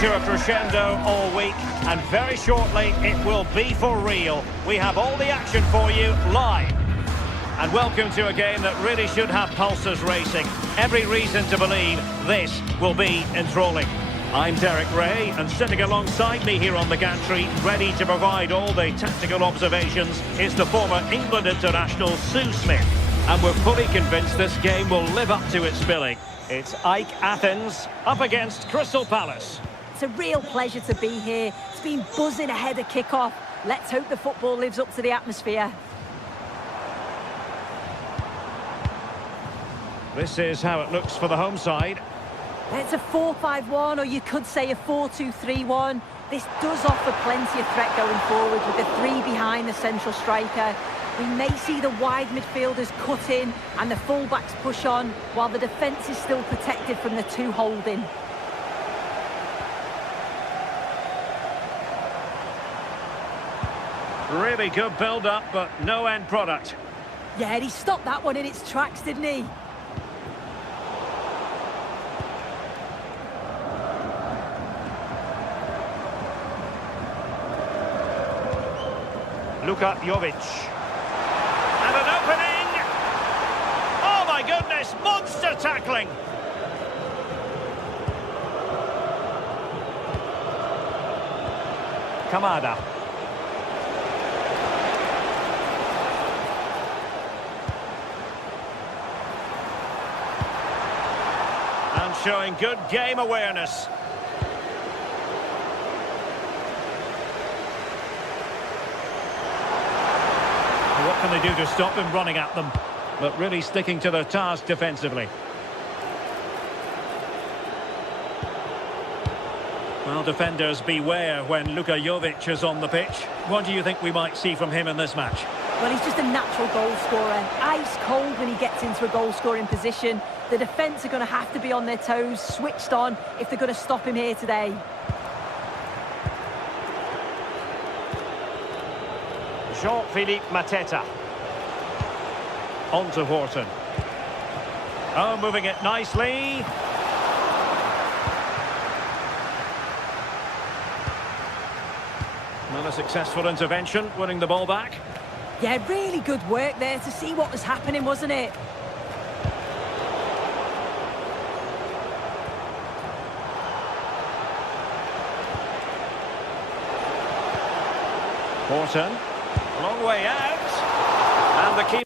to a crescendo all week, and very shortly it will be for real. We have all the action for you live. And welcome to a game that really should have pulses racing. Every reason to believe this will be enthralling. I'm Derek Ray, and sitting alongside me here on the gantry, ready to provide all the tactical observations, is the former England international Sue Smith. And we're fully convinced this game will live up to its billing. It's Ike Athens up against Crystal Palace. It's a real pleasure to be here. It's been buzzing ahead of kick-off. Let's hope the football lives up to the atmosphere. This is how it looks for the home side. It's a 4-5-1, or you could say a 4-2-3-1. This does offer plenty of threat going forward with the three behind the central striker. We may see the wide midfielders cut in and the full-backs push on, while the defence is still protected from the two holding. Really good build-up, but no end product. Yeah, he stopped that one in its tracks, didn't he? Luka Jovic. And an opening! Oh my goodness, monster tackling! Kamada. And showing good game awareness. What can they do to stop him running at them? But really sticking to their task defensively. Well, defenders beware when Luka Jovic is on the pitch. What do you think we might see from him in this match? Well, he's just a natural goal scorer. Ice cold when he gets into a goal-scoring position. The defence are going to have to be on their toes, switched on, if they're going to stop him here today. Jean-Philippe Mateta. On to Horton. Oh, moving it nicely. Another successful intervention, winning the ball back. Yeah, really good work there to see what was happening, wasn't it? Horton. Long way out. And the keeper.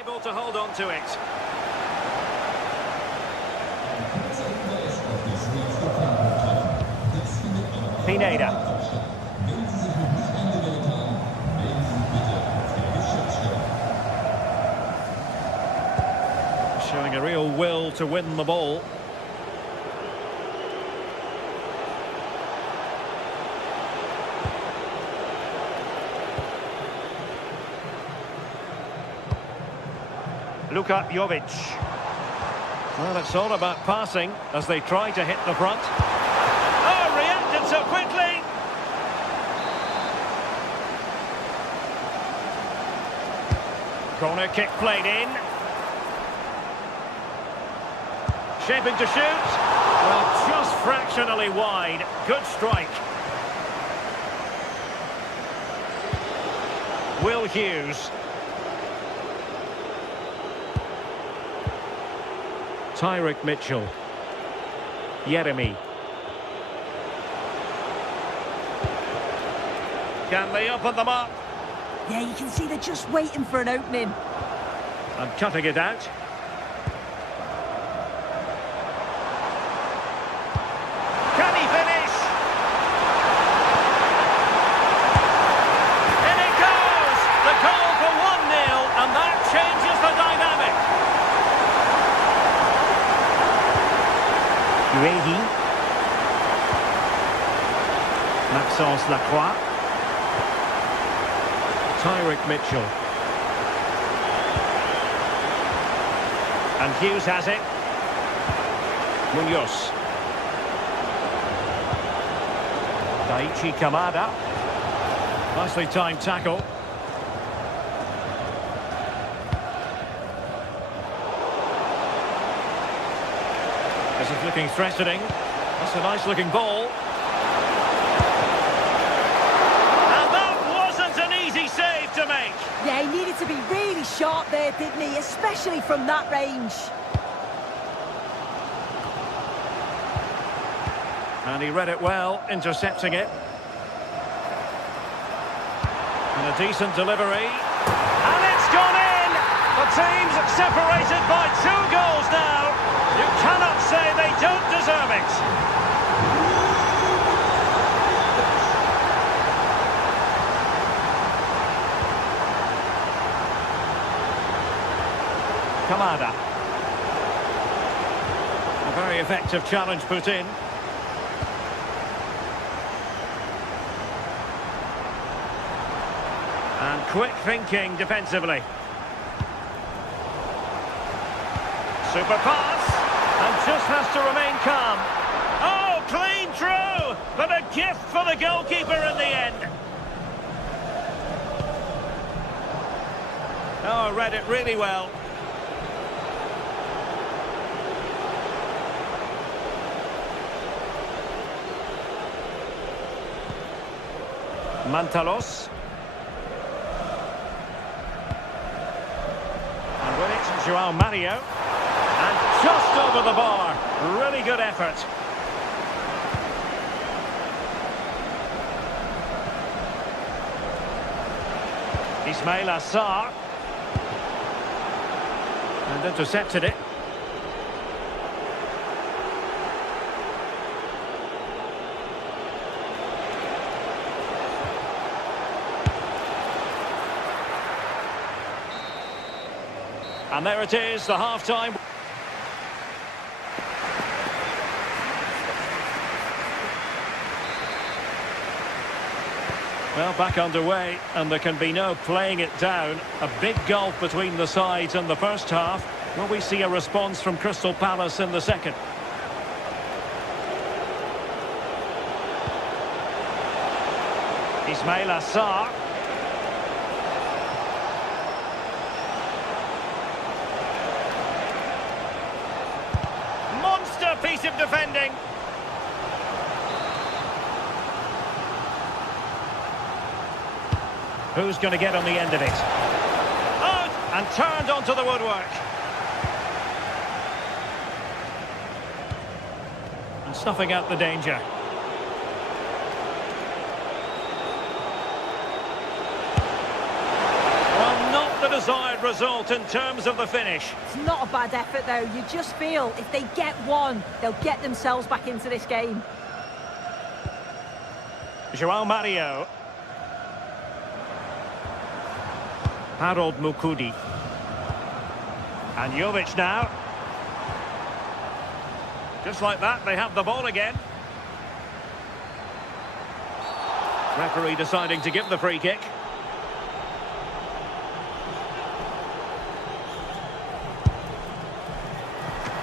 Able to hold on to it. Pineda. Showing a real will to win the ball. Luka Jovic. Well, it's all about passing as they try to hit the front. Oh, reacted so quickly! Corner kick played in. Shaping to shoot. Well, just fractionally wide. Good strike. Will Hughes. Tyrick Mitchell. Yeremy. Can they open them up? Yeah, you can see they're just waiting for an opening. And cutting it out. Can he finish? In it goes! The goal for 1-0, and that changes the dynamic. Guehi. Maxence Lacroix. Tyrick Mitchell. And Hughes has it. Munoz. Daichi Kamada. Nicely timed tackle. This is looking threatening. That's a nice looking ball. And that wasn't an easy save to make. Yeah, he needed to be really sharp there, didn't he? Especially from that range. And he read it well, intercepting it. And a decent delivery. And it's gone in! The team's separated by 2 goals now. You cannot say they don't deserve it. Kamada. A very effective challenge put in. And quick thinking defensively. Super pass. And just has to remain calm. Oh, clean through! But a gift for the goalkeeper in the end. Oh, read it really well. Mantalos. And with it, João Mario. And just over the bar. Really good effort. Ismail Assar. And intercepted it. And there it is, the half-time. Well, back underway, and there can be no playing it down. A big gulf between the sides in the first half. Will we see a response from Crystal Palace in the second? Ismail Assar. Monster piece of defending. Who's going to get on the end of it? Out and turned onto the woodwork. And snuffing out the danger. Well, not the desired result in terms of the finish. It's not a bad effort, though. You just feel if they get one, they'll get themselves back into this game. João Mario. Harold Mukudi. And Jovic now. Just like that, they have the ball again. Referee deciding to give the free kick.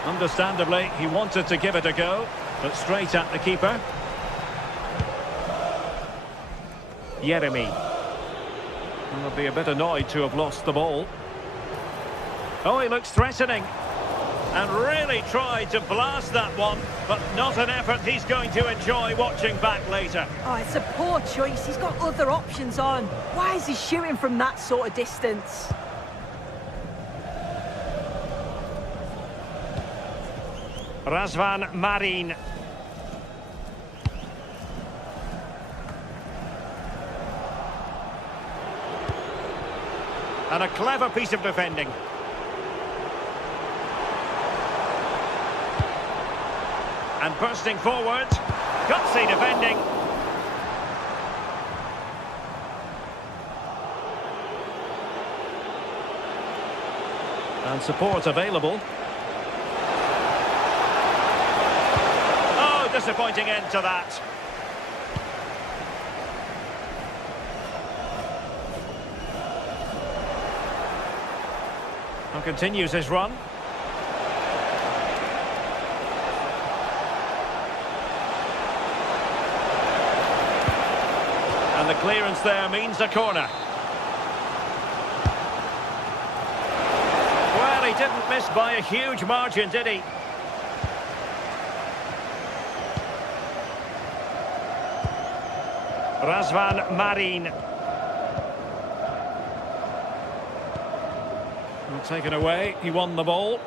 Understandably, he wanted to give it a go, but straight at the keeper. Yeremy. And they'll be a bit annoyed to have lost the ball. Oh, he looks threatening. And really tried to blast that one, but not an effort he's going to enjoy watching back later. Oh, it's a poor choice. He's got other options on. Why is he shooting from that sort of distance? Razvan Marin. And a clever piece of defending. And bursting forward. Gutsy defending. And support available. Oh, disappointing end to that. And continues his run. And the clearance there means a corner. Well, he didn't miss by a huge margin, did he? Razvan Marin. Well, taken away, he won the ball.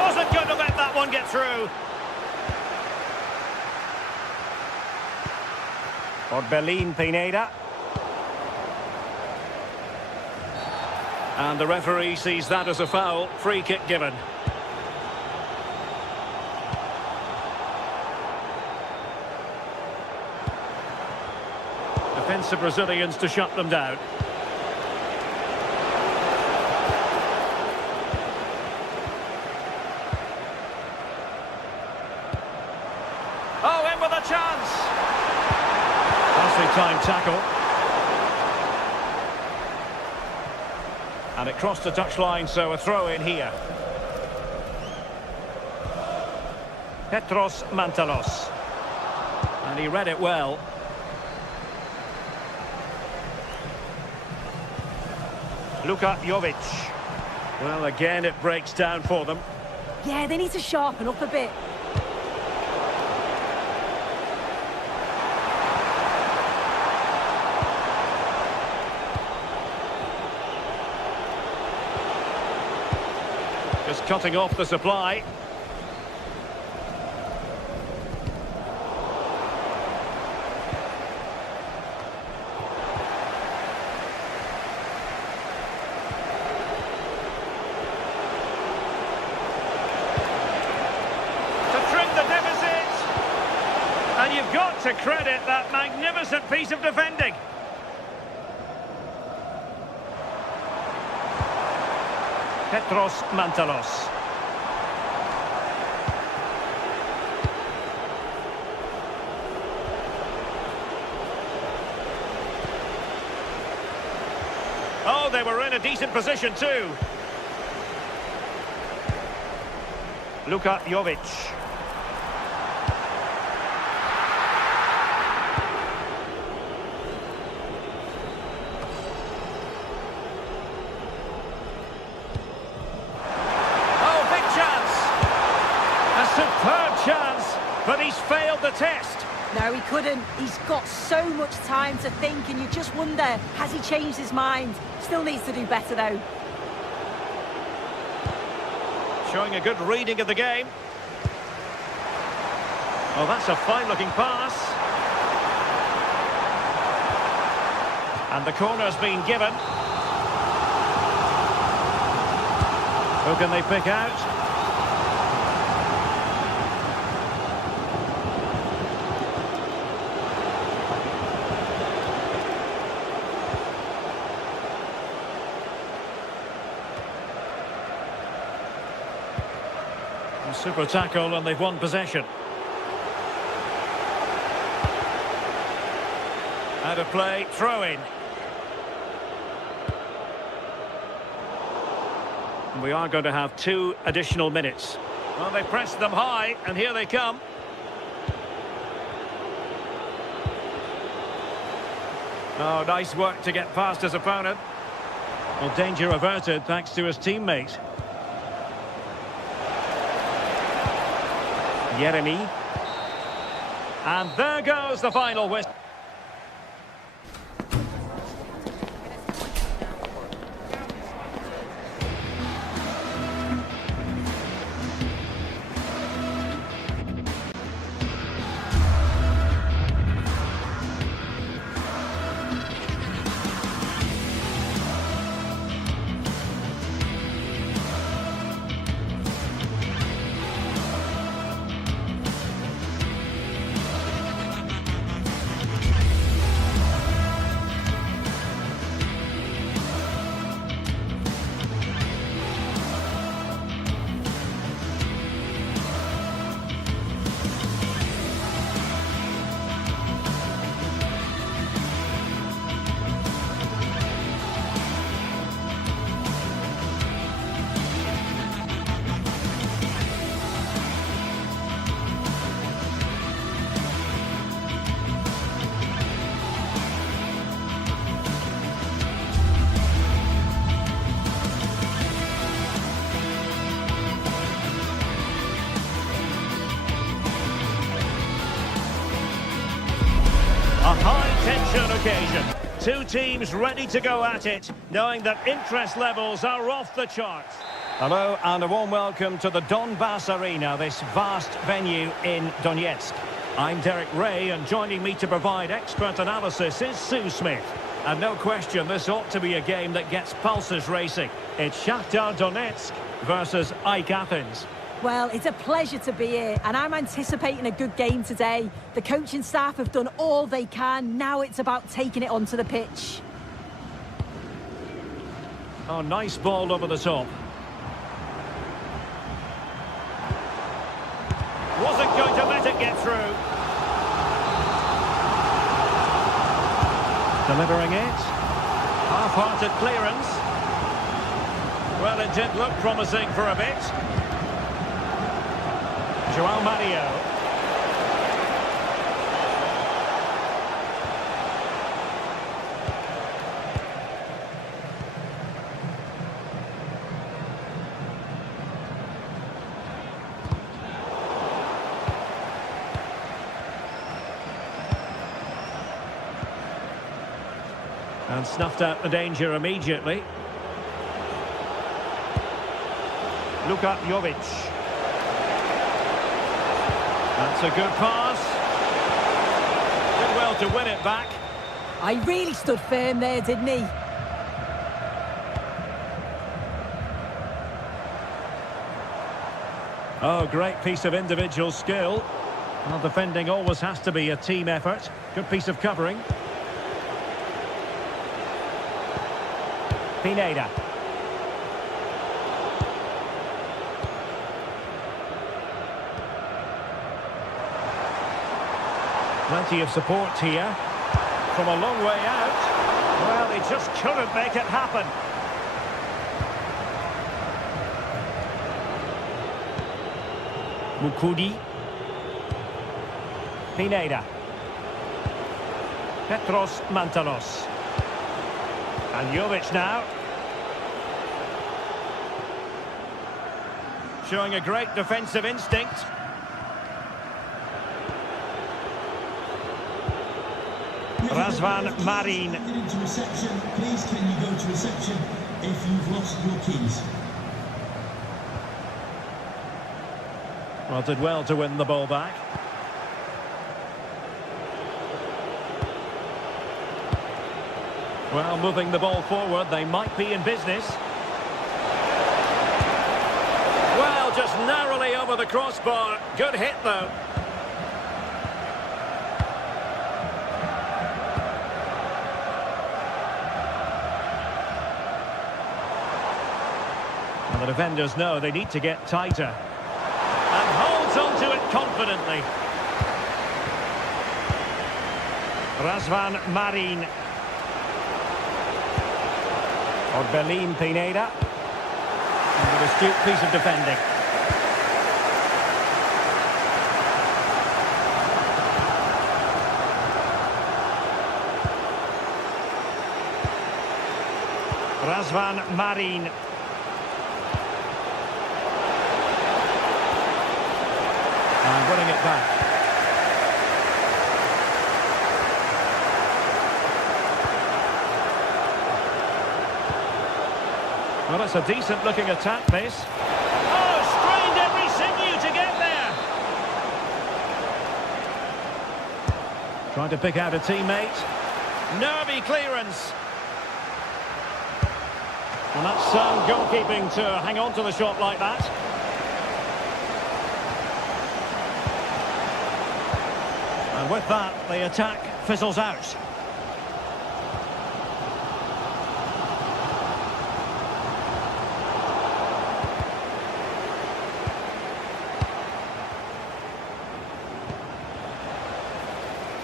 Wasn't going to let that one get through. Orbelín Pineda. And the referee sees that as a foul. Free kick given. Defensive Brazilians to shut them down. Oh, in with a chance. Nicely timed tackle. And it crossed the touchline, so a throw in here. Petros Mantalos. And he read it well. Luka Jovic. Well, again, it breaks down for them. Yeah, they need to sharpen up a bit. Just cutting off the supply. To trim the deficit. And you've got to credit that magnificent piece of defending. Petros Mantalos. Oh, they were in a decent position too. Luka Jovic. Superb chance, but he's failed the test. No, he couldn't. He's got so much time to think, and you just wonder, has he changed his mind? Still needs to do better, though. Showing a good reading of the game. Well, that's a fine-looking pass. And the corner's been given. Who can they pick out? Super tackle, and they've won possession. Out of play, throw in. And we are going to have 2 additional minutes. Well, they pressed them high, and here they come. Oh, nice work to get past his opponent. Well, danger averted thanks to his teammate. Jeremy. And there goes the final whistle. occasion. Two teams ready to go at it, knowing that interest levels are off the charts. Hello and a warm welcome to the Donbass Arena, this vast venue in Donetsk. I'm Derek Ray, and joining me to provide expert analysis is Sue Smith. And no question, this ought to be a game that gets pulses racing. It's Shakhtar Donetsk versus AEK Athens. Well, it's a pleasure to be here, and I'm anticipating a good game today. The coaching staff have done all they can. Now it's about taking it onto the pitch. Oh, nice ball over the top. Wasn't going to let it get through. Delivering it. Half-hearted clearance. Well, it did look promising for a bit. João Mario. And snuffed out the danger immediately. Luka Jovic. That's a good pass. Did well to win it back. I really stood firm there, didn't he? Oh, great piece of individual skill. Well, defending always has to be a team effort. Good piece of covering. Pineda. Plenty of support here. From a long way out. Well, he just couldn't make it happen. Mukudi. Pineda. Petros Mantalos. And Jovic now. Showing a great defensive instinct. Razvan Marin. Into reception. Please, can you go to reception if you've lost your keys? Well, did well to win the ball back. Well, moving the ball forward, they might be in business. Well, just narrowly over the crossbar. Good hit, though. And the defenders know they need to get tighter. And holds on to it confidently. Razvan Marin. Orbelin Pineda. And an astute piece of defending. Razvan Marin. And winning it back. Well, it's a decent-looking attack, this. Oh, strained every sinew to get there. Trying to pick out a teammate. Nervy clearance. And that's sound goalkeeping to hang on to the shot like that. And with that, the attack fizzles out.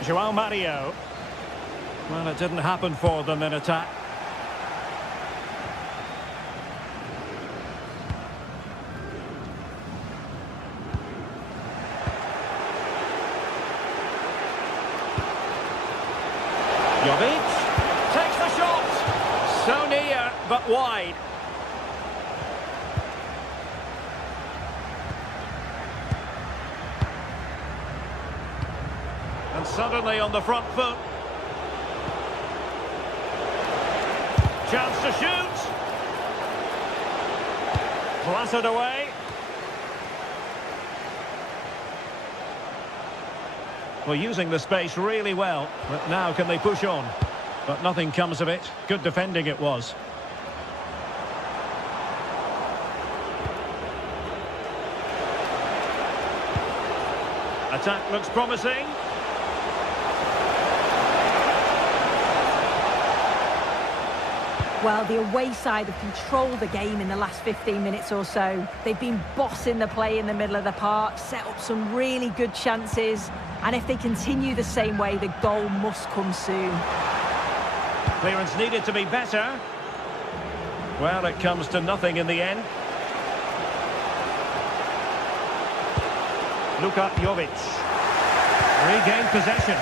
João Mario. Well, it didn't happen for them in attack. Jovic takes the shot. So near, but wide. And suddenly on the front foot. chance to shoot. Blasted away. Well, using the space really well, but now can they push on? But nothing comes of it. Good defending it was. Attack looks promising. Well, the away side have controlled the game in the last 15 minutes or so. They've been bossing the play in the middle of the park, set up some really good chances, and if they continue the same way, the goal must come soon. Clearance needed to be better. Well, it comes to nothing in the end. Luka Jovic. Regained possession.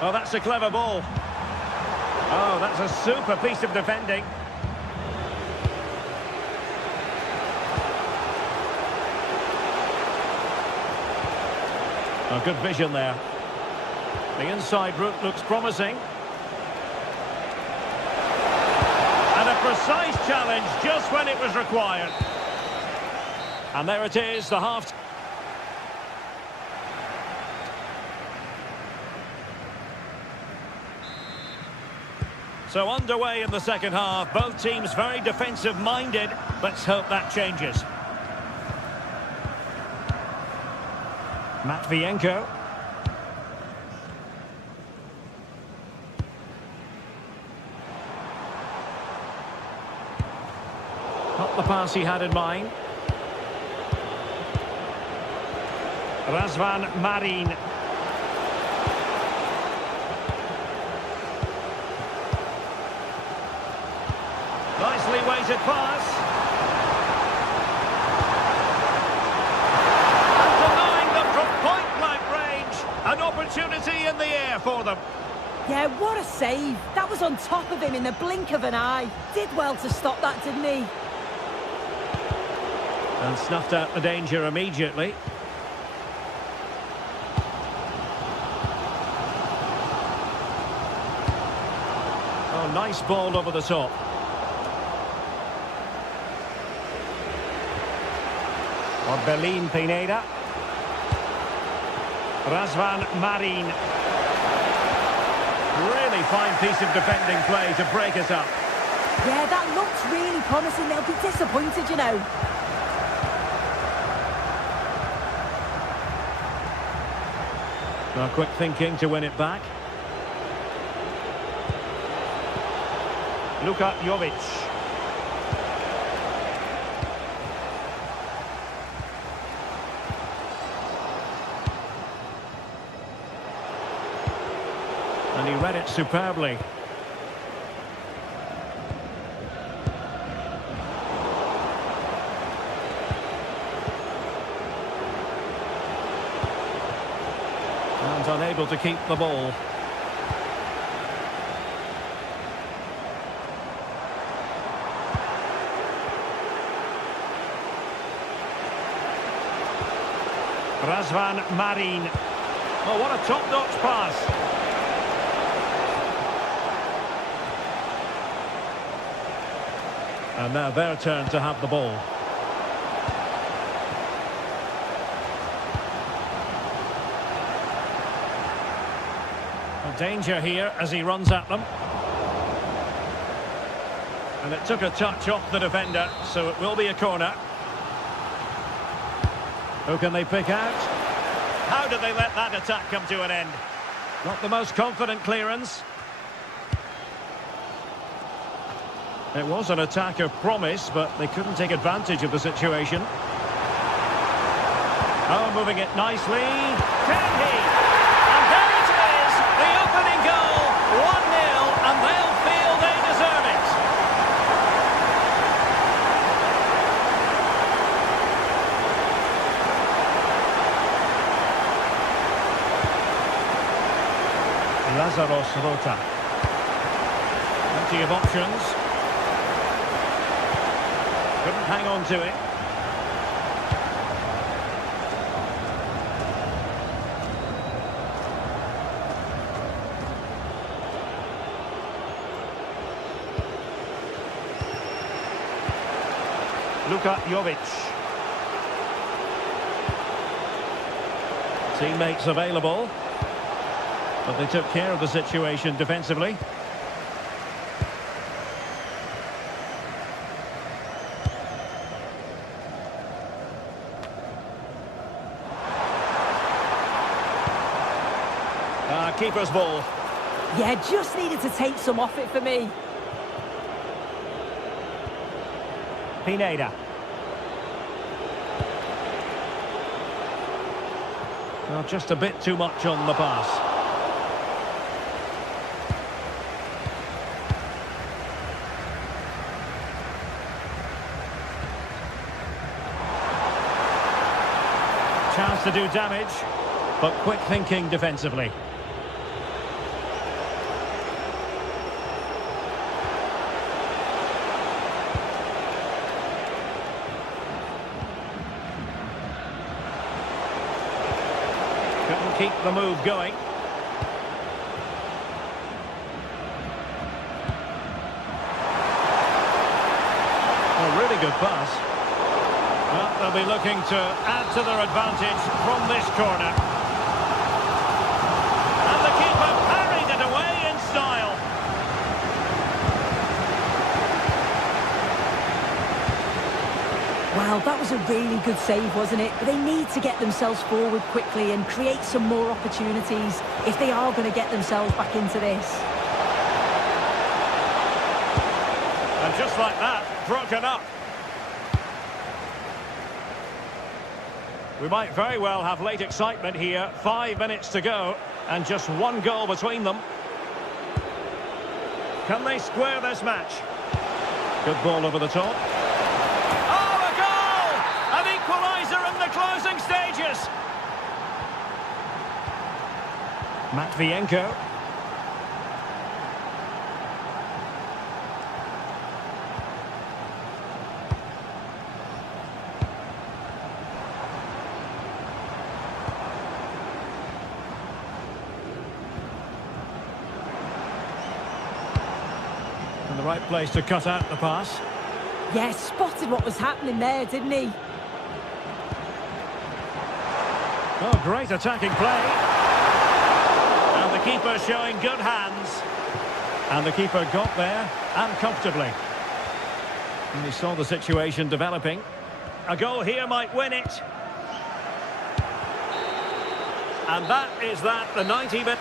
Oh, that's a clever ball. Oh, that's a super piece of defending. Oh, good vision there. The inside route looks promising. And a precise challenge just when it was required. And there it is, the half. So underway in the second half, both teams very defensive-minded. Let's hope that changes. Matvienko. Not the pass he had in mind. Razvan Marin. Nicely weighted pass. And denying them from point-blank range. An opportunity in the air for them. Yeah, what a save. That was on top of him in the blink of an eye. Did well to stop that, didn't he? And snuffed out the danger immediately. Oh, nice ball over the top. Orbelin Pineda. Razvan Marin. Really fine piece of defending play to break us up. Yeah, that looks really promising. They'll be disappointed, you know. Now, quick thinking to win it back. Luka Jovic. And he read it superbly. And unable to keep the ball. Razvan Marin. Oh, what a top-notch pass. And now their turn to have the ball. A danger here as he runs at them. And it took a touch off the defender, so it will be a corner. Who can they pick out? How did they let that attack come to an end? Not the most confident clearance. It was an attack of promise, but they couldn't take advantage of the situation. Oh, moving it nicely. Can he? And there it is, the opening goal. 1-0, and they'll feel they deserve it. Lazaros Rota. Plenty of options. Couldn't hang on to it. Luka Jovic. Teammates available, but they took care of the situation defensively. Keeper's ball. Yeah, just needed to take some off it for me. Pineda. Well, just a bit too much on the pass. Chance to do damage, but quick thinking defensively. Couldn't keep the move going. A really good pass. Well, they'll be looking to add to their advantage from this corner. And the keeper parried it away in style. Wow, that was a really good save, wasn't it? But they need to get themselves forward quickly and create some more opportunities if they are going to get themselves back into this. And just like that, broken up. We might very well have late excitement here. 5 minutes to go and just one goal between them. Can they square this match? Good ball over the top. Closing stages. Matvienko. In the right place to cut out the pass. Yeah, spotted what was happening there, didn't he? Oh, great attacking play. And the keeper showing good hands. And the keeper got there, and comfortably. And he saw the situation developing. A goal here might win it. And that is that, the 90-minute...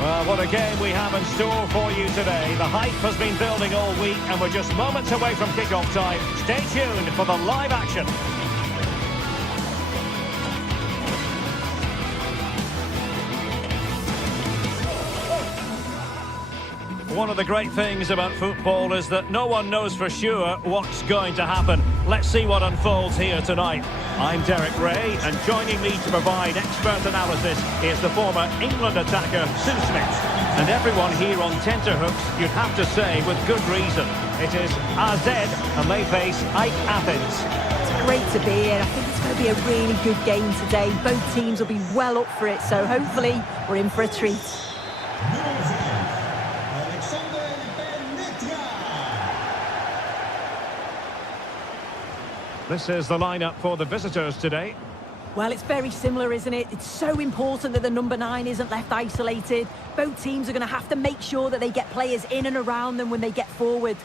Well, what a game we have in store for you today. The hype has been building all week and we're just moments away from kick-off time. Stay tuned for the live action. One of the great things about football is that no one knows for sure what's going to happen. Let's see what unfolds here tonight. I'm Derek Ray, and joining me to provide expert analysis is the former England attacker, Sue Smith. And everyone here on tenterhooks, you'd have to say, with good reason. It is AZ, and they face AEK Athens. It's great to be here. I think it's going to be a really good game today. Both teams will be well up for it, so hopefully we're in for a treat. This is the lineup for the visitors today. Well, it's very similar, isn't it? It's so important that the number 9 isn't left isolated. Both teams are going to have to make sure that they get players in and around them when they get forward.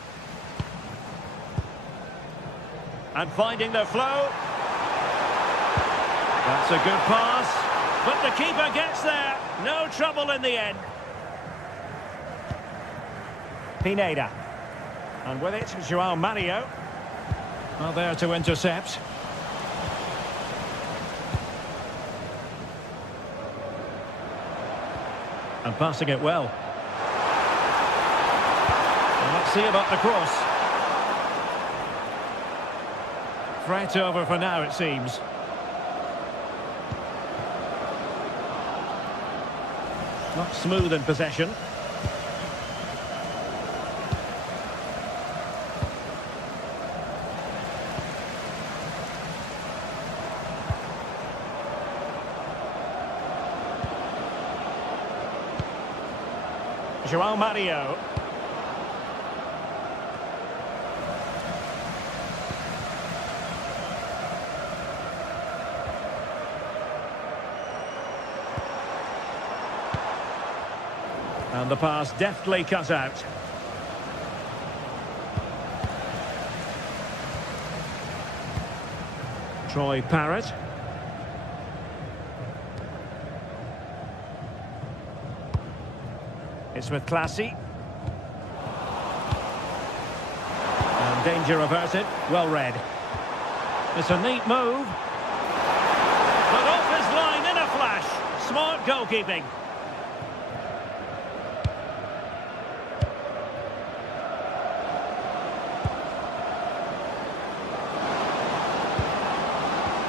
And finding the flow. That's a good pass. But the keeper gets there. No trouble in the end. Pineda. And with it, João Mario. Well, there to intercept. And passing it well. And let's see about the cross. Threat over for now, it seems. Not smooth in possession. João Mario. And the pass deftly cut out. Troy Parrott. It's with Classy. And danger averted. Well read. It's a neat move. But off his line in a flash. Smart goalkeeping.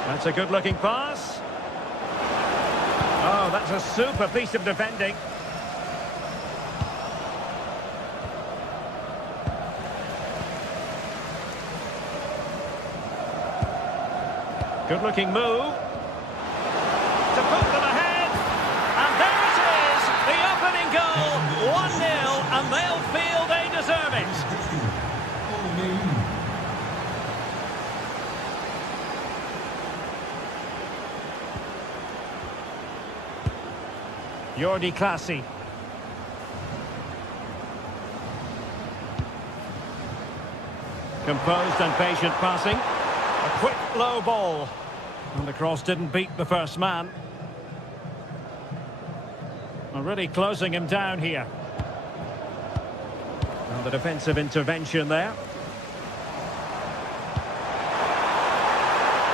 That's a good-looking pass. Oh, that's a super piece of defending. Good-looking move. To put them ahead. And there it is. The opening goal. 1-0, and they'll feel they deserve it. Jordi Classy. Composed and patient passing. A quick low ball. And the cross didn't beat the first man. Already closing him down here. And the defensive intervention there.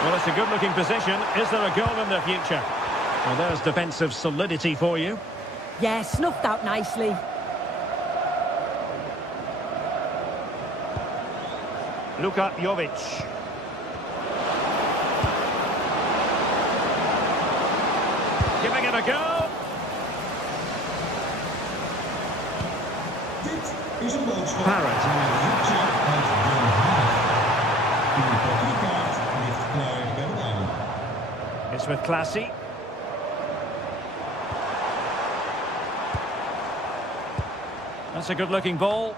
Well, it's a good-looking position. Is there a goal in the future? Well, there's defensive solidity for you. Yeah, snuffed out nicely. Luka Jovic. Giving it a go. Parrott. It's with Classy. That's a good-looking ball.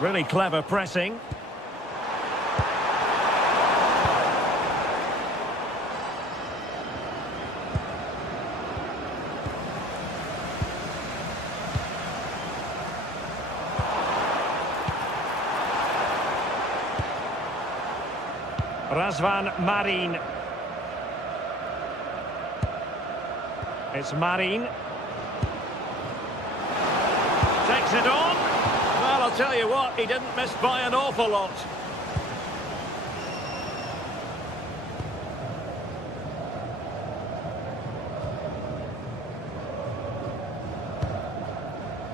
Really clever pressing. Razvan Marin. It's Marin. Takes it on. Well, I'll tell you what, he didn't miss by an awful lot.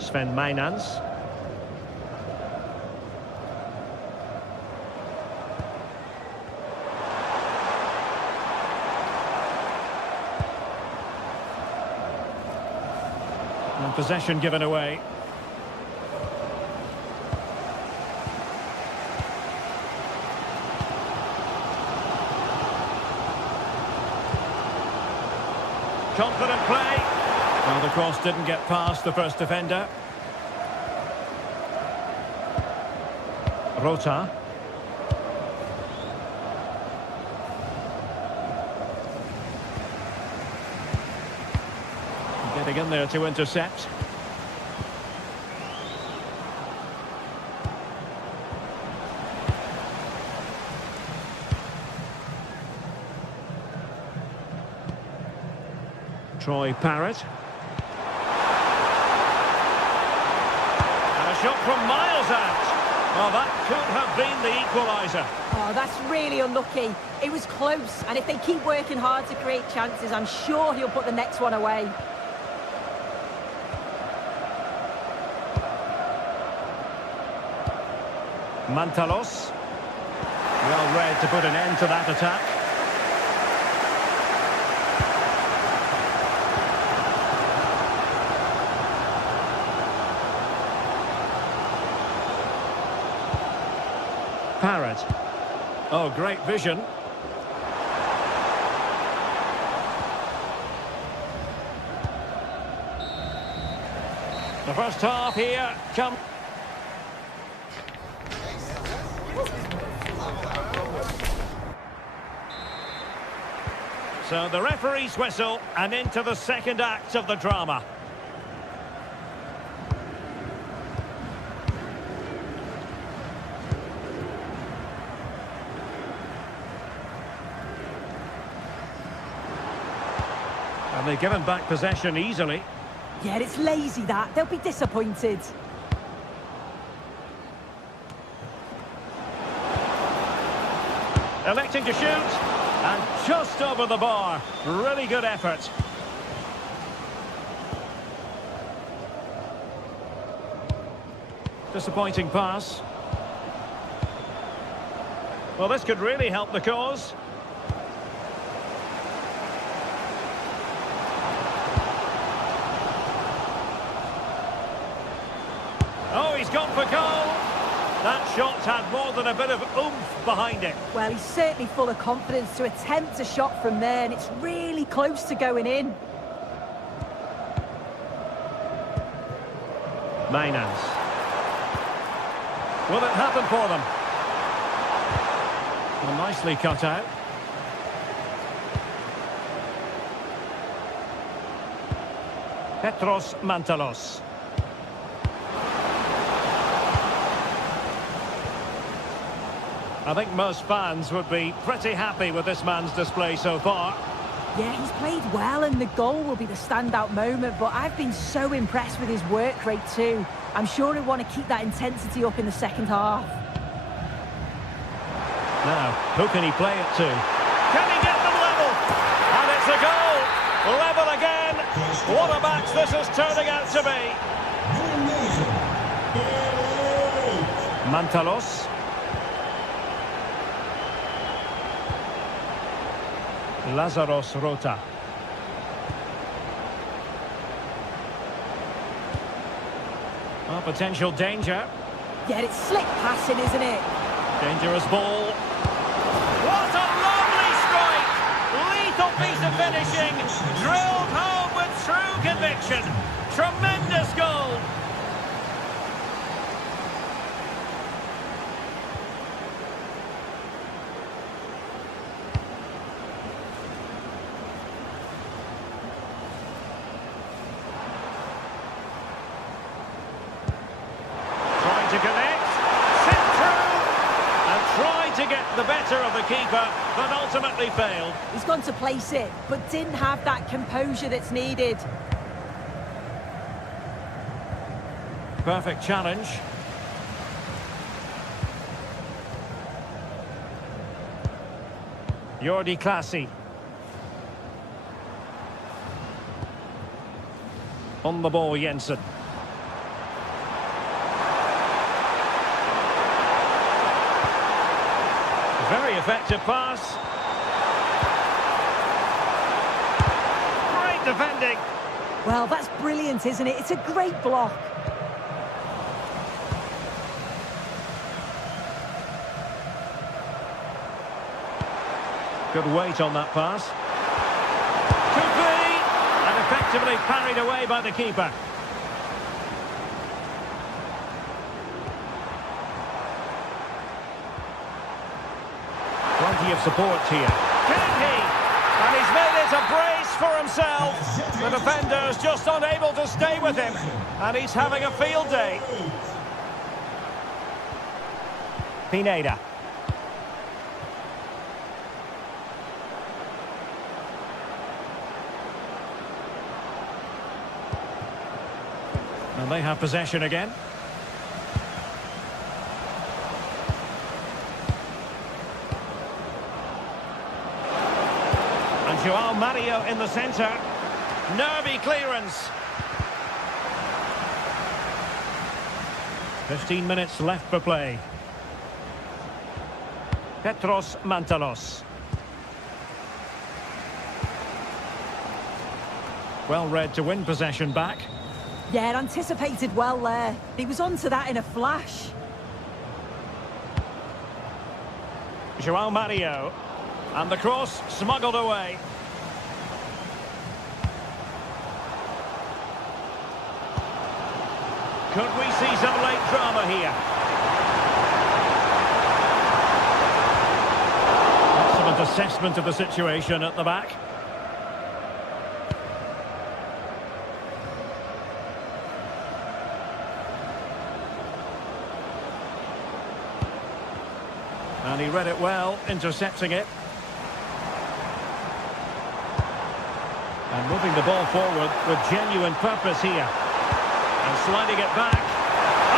Sven Meinans. And possession given away. Confident play. Well, the cross didn't get past the first defender. Rota. Getting in there to intercept. Troy Parrott. And a shot from miles out. Well, that could have been the equaliser. Oh, that's really unlucky. It was close, and if they keep working hard to create chances, I'm sure he'll put the next one away. Mantalos. Well read to put an end to that attack. Parrott. Oh, great vision. The first half here comes. So the referee's whistle, and into the second act of the drama. And they've given back possession easily. Yeah, it's lazy that. They'll be disappointed. Electing to shoot, and just over the bar. Really good effort. Disappointing pass. Well, this could really help the cause. Oh, he's gone for goal. That shot had more than a bit of oomph behind it. Well, he's certainly full of confidence to attempt a shot from there, and it's really close to going in. Mainans. Will it happen for them? Well, nicely cut out. Petros Mantalos. I think most fans would be pretty happy with this man's display so far. Yeah, he's played well, and the goal will be the standout moment, but I've been so impressed with his work rate too. I'm sure he'll want to keep that intensity up in the second half. Now, who can he play it to? Can he get them level? And it's a goal! Level again! What a match this is turning out to be! Mantalos. Lazaros Rota. Oh, potential danger. Yeah, it's slick passing, isn't it? Dangerous ball. What a lovely strike! Lethal piece of finishing. Drilled home with true conviction. Tremendous goal. To connect, sit through, and tried to get the better of the keeper, but ultimately failed. He's gone to place it, but didn't have that composure that's needed. Perfect challenge. Jordi Classy. On the ball, Jensen. Very effective pass. Great defending. Well, that's brilliant, isn't it? It's a great block. Good weight on that pass. Could be. And effectively parried away by the keeper. Plenty of support here. Can he? And he's made it a brace for himself. The defender's just unable to stay with him, and he's having a field day. Pineda. And they have possession again. And João Mario in the centre. Nervy clearance. 15 minutes left for play. Petros Mantalos. Well read to win possession back. Yeah, anticipated well there. He was onto that in a flash. João Mario. And the cross smuggled away. Could we see some late drama here? Excellent assessment of the situation at the back. And he read it well, intercepting it. And moving the ball forward with genuine purpose here. And sliding it back.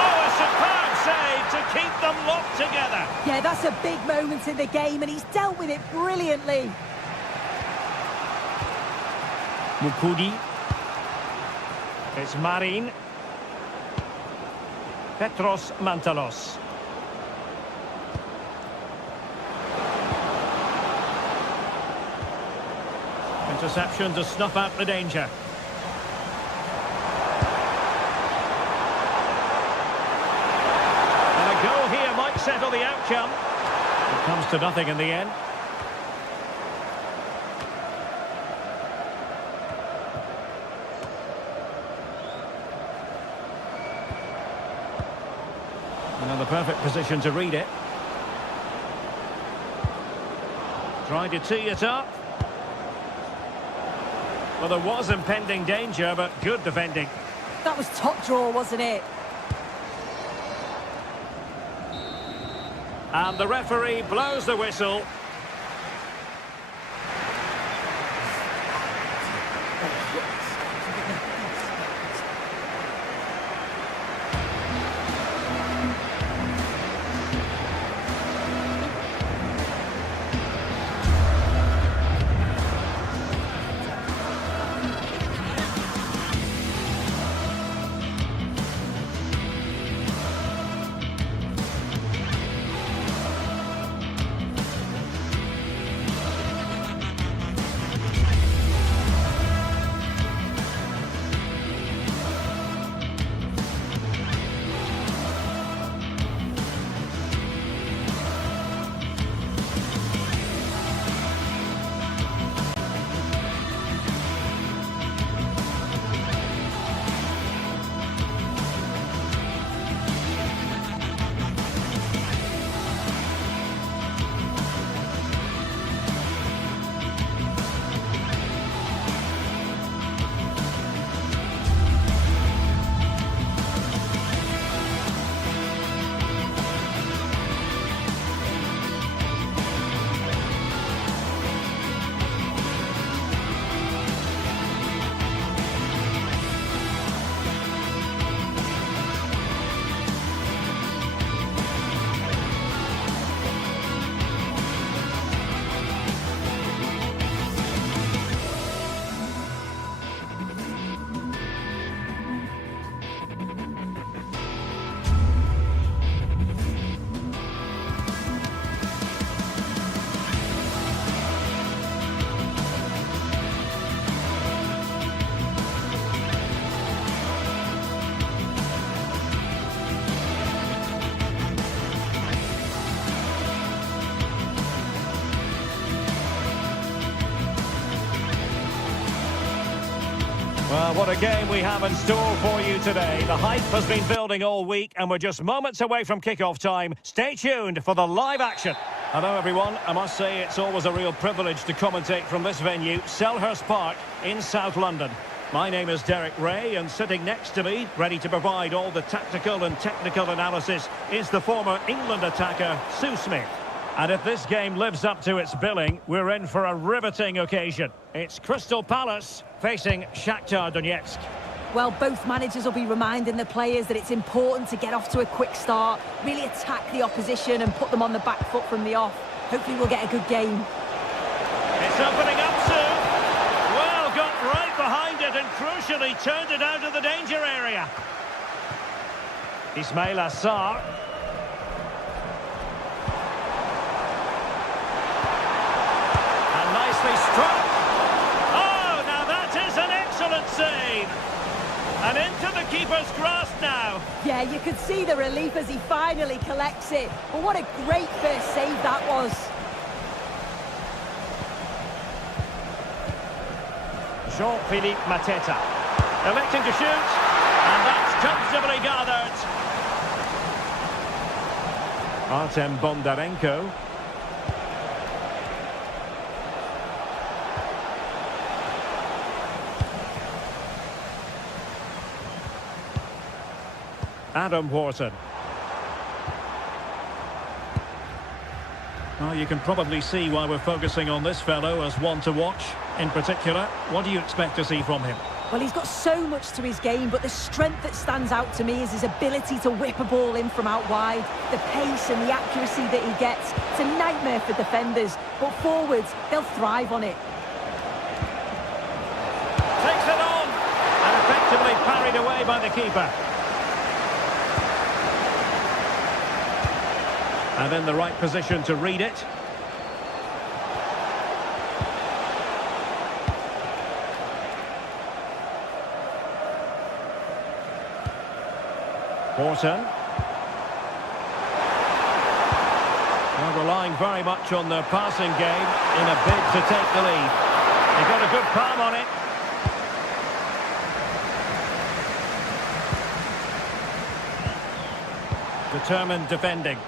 Oh, a superb save to keep them locked together. Yeah, that's a big moment in the game, and he's dealt with it brilliantly. Mukudi. It's Marin. Petros Mantalos. Interception to snuff out the danger. And a goal here might settle the outcome. It comes to nothing in the end. And in the perfect position to read it. Trying to tee it up. Well, there was impending danger, but good defending. That was top draw, wasn't it? And the referee blows the whistle. What a game we have in store for you today. The hype has been building all week and we're just moments away from kick-off time. Stay tuned for the live action. Hello everyone, I must say it's always a real privilege to commentate from this venue, Selhurst Park in South London. My name is Derek Ray and sitting next to me, ready to provide all the tactical and technical analysis, is the former England attacker, Sue Smith. And if this game lives up to its billing, we're in for a riveting occasion. It's Crystal Palace facing Shakhtar Donetsk. Well, both managers will be reminding the players that it's important to get off to a quick start, really attack the opposition and put them on the back foot from the off. Hopefully we'll get a good game. It's opening up soon. Well, got right behind it and crucially turned it out of the danger area. Ismail Assar. And nicely struck. Oh, now that is an excellent save. And into the keeper's grasp now. Yeah, you could see the relief as he finally collects it. But what a great first save that was. Jean-Philippe Mateta. Electing to shoot. And that's comfortably gathered. Artem Bondarenko. Adam Wharton. Well, you can probably see why we're focusing on this fellow as one to watch. In particular, what do you expect to see from him? Well, he's got so much to his game, but the strength that stands out to me is his ability to whip a ball in from out wide. The pace and the accuracy that he gets. It's a nightmare for defenders, but forwards, they'll thrive on it. Takes it on! And effectively parried away by the keeper. And in the right position to read it. Wharton. Well, relying very much on their passing game in a bid to take the lead. They got a good palm on it. Determined defending.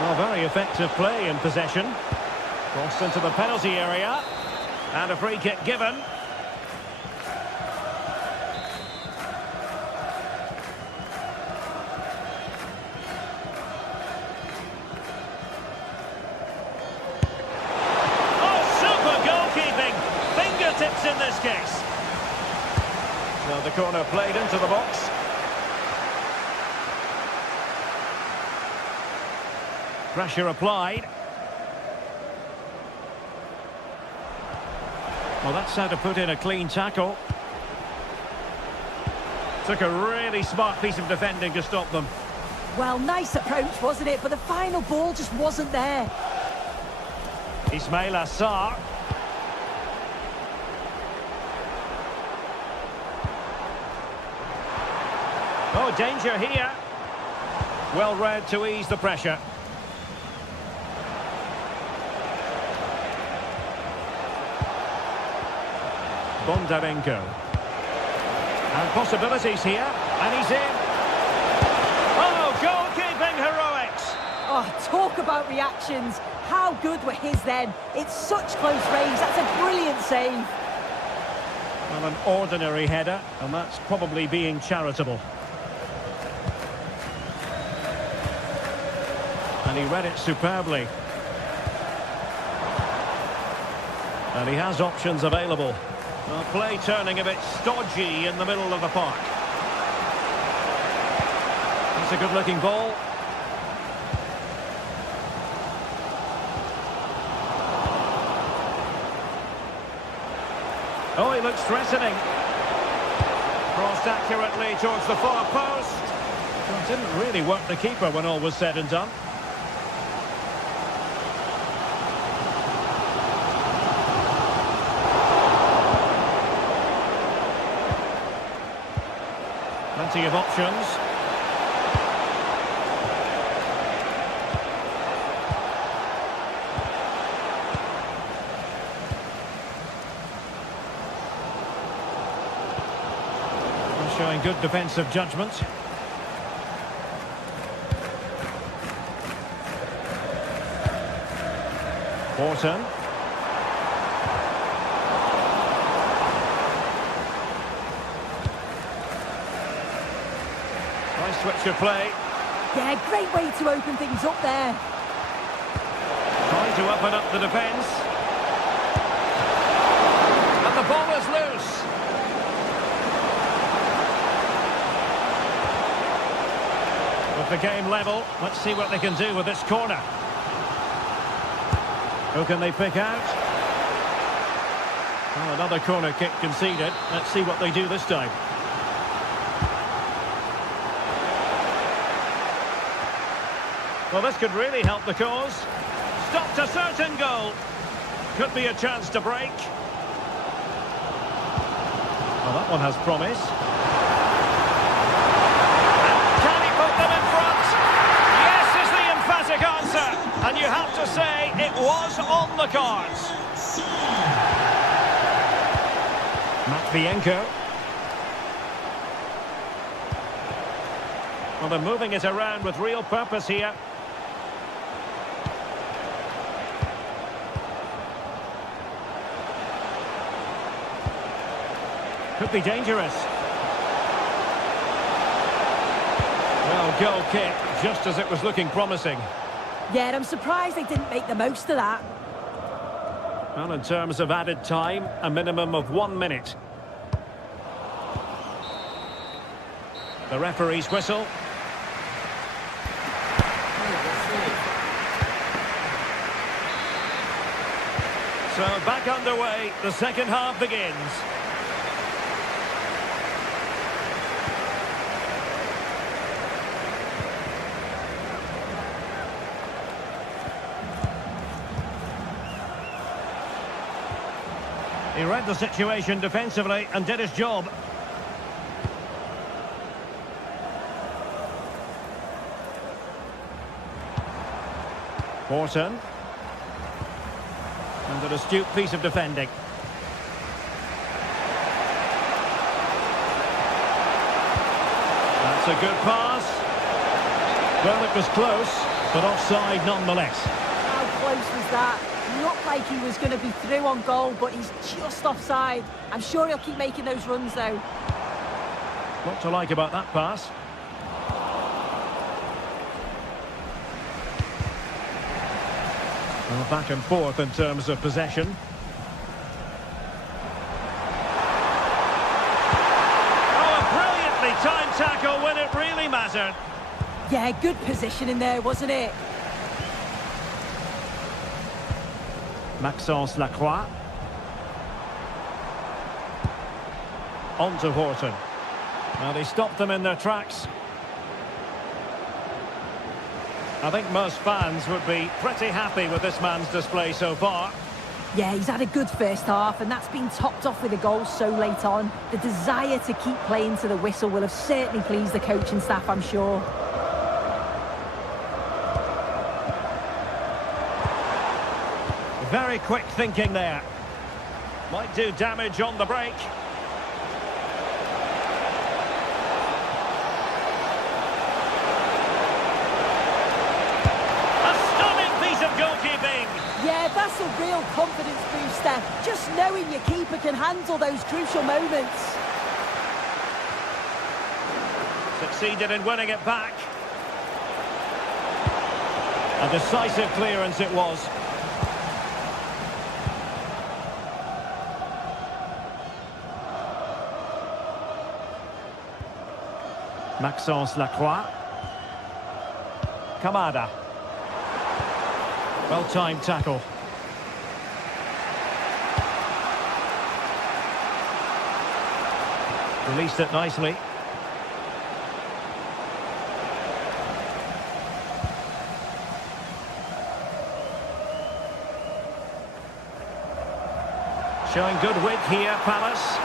Well, very effective play in possession. Crossed into the penalty area. And a free kick given. Oh, super goalkeeping. Fingertips in this case. So the corner played into the box. Pressure applied. Well, that's how to put in a clean tackle. Took a really smart piece of defending to stop them. Well, nice approach, wasn't it? But the final ball just wasn't there. Ismail Assar. Oh, danger here. Well read to ease the pressure. Bondarenko. And possibilities here. And he's in. Oh, goalkeeping heroics. Oh, talk about reactions. How good were his then? It's such close range. That's a brilliant save. Well, an ordinary header, and that's probably being charitable. And he read it superbly. And he has options available. Well, play turning a bit stodgy in the middle of the park. It's a good-looking ball. Oh, he looks threatening. Crossed accurately towards the far post. Well, didn't really work the keeper when all was said and done. Plenty of options. Showing good defensive judgment. Horton. Nice switch of play. Yeah, great way to open things up there. Trying to open up the defence. And the ball is loose. With the game level, let's see what they can do with this corner. Who can they pick out? Oh, another corner kick conceded. Let's see what they do this time. Well, this could really help the cause. Stopped a certain goal. Could be a chance to break. Well, that one has promise. Can he put them in front? Yes is the emphatic answer. And you have to say it was on the cards. Matvienko. Well, they're moving it around with real purpose here. Could be dangerous. Well, goal kick, just as it was looking promising. Yeah, I'm surprised they didn't make the most of that. Well, in terms of added time, a minimum of 1 minute. The referee's whistle. So back underway, the second half begins. He read the situation defensively and did his job. Horton. And an astute piece of defending. That's a good pass. Well, it was close, but offside nonetheless. How close was that? Looked like he was going to be through on goal, but he's just offside. I'm sure he'll keep making those runs, though. What to like about that pass? Well, back and forth in terms of possession. Oh, a brilliantly timed tackle when it really mattered. Yeah, good position in there, wasn't it? Maxence Lacroix. On to Horton. Well, they stopped them in their tracks. I think most fans would be pretty happy with this man's display so far. Yeah, he's had a good first half, and that's been topped off with a goal so late on. The desire to keep playing to the whistle will have certainly pleased the coaching staff, I'm sure. Very quick thinking there. Might do damage on the break. A stunning piece of goalkeeping. Yeah, that's a real confidence booster. Just knowing your keeper can handle those crucial moments. Succeeded in winning it back. A decisive clearance it was. Maxence Lacroix. Kamada. Well-timed tackle. Released it nicely. Showing good width here, Palace.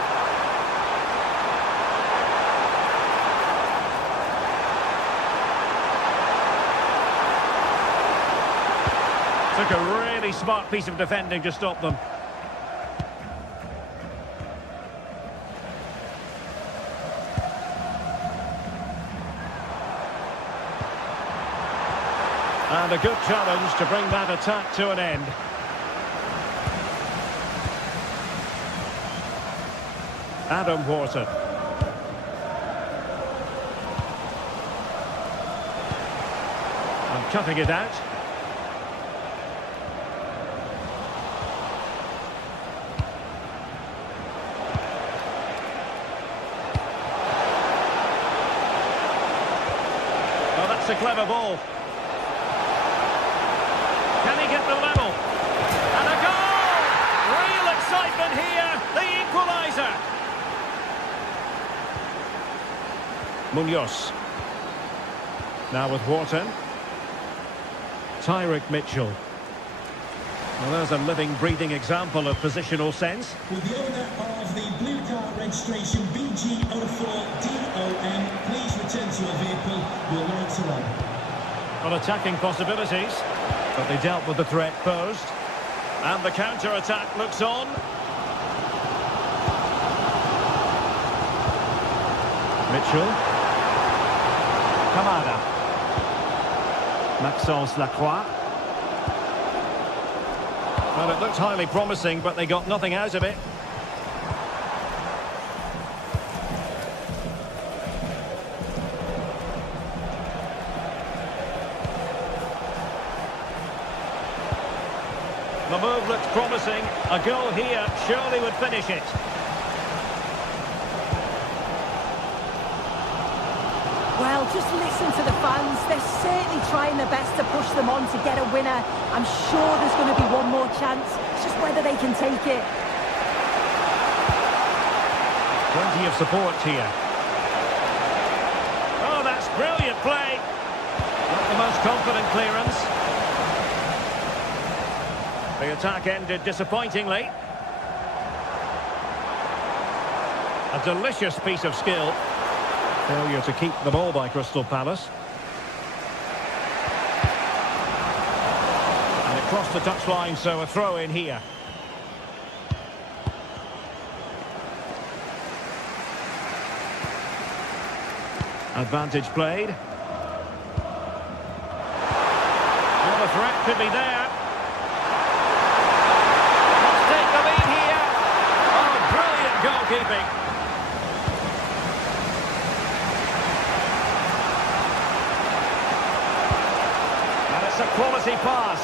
Took a really smart piece of defending to stop them. And a good challenge to bring that attack to an end. Adam Wharton. And cutting it out. Oh, that's a clever ball. Can he get the level? And a goal! Real excitement here, the equaliser. Munoz. Now with Wharton. Tyrick Mitchell. Well, there's a living, breathing example of positional sense. With the owner of the blue car registration BG04DOM, please return to your vehicle. Your lights are on. On attacking possibilities, but they dealt with the threat posed. And the counter-attack looks on. Mitchell. Kamada. Maxence Lacroix. Well, it looked highly promising, but they got nothing out of it. The move looks promising. A goal here surely would finish it. Well, just listen to the fans. They're certainly trying their best to push them on to get a winner. I'm sure there's going to be one more chance. It's just whether they can take it. Plenty of support here. Oh, that's brilliant play. Not the most confident clearance. The attack ended disappointingly. A delicious piece of skill. Failure to keep the ball by Crystal Palace. And it crossed the touchline, so a throw in here. Advantage played. Well, the threat could be there. Let's take the lead here. Oh, brilliant goalkeeping. It's a quality pass.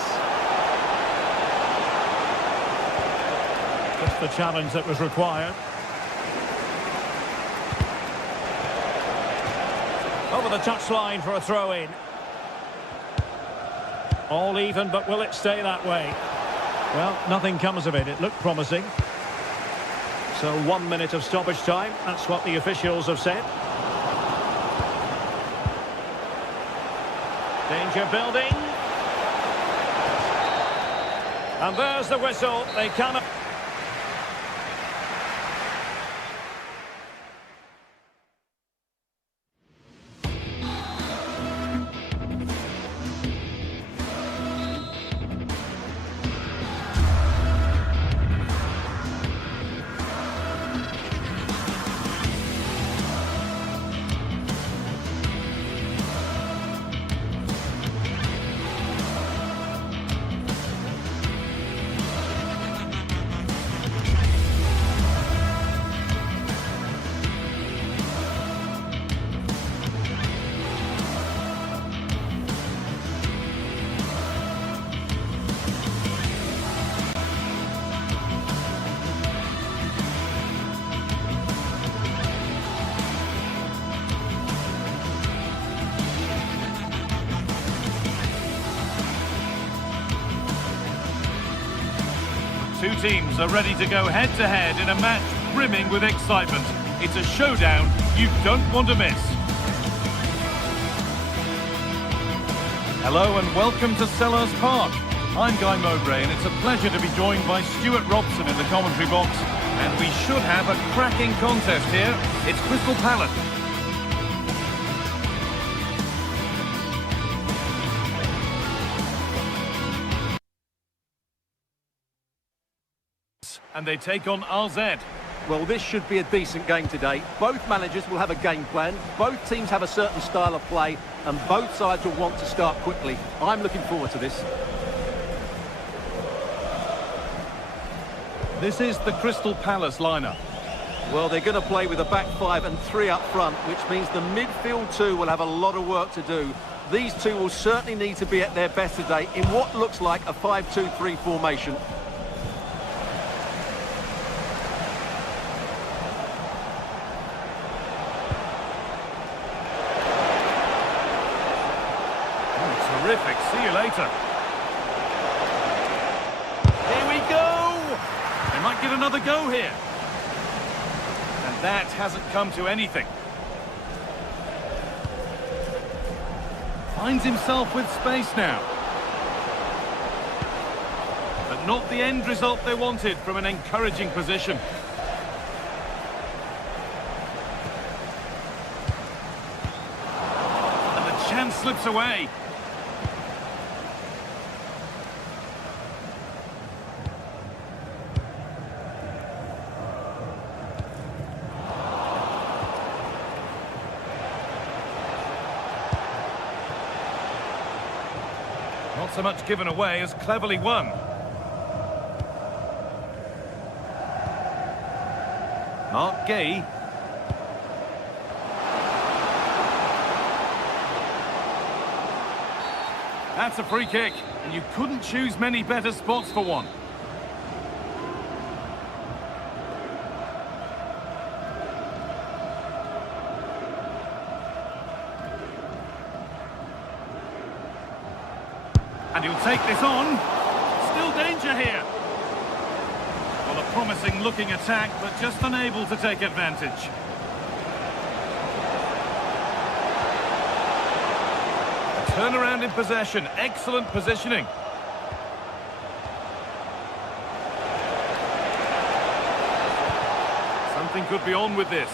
Just the challenge that was required. Over the touchline for a throw-in. All even, but will it stay that way? Well, nothing comes of it. It looked promising. So 1 minute of stoppage time. That's what the officials have said. Danger building. And there's the whistle. They cannot... Two teams are ready to go head-to-head in a match brimming with excitement. It's a showdown you don't want to miss. Hello and welcome to Sellers Park. I'm Guy Mowbray and it's a pleasure to be joined by Stuart Robson in the commentary box. And we should have a cracking contest here. It's Crystal Palace and they take on RZ. Well, this should be a decent game today. Both managers will have a game plan, both teams have a certain style of play, and both sides will want to start quickly. I'm looking forward to this. This is the Crystal Palace lineup. Well, they're going to play with a back five and three up front, which means the midfield two will have a lot of work to do. These two will certainly need to be at their best today in what looks like a 5-2-3 formation. Terrific. See you later. Here we go. They might get another go here. And that hasn't come to anything. Finds himself with space now. But not the end result they wanted from an encouraging position. And the chance slips away. Not so much given away as cleverly won. Mark Gay. That's a free kick, and you couldn't choose many better spots for one. And he'll take this on. Still danger here. Well, a promising looking attack, but just unable to take advantage. A turnaround in possession. Excellent positioning. Something could be on with this.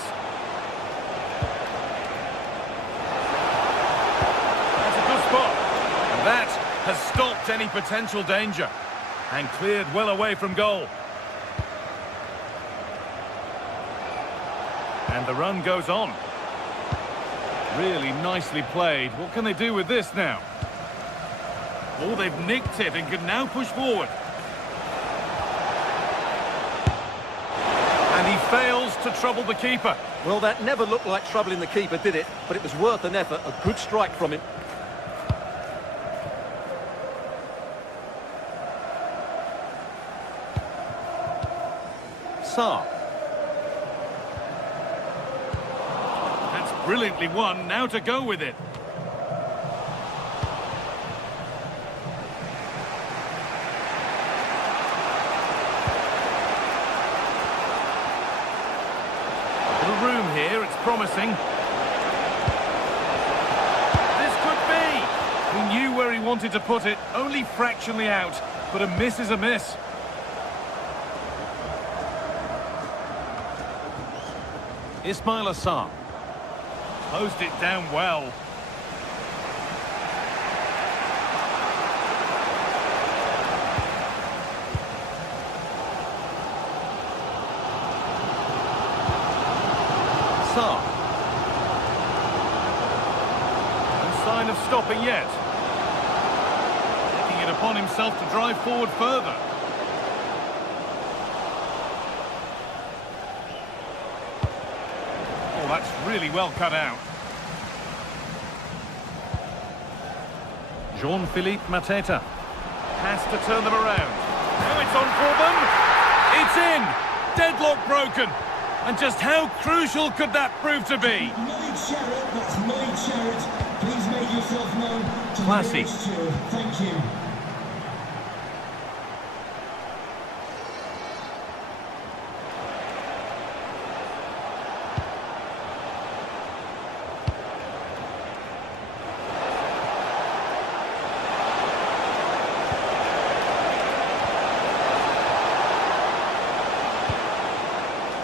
That's a good spot. And that has stopped any potential danger and cleared well away from goal. And the run goes on. Really nicely played. What can they do with this now? Oh, they've nicked it and can now push forward. And he fails to trouble the keeper. Well, that never looked like troubling the keeper, did it? But it was worth an effort. A good strike from him. Sarr. That's brilliantly won. Now to go with it. A little room here. It's promising. This could be. He knew where he wanted to put it. Only fractionally out. But a miss is a miss. Ismail Assar. Closed it down well. Assar. No sign of stopping yet. Taking it upon himself to drive forward further. That's really well cut out. Jean-Philippe Mateta has to turn them around. Now it's on for them. It's in. Deadlock broken. And just how crucial could that prove to be? That's my Sherrod. Please make yourself known to Classy. the steward. Thank you.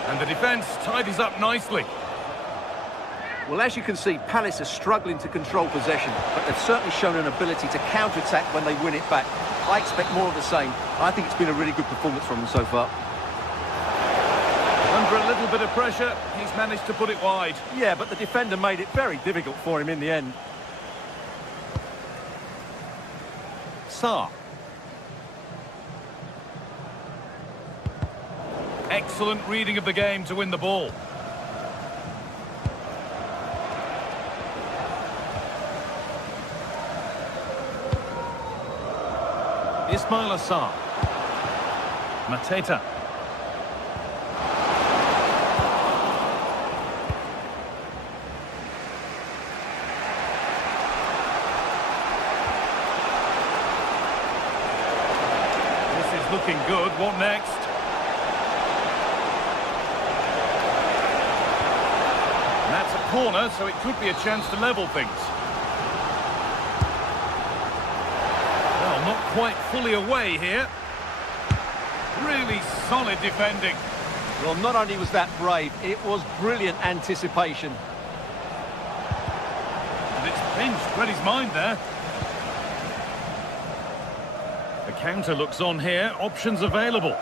And the defence tidies up nicely. Well, as you can see, Palace are struggling to control possession, but they've certainly shown an ability to counter-attack when they win it back. I expect more of the same. I think it's been a really good performance from them so far. Under a little bit of pressure. He's managed to put it wide. Yeah, but the defender made it very difficult for him in the end. Sarr. Excellent reading of the game to win the ball. Ismail Sarr. Mateta. This is looking good. What next? And that's a corner, so it could be a chance to level things. Well, not quite fully away here. Really solid defending. Well, not only was that brave, it was brilliant anticipation. And it's pinched, read his mind there. The counter looks on here, options available.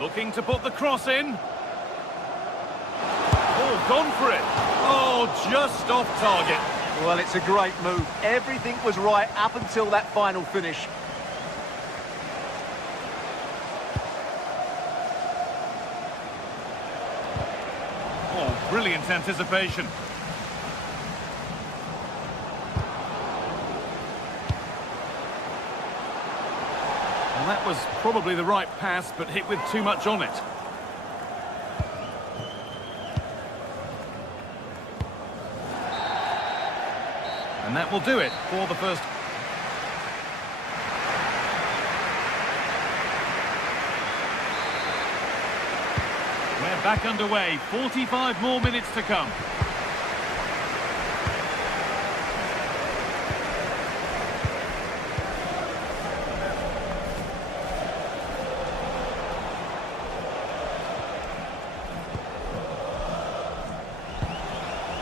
Looking to put the cross in. Oh, gone for it. Oh, just off target. Well, it's a great move. Everything was right up until that final finish. Oh, brilliant anticipation. Well, that was probably the right pass, but hit with too much on it. And that will do it for the first. We're back underway. 45 more minutes to come.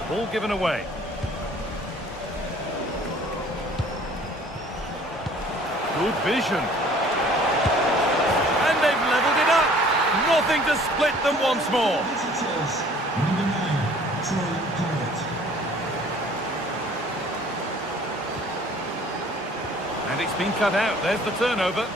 Ball given away. Good vision. And they've levelled it up. Nothing to split them once more. Visitors, number 9, And it's been cut out. There's the turnover.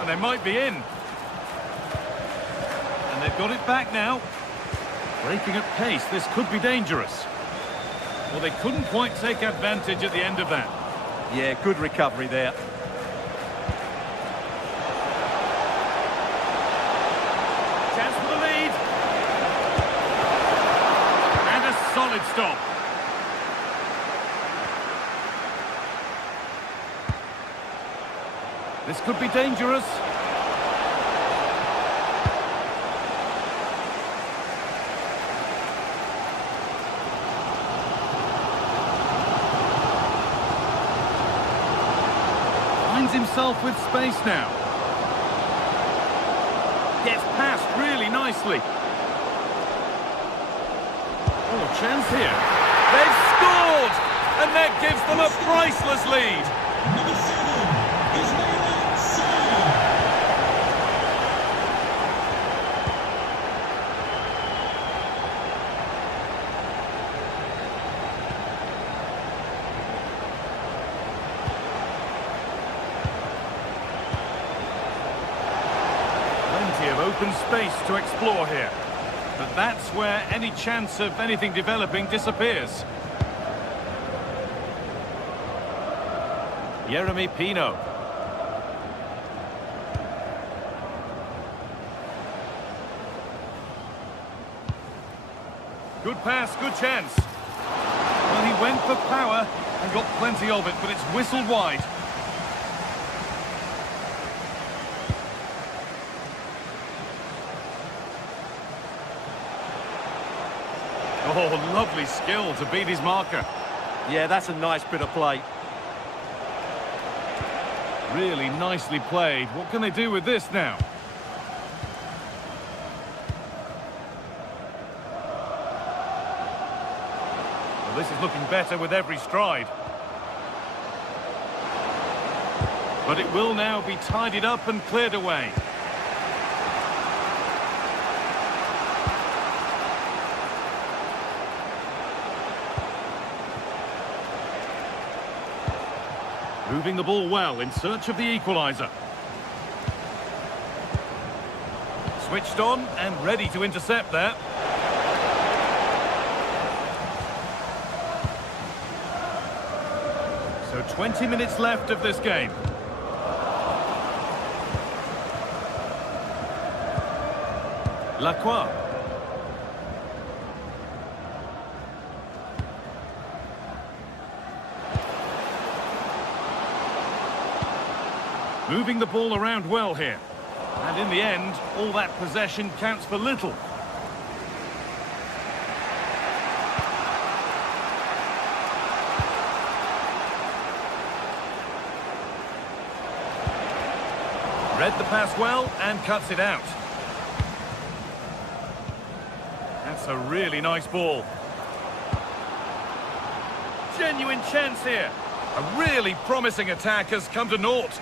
And they might be in. And they've got it back now. Breaking at pace, this could be dangerous. Well, they couldn't quite take advantage at the end of that. Yeah, good recovery there. Chance for the lead. And a solid stop. This could be dangerous. Finds himself with space now. Gets past really nicely. Oh, chance here. They've scored! And that gives them a priceless lead. number 7, Ismail Sarr. Plenty of open space to explore here. But that's where any chance of anything developing disappears. Jeremy Pino. Good pass, good chance. Well, he went for power and got plenty of it, but it's whistled wide. Oh, lovely skill to beat his marker. Yeah, that's a nice bit of play. Really nicely played. What can they do with this now? Well, this is looking better with every stride. But it will now be tidied up and cleared away. Moving the ball well in search of the equaliser. Switched on and ready to intercept there. So 20 minutes left of this game. Lacroix. Moving the ball around well here. And in the end, all that possession counts for little. Read the pass well and cuts it out. That's a really nice ball. Genuine chance here. A really promising attack has come to naught.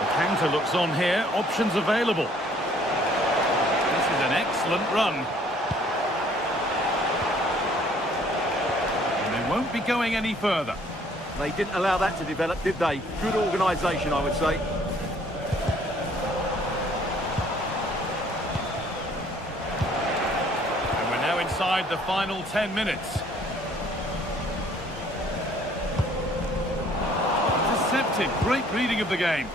The counter looks on here, options available. This is an excellent run. Won't be going any further. They didn't allow that to develop, did they? Good organisation, I would say. And we're now inside the final 10 minutes. Intercepted. Great reading of the game.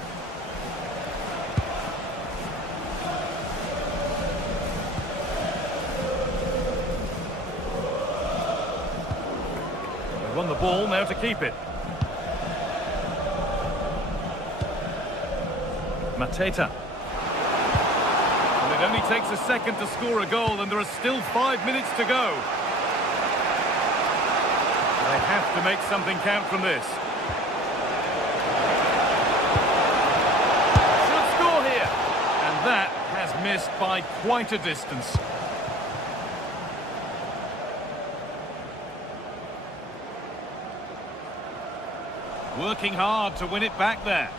Won the ball, now to keep it. Mateta. And it only takes a second to score a goal, and there are still 5 minutes to go. They have to make something count from this. Should score here. And that has missed by quite a distance. Working hard to win it back there.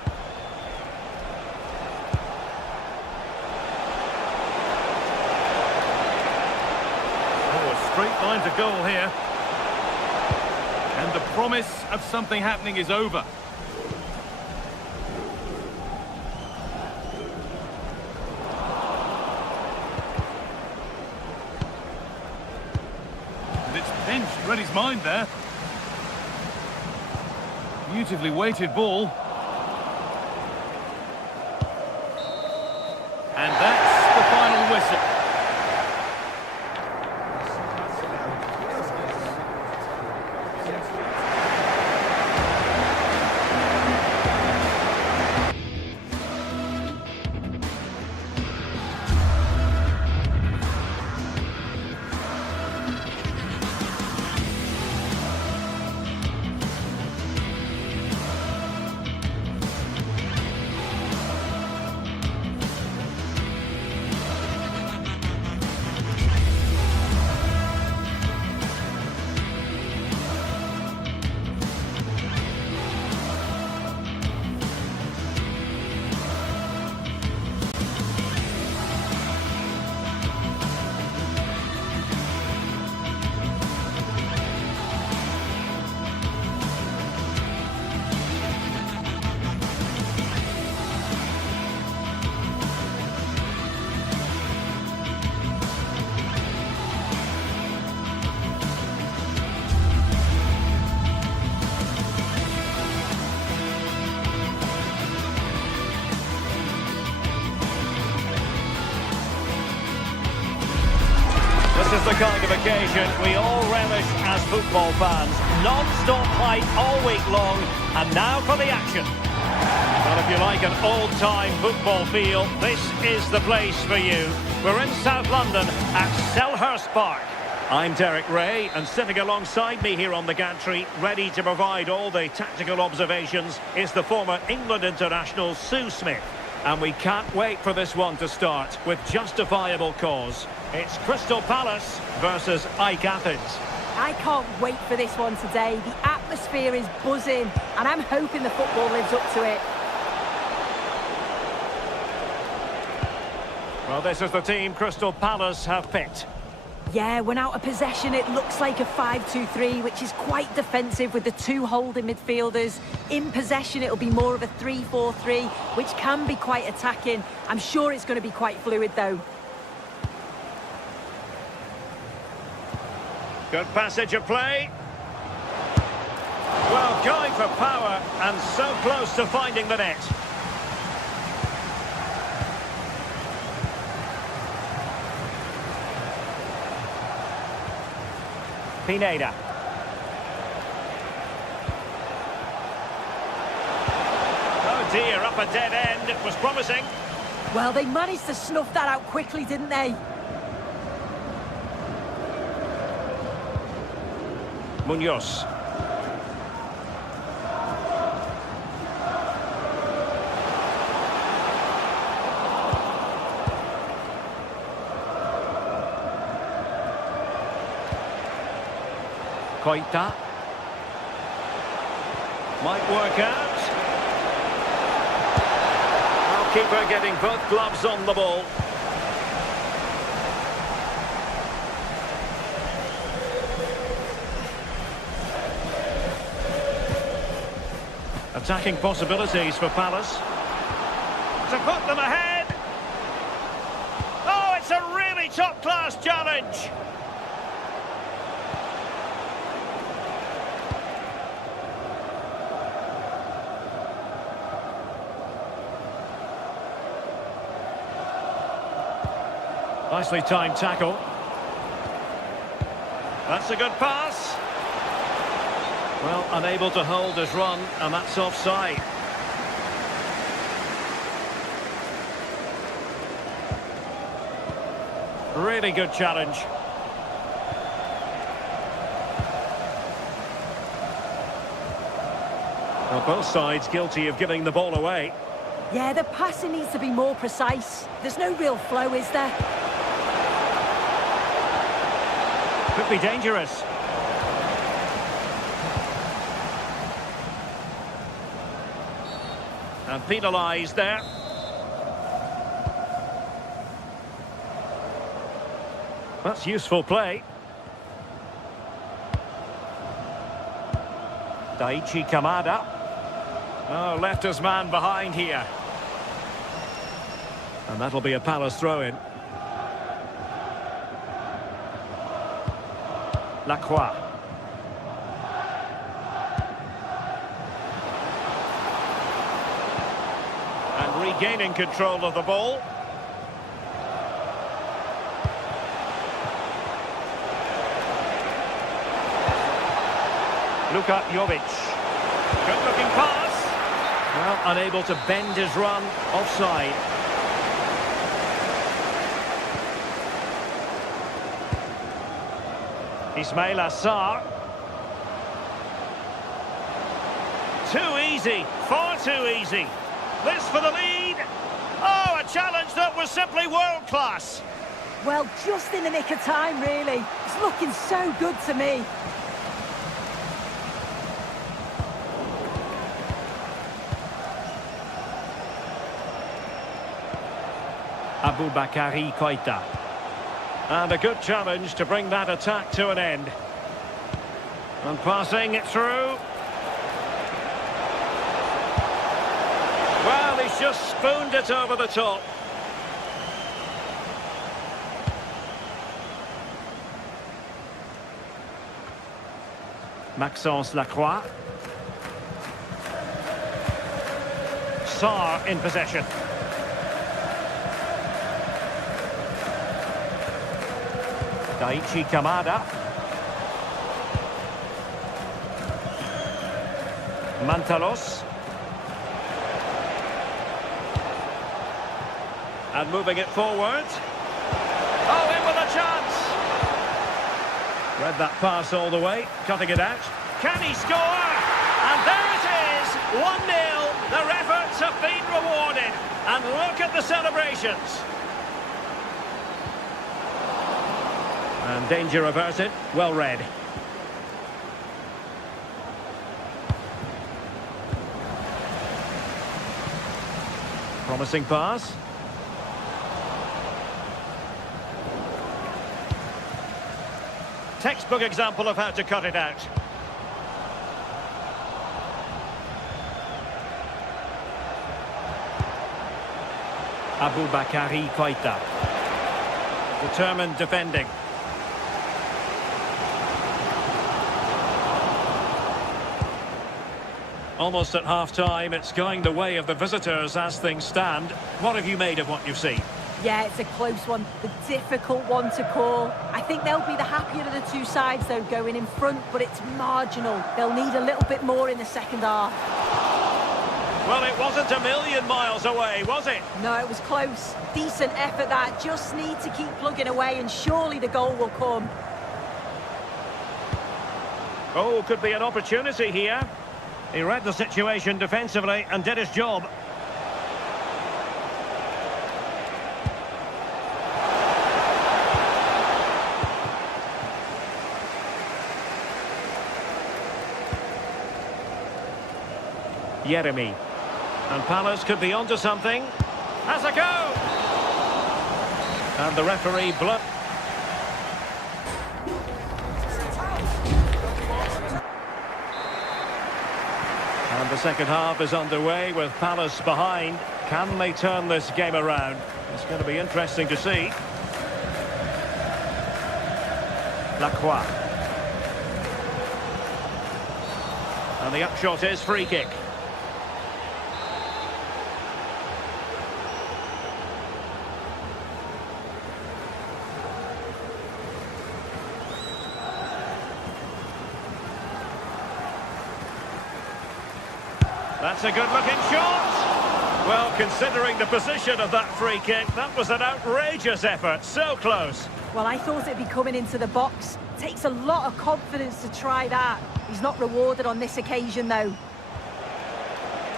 Oh, a straight line to goal here. And the promise of something happening is over. And it's pinched, read his mind there. Beautifully weighted ball. And that's the final whistle. This is the kind of occasion we all relish as football fans. Non-stop hype all week long, and now for the action. Well, if you like an old-time football feel, this is the place for you. We're in South London at Selhurst Park. I'm Derek Ray, and sitting alongside me here on the gantry, ready to provide all the tactical observations, is the former England international Sue Smith. And we can't wait for this one to start, with justifiable cause. It's Crystal Palace versus AEK Athens. I can't wait for this one today. The atmosphere is buzzing, and I'm hoping the football lives up to it. Well, this is the team Crystal Palace have picked. Yeah, when out of possession, it looks like a 5-2-3, which is quite defensive with the two holding midfielders. In possession, it'll be more of a 3-4-3, which can be quite attacking. I'm sure it's going to be quite fluid, though. Good passage of play. Well, going for power, and so close to finding the net. Pineda. Oh dear, up a dead end. It was promising. Well, they managed to snuff that out quickly, didn't they? Munoz. Koita. Might work out. Our keeper getting both gloves on the ball. Attacking possibilities for Palace. To put them ahead. Oh, it's a really top-class challenge. Nicely timed tackle. That's a good pass. Well, unable to hold his run, and that's offside. Really good challenge. Well, both sides guilty of giving the ball away. Yeah, the passing needs to be more precise. There's no real flow, is there? Could be dangerous. And penalised there. That's useful play. Daichi Kamada. Oh, left his man behind here. And that'll be a Palace throw-in. Lacroix. And regaining control of the ball. Luka Jovic. Good-looking pass. Well, unable to bend his run. Offside. Ismail Assar. Too easy, far too easy. This for the lead. Oh, a challenge that was simply world-class. Well, just in the nick of time, really. It's looking so good to me. Aboubakary Koita. And a good challenge to bring that attack to an end. And passing it through. Well, he's just spooned it over the top. Maxence Lacroix. Sarr in possession. Daichi Kamada. Mantalos. And moving it forward. Oh, in with a chance. Read that pass all the way, cutting it out. Can he score? And there it is, 1-0. Their efforts have been rewarded. And look at the celebrations. And danger averted, well read. Promising pass. Textbook example of how to cut it out. Aboubakary Keita. Determined defending. Almost at half-time, it's going the way of the visitors as things stand. What have you made of what you've seen? Yeah, it's a close one, a difficult one to call. I think they'll be the happier of the two sides, though, going in front, but it's marginal. They'll need a little bit more in the second half. Well, it wasn't a million miles away, was it? No, it was close. Decent effort that. Just need to keep plugging away, and surely the goal will come. Oh, could be an opportunity here. He read the situation defensively and did his job. Yeremy. And Palace could be onto something. Has a go! And the referee blows. And the second half is underway with Palace behind. Can they turn this game around? It's going to be interesting to see. Lacroix. And the upshot is free kick. That's a good-looking shot. Well, considering the position of that free kick, that was an outrageous effort. So close. Well, I thought it'd be coming into the box. Takes a lot of confidence to try that. He's not rewarded on this occasion, though.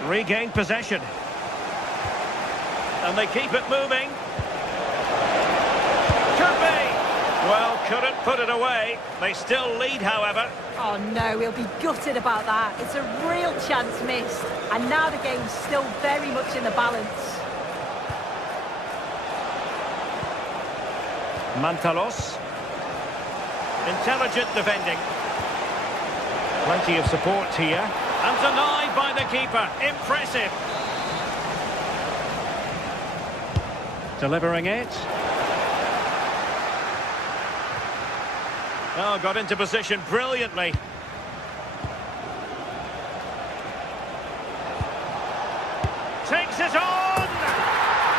Regained possession. And they keep it moving. Could be. Well, couldn't put it away. They still lead, however. Oh no, he'll be gutted about that. It's a real chance missed. And now the game's still very much in the balance. Mantalos. Intelligent defending. Plenty of support here. And denied by the keeper. Impressive. Delivering it. Oh, got into position brilliantly. Takes it on!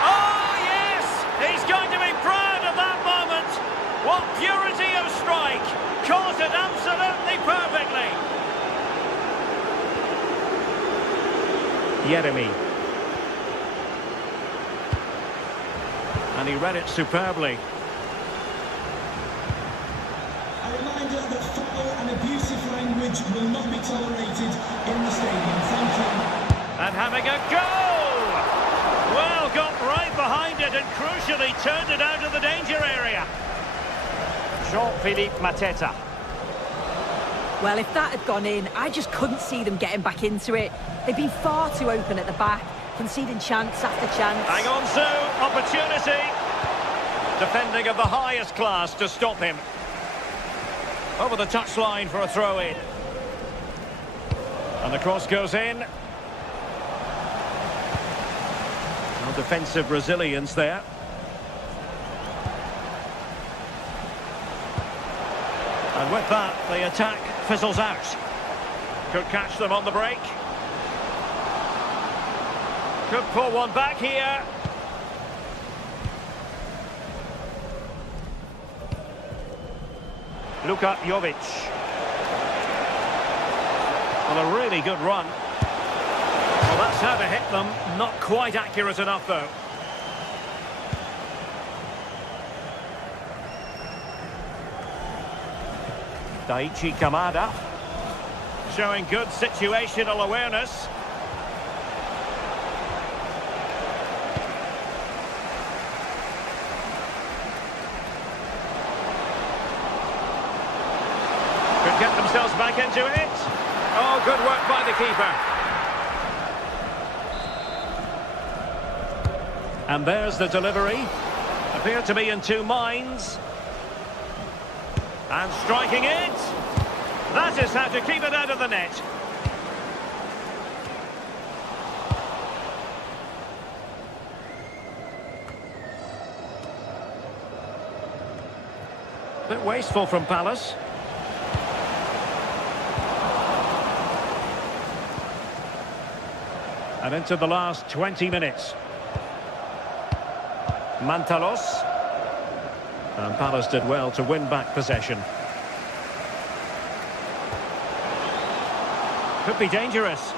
Oh, yes! He's going to be proud of that moment! What purity of strike! Caught it absolutely perfectly! Yeremy. And he read it superbly. A reminder that foul and abusive language will not be tolerated in the stadium. Thank you. And having a goal! Well, got right behind it and crucially turned it out of the danger area. Jean-Philippe Mateta. Well, if that had gone in, I just couldn't see them getting back into it. They've been far too open at the back, conceding chance after chance. Hang on, Sue. Opportunity. Defending of the highest class to stop him. Over the touchline for a throw-in. And the cross goes in. No defensive resilience there. And with that, the attack fizzles out. Could catch them on the break. Could pull one back here. Luka Jovic. Well, a really good run. Well, that's how to hit them. Not quite accurate enough, though. Daichi Kamada. Showing good situational awareness. Could get themselves back into it. Oh, good work by the keeper. And there's the delivery. Appear to be in two minds. And striking it. That is how to keep it out of the net. Bit wasteful from Palace. And into the last 20 minutes. Mantalos. And Palace did well to win back possession. Could be dangerous.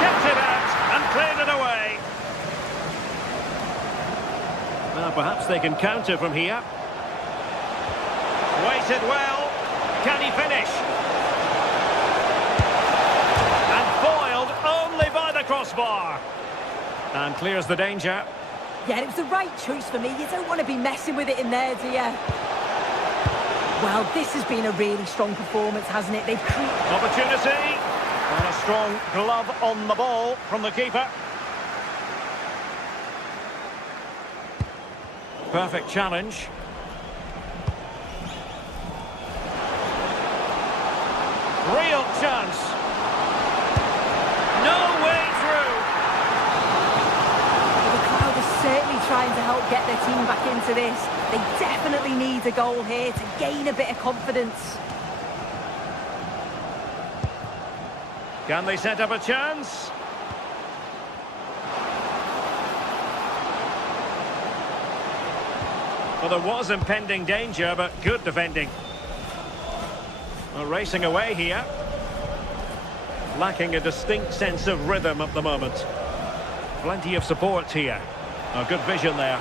Kept it out and cleared it away. Now perhaps they can counter from here. Waited well. Can he finish? Crossbar. And clears the danger. Yeah, it was the right choice for me. You don't want to be messing with it in there, do you? Well, this has been a really strong performance, hasn't it? They've created opportunity. And a strong glove on the ball from the keeper. Perfect challenge. Real chance. No way through. The crowd is certainly trying to help get their team back into this. They definitely need a goal here to gain a bit of confidence. Can they set up a chance? Well, there was impending danger, but good defending. Well, racing away here. Lacking a distinct sense of rhythm at the moment. Plenty of support here. Oh, good vision there.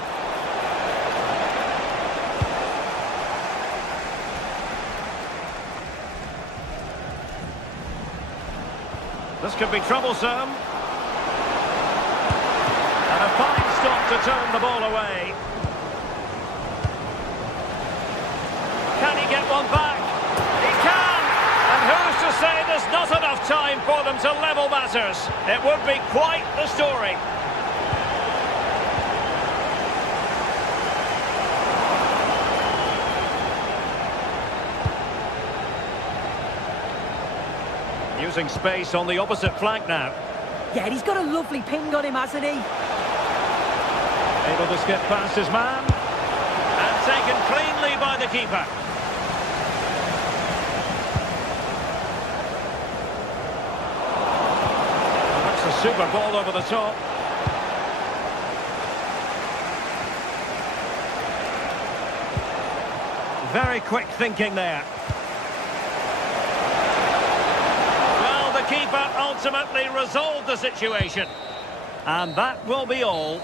This could be troublesome. And a fine stop to turn the ball away. Can he get one back? He can! And who's to say there's not enough time for them to level matters? It would be quite the story. Using space on the opposite flank now. Yeah, he's got a lovely ping on him, hasn't he? Able to skip past his man. And taken cleanly by the keeper. That's a super ball over the top. Very quick thinking there. Keeper ultimately resolved the situation. And that will be all.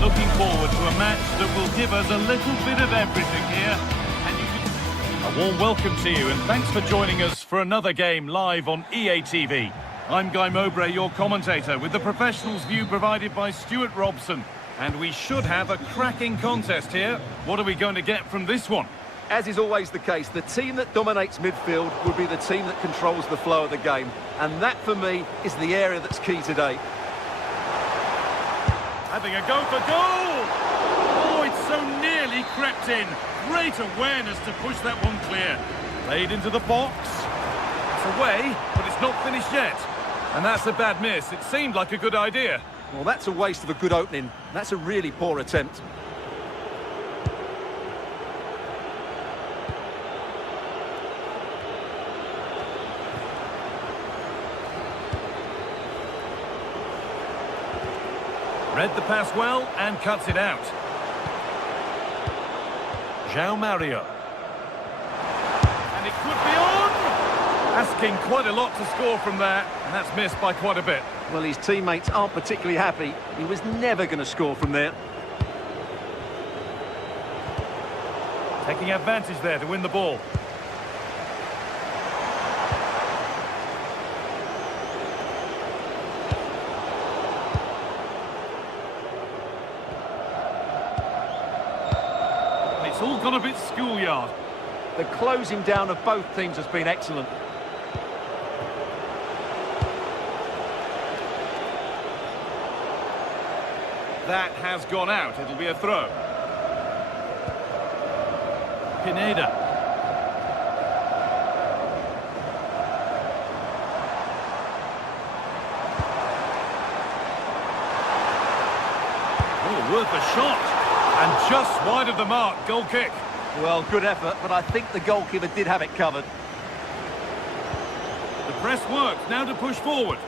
Looking forward to a match that will give us a little bit of everything here. And a warm welcome to you and thanks for joining us for another game live on EA TV. I'm Guy Mowbray, your commentator, with the professionals' view provided by Stuart Robson. And we should have a cracking contest here. What are we going to get from this one? As is always the case, the team that dominates midfield will be the team that controls the flow of the game. And that, for me, is the area that's key today. Having a go for goal! Oh, it's so nearly crept in. Great awareness to push that one clear. Played into the box. It's away, but it's not finished yet. And that's a bad miss. It seemed like a good idea. Well, that's a waste of a good opening. That's a really poor attempt. Read the pass well and cuts it out. João Mario. And it could be on! Asking quite a lot to score from there, and that's missed by quite a bit. Well, his teammates aren't particularly happy. He was never going to score from there. Taking advantage there to win the ball. It's all gone a bit schoolyard. The closing down of both teams has been excellent. That has gone out. It'll be a throw. Pineda. Oh, worth a shot. And just wide of the mark. Goal kick. Well, good effort, but I think the goalkeeper did have it covered. The press worked. Now to push forward.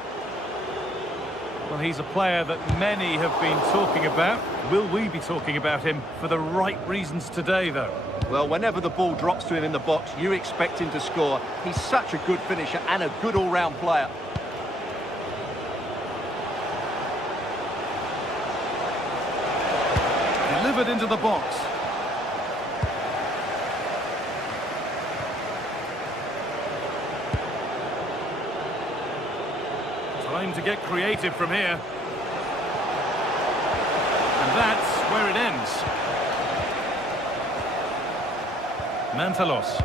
Well, he's a player that many have been talking about. Will we be talking about him for the right reasons today, though? Well, whenever the ball drops to him in the box, you expect him to score. He's such a good finisher and a good all-round player. Delivered into the box. Time to get creative from here. And that's where it ends. Mantalos.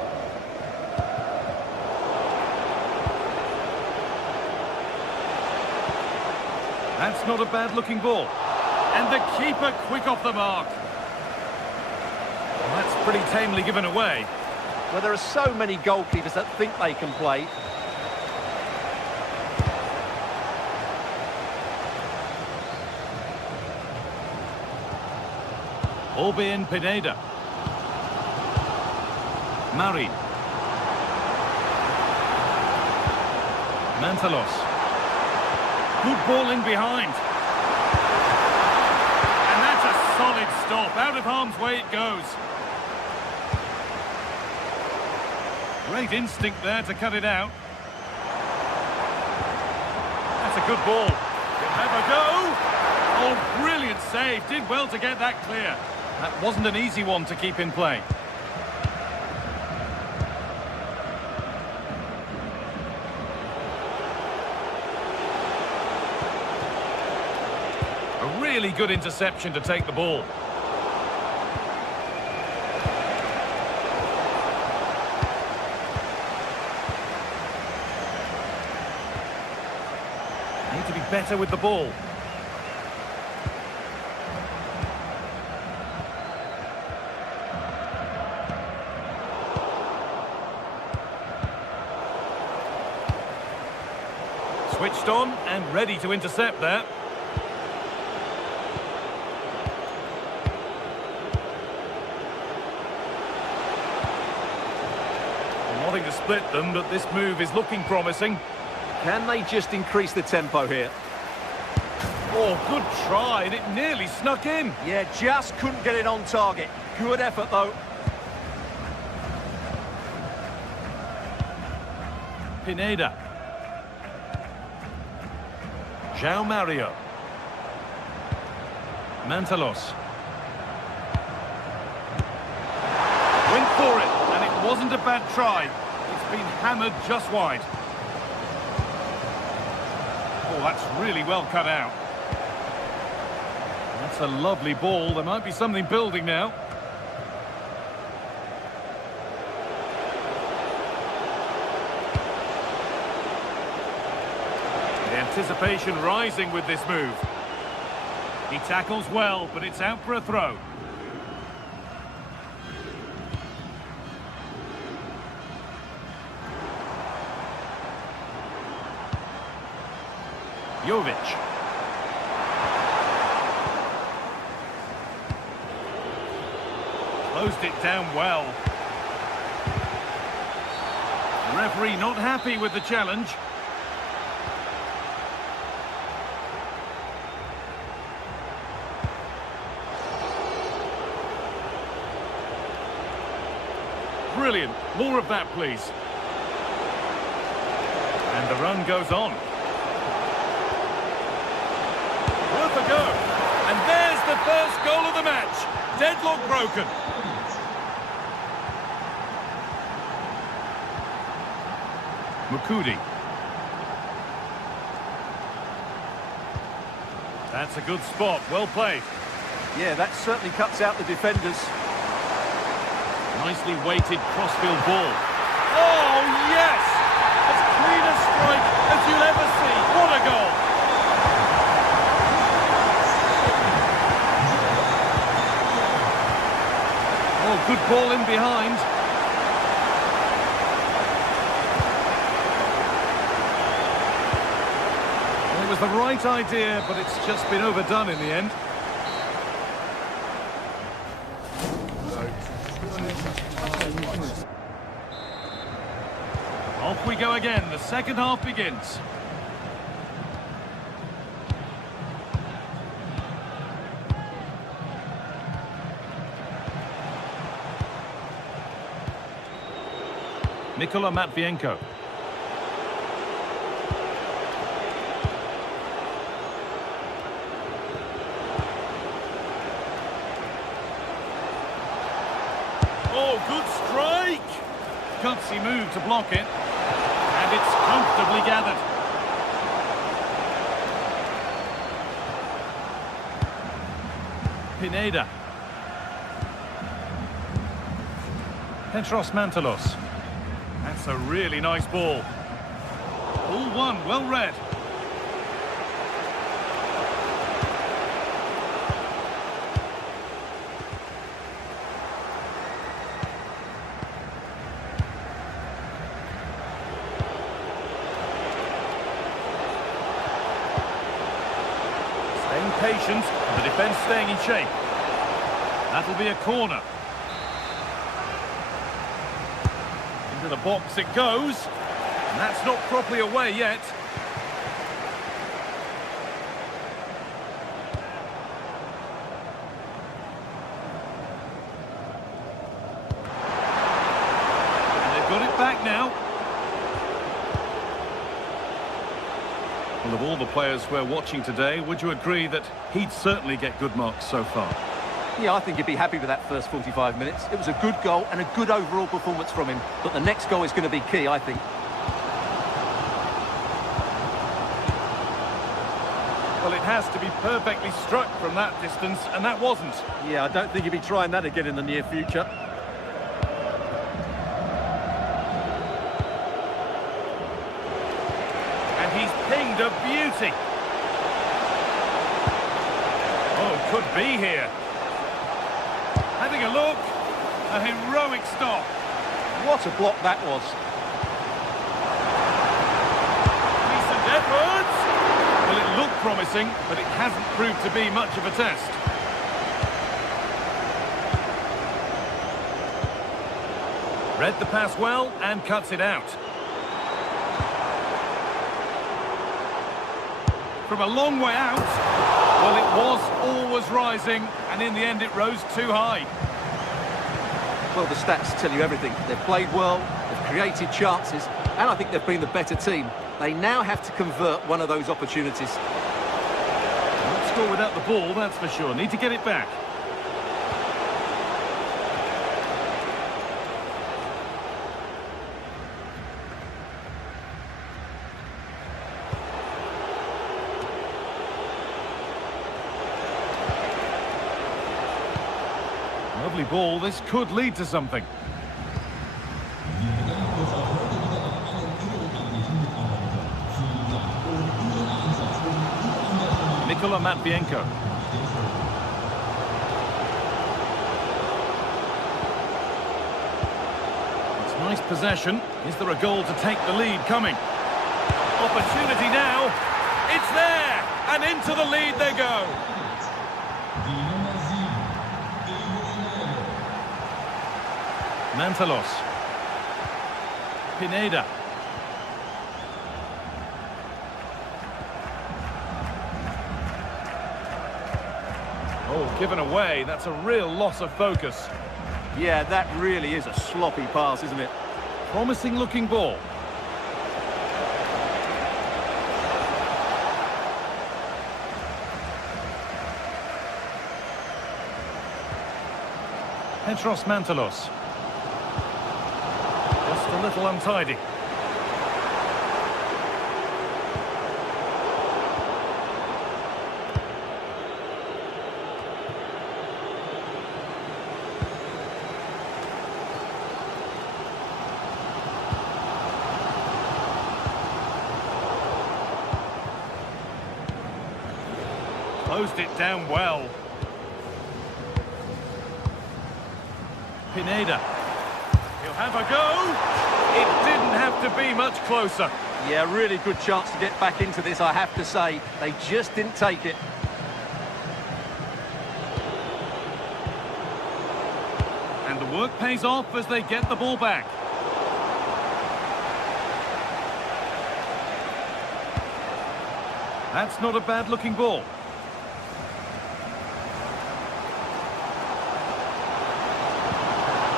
That's not a bad-looking ball. And the keeper quick off the mark. Well, that's pretty tamely given away. Well, there are so many goalkeepers that think they can play. Orbin Pineda. Marin. Mantalos. Good ball in behind. And that's a solid stop. Out of harm's way it goes. Great instinct there to cut it out. That's a good ball. He'll have a go. Oh, brilliant save. Did well to get that clear. That wasn't an easy one to keep in play. A really good interception to take the ball. Need to be better with the ball. Switched on and ready to intercept there. Nothing to split them, but this move is looking promising. Can they just increase the tempo here? Oh, good try, and it nearly snuck in. Yeah, just couldn't get it on target. Good effort, though. Pineda. João Mario. Mantalos. Went for it, and it wasn't a bad try. It's been hammered just wide. that's really well cut out. That's a lovely ball. There might be something building now. The anticipation rising with this move. He tackles well, but it's out for a throw. Jovic. Closed it down well. The referee not happy with the challenge. Brilliant. More of that, please. And the run goes on. Worth a go. And there's the first goal of the match. Deadlock broken. Mukudi. That's a good spot. Well played. Yeah, that certainly cuts out the defenders. Nicely weighted crossfield ball. Oh, yes! As clean a strike as you'll ever see. What a goal! Oh, good ball in behind. Well, it was the right idea, but it's just been overdone in the end. Off we go again. The second half begins. Nikola Matvienko. Oh, good strike! Gutsy move to block it. And it's comfortably gathered. Pineda. Petros Mantalos. That's a really nice ball. All one, well read. Staying patient, the defence staying in shape. That'll be a corner. Into the box it goes. And that's not properly away yet. And they've got it back now. Well, of all the players we're watching today, would you agree that he'd certainly get good marks so far? Yeah, I think he'd be happy with that first 45 minutes. It was a good goal and a good overall performance from him. But the next goal is going to be key, I think. Well, it has to be perfectly struck from that distance, and that wasn't. Yeah, I don't think he'd be trying that again in the near future. And he's pinged a beauty. Oh, could be here. Having a look. A heroic stop. What a block that was. Decent efforts. Well, it looked promising, but it hasn't proved to be much of a test. Read the pass well and cuts it out. From a long way out. Well, it was always rising, and in the end it rose too high. Well, the stats tell you everything. They've played well, they've created chances, and I think they've been the better team. They now have to convert one of those opportunities. Won't score without the ball, that's for sure. Need to get it back. Lovely ball. This could lead to something. Nicola Matvienko. It's nice possession. Is there a goal to take the lead coming? Opportunity now. It's there. And into the lead they go. Mantalos. Pineda. Oh, given away. That's a real loss of focus. Yeah, that really is a sloppy pass, isn't it? Promising looking ball. Petros Mantalos. Just a little untidy. Closed it down well. Pineda. He'll have a go. It didn't have to be much closer. Yeah, really good chance to get back into this, I have to say. They just didn't take it. And the work pays off as they get the ball back. That's not a bad-looking ball.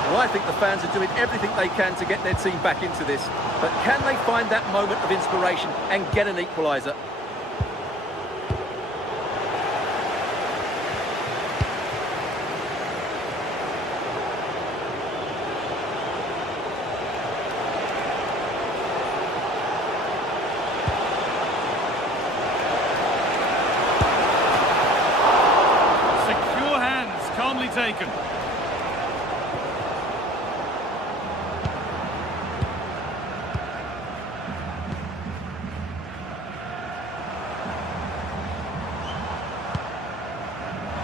Well, I think the fans are doing everything they can to get their team back into this. But can they find that moment of inspiration and get an equaliser? Secure hands, calmly taken.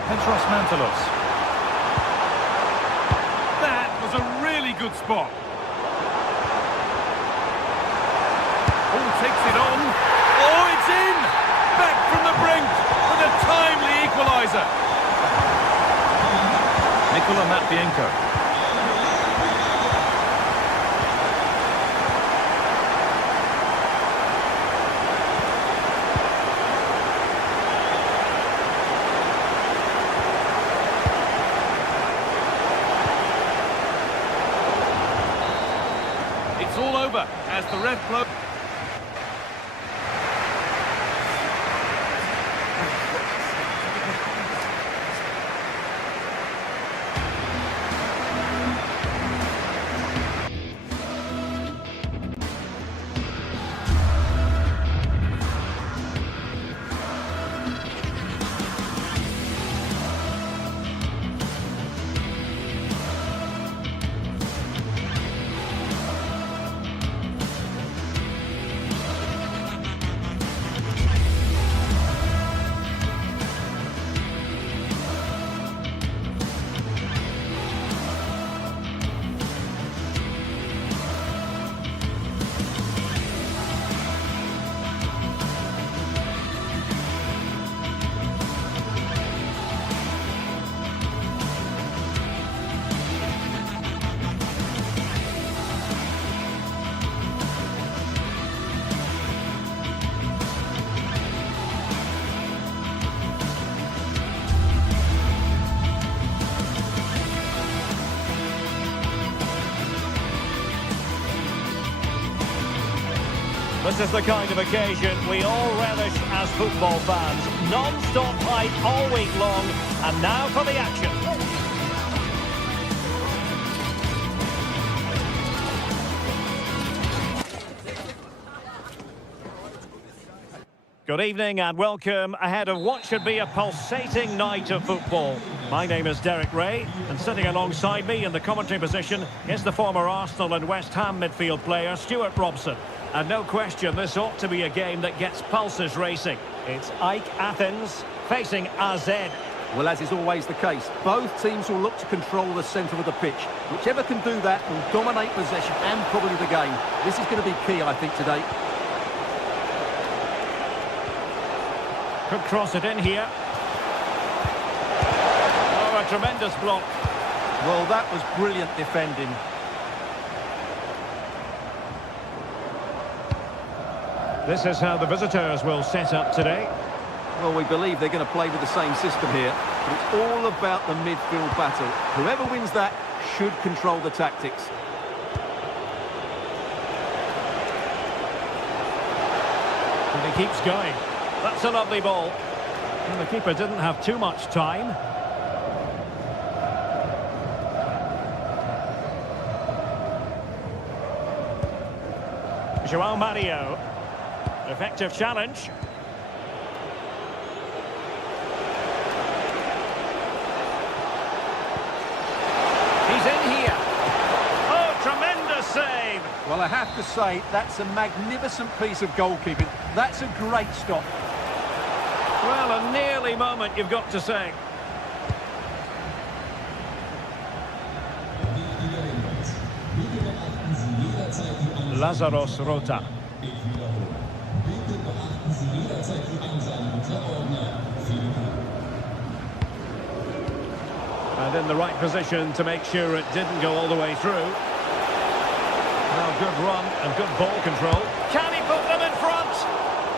Petros Mantalos. That was a really good spot. Oh, takes it on. Oh, it's in! Back from the brink with a timely equaliser. Nicola Matvienko. It's all over as the ref blows. This is the kind of occasion we all relish as football fans. Non-stop hype all week long, and now for the action. Good evening and welcome ahead of what should be a pulsating night of football. My name is Derek Ray, and sitting alongside me in the commentary position is the former Arsenal and West Ham midfield player Stuart Robson. And no question, this ought to be a game that gets pulses racing. It's Ike Athens facing AZ. Well, as is always the case, both teams will look to control the centre of the pitch. Whichever can do that will dominate possession and probably the game. This is going to be key, I think, today. Could cross it in here. Oh, a tremendous block. Well, that was brilliant defending. This is how the visitors will set up today. Well, we believe they're going to play with the same system here. But it's all about the midfield battle. Whoever wins that should control the tactics. And he keeps going. That's a lovely ball. And the keeper didn't have too much time. João Mario. Effective challenge. He's in here. Oh, tremendous save. Well, I have to say, that's a magnificent piece of goalkeeping. That's a great stop. Well, a nearly moment, you've got to say. Lazaros Rota. And in the right position to make sure it didn't go all the way through. Now, good run and good ball control. Can he put them in front?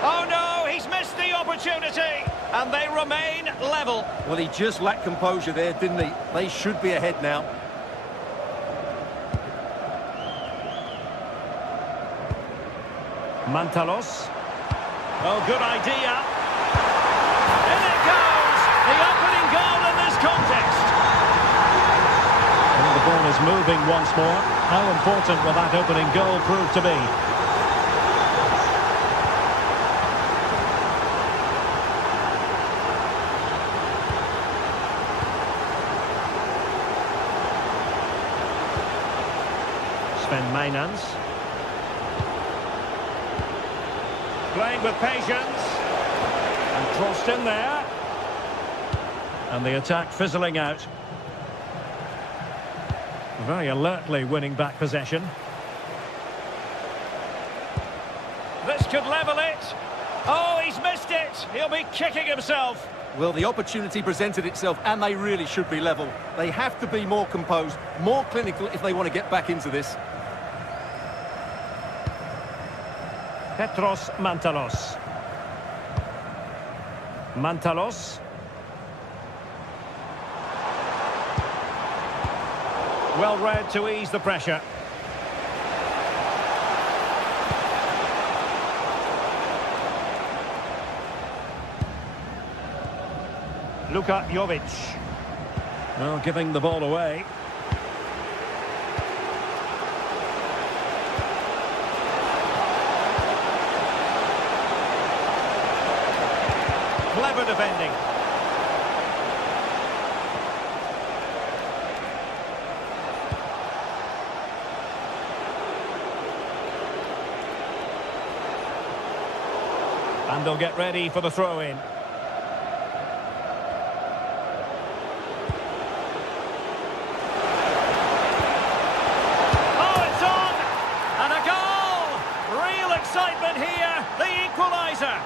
Oh no, he's missed the opportunity. And they remain level. Well, he just lacked composure there, didn't he? They should be ahead now. Mantalos. Oh, good idea. In it goes! The opening goal in this contest. And the ball is moving once more. How important will that opening goal prove to be? Sven Mainans. Playing with patience. And crossed in there. And the attack fizzling out. Very alertly winning back possession. This could level it. Oh, he's missed it. He'll be kicking himself. Well, the opportunity presented itself, and they really should be level. They have to be more composed, more clinical if they want to get back into this. Petros Mantalos. Mantalos. Well read to ease the pressure. Luka Jovic. Well, giving the ball away. Clever defending. And they'll get ready for the throw-in. Oh, it's on! And a goal! Real excitement here, the equaliser.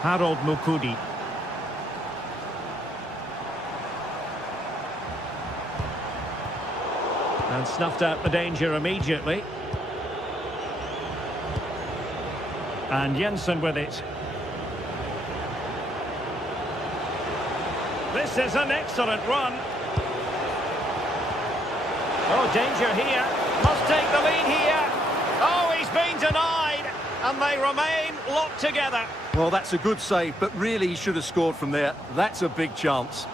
Harold Mukudi. And snuffed out the danger immediately. And Jensen with it. This is an excellent run. Oh, danger here. Must take the lead here. Oh, he's been denied. And they remain locked together. Well, that's a good save, but really he should have scored from there. That's a big chance.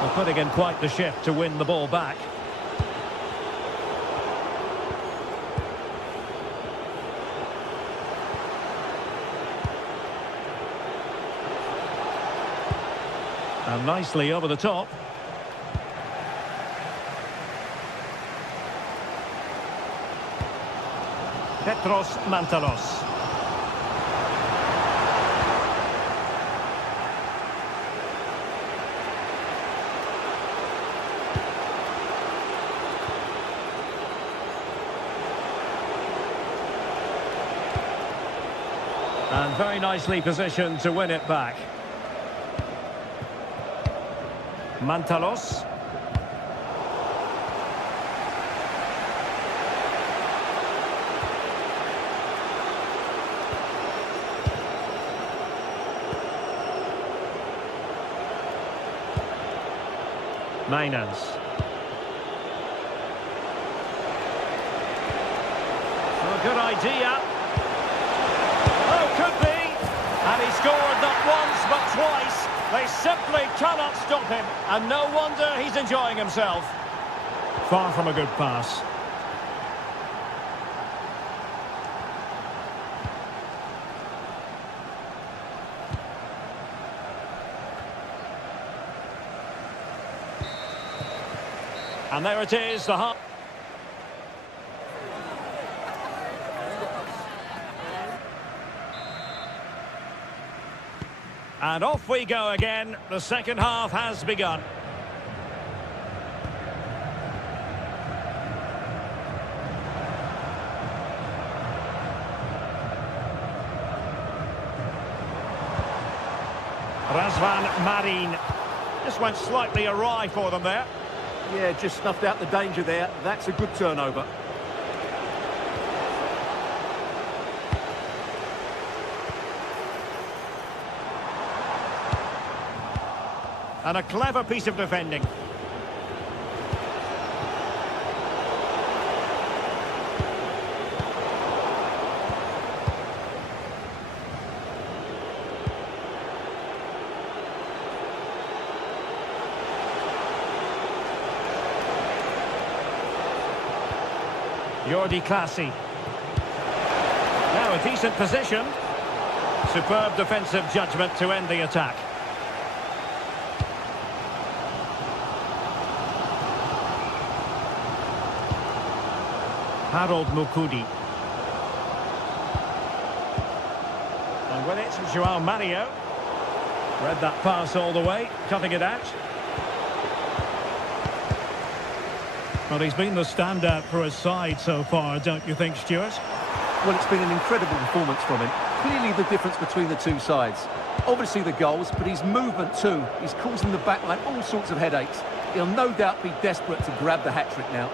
They're putting in quite the shift to win the ball back. And nicely over the top. Petros Mantalos. And very nicely positioned to win it back. Mantalos. Mainans. A good idea. Oh, could be. And he scored not once, but twice. They simply cannot stop him. And no wonder he's enjoying himself. Far from a good pass. And there it is, the half. And off we go again. The second half has begun. Razvan Marin. Just went slightly awry for them there. Yeah, just snuffed out the danger there. That's a good turnover. And a clever piece of defending. Jordi Clasie. Now a decent position. Superb defensive judgment to end the attack. Harold Mukudi. And with it, João Mario. Read that pass all the way, cutting it out. Well, he's been the standout for his side so far, don't you think, Stuart? Well, it's been an incredible performance from him. Clearly the difference between the two sides. Obviously the goals, but his movement too. He's causing the backline all sorts of headaches. He'll no doubt be desperate to grab the hat-trick now.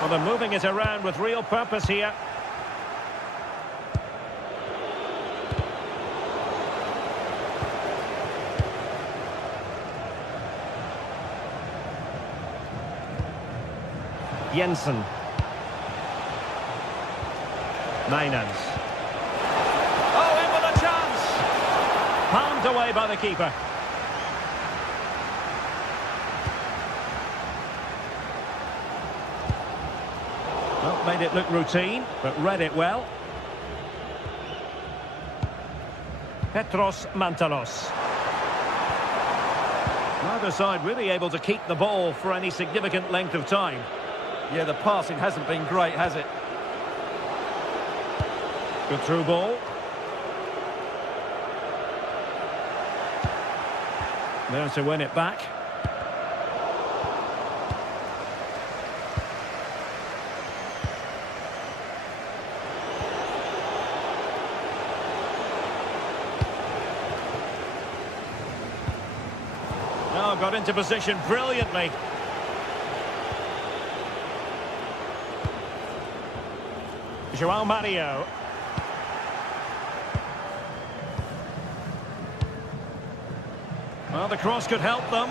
Well, they're moving it around with real purpose here. Jensen. Mainans. Oh, in with a chance! Palmed away by the keeper. Well, made it look routine, but read it well. Petros Mantalos. Neither side really able to keep the ball for any significant length of time. Yeah, the passing hasn't been great, has it? Good through ball. There to win it back. Now got into position brilliantly. João Mario. Well, the cross could help them.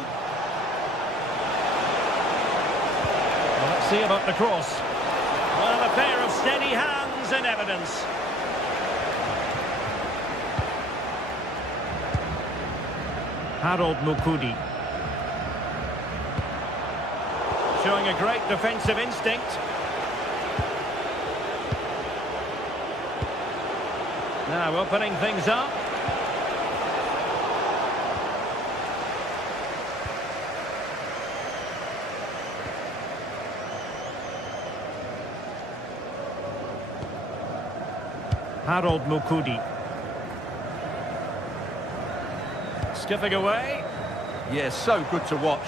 Well, let's see about the cross. Well, a pair of steady hands in evidence. Harold Mukudi. Showing a great defensive instinct. Now opening things up. Harold Mukudi. Skipping away. Yeah, so good to watch.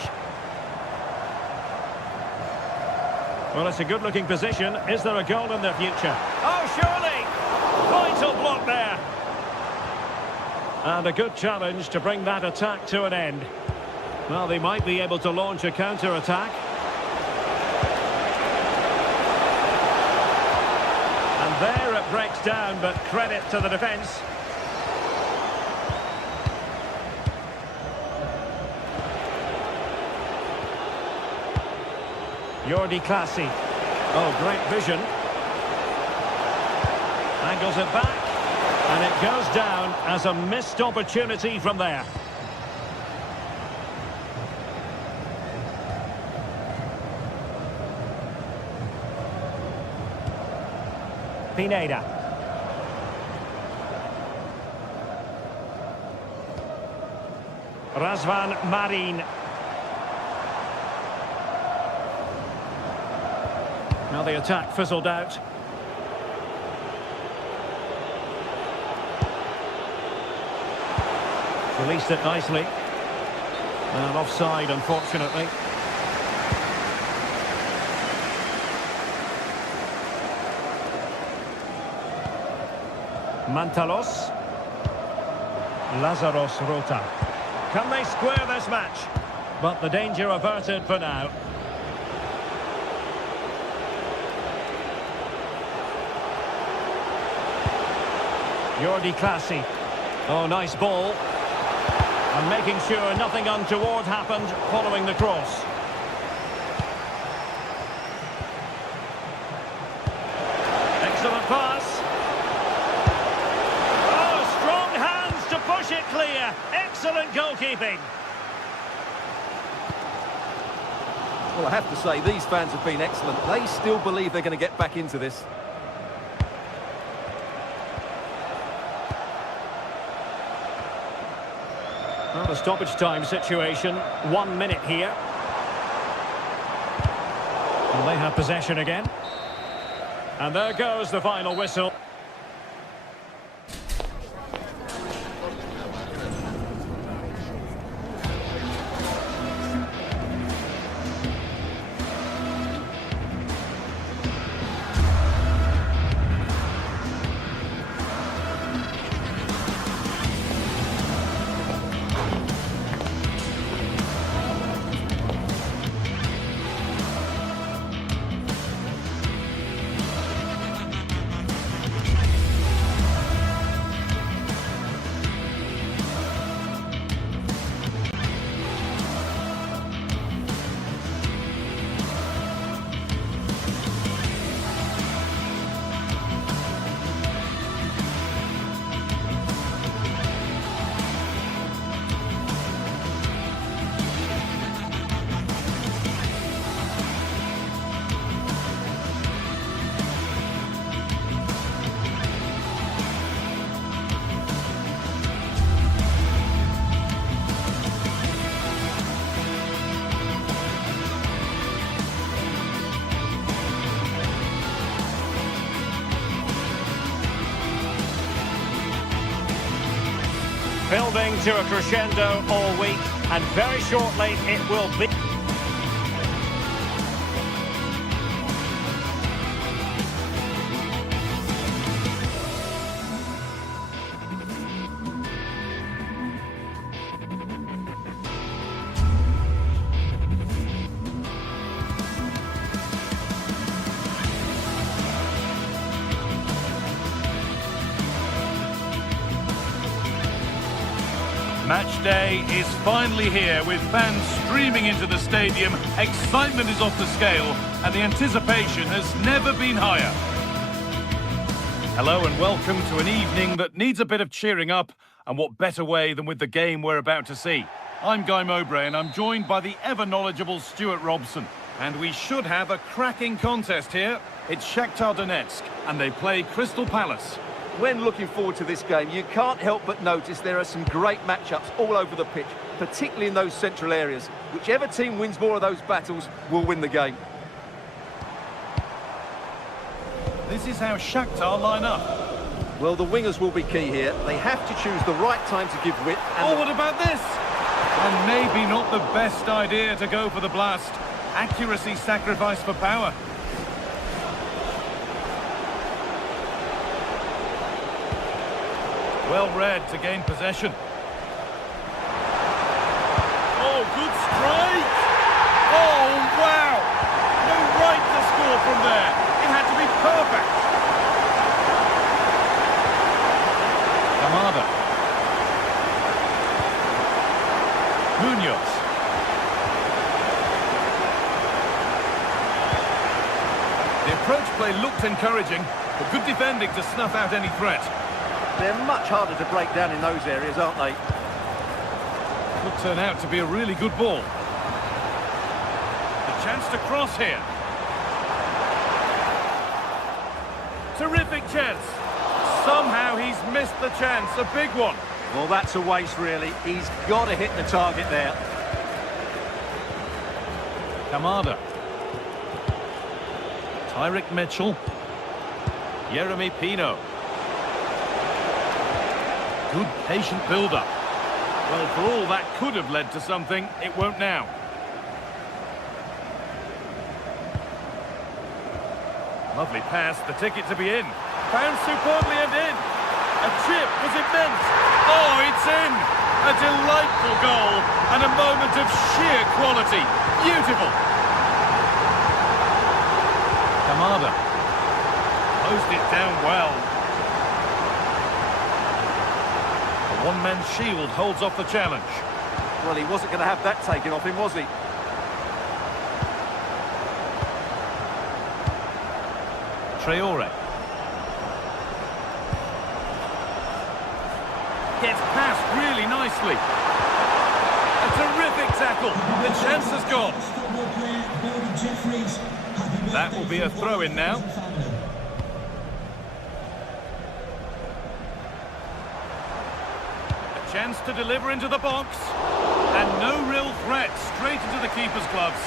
Well, it's a good-looking position. Is there a goal in their future? Oh, surely! Vital block there. And a good challenge to bring that attack to an end. Well, they might be able to launch a counter-attack. And there it breaks down, but credit to the defence. Jordi Clasie. Oh, great vision. Angles it back. And it goes down as a missed opportunity from there. Pineda. Razvan Marin. Now the attack fizzled out. Released it nicely. And offside, unfortunately. Mantalos. Lazaros Rota. Can they square this match? But the danger averted for now. Jordi Clasie. Oh, nice ball. And making sure nothing untoward happened following the cross. Excellent pass. Oh, strong hands to push it clear. Excellent goalkeeping. Well, I have to say, these fans have been excellent. They still believe they're going to get back into this. Well, a stoppage time situation. 1 minute here. Well, they have possession again. And there goes the final whistle. Building to a crescendo all week, and very shortly it will be. Match day is finally here, with fans streaming into the stadium. Excitement is off the scale, and the anticipation has never been higher. Hello and welcome to an evening that needs a bit of cheering up, and what better way than with the game we're about to see. I'm Guy Mowbray, and I'm joined by the ever-knowledgeable Stuart Robson. And we should have a cracking contest here. It's Shakhtar Donetsk, and they play Crystal Palace. When looking forward to this game, you can't help but notice there are some great matchups all over the pitch, particularly in those central areas. Whichever team wins more of those battles will win the game. This is how Shakhtar line up. Well, the wingers will be key here. They have to choose the right time to give width. And What about this? And maybe not the best idea to go for the blast. Accuracy sacrificed for power. Well read to gain possession. Oh, good strike! Oh, wow! No right to score from there. It had to be perfect. Kamada. Munoz. The approach play looked encouraging, but good defending to snuff out any threat. they're much harder to break down in those areas, aren't they? Could turn out to be a really good ball. A chance to cross here. Terrific chance. Somehow he's missed the chance, a big one. Well, that's a waste, really. He's got to hit the target there. Kamada. Tyrick Mitchell. Yeremy Pino. Good patient build-up. Well, for all that could have led to something, it won't now. Lovely pass, the ticket to be in. Found superbly and in. A chip, was it meant? Oh, it's in! A delightful goal and a moment of sheer quality. Beautiful. Kamada. Closed it down well. The one-man shield holds off the challenge. Well, he wasn't going to have that taken off him, was he? Traore. Gets past really nicely. A terrific tackle. The chance has gone. That will be a throw-in now. A chance to deliver into the box. And no real threat. Straight into the keeper's gloves.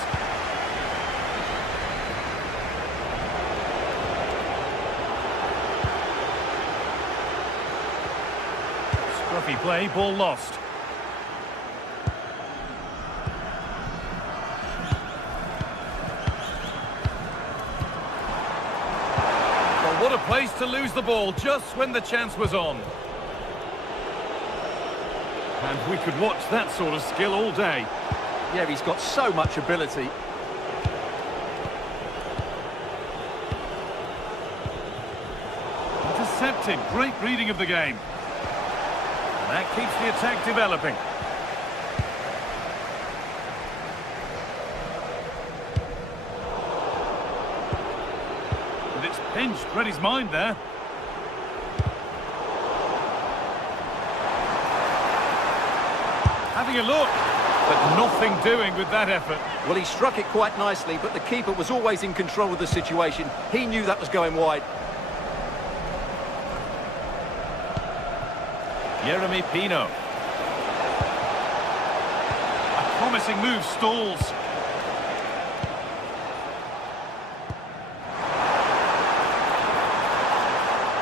Scruffy play, ball lost. Well, what a place to lose the ball just when the chance was on. And we could watch that sort of skill all day. Yeah, he's got so much ability. Intercepted, great reading of the game. That keeps the attack developing. And it's pinched, read his mind there. Having a look, but nothing doing with that effort. Well, he struck it quite nicely, but the keeper was always in control of the situation. He knew that was going wide. Yeremy Pino. A promising move stalls.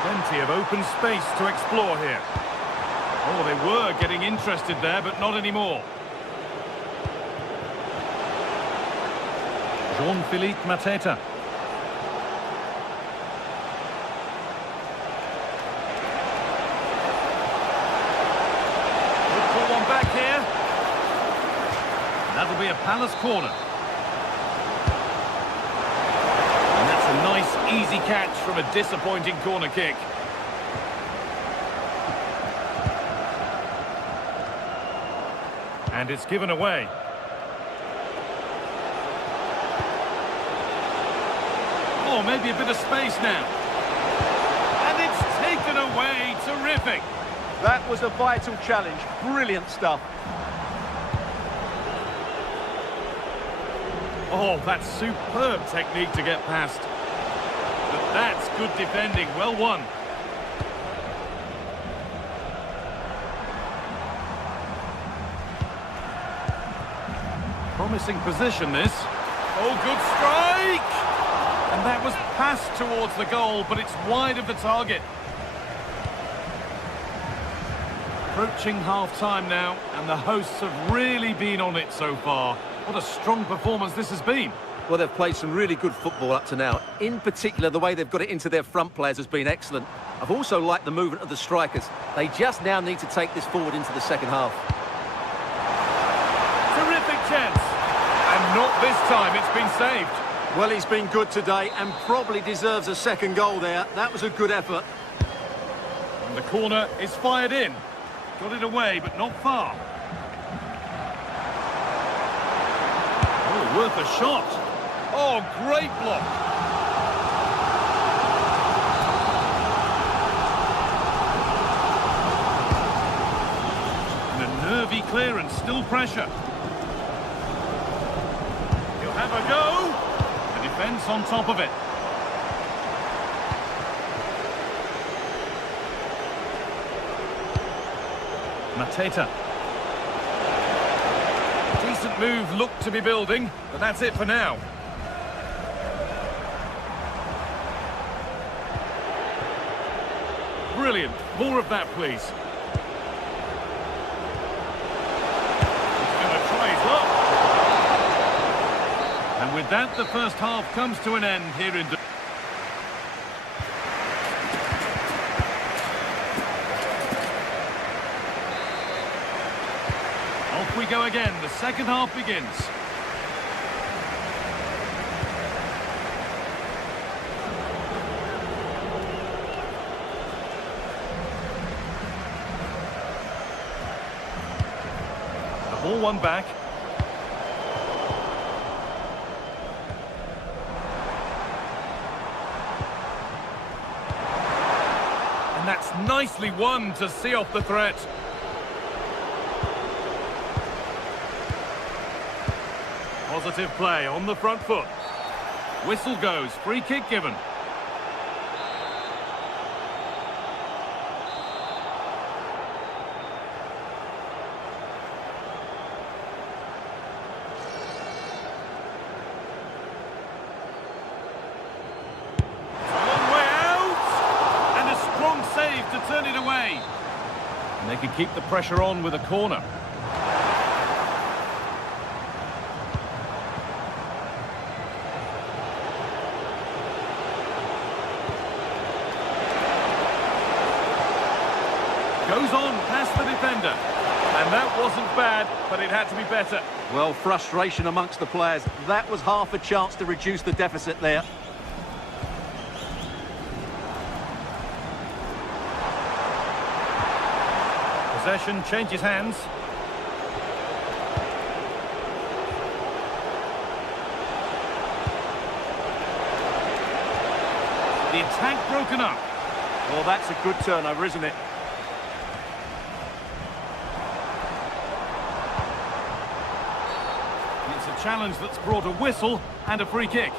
Plenty of open space to explore here. Oh, they were getting interested there, but not anymore. Jean-Philippe Mateta. Back here. That'll be a Palace corner. And that's a nice, easy catch from a disappointing corner kick. And it's given away. Oh, maybe a bit of space now. And it's taken away. Terrific. That was a vital challenge. Brilliant stuff. Oh, that's superb technique to get past. But that's good defending. Well won. Promising position, this. Oh, good strike! And that was passed towards the goal, but it's wide of the target. Approaching half-time now, and the hosts have really been on it so far. What a strong performance this has been. Well, they've played some really good football up to now. In particular, the way they've got it into their front players has been excellent. I've also liked the movement of the strikers. They just now need to take this forward into the second half. Terrific chance. And not this time, it's been saved. Well, he's been good today and probably deserves a second goal there. That was a good effort. And the corner is fired in. Got it away, but not far. Oh, worth a shot. Oh, great block. And a nervy clearance, still pressure. He'll have a go. The defence on top of it. Mateta. Decent move looked to be building, but that's it for now. Brilliant. More of that, please. He's going to try his luck. And with that, the first half comes to an end here in... Off we go again. The second half begins. Ball one back. And that's nicely won to see off the threat. Positive play on the front foot. Whistle goes, free kick given. To turn it away. And they can keep the pressure on with a corner. Goes on past the defender. And that wasn't bad, but it had to be better. Well, frustration amongst the players. That was half a chance to reduce the deficit there. Possession changes hands. The attack broken up. Well, that's a good turnover, isn't it? It's a challenge that's brought a whistle and a free kick.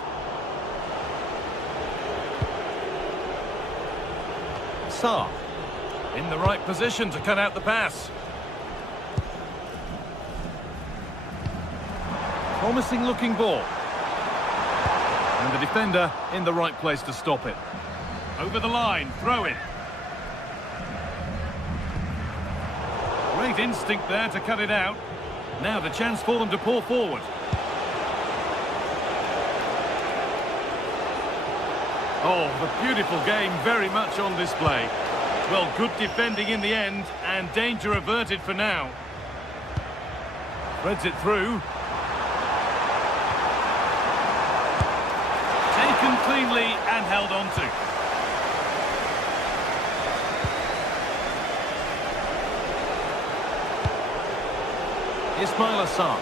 Sarr. In the right position to cut out the pass. Promising looking ball. And the defender in the right place to stop it. Over the line, throw in. Great instinct there to cut it out. Now the chance for them to pour forward. Oh, the beautiful game very much on display. Well, good defending in the end, and danger averted for now. Threads it through. Taken cleanly and held on to. Ismail Assar.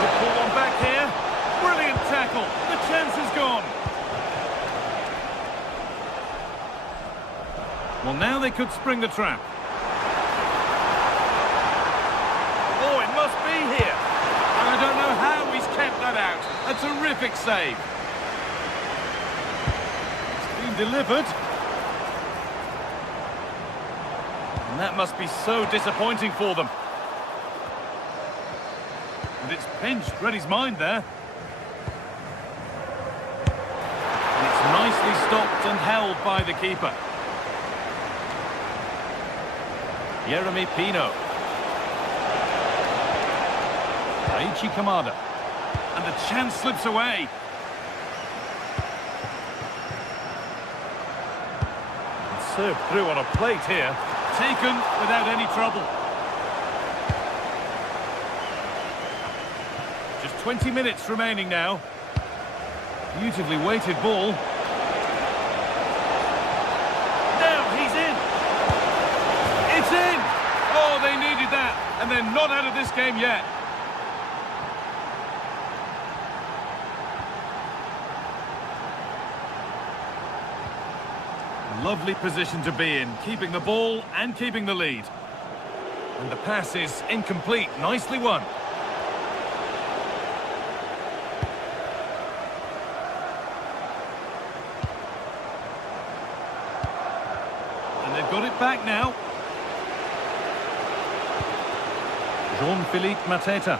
Good ball on back here. Brilliant tackle. The chance is gone. Well, now they could spring the trap. Oh, it must be here. And I don't know how he's kept that out. A terrific save. It's been delivered. And that must be so disappointing for them. And it's pinched Reddy's mind there. And it's nicely stopped and held by the keeper. Yeremy Pino. Aichi Kamada. And the chance slips away. And served through on a plate here. Taken without any trouble. Just 20 minutes remaining now. Beautifully weighted ball. Now he's in. It's in. Oh, they needed that. And they're not out of this game yet. Lovely position to be in, keeping the ball and keeping the lead. And the pass is incomplete, nicely won. And they've got it back now. Jean-Philippe Mateta.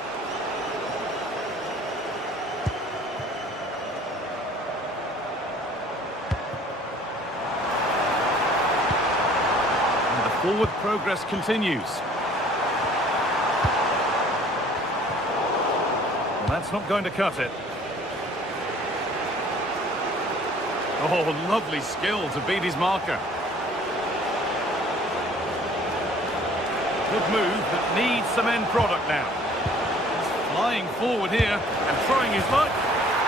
Forward progress continues. Well, that's not going to cut it. Oh, lovely skill to beat his marker. Good move that needs some end product now. He's flying forward here and trying his luck.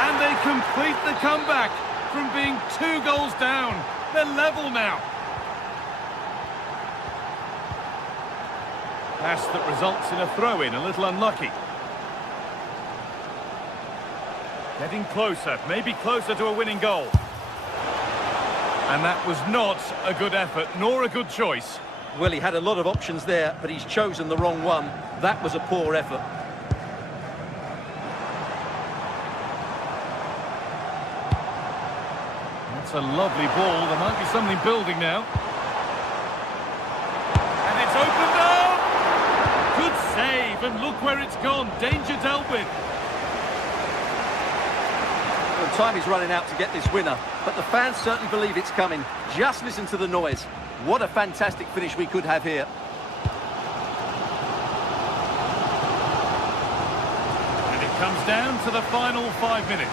And they complete the comeback from being 2 goals down. They're level now. Pass that results in a throw-in, a little unlucky. Getting closer, maybe closer to a winning goal. And that was not a good effort, nor a good choice. Well, he had a lot of options there, but he's chosen the wrong one. That was a poor effort. That's a lovely ball. There might be something building now. And it's opened up! Good save, and look where it's gone. Danger dealt with. Well, time is running out to get this winner, but the fans certainly believe it's coming. Just listen to the noise. What a fantastic finish we could have here. And it comes down to the final 5 minutes.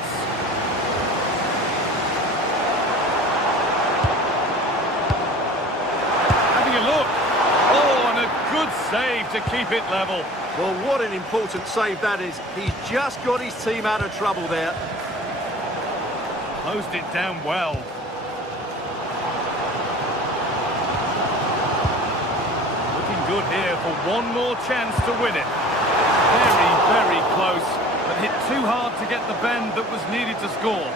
Having a look. Oh, and a good save to keep it level. Well, what an important save that is. He's just got his team out of trouble there. Closed it down well. Looking good here for one more chance to win it. Very, very close, but hit too hard to get the bend that was needed to score.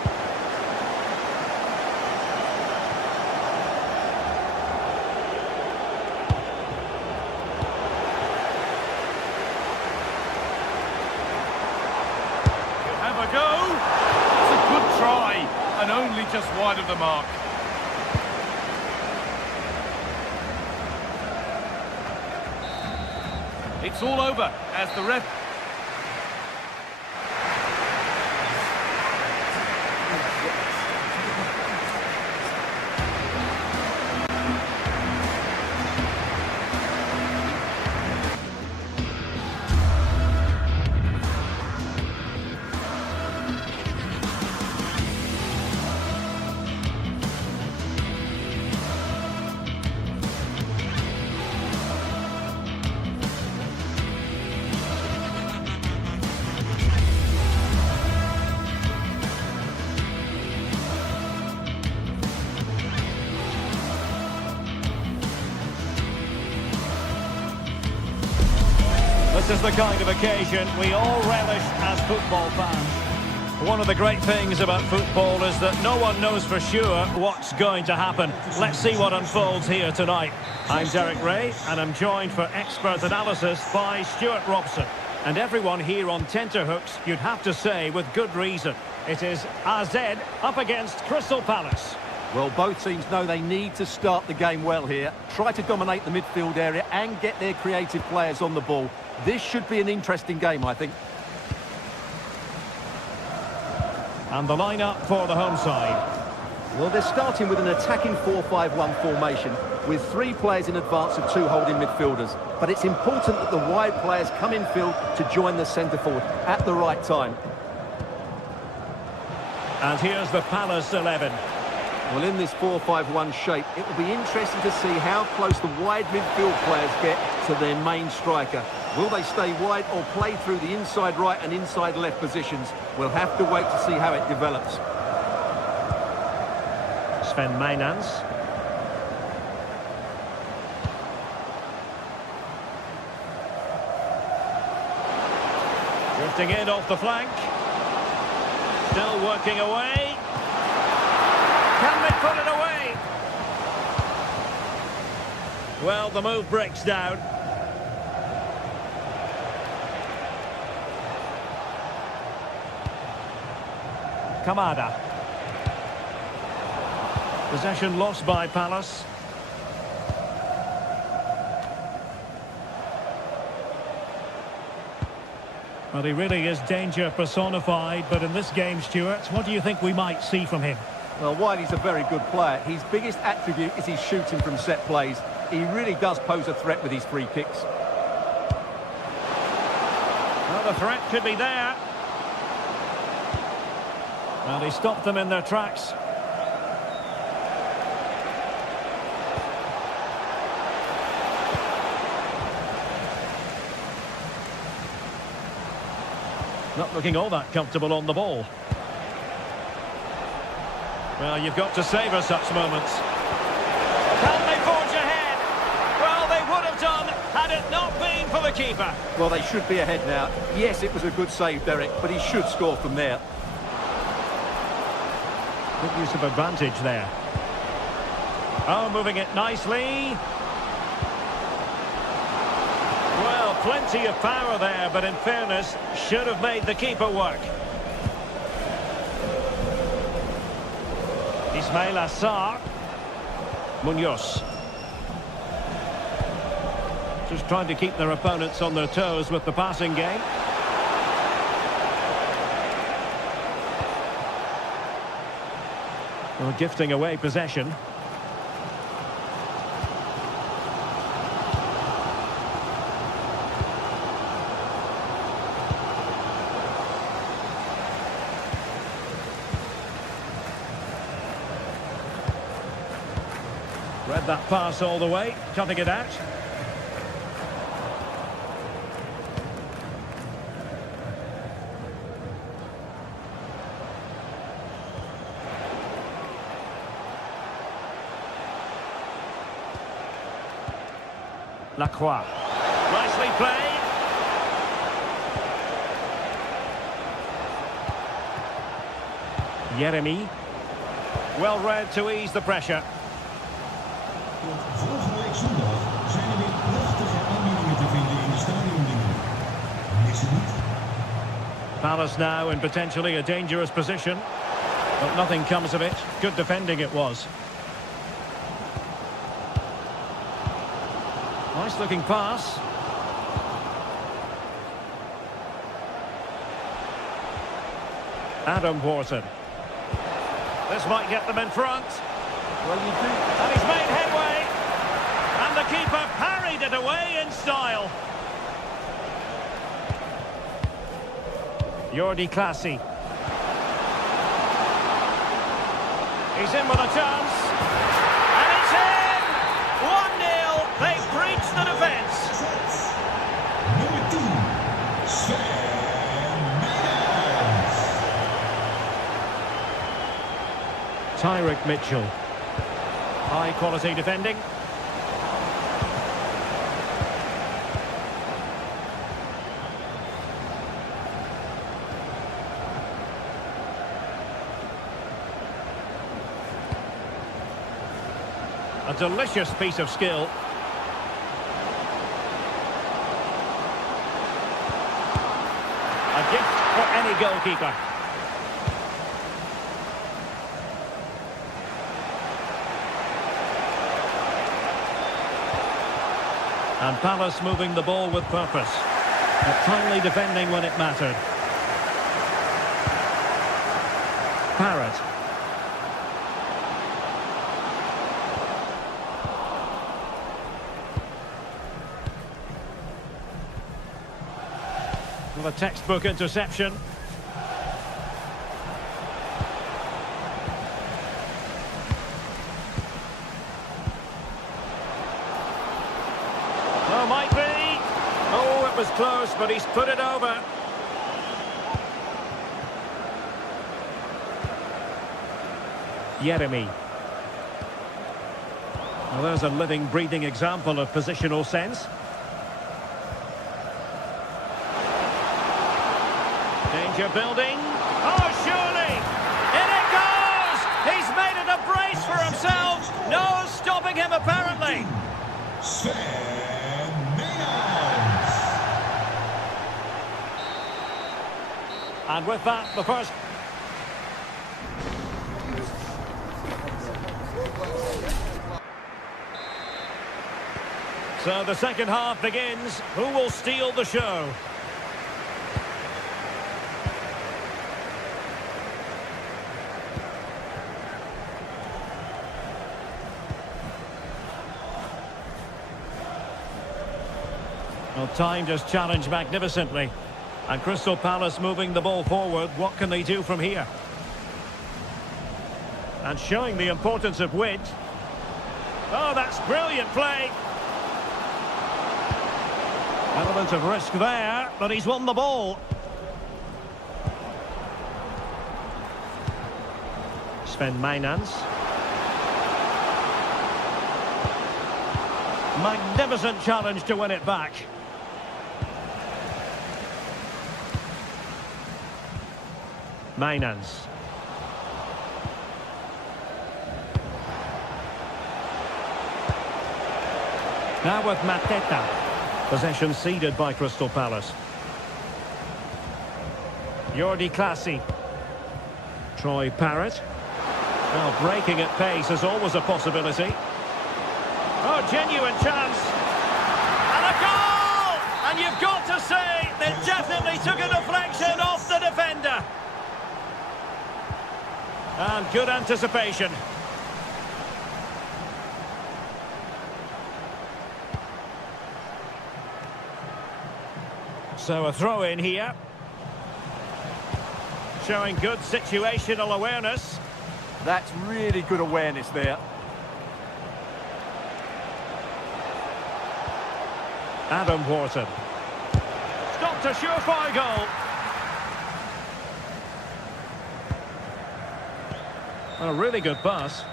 Have a go. It's a good try, and only just wide of the mark. It's all over as the ref... This is the kind of occasion we all relish as football fans. One of the great things about football is that no one knows for sure what's going to happen. Let's see what unfolds here tonight. I'm Derek Ray, and I'm joined for expert analysis by Stuart Robson. And everyone here on tenterhooks, you'd have to say with good reason. It is AZ up against Crystal Palace. Well, both teams know they need to start the game well here. Try to dominate the midfield area and get their creative players on the ball. This should be an interesting game, I think. And the lineup for the home side. Well, they're starting with an attacking 4-5-1 formation with 3 players in advance of 2 holding midfielders. But it's important that the wide players come in field to join the centre forward at the right time. And here's the Palace 11. Well, in this 4-5-1 shape, it will be interesting to see how close the wide midfield players get to their main striker. Will they stay wide or play through the inside right and inside left positions? We'll have to wait to see how it develops. Sven Mainans. Drifting in off the flank. Still working away. Can they put it away? Well, the move breaks down. Kamada. Possession lost by Palace. Well, he really is danger personified, but in this game, Stuart, what do you think we might see from him? Well, while he's a very good player, his biggest attribute is his shooting from set plays. He really does pose a threat with his free kicks. Well, the threat could be there. Well, he stopped them in their tracks. Not looking all that comfortable on the ball. Well, you've got to savour such moments. Can they forge ahead? Well, they would have done had it not been for the keeper. Well, they should be ahead now. Yes, it was a good save, Derek, but he should score from there. Good use of advantage there. Oh, moving it nicely. Well, plenty of power there, but in fairness, should have made the keeper work. Ismail Assar. Munoz. Just trying to keep their opponents on their toes with the passing game. Well, gifting away possession. Read that pass all the way, cutting it out. Lacroix. Nicely played. Jeremy. Well read to ease the pressure. Volgende week zondag zijn er weer prachtige aanbiedingen te vinden in de stadionringen. Mis het niet. Palace now in potentially a dangerous position, but nothing comes of it. Good defending it was. Nice looking pass. Adam Wharton. This might get them in front. Well, you do. And he's made headway. And the keeper parried it away in style. Jordi Classy. He's in with a chance. And it's in! 1-0. They've breached the defence. Nummer 10, Sven Mainans. Tyrick Mitchell. High quality defending. A delicious piece of skill. A gift for any goalkeeper. And Palace moving the ball with purpose. But timely defending when it mattered. Parrott. Well, a textbook interception. Oh, might be. Oh, it was close, but he's put it over. Jeremy. Well, there's a living, breathing example of positional sense. Danger building. Oh, surely! In it goes! He's made it a brace for himself. No stopping him, apparently. And with that, the first... So the second half begins. Who will steal the show? Well, time just challenged magnificently. And Crystal Palace moving the ball forward. What can they do from here? And showing the importance of width. Oh, that's brilliant play. Element of risk there, but he's won the ball. Sven Mainans. Magnificent challenge to win it back. Mainans. Now with Mateta. Possession ceded by Crystal Palace. Jordi Clasie. Troy Parrott. Well, breaking at pace is always a possibility. Oh, genuine chance. And a goal! And you've got to say, they definitely took a deflection off the defender. And good anticipation. So a throw in here. Showing good situational awareness. That's really good awareness there. Adam Wharton. Stopped a surefire goal. A really good pass.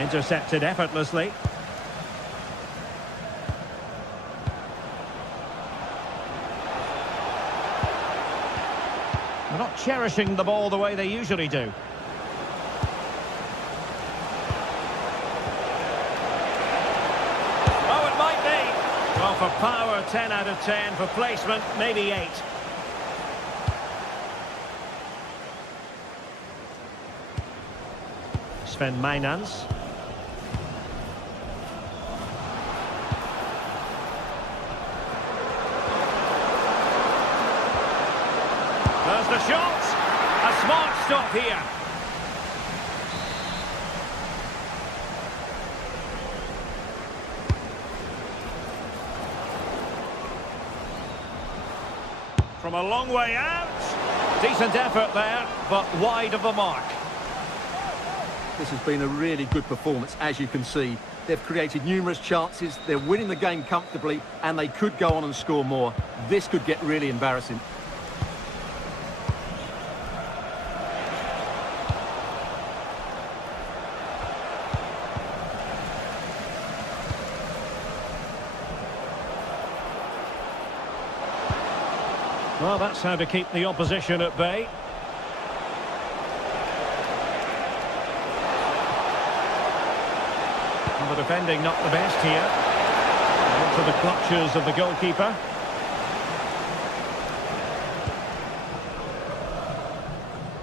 Intercepted effortlessly. They're not cherishing the ball the way they usually do. Oh, it might be. Well, for power, 10 out of 10. For placement, maybe 8. Sven Mainans. There's the shot. A smart stop here. From a long way out. Decent effort there, but wide of the mark. This has been a really good performance, as you can see. They've created numerous chances, they're winning the game comfortably, and they could go on and score more. This could get really embarrassing. Well, that's how to keep the opposition at bay. The defending not the best here. Into the clutches of the goalkeeper.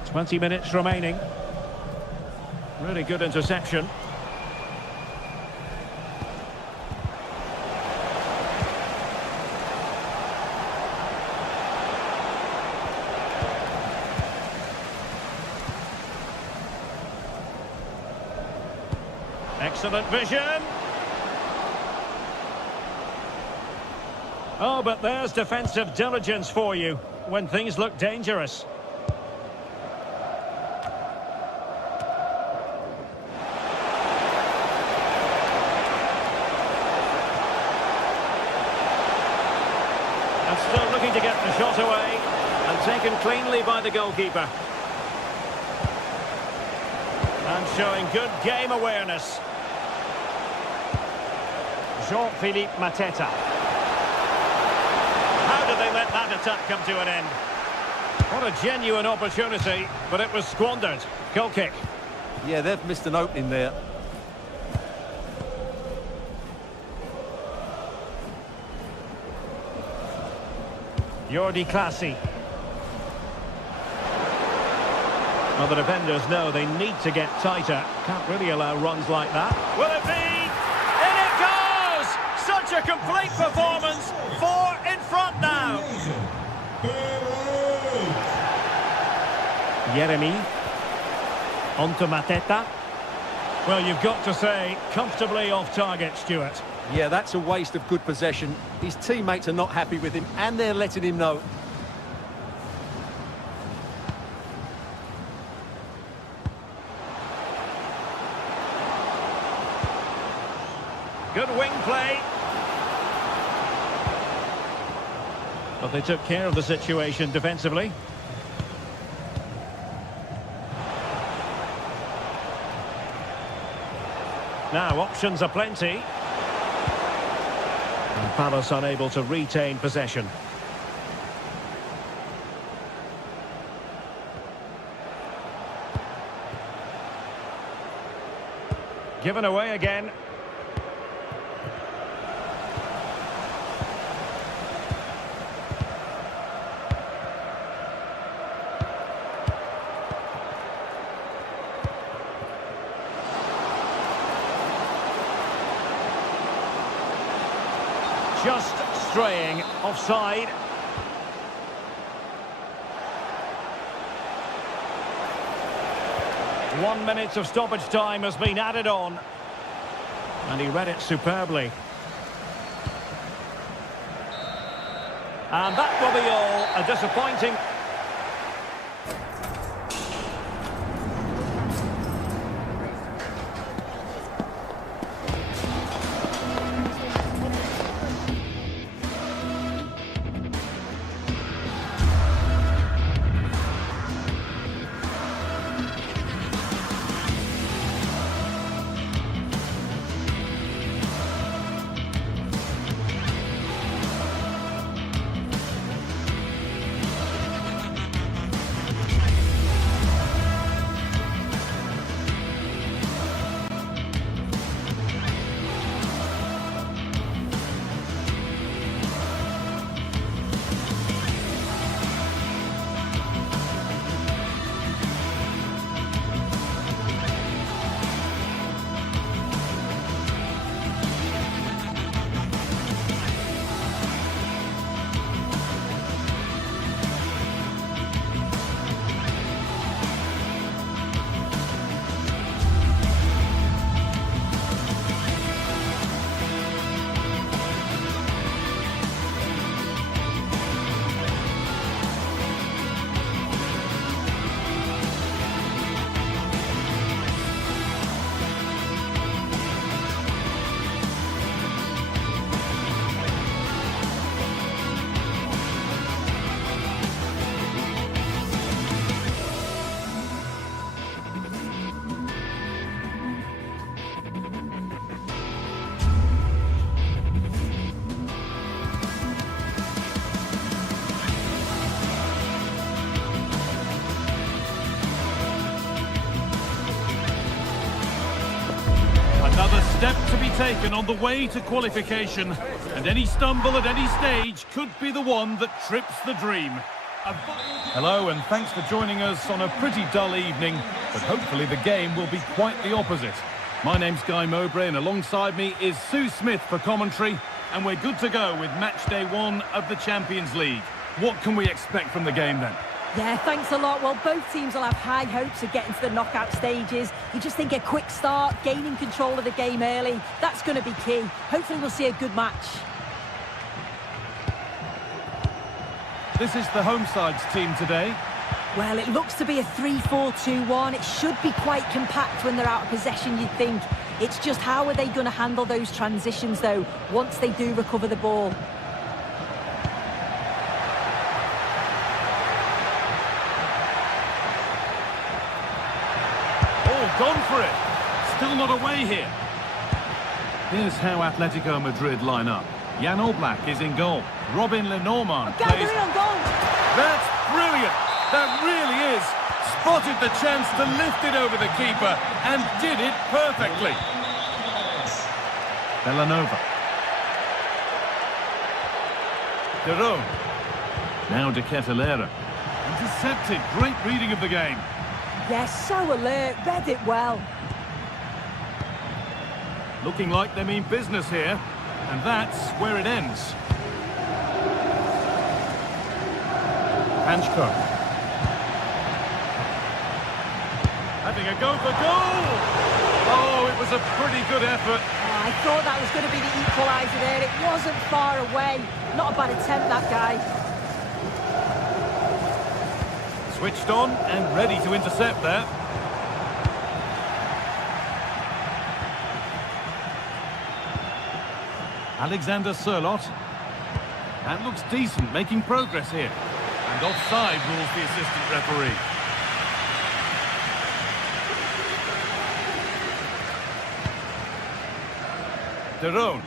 "20 minutes remaining. Really good interception. Excellent vision. Oh, but there's defensive diligence for you when things look dangerous. And still looking to get the shot away. And taken cleanly by the goalkeeper. And showing good game awareness. Jean-Philippe Mateta. How did they let that attack come to an end? What a genuine opportunity, but it was squandered. Goal kick. Yeah, they've missed an opening there. Jordi Clasie. Well, the defenders know they need to get tighter. Can't really allow runs like that. Will it be? In it goes! Such a complete performance. 4 in front now. Yeremi. On to Mateta. Well, you've got to say, comfortably off target, Stuart. Yeah, that's a waste of good possession. His teammates are not happy with him, and they're letting him know. Good wing play. But they took care of the situation defensively. Now, options are plenty. And Palace unable to retain possession. Given away again. Just straying offside. One minute of stoppage time has been added on. And he read it superbly. And that will be all. A disappointing... Another step to be taken on the way to qualification, and any stumble at any stage could be the one that trips the dream. Hello, and thanks for joining us on a pretty dull evening, but hopefully the game will be quite the opposite. My name's Guy Mowbray, and alongside me is Sue Smith for commentary, and we're good to go with match day 1 of the Champions League. What can we expect from the game then? Yeah, thanks a lot. Well, both teams will have high hopes of getting to the knockout stages. You just think a quick start, gaining control of the game early, that's going to be key. Hopefully we'll see a good match. This is the home side's team today. Well, it looks to be a 3-4-2-1. It should be quite compact when they're out of possession, you'd think. It's just how are they going to handle those transitions, though, once they do recover the ball? Oh, gone for it. Still not away here. Here's how Atletico Madrid line up. Jan Oblak is in goal. Robin Lenormand plays... on goal! That's brilliant! That really is. Spotted the chance to lift it over the keeper and did it perfectly. Bellanova. De Roon. Now De Ketelera. Intercepted. Great reading of the game. Yes, so alert. Read it well. Looking like they mean business here. And that's where it ends. Hanchko. Having a go for goal! Oh, it was a pretty good effort. Oh, I thought that was going to be the equaliser there. It wasn't far away. Not a bad attempt, that guy. Switched on and ready to intercept there. Alexander Sørloth. That looks decent, making progress here. And offside rules the assistant referee. De Roon.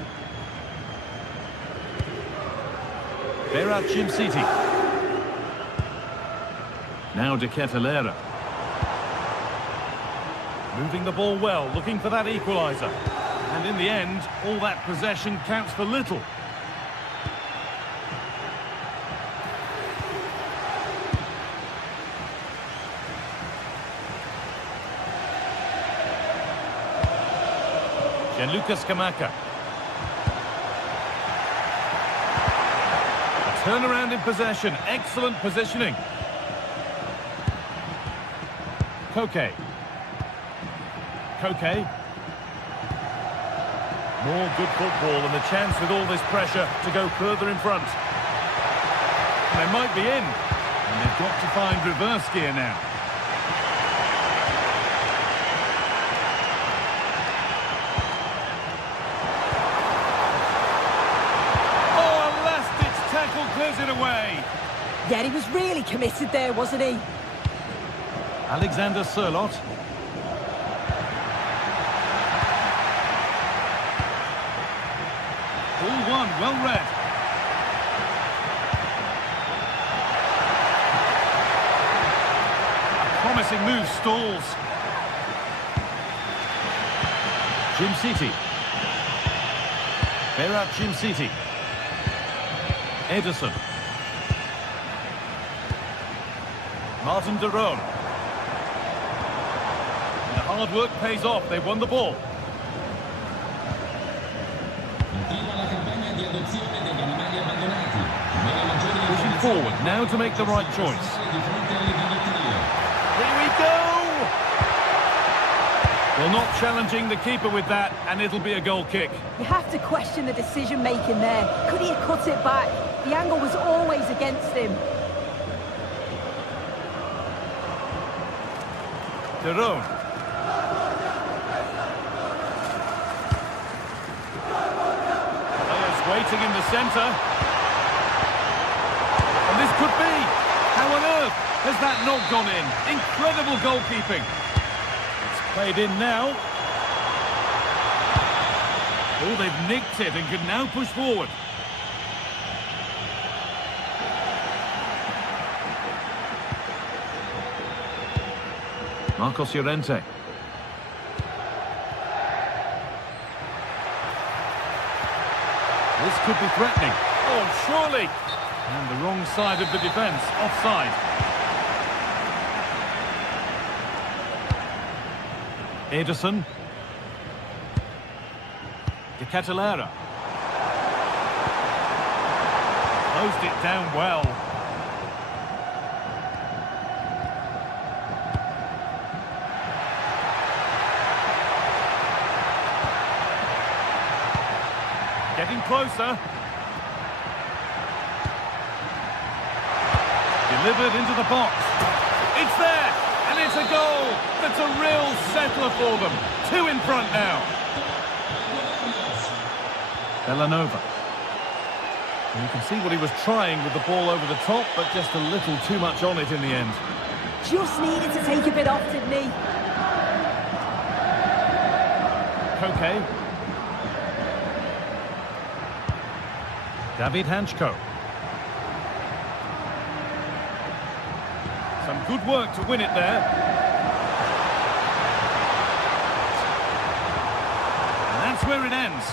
Berat City. Now De Ketelera. Moving the ball well, looking for that equaliser. And in the end, all that possession counts for little. Gianluca Scamacca. A turnaround in possession. Excellent positioning. Koke. Koke. More good football and the chance with all this pressure to go further in front. And they might be in. And they've got to find reverse gear now. Clears it away. Yeah, he was really committed there, wasn't he? Alexander Sørloth. Ball one, well read. A promising move stalls. City. Berat City. Ederson. Martin De Roon. The hard work pays off. They won the ball. Pushing forward now to make the right choice. Here we go! Well, not challenging the keeper with that, and it'll be a goal kick. You have to question the decision-making there. Could he have cut it back? The angle was always against him. De Roon. Players waiting in the centre. And this could be. How on earth has that not gone in? Incredible goalkeeping. It's played in now. Oh, they've nicked it and can now push forward. Marcos Llorente. This could be threatening. Oh, surely. And the wrong side of the defence, offside. Ederson. De Ketelera. Closed it down well. Getting closer. Delivered into the box. It's there, and it's a goal. That's a real settler for them. 2 in front now. Villanova. And you can see what he was trying with the ball over the top, but just a little too much on it in the end. Just needed to take a bit off, didn't he? Koke. David Hanchko. Some good work to win it there. And that's where it ends.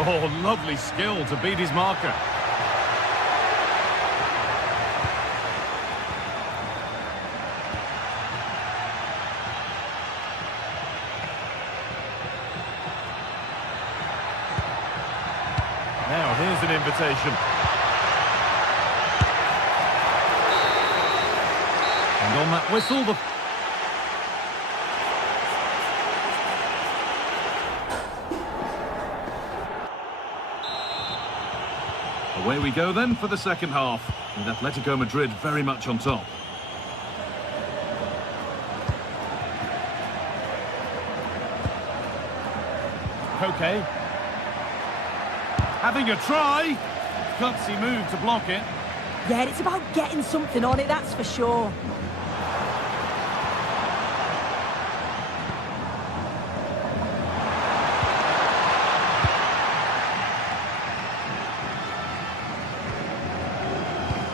Oh, lovely skill to beat his marker. Now, here's an invitation. And on that whistle, the... Away we go then for the second half, with Atletico Madrid very much on top. Koke. Having a try. Gutsy move to block it. Yeah, it's about getting something on it, that's for sure.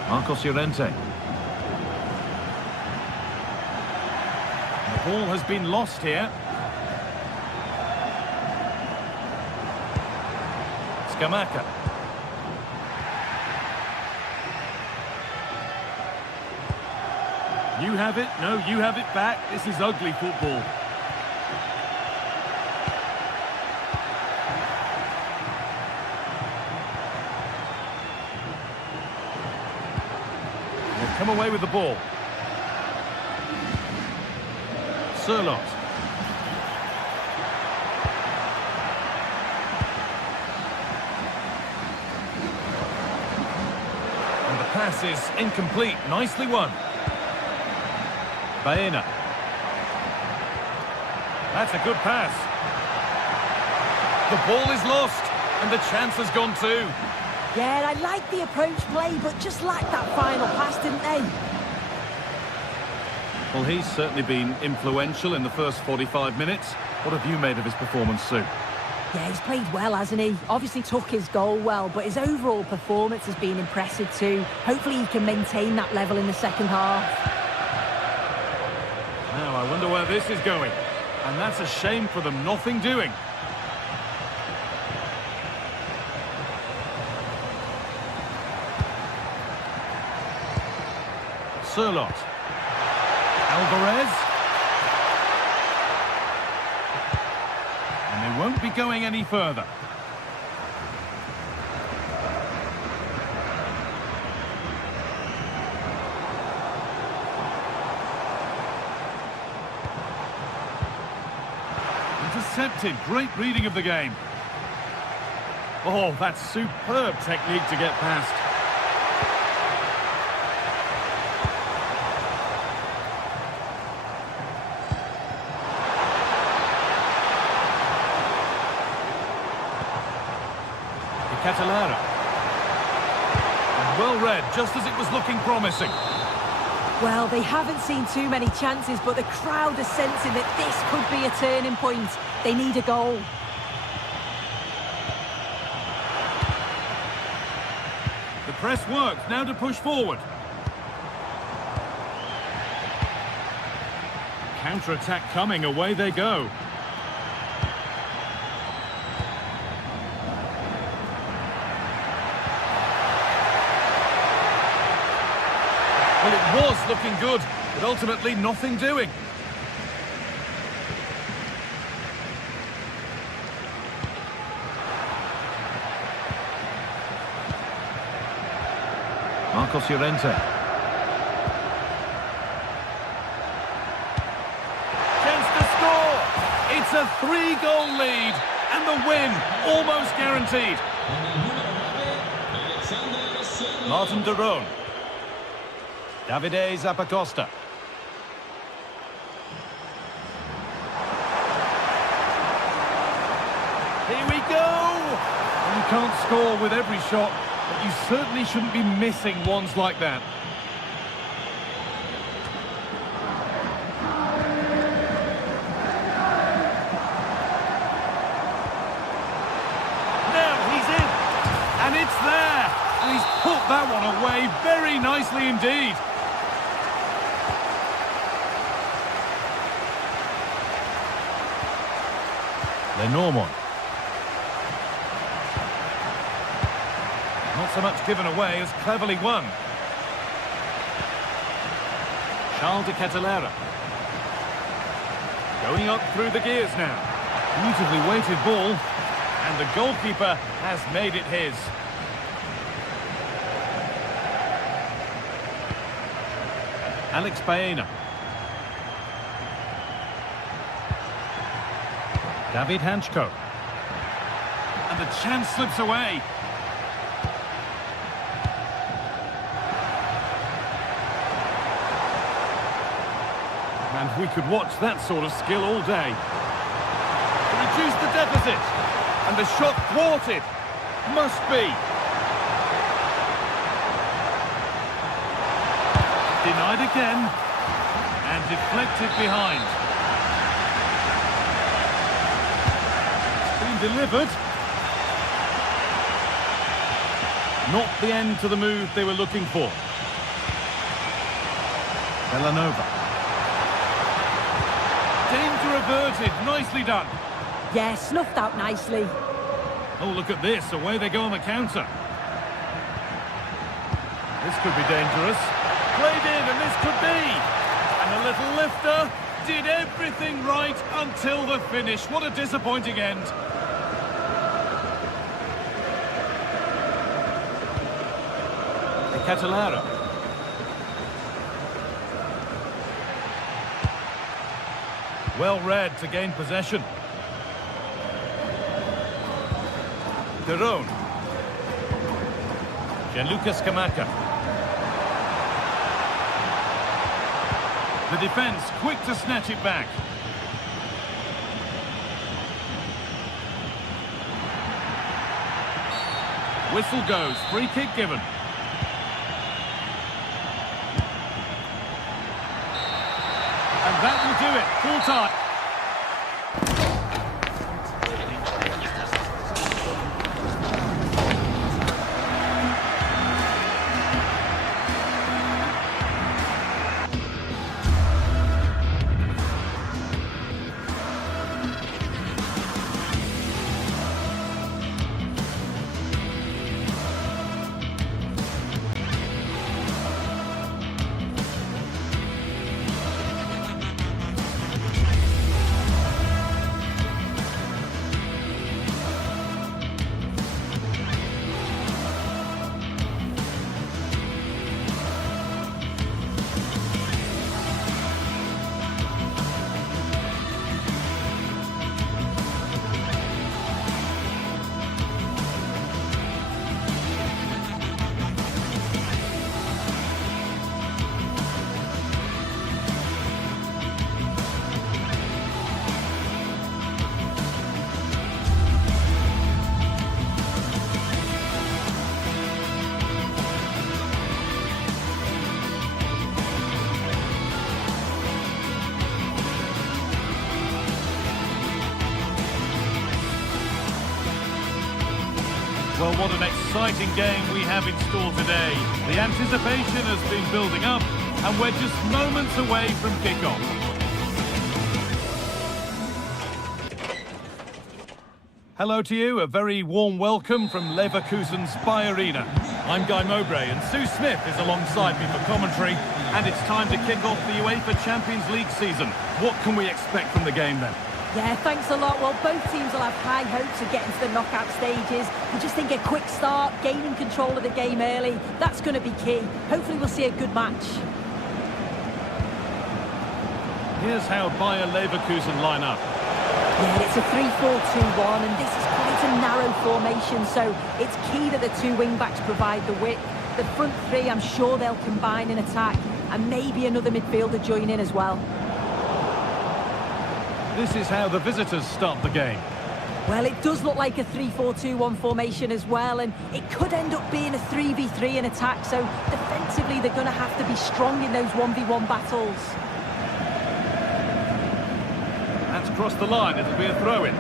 Marcos Llorente. The ball has been lost here. Scamacca. You have it. No, you have it back. This is ugly football. They'll come away with the ball. Surlot. And the pass is incomplete. Nicely won. Baena. That's a good pass. The ball is lost, and the chance has gone too. Yeah, I like the approach play, but just lacked that final pass, didn't they? Well, he's certainly been influential in the first 45 minutes. What have you made of his performance, Sue? Yeah, he's played well, hasn't he? Obviously took his goal well, but his overall performance has been impressive too. Hopefully he can maintain that level in the second half. Now, I wonder where this is going. And that's a shame for them, nothing doing. Surlot. Alvarez. And they won't be going any further. Intercepted. Great reading of the game. Oh, that's superb technique to get past. Catalara. And well read, just as it was looking promising. Well, they haven't seen too many chances, but the crowd are sensing that this could be a turning point. They need a goal. The press works, now to push forward. Counter-attack coming, away they go. Well, it was looking good, but ultimately nothing doing. Marcos Llorente. Chance to score! It's a 3-goal lead, And the win, almost guaranteed. Martin de Roon. Davide Zappacosta. Here we go! You can't score with every shot, but you certainly shouldn't be missing ones like that. Now he's in, and it's there! And he's put that one away very nicely indeed. Lenormand. Not so much given away as cleverly won. Charles de Kettelera. Going up through the gears now. Beautifully weighted ball. And the goalkeeper has made it his. Alex Baena. David Hanchko. And the chance slips away. And we could watch that sort of skill all day. To reduce the deficit. And the shot thwarted. Must be. Denied again. And deflected behind. It's been delivered. Not the end to the move they were looking for. Villanova. Danger averted. Nicely done. Yeah, snuffed out nicely. Oh, look at this. Away they go on the counter. This could be dangerous. Played in, and this could be. And a little lifter. Did everything right until the finish. What a disappointing end. Catalara. Well read to gain possession. De Roon. Gianluca Scamacca. The defence quick to snatch it back. Whistle goes, free kick given. And that will do it, full time. Well, what an exciting game we have in store today. The anticipation has been building up, and we're just moments away from kickoff. Hello to you, a very warm welcome from Leverkusen's Spy Arena. I'm Guy Mowbray, and Sue Smith is alongside me for commentary, and it's time to kick off the UEFA Champions League season. What can we expect from the game then? Yeah, thanks a lot. Well, both teams will have high hopes of getting to the knockout stages. We just think a quick start, gaining control of the game early, that's going to be key. Hopefully we'll see a good match. Here's how Bayer Leverkusen line up. Yeah, it's a 3-4-2-1, and this is quite a narrow formation, so it's key that the two wing-backs provide the width. The front three, I'm sure they'll combine in attack, and maybe another midfielder join in as well. This is how the visitors start the game. Well, it does look like a 3-4-2-1 formation as well, and it could end up being a 3v3 in attack, so defensively they're going to have to be strong in those 1v1 battles. That's crossed the line, it'll be a throw-in.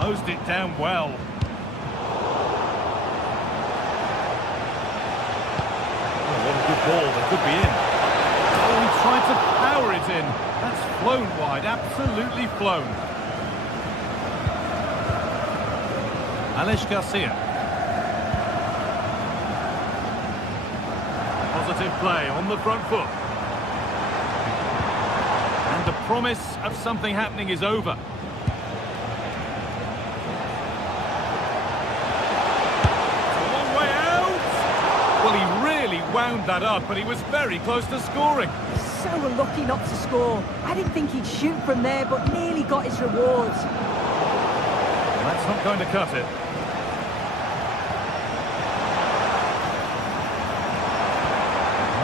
Closed it down well. Oh, what a good ball, that could be in. Oh, he tried to power it in. That's flown wide, absolutely flown. Alex Garcia. Positive play on the front foot. And the promise of something happening is over. It's a long way out. Well, he really wound that up, but he was very close to scoring. So unlucky not to score. I didn't think he'd shoot from there, but nearly got his rewards. That's not going to cut it.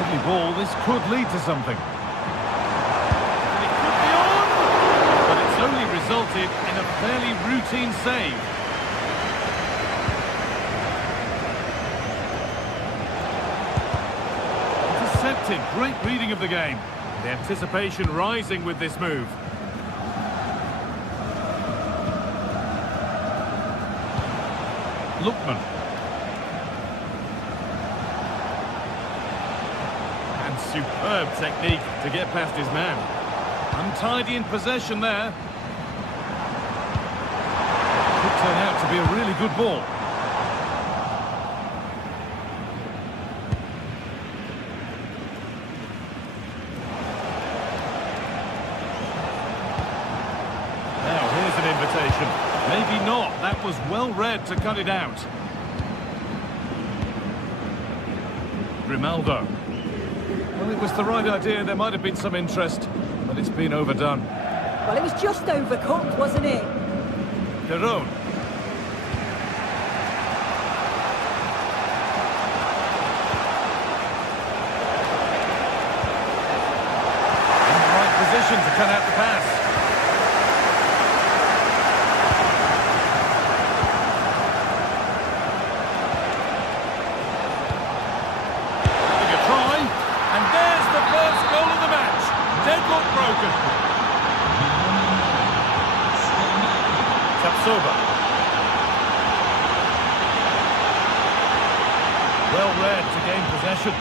Lovely ball, this could lead to something. And it could be on! But it's only resulted in a fairly routine save. Intercepted, great reading of the game. The anticipation rising with this move. Lookman. And superb technique to get past his man. Untidy in possession there. Could turn out to be a really good ball. Now here's an invitation. Maybe not. That was well read to cut it out. Grimaldo. Well, it was the right idea. There might have been some interest, but it's been overdone. Well, it was just overcooked, wasn't it? Derone. In the right position to cut out the pass. Well read to gain possession.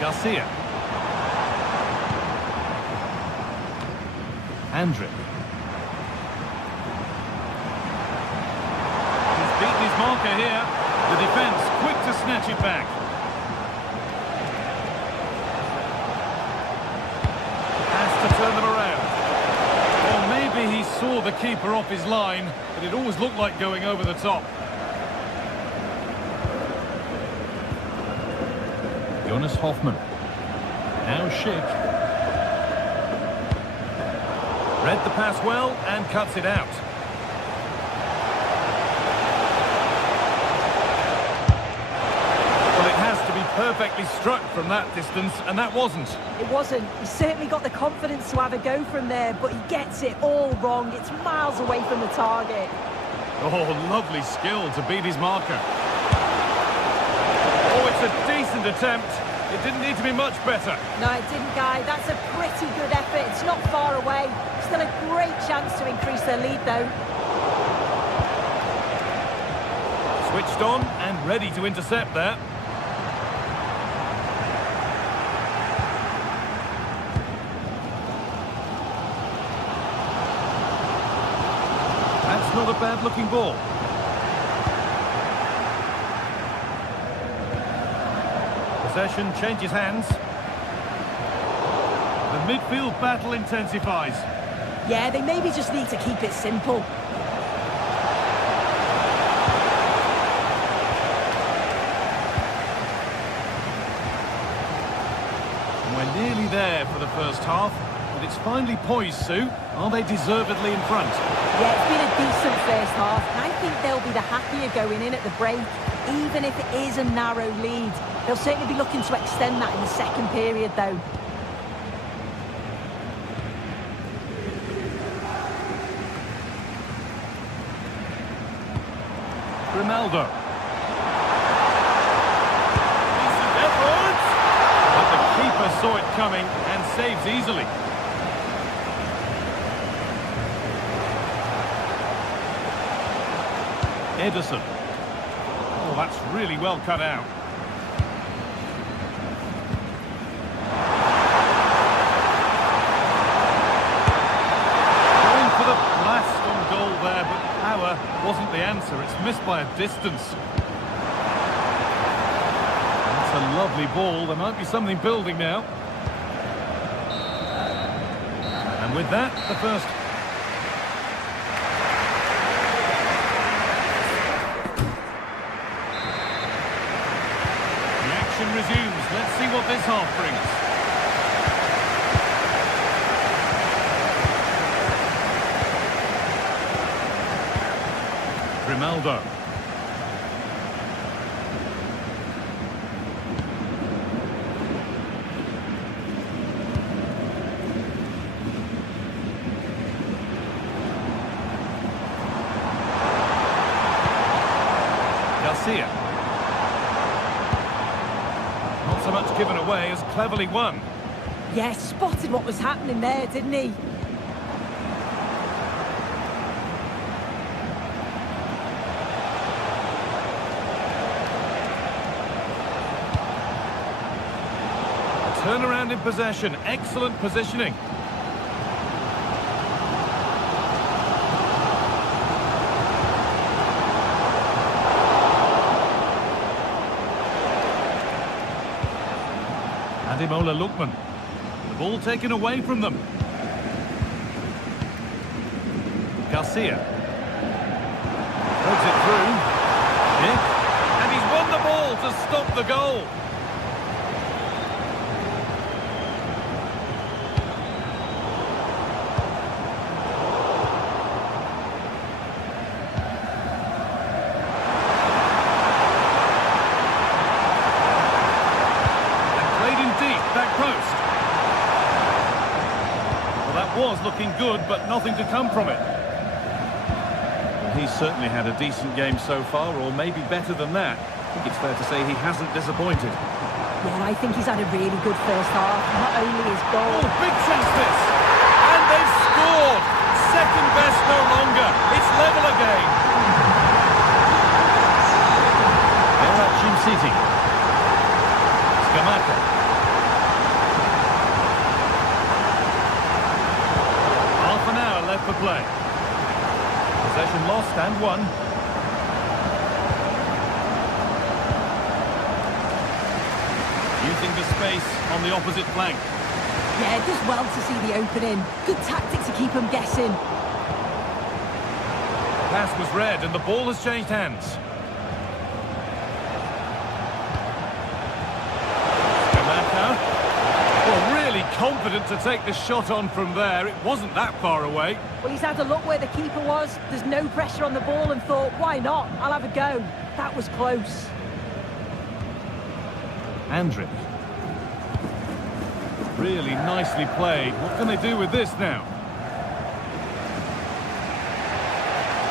Garcia. Andrick. He's beaten his marker here. The defence quick to snatch it back. Has to turn them around. Or maybe he saw the keeper off his line, but it always looked like going over the top. Jonas Hoffman. Now Schick. Read the pass well and cuts it out. Well, it has to be perfectly struck from that distance, and that wasn't. It wasn't. He certainly got the confidence to have a go from there, but he gets it all wrong. It's miles away from the target. Oh, lovely skill to beat his marker. Oh, it's a decent attempt. It didn't need to be much better. No, it didn't, Guy. That's a pretty good effort. It's not far away. Still a great chance to increase their lead, though. Switched on and ready to intercept there. That's not a bad-looking ball. Possession changes hands. The midfield battle intensifies. Yeah, they maybe just need to keep it simple. We're nearly there for the first half, but it's finally poised, Sue. Are they deservedly in front? Yeah, it's been a decent first half. I think they'll be the happier going in at the break, even if it is a narrow lead. They'll certainly be looking to extend that in the second period, though. Ronaldo. Decent effort! But the keeper saw it coming and saves easily. Ederson. Oh, that's really well cut out. Going for the blast on goal there, but power wasn't the answer. It's missed by a distance. That's a lovely ball. There might be something building now. And with that, the first... The action resumes. Let's see what this half brings. Ronaldo. Garcia. Not so much given away as cleverly won. Yeah, spotted what was happening there, didn't he? Turnaround in possession, excellent positioning. Ademola Lookman. The ball taken away from them. Garcia. Throws it through. Nick. And he's won the ball to stop the goal. Was looking good, but nothing to come from it. Well, he's certainly had a decent game so far, or maybe better than that. I think it's fair to say he hasn't disappointed. Yeah, I think he's had a really good first half. Not only his goal... Oh, big chance this! And they've scored! Second best no longer. It's level again. They're at Jim City. Scamacca. Left for play. Possession lost and won. Using the space on the opposite flank. Yeah, it does well to see the opening. Good tactic to keep them guessing. Pass was read and the ball has changed hands. Confident to take the shot on from there. It wasn't that far away. Well, he's had a look where the keeper was. There's no pressure on the ball and thought, why not? I'll have a go. That was close. Andrick. Really nicely played. What can they do with this now?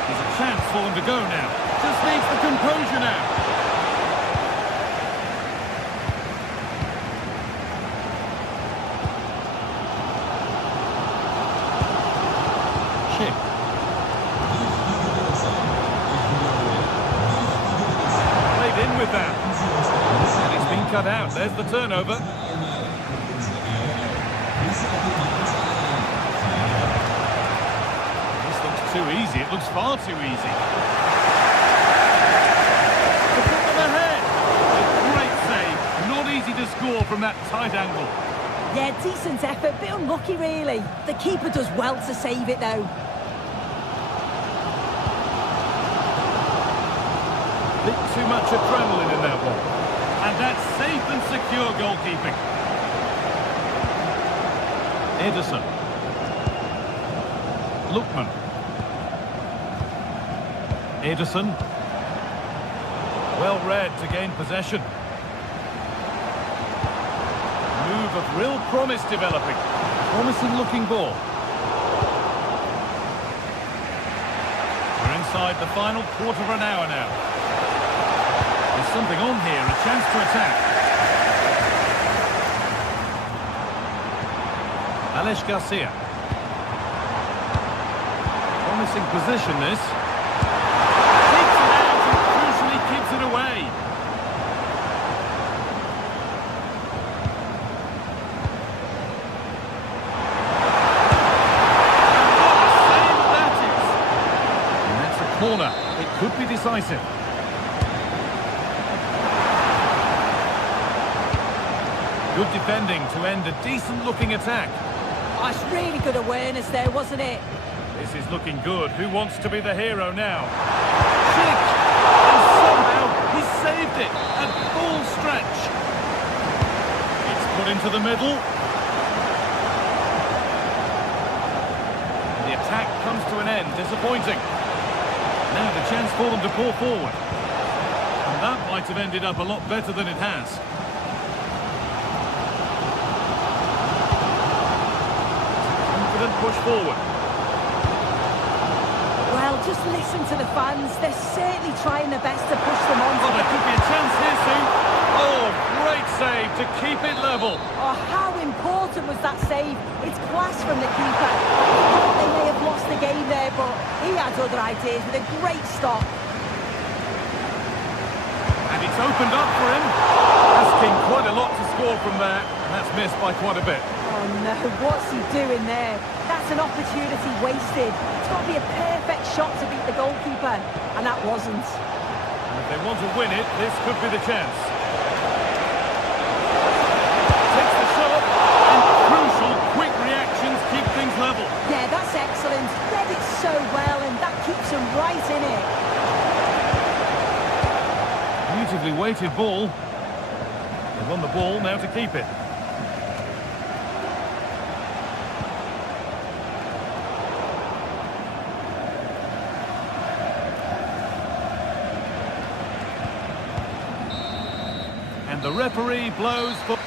There's a chance for them to go now. Just needs the composure now. With that, and it's been cut out. There's the turnover. This looks too easy. It looks far too easy. To put them ahead. A great save. Not easy to score from that tight angle. Yeah, decent effort. Bit unlucky, really. The keeper does well to save it, though. Bit too much adrenaline in that one. And that's safe and secure goalkeeping. Ederson. Lookman. Ederson. Well read to gain possession. Move of real promise developing. Promising looking ball. We're inside the final quarter of an hour now. There's something on here, a chance to attack. Alex Garcia. Promising position this. Takes it out and crucially keeps it away. Corner. It could be decisive. Good defending to end a decent-looking attack. Oh, it's really good awareness there, wasn't it? This is looking good. Who wants to be the hero now? Chick! And somehow he saved it at full stretch. It's put into the middle. The attack comes to an end. Disappointing. Now the chance for them to pour forward. And that might have ended up a lot better than it has. Confident push forward. Well, just listen to the fans. They're certainly trying their best to push them on. Oh, there could be a chance here soon. Oh, great save to keep it level. Oh, how important was that save? It's class from the keeper. I thought they may have lost the game there, but he had other ideas with a great stop. And it's opened up for him. Asking quite a lot to score from there. And that's missed by quite a bit. Oh no, what's he doing there? That's an opportunity wasted. It's got to be a perfect shot to beat the goalkeeper. And that wasn't. And if they want to win it, this could be the chance. Takes the shot. And crucial, quick reactions keep things level. Yeah, that's excellent. Read it so well, and that keeps him right in it. Beautifully weighted ball. They won the ball, now to keep it. And the referee blows for...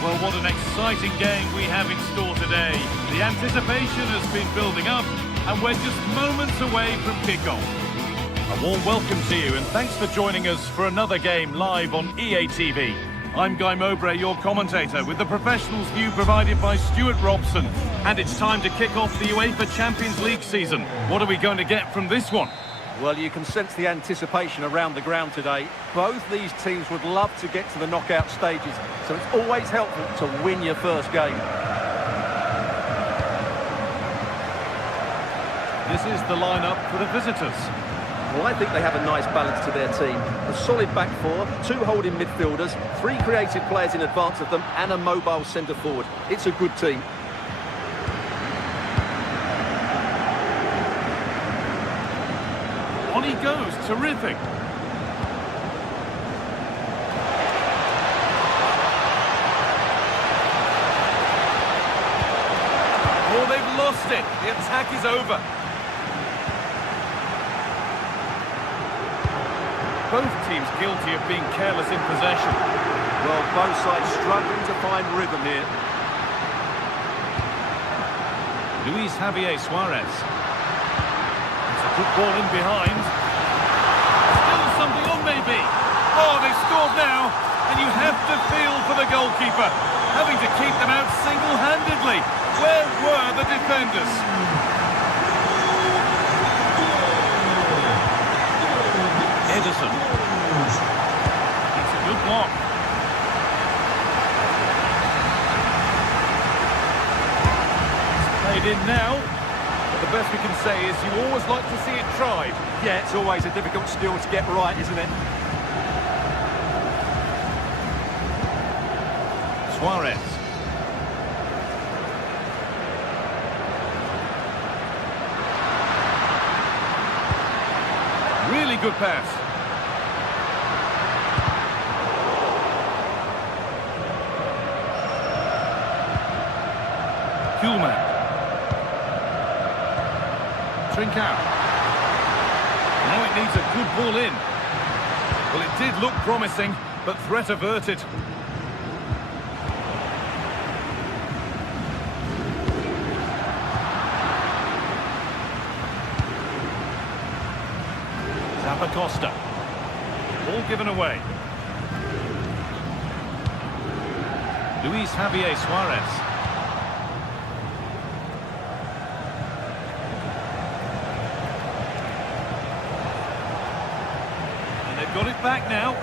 Well, what an exciting game we have in store today. The anticipation has been building up, and we're just moments away from kickoff. A warm welcome to you, and thanks for joining us for another game live on EA TV. I'm Guy Mowbray, your commentator, with the professionals' view provided by Stuart Robson. And it's time to kick off the UEFA Champions League season. What are we going to get from this one? Well, you can sense the anticipation around the ground today. Both these teams would love to get to the knockout stages, so it's always helpful to win your first game. This is the lineup for the visitors. Well, I think they have a nice balance to their team. A solid back four, two holding midfielders, three creative players in advance of them, and a mobile centre forward. It's a good team. On he goes, terrific. lost it. The attack is over. Both teams guilty of being careless in possession. Well, both sides struggling to find rhythm here. Luis Javier Suarez. It's a good ball in behind. Still something on maybe. Oh, they've scored now. And you have to feel for the goalkeeper, having to keep them out single-handedly. Where were the defenders? Edison. It's a good block. It's played in now. But the best we can say is you always like to see it tried. Yeah, it's always a difficult skill to get right, isn't it? Suarez. Really good pass. Kuhlman. Trincao. Now it needs a good ball in. Well, it did look promising, but threat averted. Costa. Ball given away. Luis Javier Suarez. And they've got it back now.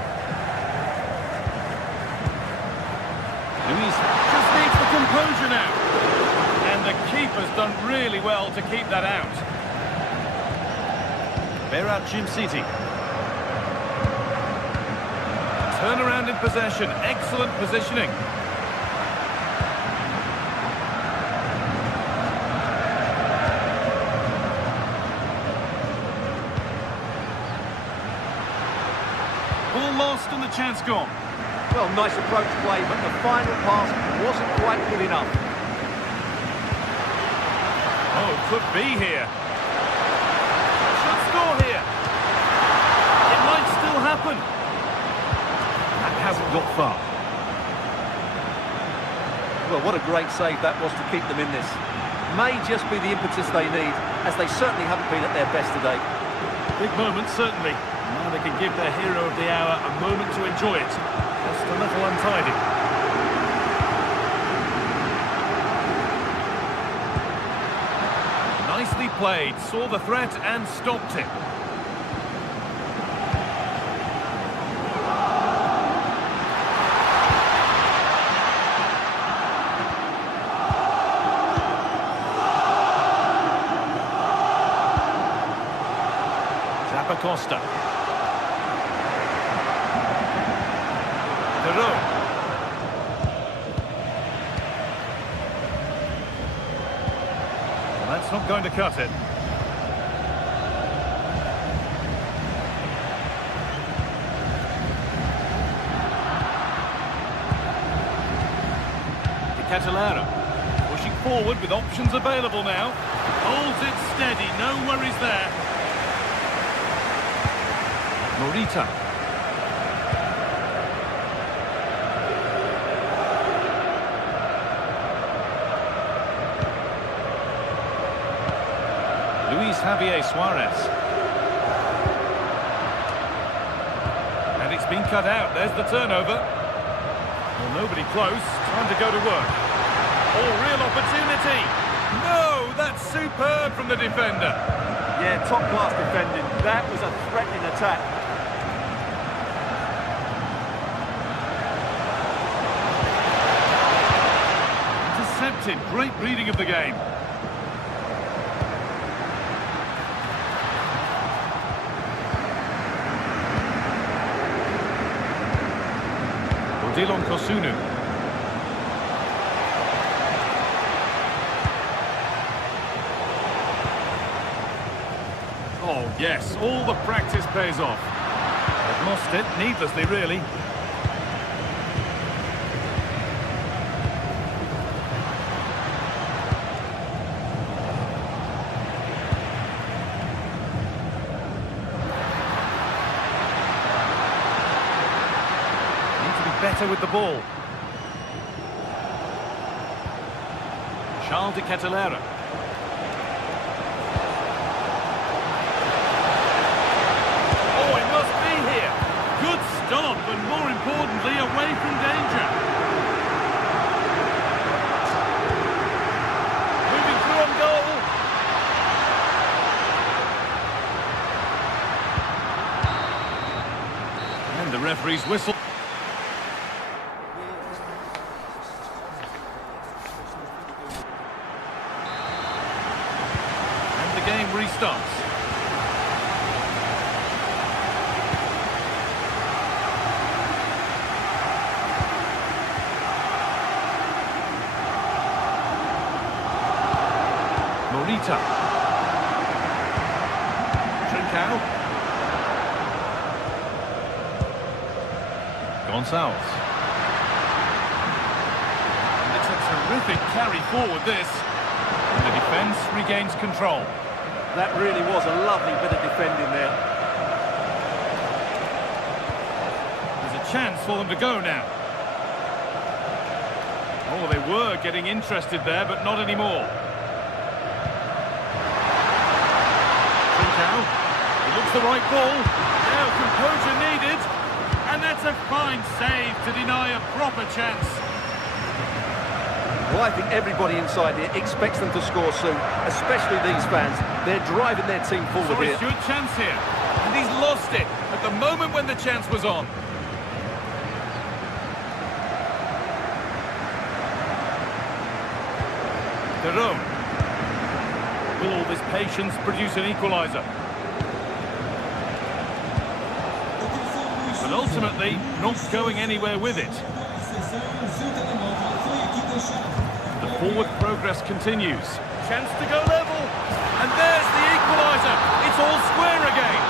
Luis just needs the composure now. And the keeper's done really well to keep that out. Berat Jim City. Turn around in possession. Excellent positioning. Ball lost and the chance gone. Well, nice approach play, but the final pass wasn't quite good enough. Oh, could be here. Should score here. It might still happen. That hasn't got far. Well, what a great save that was to keep them in this. May just be the impetus they need, as they certainly haven't been at their best today. Big moment, certainly. Now they can give their hero of the hour a moment to enjoy it. Just a little untidy. Nicely played, saw the threat and stopped it. Costa. Well, that's not going to cut it. Catalano pushing forward with options available now. Holds it steady, no worries there. Morita. Luis Javier Suarez. And it's been cut out. There's the turnover. Well, nobody close. Time to go to work. Oh, real opportunity. No, that's superb from the defender. Yeah, top-class defending. That was a threatening attack. Intercepted. Great reading of the game. Odilon Kosunu. Oh, yes, all the practice pays off. They've lost it, needlessly, really. better with the ball. Charles de Ketelera. Oh, it must be here. Good stop, but more importantly, away from danger. Moving through on goal. And the referee's whistle. And the game restarts. Morita. Trincao. Gonçalves. And it's a terrific carry forward, this. And the defence regains control. That really was a lovely bit of defending there. There's a chance for them to go now. Oh, they were getting interested there, but not anymore. Trincao. It looks the right ball. Now composure needed. And that's a fine save to deny a proper chance. Well, I think everybody inside here expects them to score soon, especially these fans. They're driving their team forward So here. it's good chance here. And he's lost it at the moment when the chance was on. Derome. Will all this patience produce an equaliser? But ultimately, not going anywhere with it. The forward progress continues. Chance to go level. And there's the equaliser. It's all square again.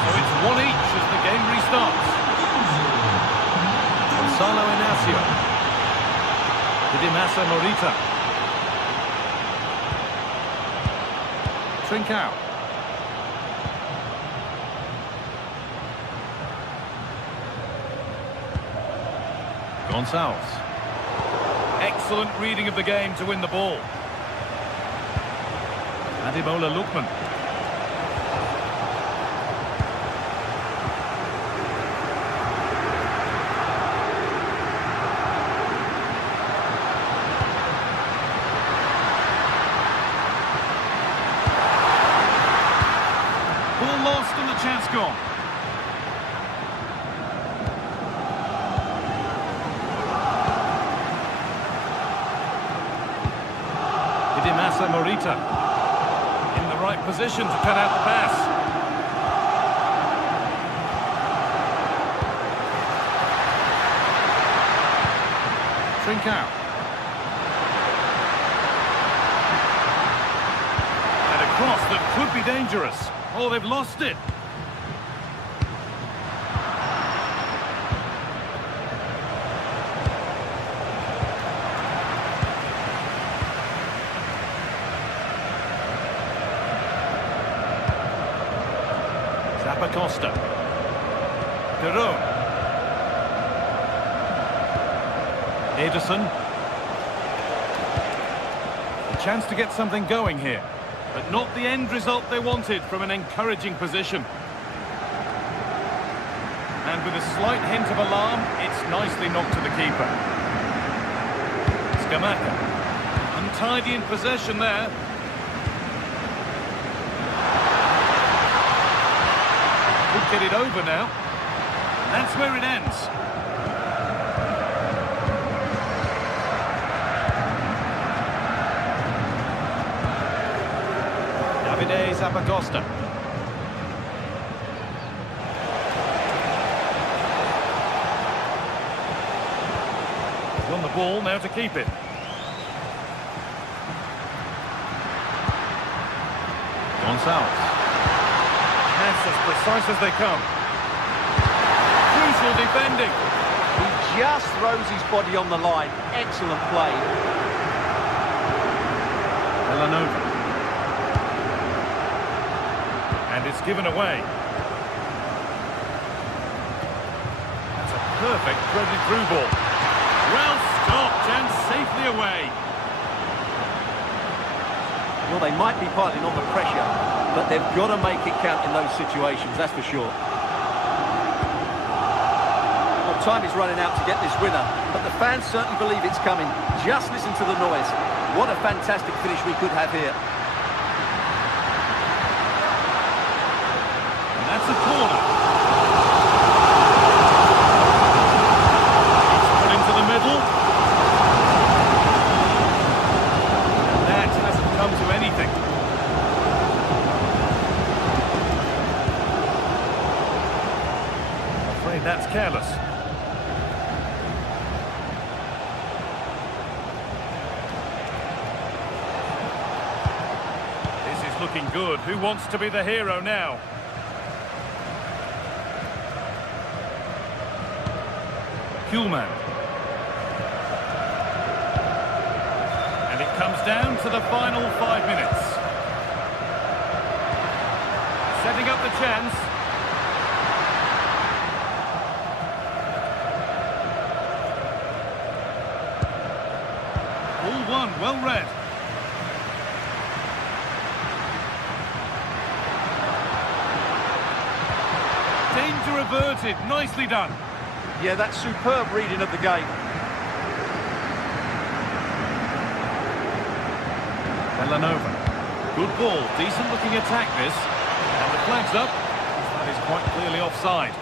So it's 1 each as the game restarts. Gonzalo Inacio. Didimasa Morita. Trincao. Gonçalves. Excellent reading of the game to win the ball. Ademola Lookman. Ball lost and the chance gone. Didimasa Morita in the right position to cut out the pass. Trincao. And a cross that could be dangerous. Oh, they've lost it. Costa. Derome. Ederson. A chance to get something going here, but not the end result they wanted from an encouraging position. And with a slight hint of alarm, it's nicely knocked to the keeper. Scamacca. Untidy in possession there. Get it over now. That's where it ends. Davide Zappacosta. He's on the ball now to keep it. Gonçalves. As precise as they come. Crucial defending. He just throws his body on the line. Excellent play. Villanova. And it's given away. That's a perfect threaded through ball. Well stopped and safely away. Well, they might be piling on the pressure, but they've got to make it count in those situations, that's for sure. Well, time is running out to get this winner, but the fans certainly believe it's coming. Just listen to the noise. What a fantastic finish we could have here. And that's a corner. It's put into the middle. And that hasn't come to anything. I'm afraid that's careless. Looking good. Who wants to be the hero now? Kuhlmann. And it comes down to the final 5 minutes. Setting up the chance. All one, well read. Danger averted, nicely done. Yeah, that's superb reading of the game. Villanova. Good ball, decent looking attack this. And the flag's up. That is quite clearly offside.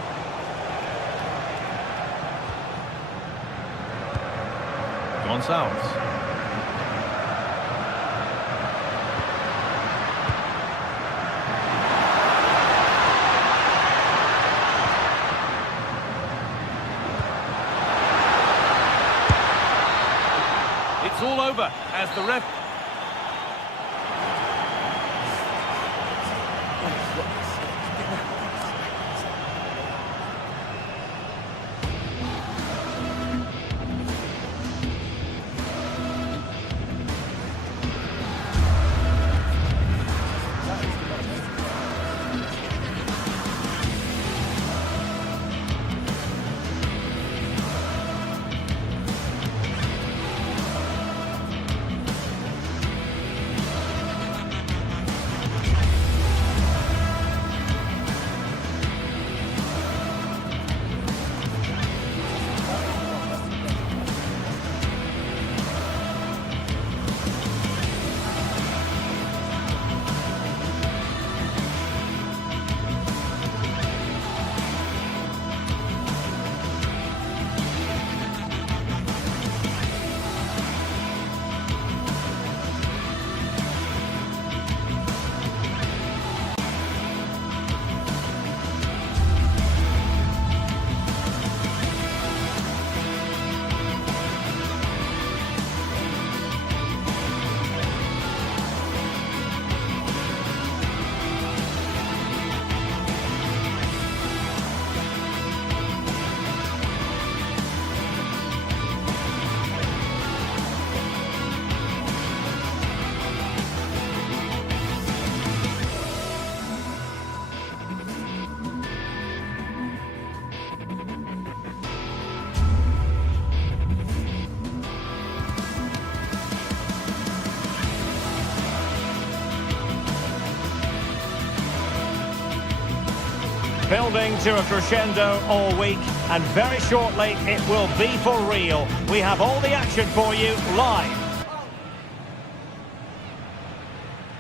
Gonçalves. It's all over as the ref... Building to a crescendo all week, and very shortly it will be for real. We have all the action for you live.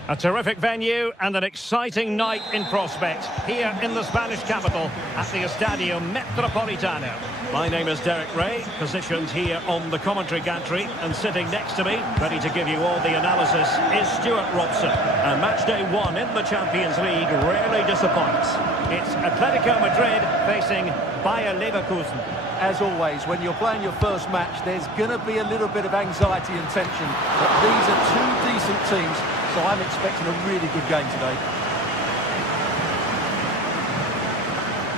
A terrific venue and an exciting night in prospect here in the Spanish capital at the Estadio Metropolitano. My name is Derek Ray, positioned here on the commentary gantry, and sitting next to me, ready to give you all the analysis, is Stuart Robson. And match day 1 in the Champions League rarely disappoints. It's Atletico Madrid facing Bayer Leverkusen. As always, when you're playing your first match, there's going to be a little bit of anxiety and tension. But these are two decent teams, so I'm expecting a really good game today.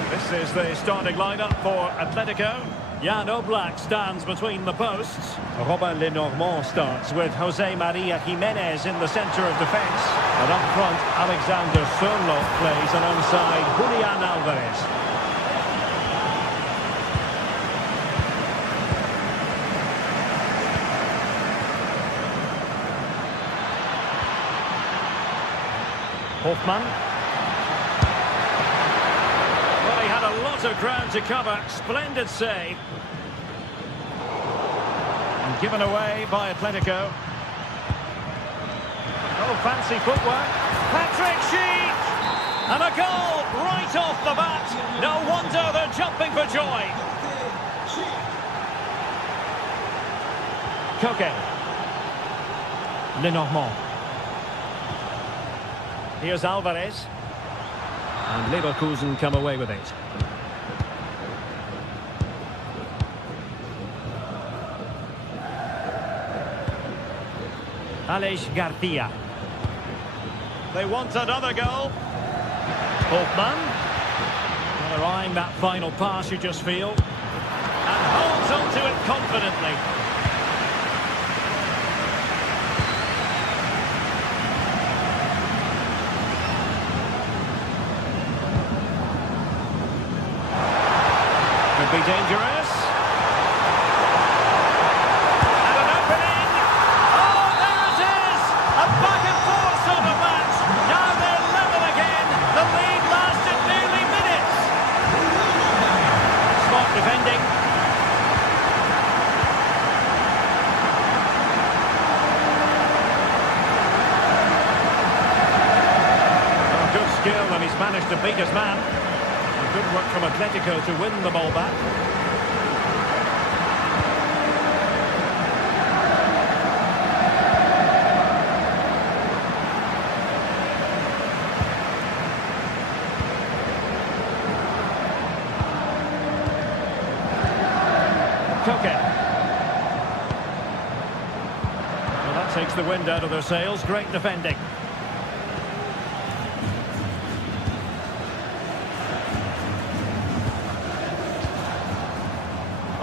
This is the starting lineup for Atletico. Jan Oblak stands between the posts. Robin Lenormand starts with Jose Maria Jimenez in the centre of defence. And up front, Alexander Sørloth plays alongside Julian Alvarez. Hoffmann. Well, he had a lot of ground to cover. Splendid save. And given away by Atletico. Oh, fancy footwork. Patrick Schick! And a goal right off the bat. No wonder they're jumping for joy. Koke. Lenormand. Here's Alvarez. And Leverkusen come away with it. Alex Garcia. They want another goal. Hoffmann. Well, they're eyeing that final pass, you just feel. And holds on to it confidently. Could be dangerous. And an opening. Oh, there it is! A back and forth sort of match. Now they're level again. The lead lasted nearly minutes. Smart defending. Oh, good skill, and he's managed to beat his man. Good work from Atletico to win the ball back. Koke. Well, that takes the wind out of their sails. Great defending.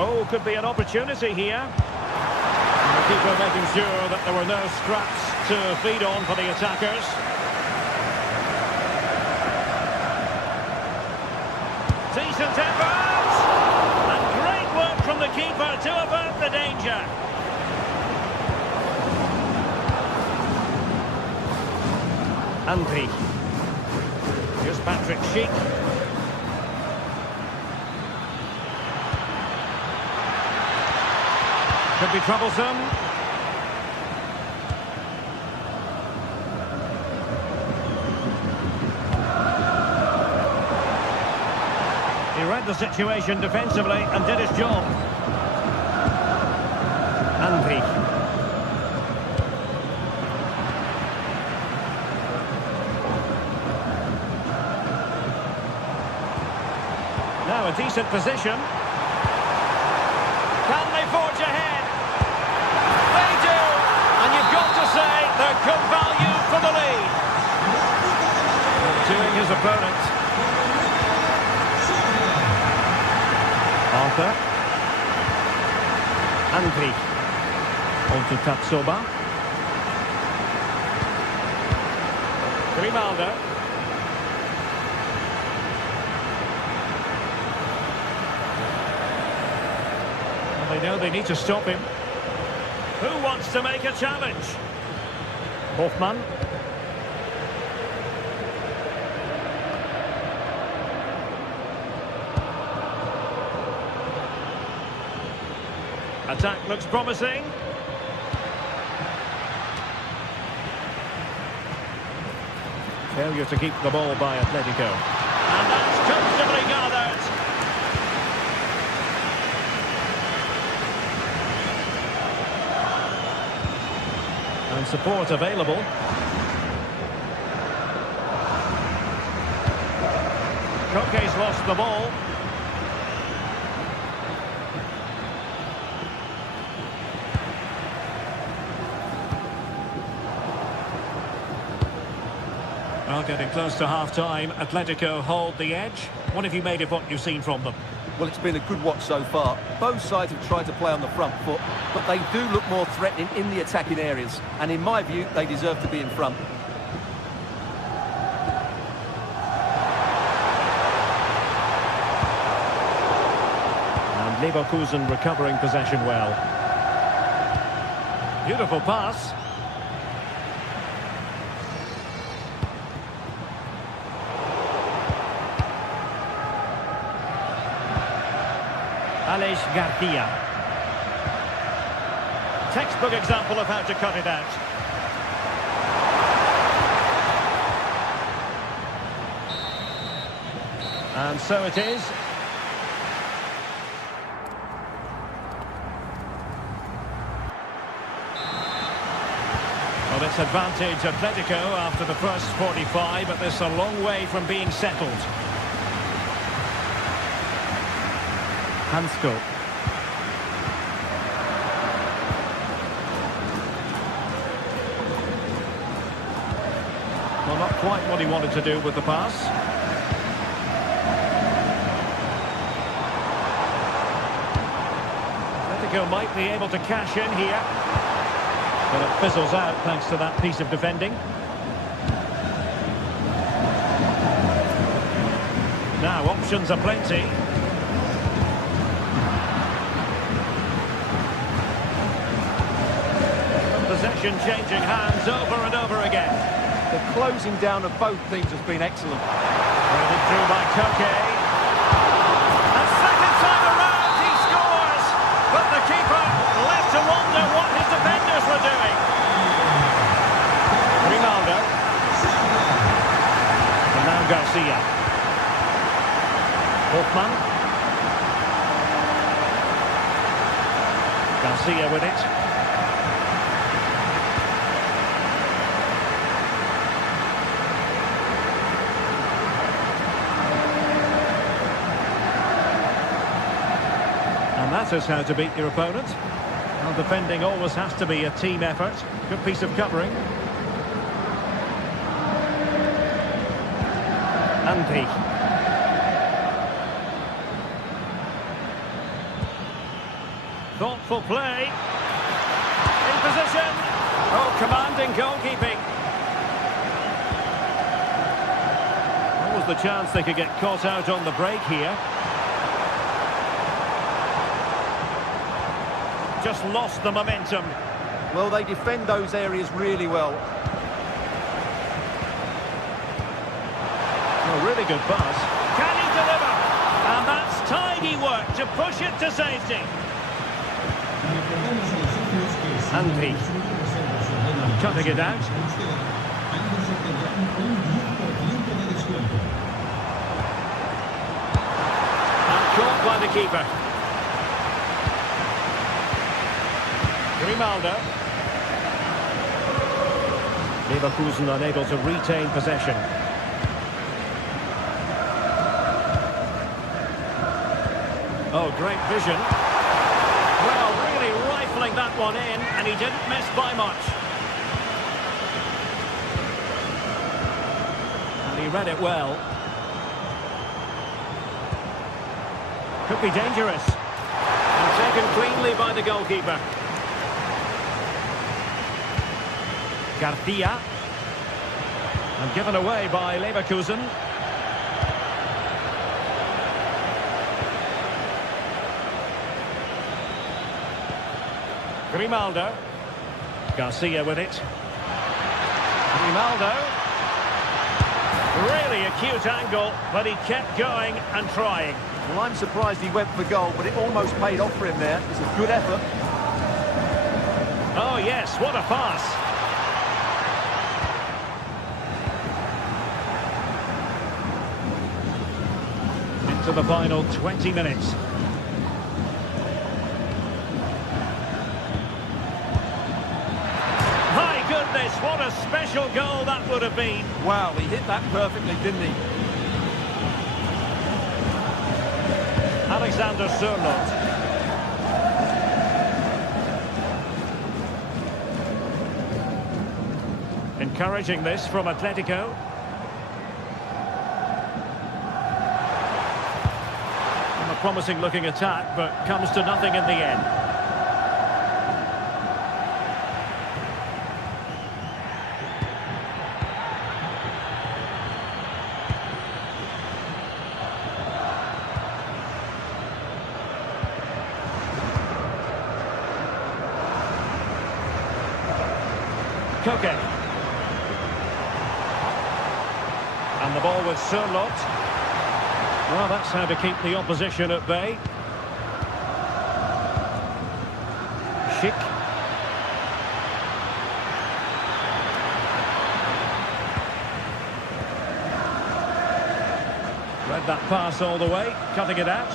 Oh, could be an opportunity here. And the keeper making sure that there were no scraps to feed on for the attackers. Decent effort! And great work from the keeper to avert the danger. Andri. Here's Patrick Schick. Could be troublesome. He read the situation defensively and did his job. Andri. Now a decent position. Can they forge ahead? And you've got to say they're good value for the lead. Doing his opponent. Arthur. Andri. On to Tatsoba. Grimaldo. Well, they know they need to stop him. Who wants to make a challenge? Hoffmann. Attack looks promising. Failure to keep the ball by Atletico. And that's comfortably gathered. And support available. Koke's lost the ball. Well, getting close to half-time, Atletico hold the edge. What have you made of what you've seen from them? Well, it's been a good watch so far. Both sides have tried to play on the front foot, but they do look more threatening in the attacking areas. And in my view, they deserve to be in front. And Leverkusen recovering possession well. Beautiful pass. Alex Garcia. Textbook example of how to cut it out. And so it is. Well, it's advantage Atletico after the first 45, but this a long way from being settled. Hansko. Well, not quite what he wanted to do with the pass. Atletico might be able to cash in here. But it fizzles out thanks to that piece of defending. Now options are plenty. Possession changing hands over and over again. The closing down of both teams has been excellent. Threaded through by Koke. And second time around he scores! But the keeper left to wonder what his defenders were doing. Ronaldo. And now Garcia. Hoffman. Garcia with it. And that is how to beat your opponent. Well, defending always has to be a team effort. Good piece of covering. Andy. Thoughtful play. In position. Oh, commanding goalkeeping. What was the chance they could get caught out on the break here? Just lost the momentum. Well, they defend those areas really well. A really good pass. Can he deliver? And that's tidy work to push it to safety. Andy. Cutting it out. And caught by the keeper. Grimaldo. Leverkusen unable to retain possession. Oh, great vision. Well, really rifling that one in, and he didn't miss by much. And he read it well. Could be dangerous. And taken cleanly by the goalkeeper. Garcia. And given away by Leverkusen. Grimaldo. Garcia with it. Grimaldo. Really acute angle, but he kept going and trying. Well, I'm surprised he went for goal, but it almost paid off for him there. It's a good effort. Oh yes, what a pass. Into the final 20 minutes. My goodness, what a special goal that would have been. Wow, he hit that perfectly, didn't he? Alexander Sørloth. Encouraging this from Atletico. And a promising looking attack, but comes to nothing in the end. Koke. And the ball with Sørloth. Well, that's how to keep the opposition at bay. Schick. Read that pass all the way, cutting it out.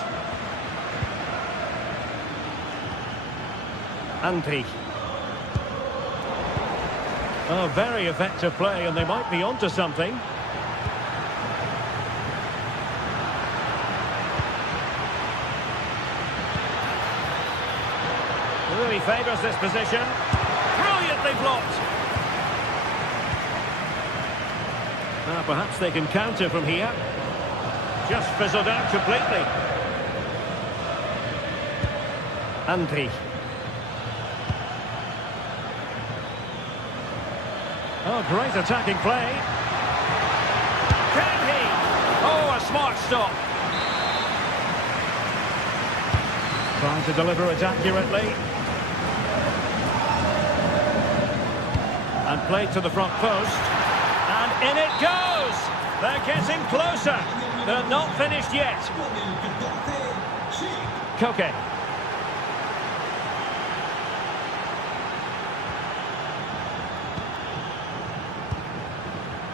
Andri. Oh, very effective play, and they might be onto something. Really favours this position. Brilliantly blocked. Perhaps they can counter from here. Just fizzled out completely. Andri. Oh, great attacking play. Can he? Oh, a smart stop. Trying to deliver it accurately. And played to the front post. And in it goes! They're getting closer. They're not finished yet. Koke.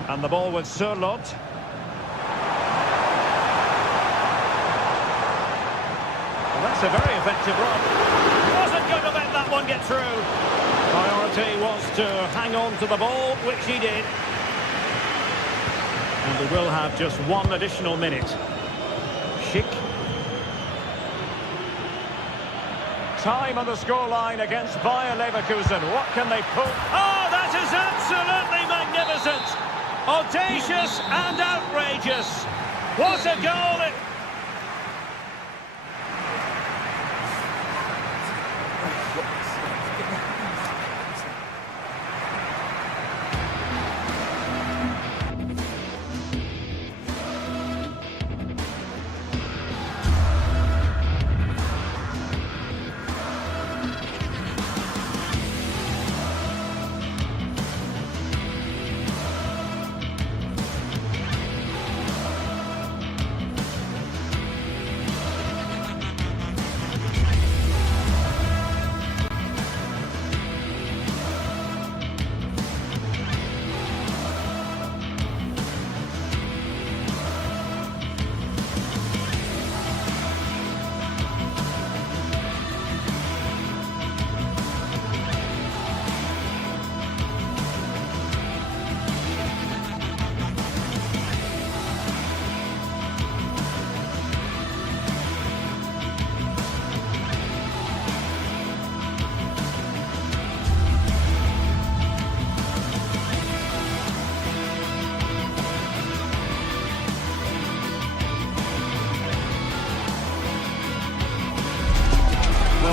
And the ball with Sørloth. Well, that's a very effective run. Wasn't going to let that one get through. Priority was to hang on to the ball, which he did. And we will have just one additional minute. Schick. Time on the scoreline against Bayer Leverkusen. What can they pull? Oh, that is absolutely magnificent! Audacious and outrageous. What a goal!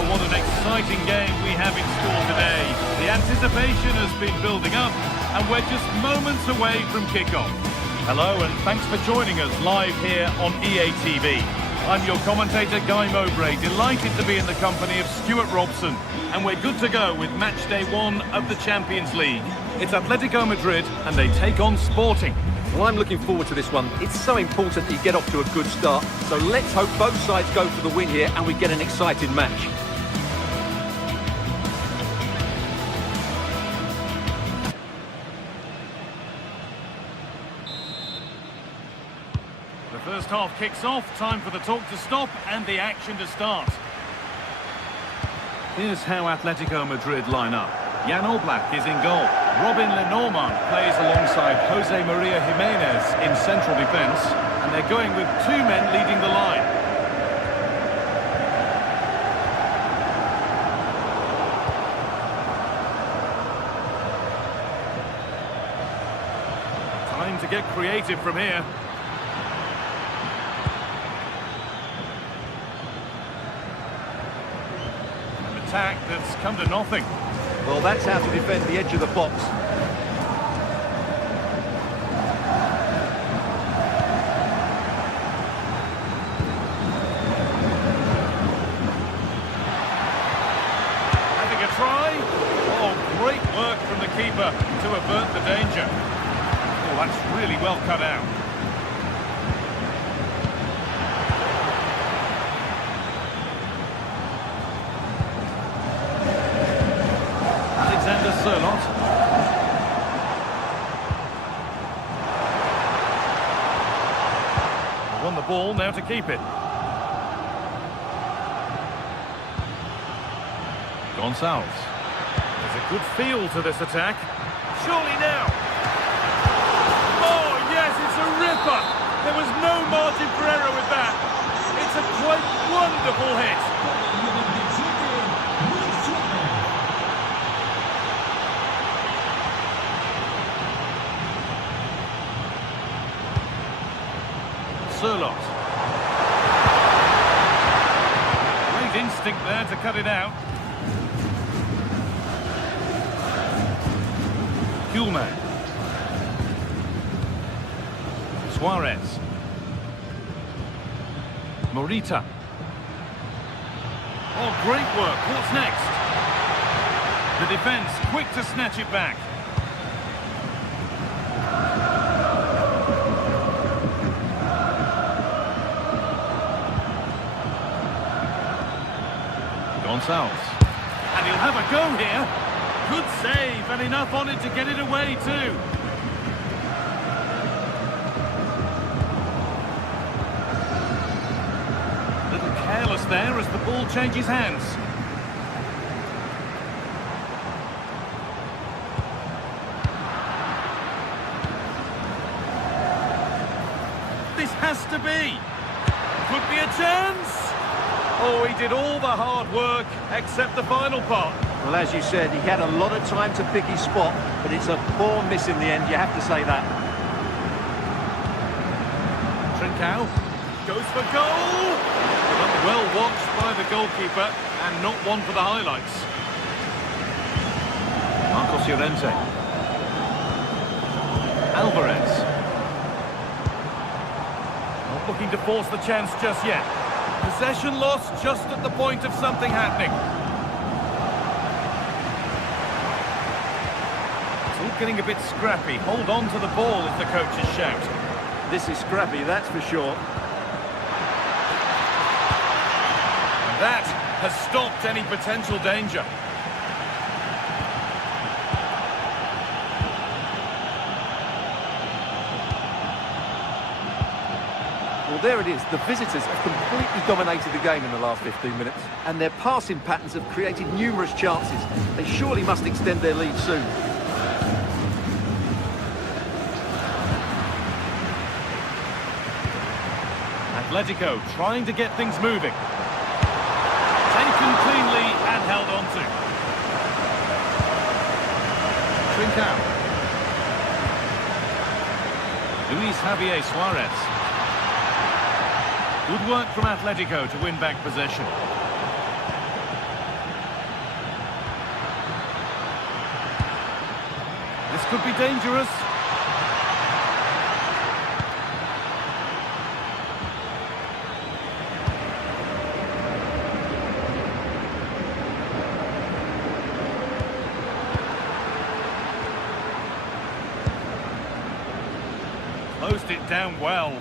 What an exciting game we have in store today. The anticipation has been building up and we're just moments away from kickoff. Hello and thanks for joining us live here on EA TV. I'm your commentator Guy Mowbray, delighted to be in the company of Stuart Robson, and we're good to go with match day 1 of the Champions League. It's Atletico Madrid and they take on Sporting. Well, I'm looking forward to this one. It's so important that you get off to a good start. So let's hope both sides go for the win here and we get an exciting match. The first half kicks off, time for the talk to stop and the action to start. Here's how Atletico Madrid line up. Jan Oblak is in goal. Robin Lenormand plays alongside Jose Maria Jimenez in central defence, and they're going with 2 men leading the line. Time to get creative from here. An attack that's come to nothing. Well, that's how to defend the edge of the box. Having a try. Oh, great work from the keeper to avert the danger. Oh, that's really well cut out. won the ball, now to keep it. Gonçalves. There's a good feel to this attack. Surely now. Oh, yes, it's a ripper. There was no margin for error with that. It's a quite wonderful hit. Surlot. Great instinct there to cut it out. Kuhlmann. Suarez. Morita. Oh, great work. What's next? The defence quick to snatch it back. Gonçalves. And he'll have a go here. Good save, and enough on it to get it away too. A little careless there as the ball changes hands. This has to be. Could be a chance. Oh, he did all the hard work, except the final part. Well, as you said, he had a lot of time to pick his spot, but it's a poor miss in the end, you have to say that. Trincao goes for goal! Well watched by the goalkeeper, and not one for the highlights. Marcos Llorente. Alvarez. Not looking to force the chance just yet. Possession lost just at the point of something happening. It's all getting a bit scrappy. Hold on to the ball is the coach's shout. This is scrappy, that's for sure. And that has stopped any potential danger. Well, there it is. The visitors have completely dominated the game in the last 15 minutes, and their passing patterns have created numerous chances. They surely must extend their lead soon. Atletico trying to get things moving. Taken cleanly and held on to. Trincao. Luis Javier Suarez. Good work from Atletico to win back possession. This could be dangerous. Closed it down well.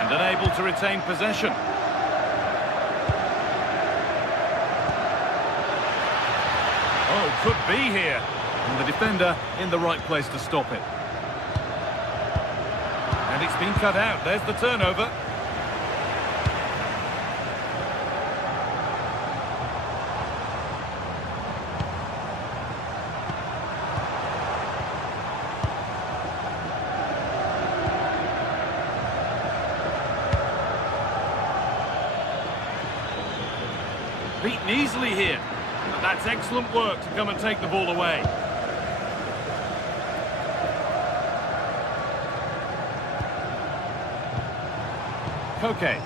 And unable to retain possession. Oh, could be here. And the defender in the right place to stop it. And it's been cut out. There's the turnover. Beaten easily here, but that's excellent work to come and take the ball away. Koke.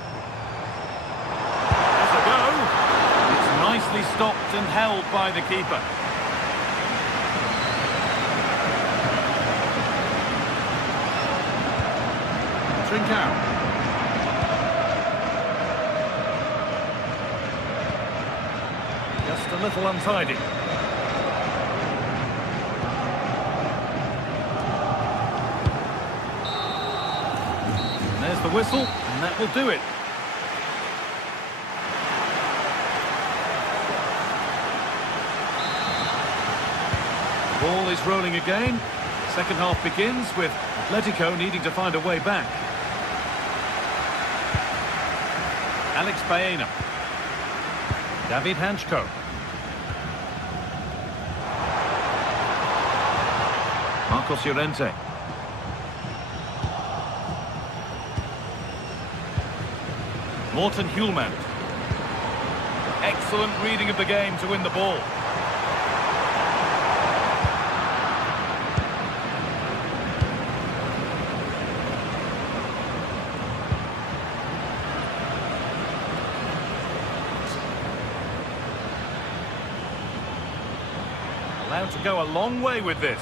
Has a go. It's nicely stopped and held by the keeper. Trincao. Just a little untidy. And there's the whistle, and that will do it. Ball is rolling again. Second half begins with Atletico needing to find a way back. Alex Baena. David Hanchko. Marcos Llorente. Morten Hjulmand. Excellent reading of the game to win the ball. Allowed to go a long way with this.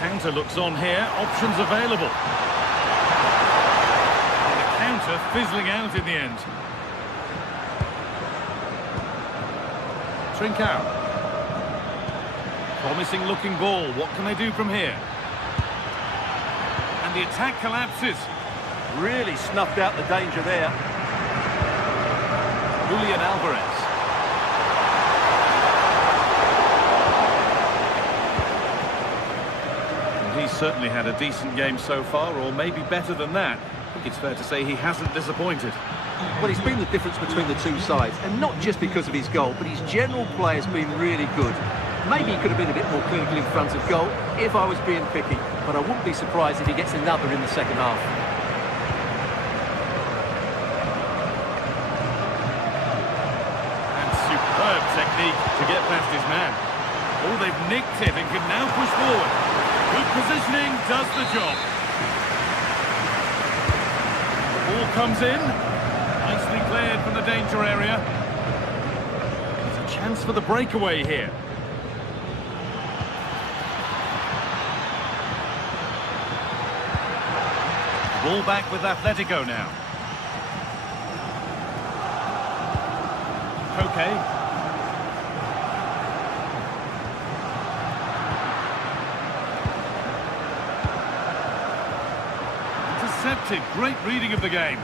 Counter looks on here, options available. And the counter fizzling out in the end. Trincao. Promising looking ball, what can they do from here? And the attack collapses. Really snuffed out the danger there. Julian Alvarez. He's certainly had a decent game so far, or maybe better than that. I think it's fair to say he hasn't disappointed. Well, he's been the difference between the two sides, and not just because of his goal, but his general play has been really good. Maybe he could have been a bit more clinical in front of goal, if I was being picky, but I wouldn't be surprised if he gets another in the second half. And superb technique to get past his man. Oh, they've nicked it and can now push forward. Good positioning does the job. The ball comes in. Nicely cleared from the danger area. There's a chance for the breakaway here. Ball back with Atletico now. Koke. Intercepted. Great reading of the game.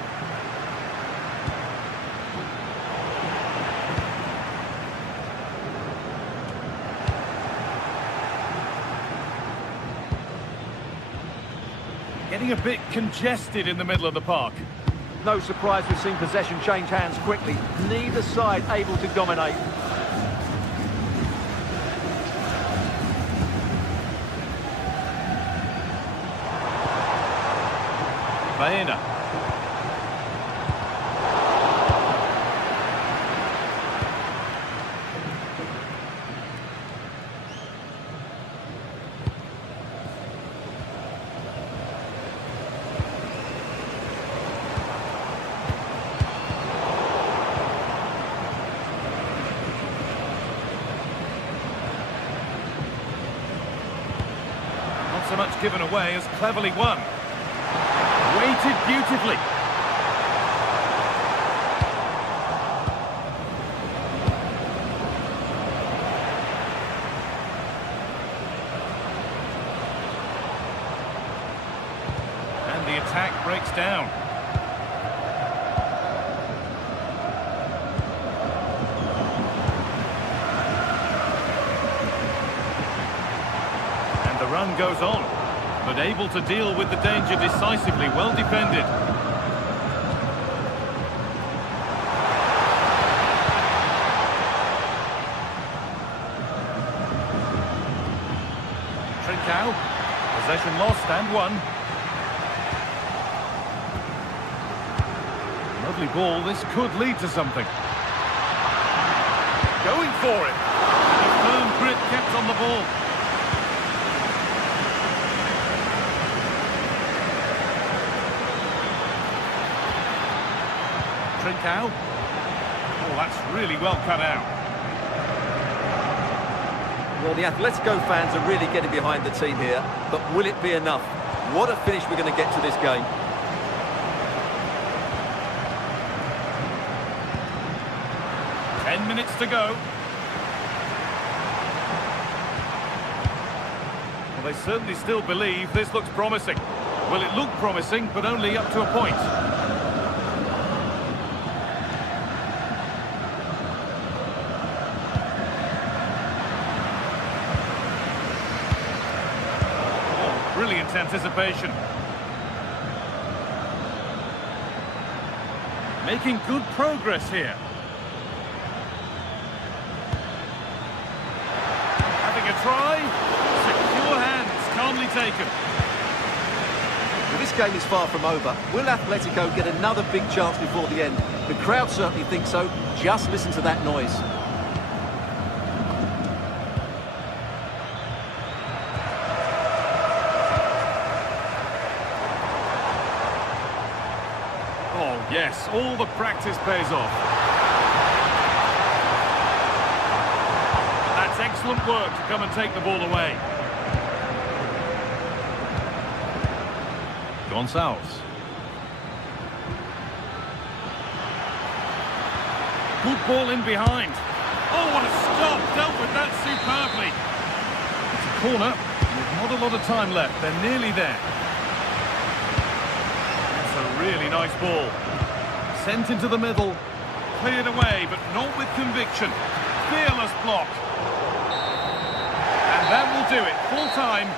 Getting a bit congested in the middle of the park. No surprise we've seen possession change hands quickly. Neither side able to dominate. Baena. Not so much given away as cleverly won. Weighted beautifully. And the attack breaks down. And the run goes on, but able to deal with the danger decisively, well defended. Trincao, possession lost and won. Lovely ball, this could lead to something. Going for it. And a firm grip kept on the ball. Trincao. Oh, that's really well cut out. Well, the Atletico fans are really getting behind the team here, but will it be enough? What a finish we're going to get to this game. Minutes to go. Well, they certainly still believe this looks promising. Well, it looked promising, but only up to a point. takes anticipation. Making good progress here. Having a try. Secure hands, calmly taken. Well, this game is far from over. Will Atletico get another big chance before the end? The crowd certainly think so. Just listen to that noise. Oh, yes, all the practice pays off. That's excellent work to come and take the ball away. Gonçalves. Good ball in behind. Oh, what a stop. Dealt with that superbly. It's a corner with not a lot of time left. They're nearly there. That's a really nice ball. Sent into the middle. Cleared away, but not with conviction. Fearless block. And that will do it. Full time.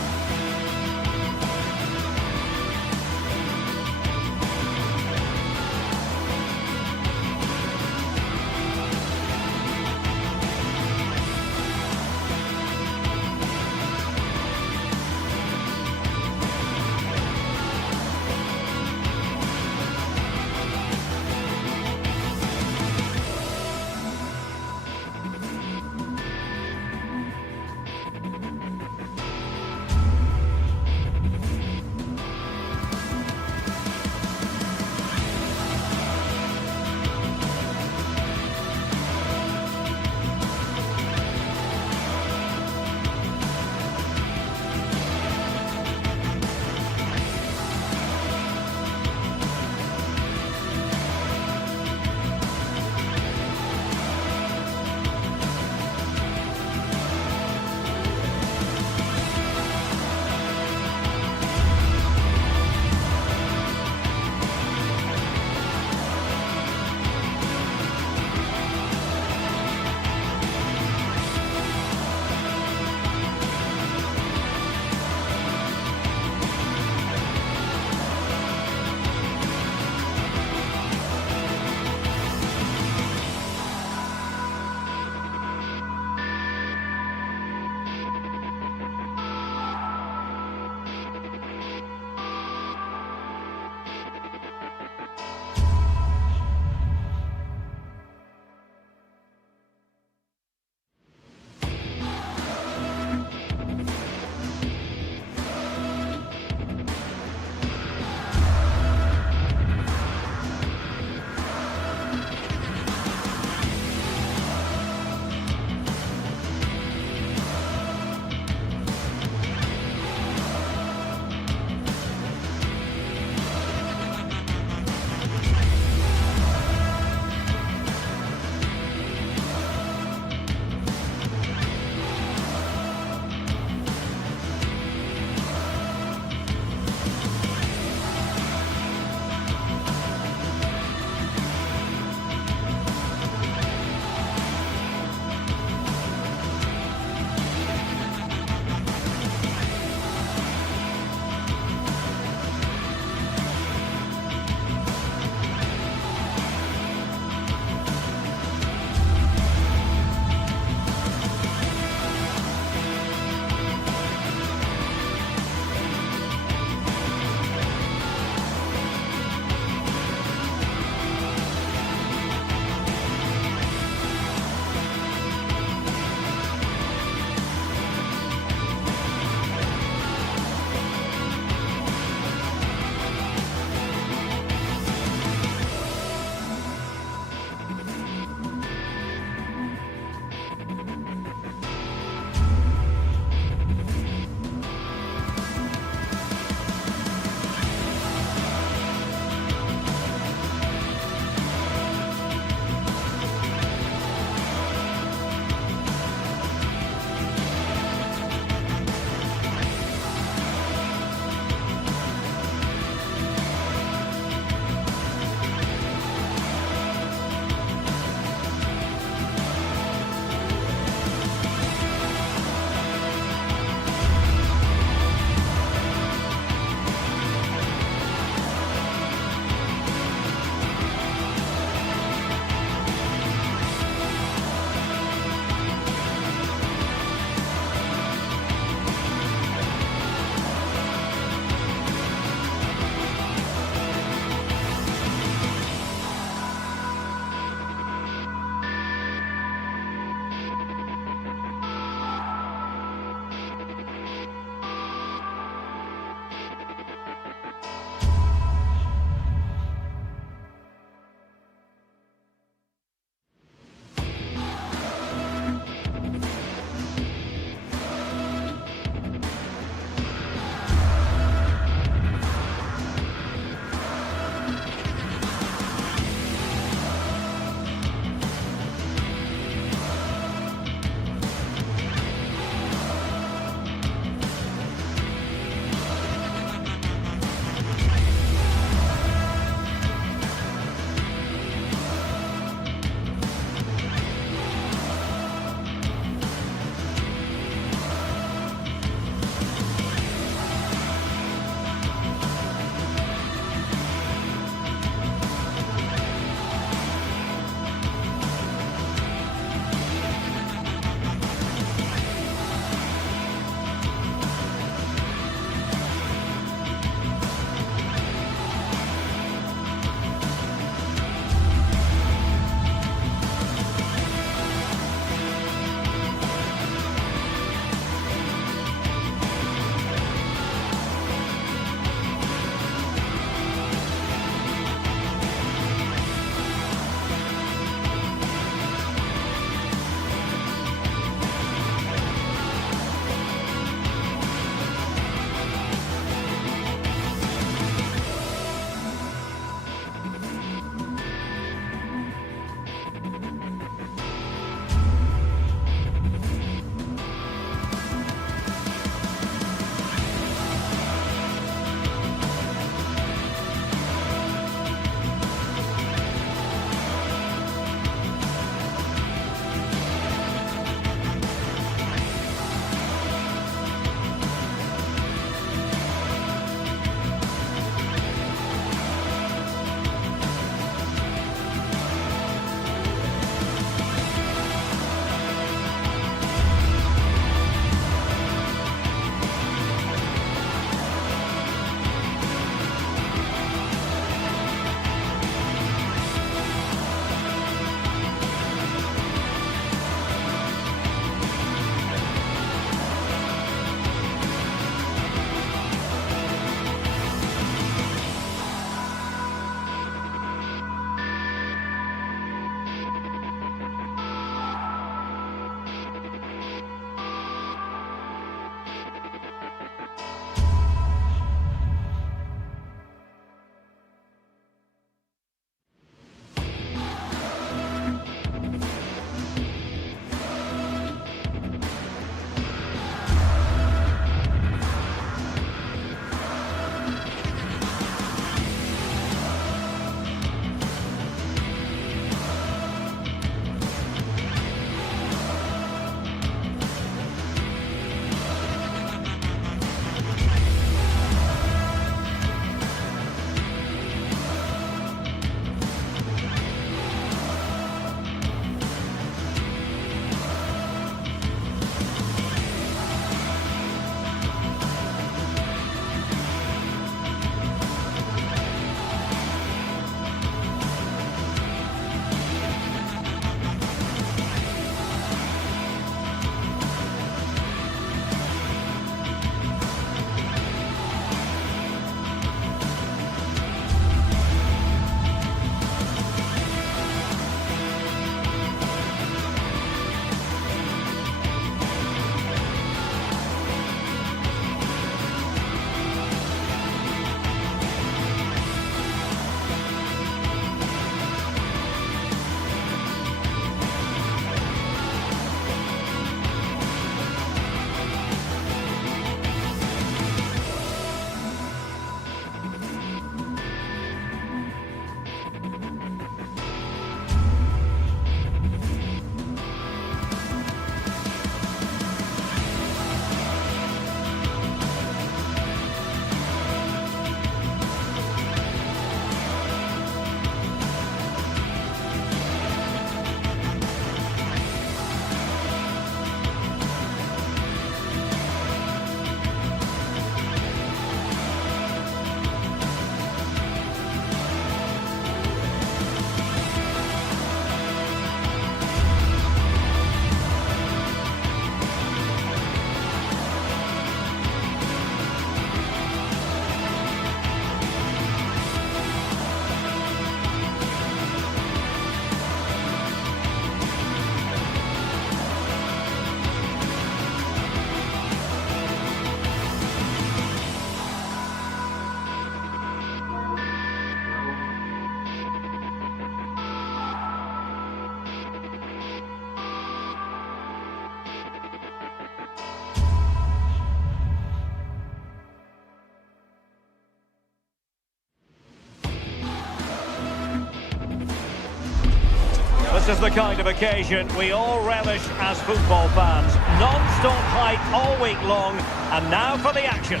This is the kind of occasion we all relish as football fans. Non-stop hype all week long, and now for the action.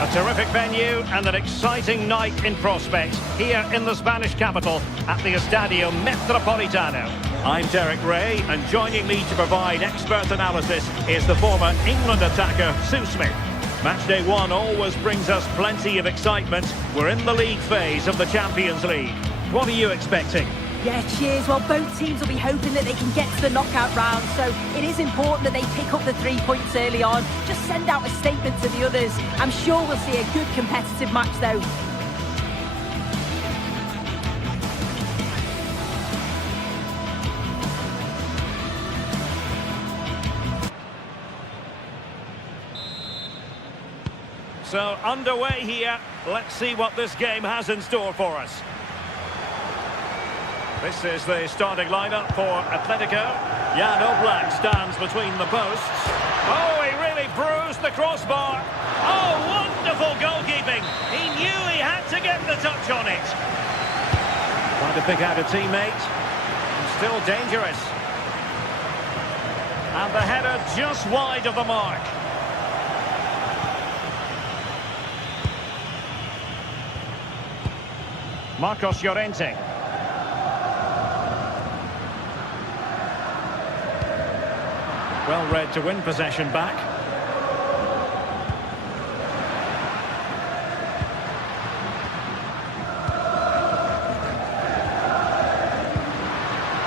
A terrific venue and an exciting night in prospect here in the Spanish capital at the Estadio Metropolitano. I'm Derek Ray, and joining me to provide expert analysis is the former England attacker, Sue Smith. Matchday 1 always brings us plenty of excitement. We're in the league phase of the Champions League. What are you expecting? Yeah, cheers. Well, both teams will be hoping that they can get to the knockout round, so it is important that they pick up the 3 points early on. Just send out a statement to the others. I'm sure we'll see a good competitive match, though. So, underway here. Let's see what this game has in store for us. This is the starting lineup for Atletico. Jan Oblak stands between the posts. Oh, he really bruised the crossbar. Oh, wonderful goalkeeping. He knew he had to get the touch on it. Trying to pick out a teammate. Still dangerous. And the header just wide of the mark. Marcos Llorente. Well read to win possession back.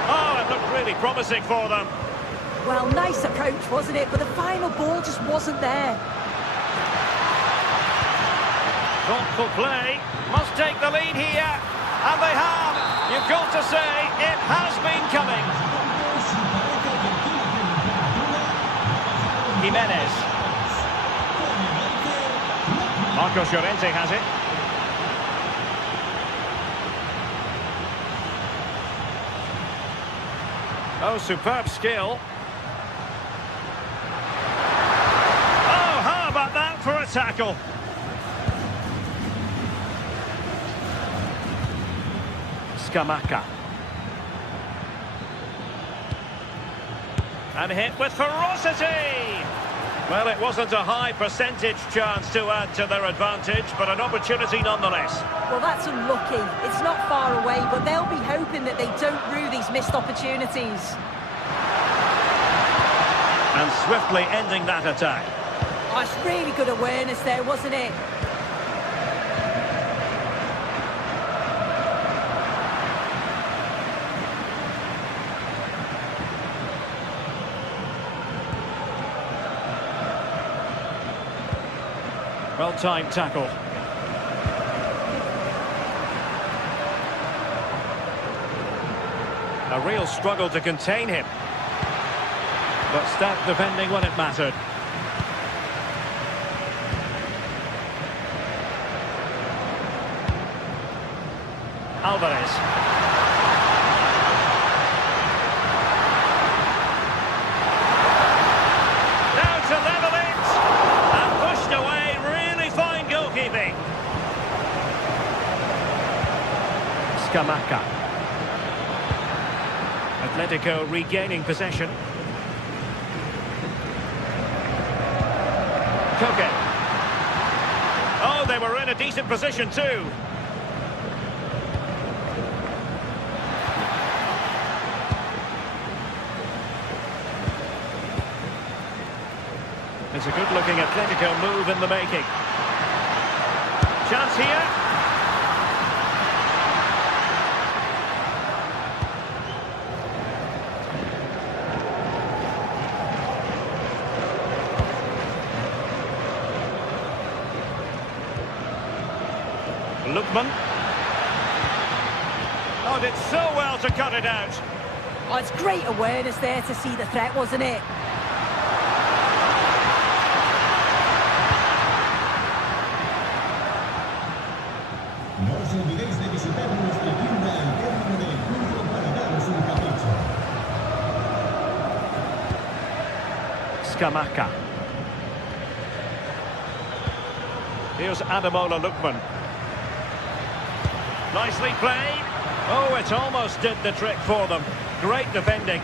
Oh, it looked really promising for them. Well, nice approach, wasn't it? But the final ball just wasn't there. Thoughtful play. Must take the lead here. And they have. You've got to say, it has been coming. Jimenez. Marcos Llorente has it. Oh, superb skill. Oh, how about that for a tackle? Scamacca. And hit with ferocity. Well, it wasn't a high percentage chance to add to their advantage, but an opportunity nonetheless. Well, that's unlucky. It's not far away, but they'll be hoping that they don't rue these missed opportunities. And swiftly ending that attack. Oh, it's really good awareness there, wasn't it? Well-timed tackle. A real struggle to contain him. But stout defending when it mattered. Alvarez. Now to level it. And pushed away. Goalkeeping. Scamacca. Atletico regaining possession. Koke. Oh, they were in a decent position too. It's a good-looking Atletico move in the making. Chance here. Lookman. Oh, did so well to cut it out. Oh, it's great awareness there to see the threat, wasn't it? No os olvidéis de visitar nuestra tienda al término del encuentro para daros un capricho. Scamacca. Here's Ademola Lookman. Nicely played. Oh, it almost did the trick for them. Great defending.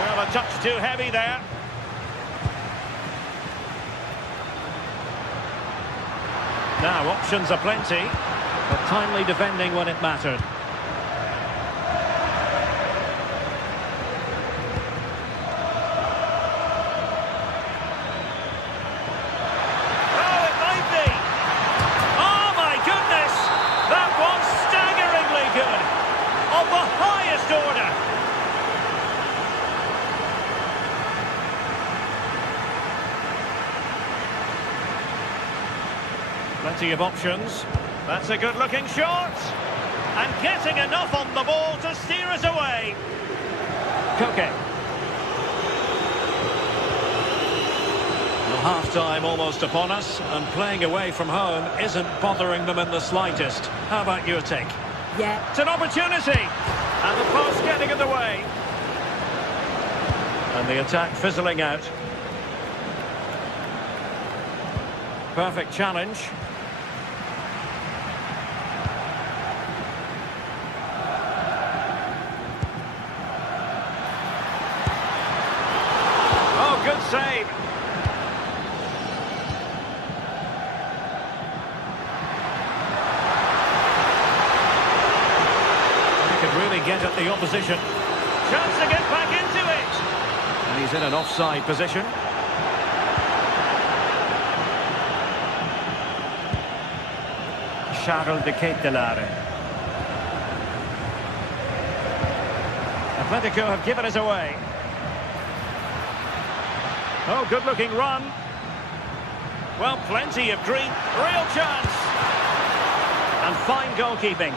Well, a touch too heavy there. Now, options are plenty, but timely defending when it mattered. Plenty of options. That's a good-looking shot. And getting enough on the ball to steer it away. Koke. Well, half-time almost upon us, and playing away from home isn't bothering them in the slightest. How about your take? Yeah. It's an opportunity. And the post getting in the way. And the attack fizzling out. Perfect challenge. Good save. He could really get at the opposition. Chance to get back into it. And he's in an offside position. Charles de Ketelare. Atletico have given it away. Oh, good-looking run. Well, plenty of green. Real chance. And fine goalkeeping.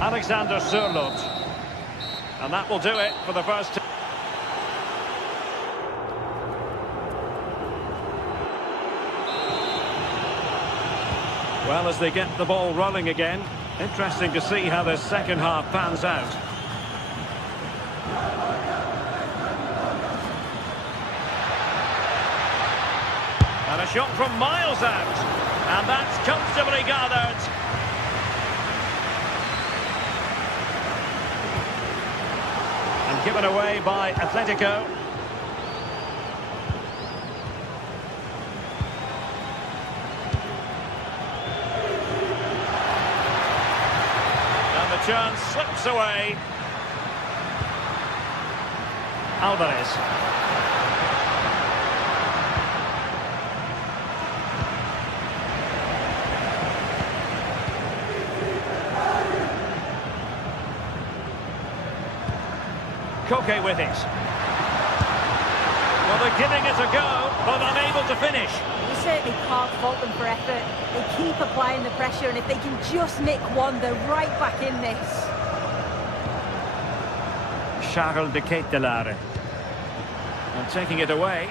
Alexander Sørloth. And that will do it for the first time. Well, as they get the ball rolling again, interesting to see how the second half pans out. And a shot from miles out. And that's comfortably gathered. And given away by Atletico. And the chance slips away. Alvarez. Koke with it. Well, they're giving it a go, but unable to finish. You certainly can't fault them for effort. They keep applying the pressure, and if they can just nick one, they're right back in this. Charles de Ketelare. And taking it away.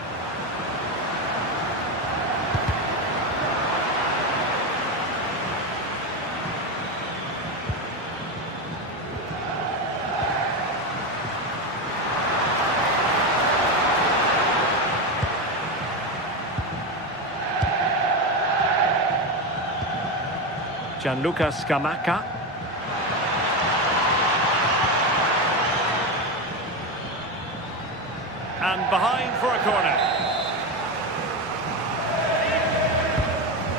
Gianluca Scamacca. And behind for a corner.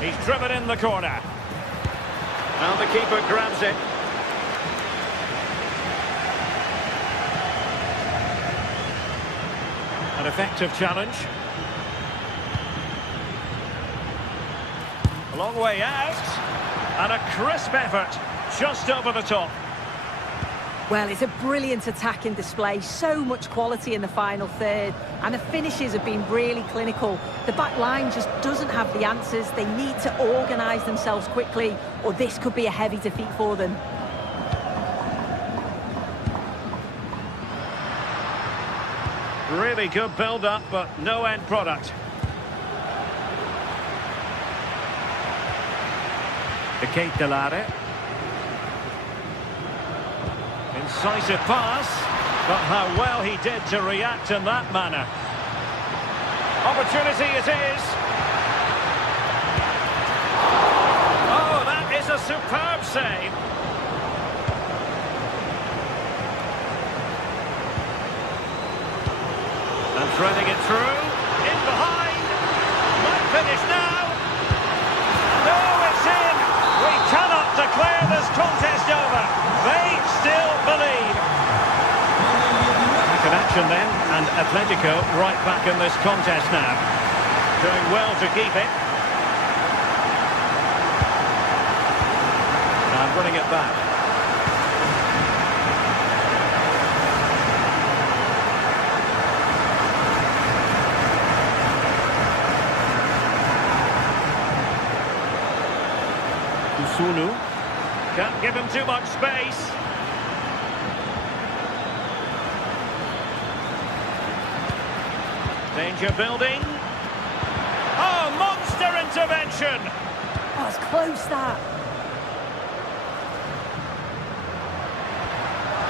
He's driven in the corner. Now the keeper grabs it. An effective challenge. A long way out. And a crisp effort, just over the top. Well, it's a brilliant attacking display. So much quality in the final third. And the finishes have been really clinical. The back line just doesn't have the answers. They need to organise themselves quickly, or this could be a heavy defeat for them. Really good build-up, but no end product. De Ketelare. Incisive pass, but how well he did to react in that manner. Opportunity it is. Oh, that is a superb save. And threading it through, in behind, might finish now. No, it's in. We cannot declare this contest over. They still believe. Back in action then, and Atletico right back in this contest now. Doing well to keep it. And running it back. Sunu can't give him too much space. Danger building. Oh, monster intervention! Oh, it's close, that.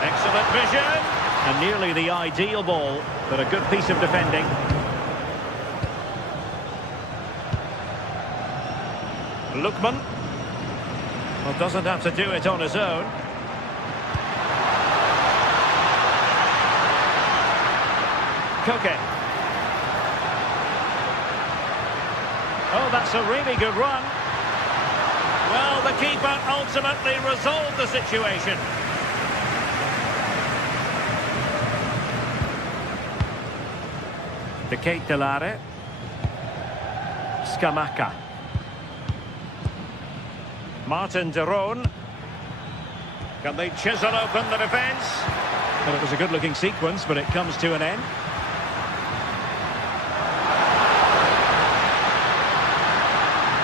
Excellent vision. And nearly the ideal ball, but a good piece of defending. Lookman. Well, doesn't have to do it on his own. Koke. Oh, that's a really good run. Well, the keeper ultimately resolved the situation. De Ketelare. Scamacca. Martin de Roon. Can they chisel open the defence? Well, it was a good-looking sequence, but it comes to an end.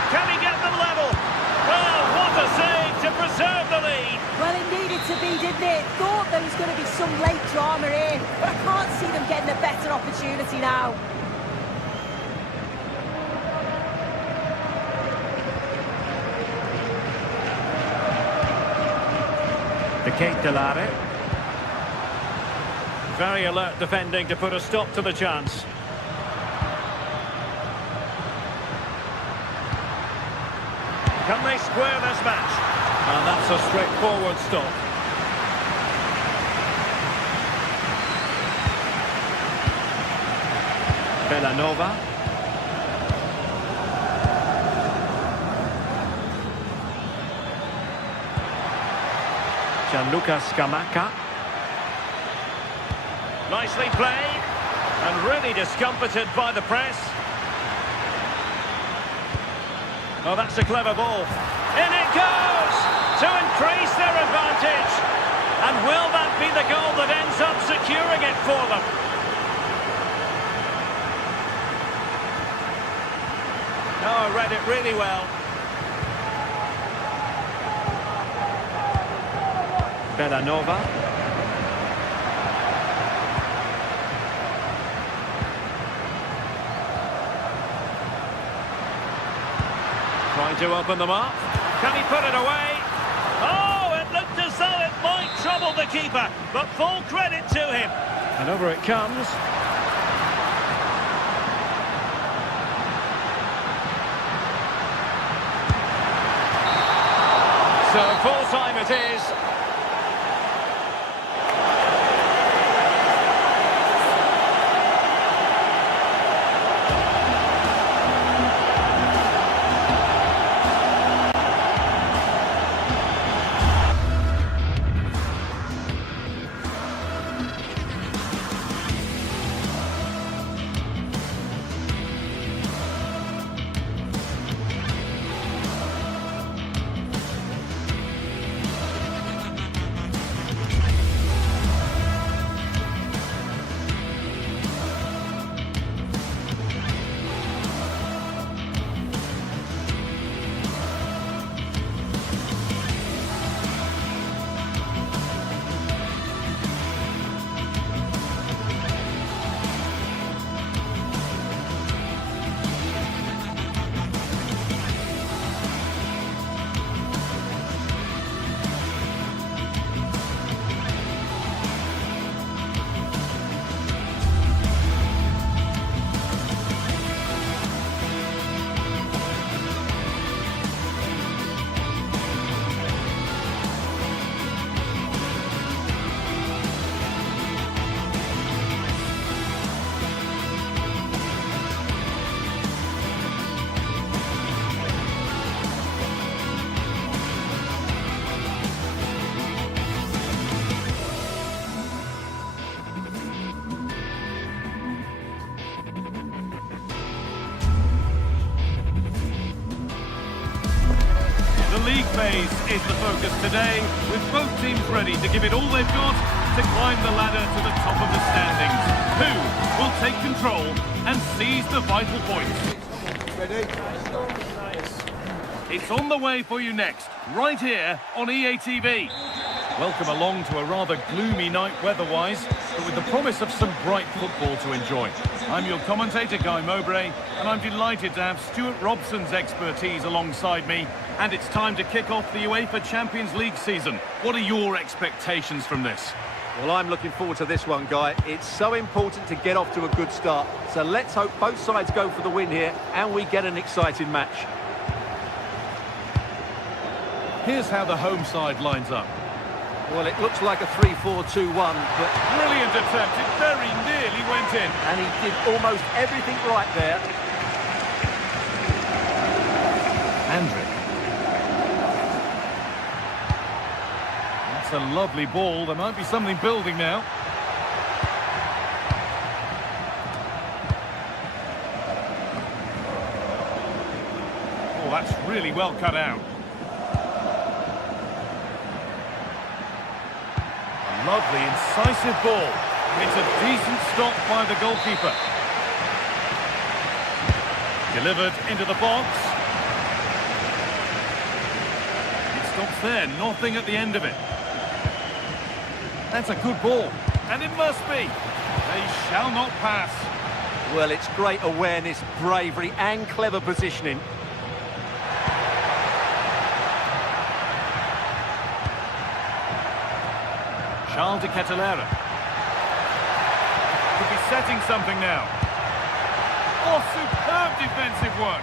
Can he get them level? Well, what a save to preserve the lead. Well, it needed to be, didn't it? Thought there was going to be some late drama here, but I can't see them getting a better opportunity now. De Ketelare. Very alert defending to put a stop to the chance. Can they square this match? And that's a straightforward stop. Bellanova. Gianluca Scamacca. Nicely played, and really discomfited by the press. Oh, that's a clever ball. In it goes! To increase their advantage. And will that be the goal that ends up securing it for them? Oh, read it really well. Bellanova. Trying to open them up. Can he put it away? Oh, it looked as though it might trouble the keeper, but full credit to him. And over it comes. So full time it is. is the focus today, with both teams ready to give it all they've got to climb the ladder to the top of the standings. Who will take control and seize the vital points? It's on the way for you next, right here on EA TV. Welcome along to a rather gloomy night weather-wise, but with the promise of some bright football to enjoy. I'm your commentator, Guy Mowbray, and I'm delighted to have Stuart Robson's expertise alongside me. And it's time to kick off the UEFA Champions League season. What are your expectations from this? Well, I'm looking forward to this one, Guy. It's so important to get off to a good start. So let's hope both sides go for the win here and we get an exciting match. Here's how the home side lines up. Well, it looks like a 3-4-2-1, but... Brilliant attempt, it very nearly went in. And he did almost everything right there. Andrick. That's a lovely ball. There might be something building now. Oh, that's really well cut out. Lovely, incisive ball. It's a decent stop by the goalkeeper. Delivered into the box. It stops there, nothing at the end of it. That's a good ball, and it must be. They shall not pass. Well, it's great awareness, bravery, and clever positioning. Charles de Ketelera. Could be setting something now. Oh, superb defensive work.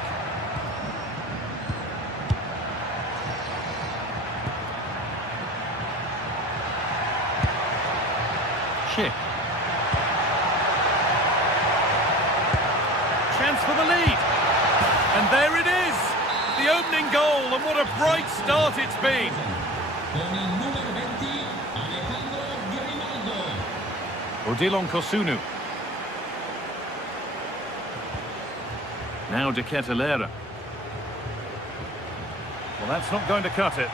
Chip. Chance for the lead. And there it is. The opening goal, and what a bright start it's been. Odilon Kosunu. Now de Ketelera. Well, that's not going to cut it.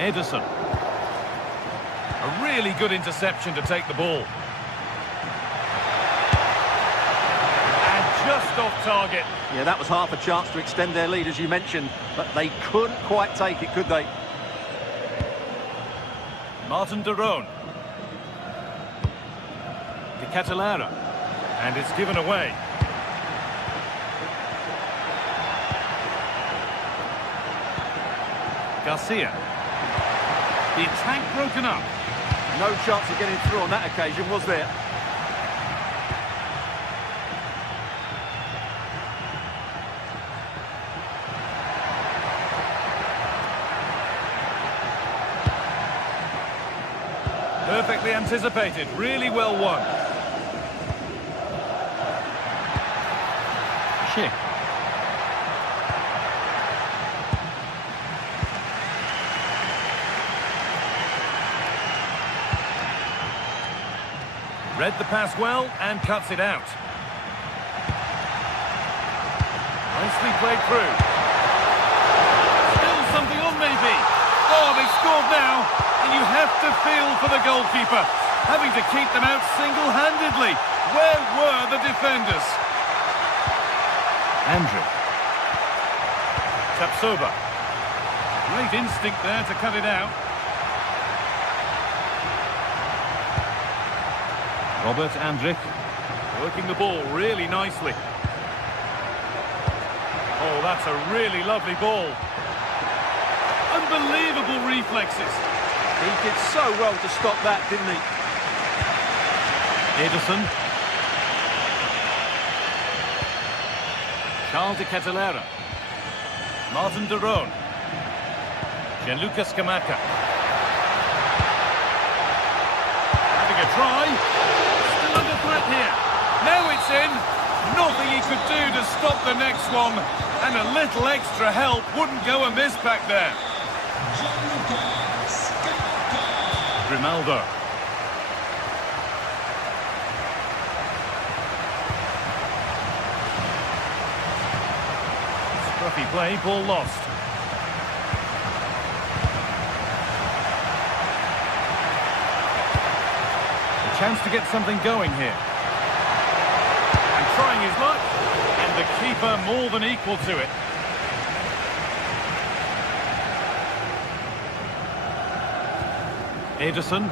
Ederson. A really good interception to take the ball. And just off target. Yeah, that was half a chance to extend their lead, as you mentioned, but they couldn't quite take it, could they? Martin de Roon. De Ketelera. And it's given away. Garcia. The attack broken up. No chance of getting through on that occasion, was there? Perfectly anticipated, really well won. Schick. Read the pass well and cuts it out. Nicely played through. Still something on maybe. Oh, they've scored now. And you have to feel for the goalkeeper, having to keep them out single-handedly. Where were the defenders? Andrew. Tapsoba. Great instinct there to cut it out. Robert Andrick. Working the ball really nicely. Oh, that's a really lovely ball. Unbelievable reflexes. He did so well to stop that, didn't he? Ederson. Charles de Ketelera. Martin de Roon. Gianluca Scamacca. Having a try. Still under threat here. Now it's in. Nothing he could do to stop the next one. And a little extra help wouldn't go amiss back there. Grimaldo. Scruffy play, ball lost. A chance to get something going here. And trying his luck. And the keeper more than equal to it. Ederson.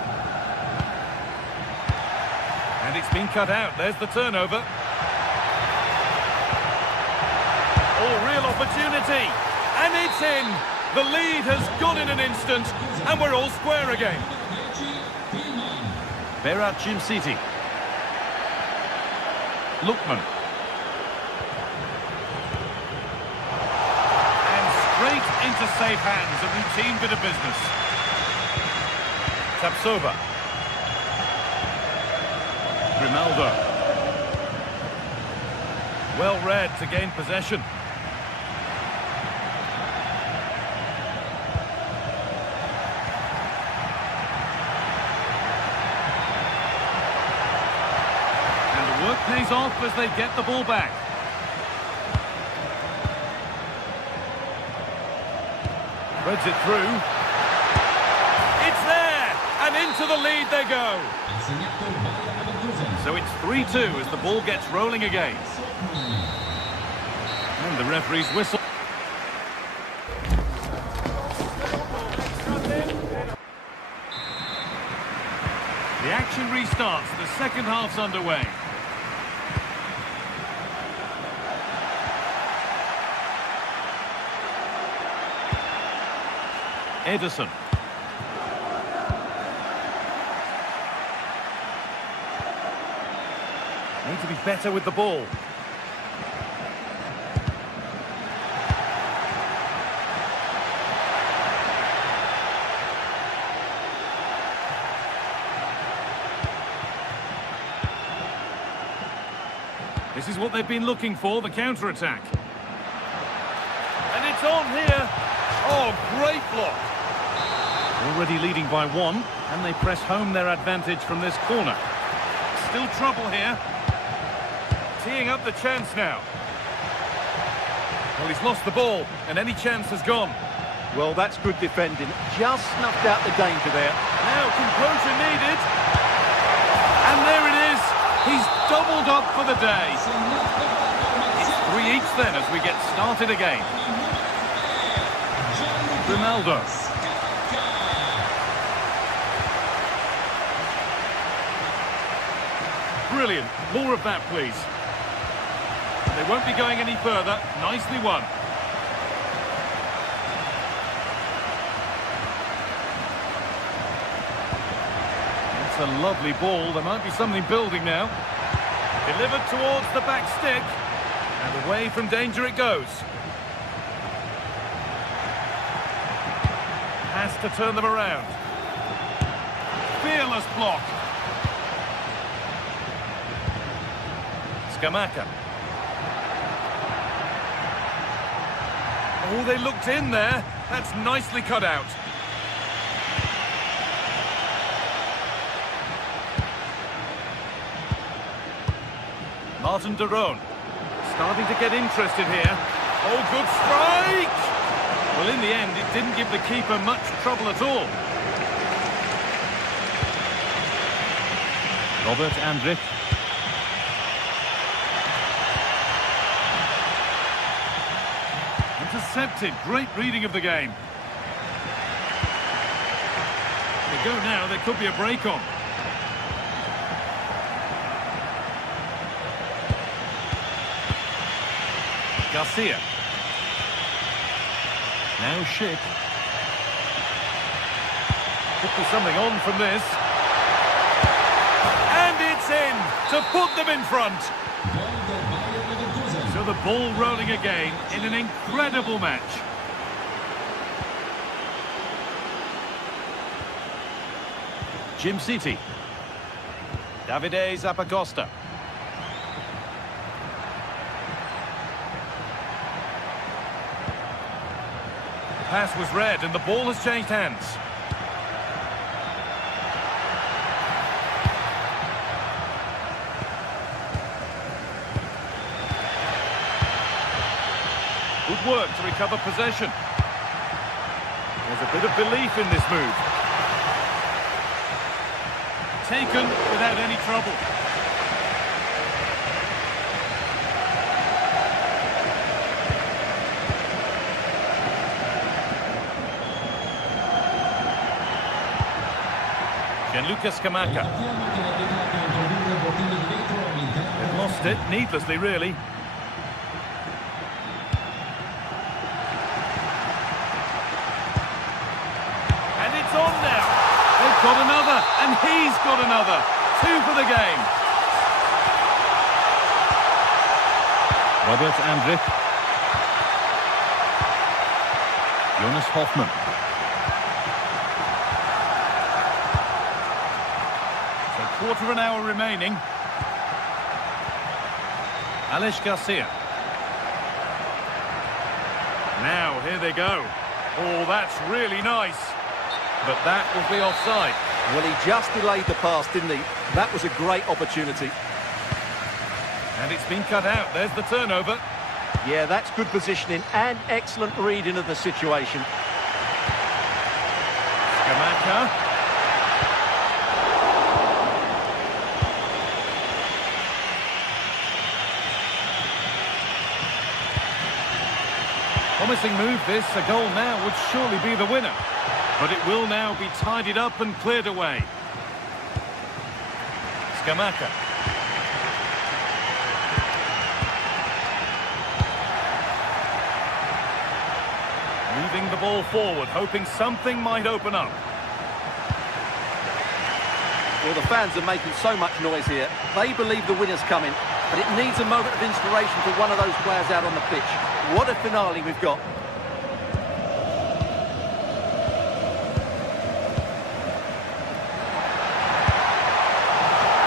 And it's been cut out. There's the turnover. Oh, real opportunity. And it's in. The lead has gone in an instant. And we're all square again. Berat City. Lookman. And straight into safe hands. A routine bit of business. Tapsova. Grimaldo. Well read to gain possession. And the work pays off as they get the ball back. Threads it through. And into the lead they go. So it's 3-2 as the ball gets rolling again. And the referee's whistle. The action restarts. The second half's underway. Ederson. Need to be better with the ball. This is what they've been looking for, the counter-attack. And it's on here. Oh, great block. Already leading by 1, and they press home their advantage from this corner. Still trouble here. Teeing up the chance now. Well, he's lost the ball, and any chance has gone. Well, that's good defending. Just snuffed out the danger there. Now, composure needed. And there it is. He's doubled up for the day. It's 3 each then as we get started again. Ronaldo. Brilliant. More of that, please. They won't be going any further. Nicely won. It's a lovely ball. There might be something building now. Delivered towards the back stick. And away from danger it goes. Has to turn them around. Fearless block. Scamacca. Oh, they looked in there. That's nicely cut out. Martin de Roon. Starting to get interested here. Oh, good strike! Well, in the end, it didn't give the keeper much trouble at all. Robert Andrich. Intercepted. Great reading of the game. They go now. There could be a break on. Garcia. Now Schick. Could be something on from this. And it's in to put them in front. So the ball rolling again in an incredible match. Jim City. Davide Zappacosta. pass was read and the ball has changed hands. Good work to recover possession. There's a bit of belief in this move. Taken without any trouble. Gianluca Scamacca. They've lost it needlessly, really. And it's on now. They've got another, and he's got another. 2 for the game. Robert Andrich. Jonas Hoffmann. Quarter of an hour remaining. Alex Garcia. Now, here they go. Oh, that's really nice. But that will be offside. Well, he just delayed the pass, didn't he? That was a great opportunity. And it's been cut out. There's the turnover. Yeah, that's good positioning and excellent reading of the situation. Scamacca. Promising move this. A goal now would surely be the winner. But it will now be tidied up and cleared away. Scamacca. Moving the ball forward, hoping something might open up. Well, the fans are making so much noise here. They believe the winner's coming, but it needs a moment of inspiration for one of those players out on the pitch. What a finale we've got.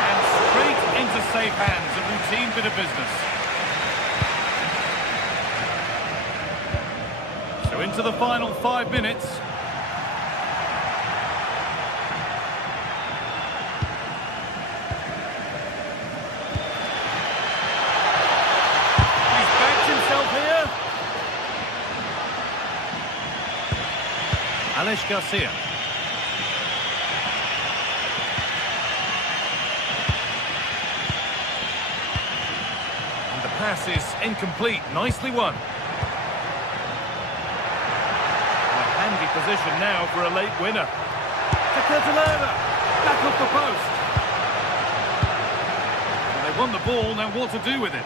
And straight into safe hands, a routine bit of business. So into the final 5 minutes. Alex Garcia. And the pass is incomplete. Nicely won. A handy position now for a late winner. To Catalana. Back off the post. And they won the ball, now what to do with it?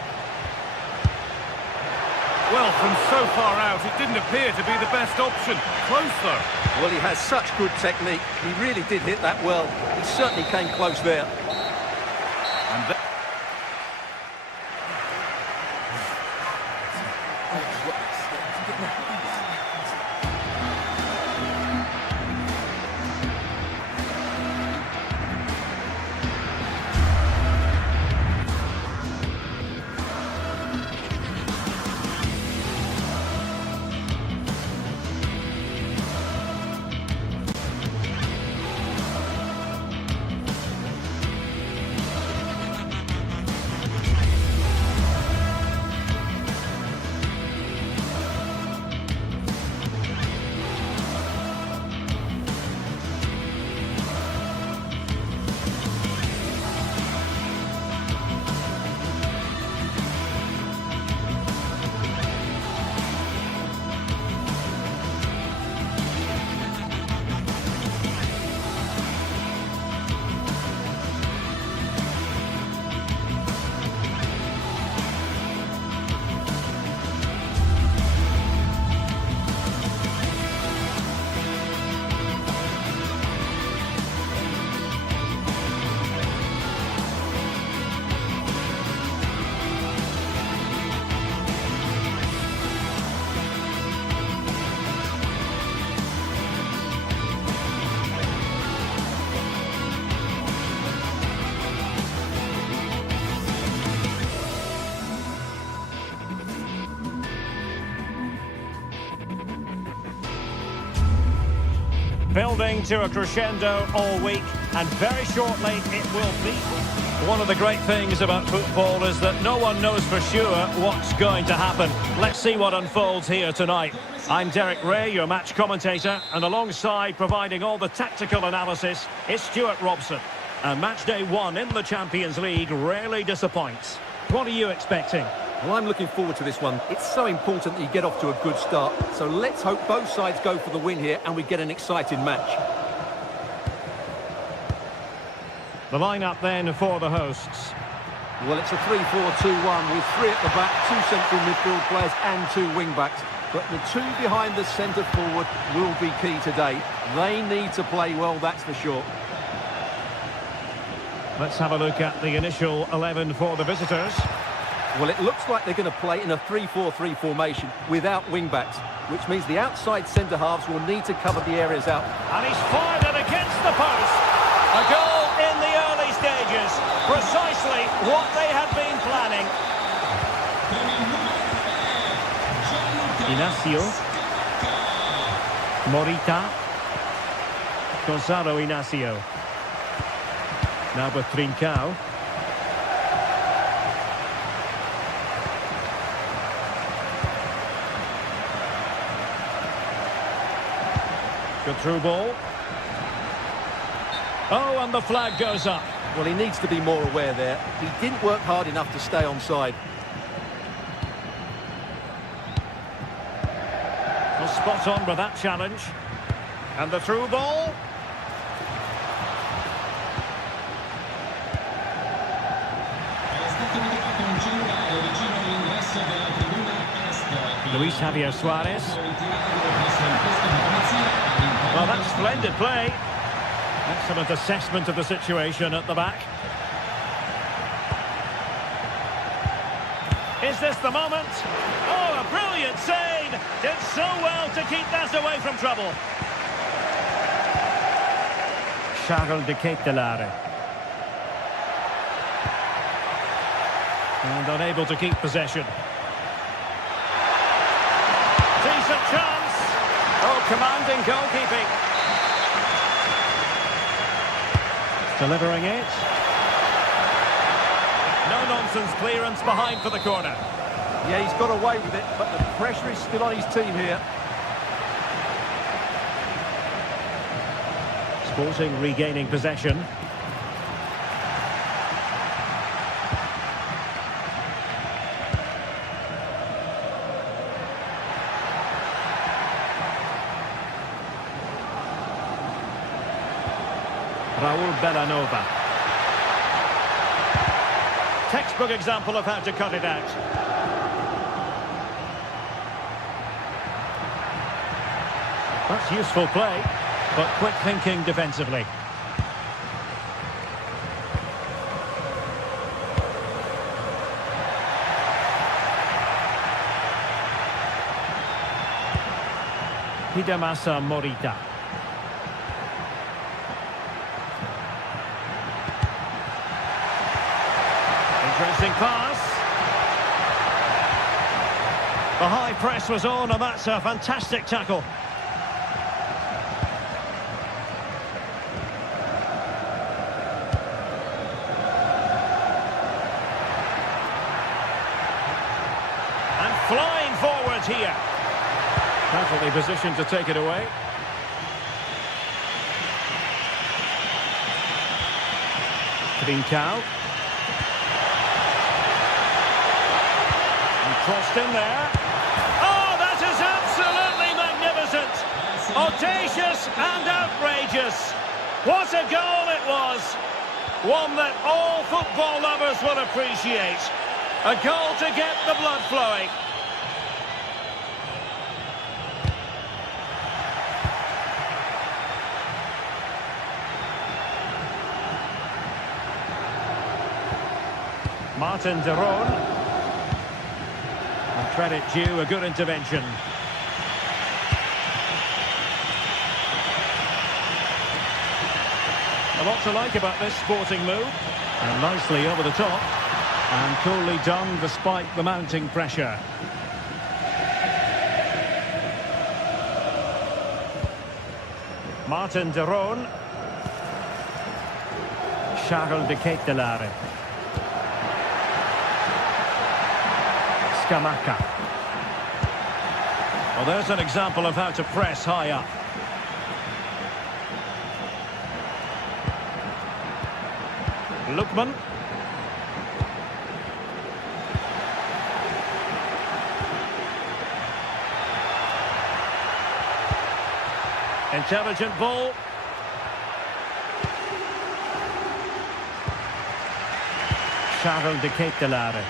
Well, from so far out, it didn't appear to be the best option. Close, though. Well, he has such good technique. He really did hit that well. He certainly came close there. And Building to a crescendo all week, and very shortly it will be. One of the great things about football is that no one knows for sure what's going to happen. Let's see what unfolds here tonight. I'm Derek Ray, your match commentator, and alongside providing all the tactical analysis is Stuart Robson. And match day 1 in the Champions League rarely disappoints. What are you expecting? Well, I'm looking forward to this one. It's so important that you get off to a good start. So let's hope both sides go for the win here and we get an exciting match. The lineup then for the hosts. Well, it's a 3-4-2-1 with 3 at the back, 2 central midfield players and 2 wing-backs. But the 2 behind the centre forward will be key today. They need to play well, that's for sure. Let's have a look at the initial 11 for the visitors. Well, it looks like they're going to play in a 3-4-3 formation without wing-backs, which means the outside centre-halves will need to cover the areas out. And he's fired it against the post. A goal in the early stages. Precisely what they had been planning. Inacio. Morita. Gonzalo Inacio. Now with Trincao. Good through ball. Oh, and the flag goes up. Well, he needs to be more aware there. He didn't work hard enough to stay onside. Well, spot on with that challenge. And the through ball. Luis Javier Suarez. Well, that's splendid play. Excellent assessment of the situation at the back. Is this the moment? Oh, a brilliant save! Did so well to keep that away from trouble. Charles de Ketelaere. And unable to keep possession. Decent chance. Oh, commanding goalkeeping. Delivering it. No-nonsense clearance behind for the corner. Yeah, he's got away with it, but the pressure is still on his team here. Sporting regaining possession. Raul Bellanova. Textbook example of how to cut it out. That's useful play, but quick thinking defensively. Hidemasa Morita. Interesting pass. The high press was on, and that's a fantastic tackle. And flying forwards here. Perfectly positioned to take it away. Trincao. Crossed in there. Oh, that is absolutely magnificent. Audacious and outrageous. What a goal it was. One that all football lovers will appreciate. A goal to get the blood flowing. Martin de Roon. And credit due, a good intervention. A lot to like about this sporting move. And nicely over the top. And coolly done despite the mounting pressure. Martin de Roon. Charles de Ketelaere. Scamacca. Well, there's an example of how to press high up. Lookman. Intelligent ball. Charles de Ketelaere.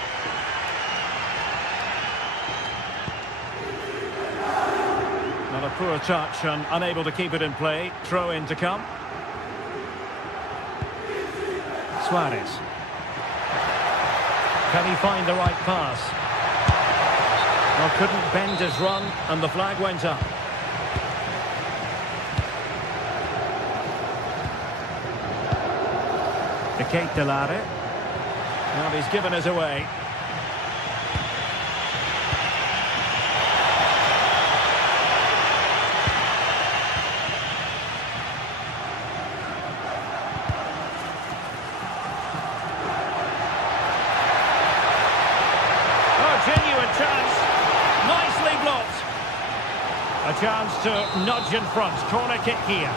Not a poor touch and unable to keep it in play. Throw in to come. Suarez. Can he find the right pass? Well, couldn't bend his run and the flag went up. De Ketelaere. Well, he's given us away. Oh, genuine chance. Nicely blocked. A chance to nudge in front. Corner kick here.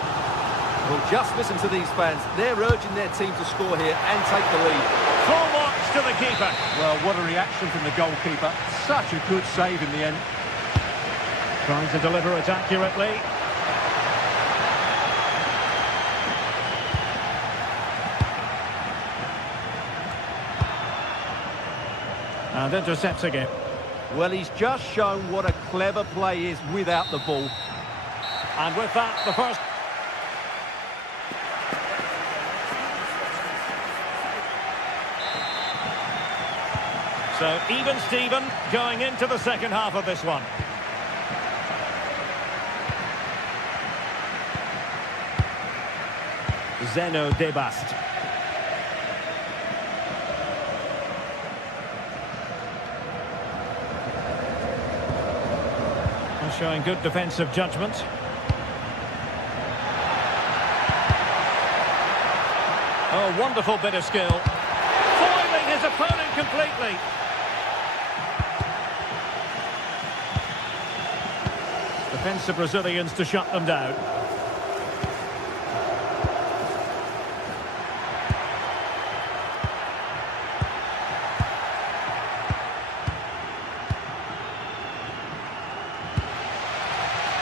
Well, just listen to these fans. They're urging their team to score here and take the lead. Full marks to the keeper. Well, what a reaction from the goalkeeper. Such a good save in the end. Trying to deliver it accurately. And intercepting it. Well, he's just shown what a clever play is without the ball. And with that, the first... So, even Steven going into the second half of this one. Zeno Debast. Showing good defensive judgment. Oh, wonderful bit of skill. Foiling his opponent completely. Defensive Brazilians to shut them down.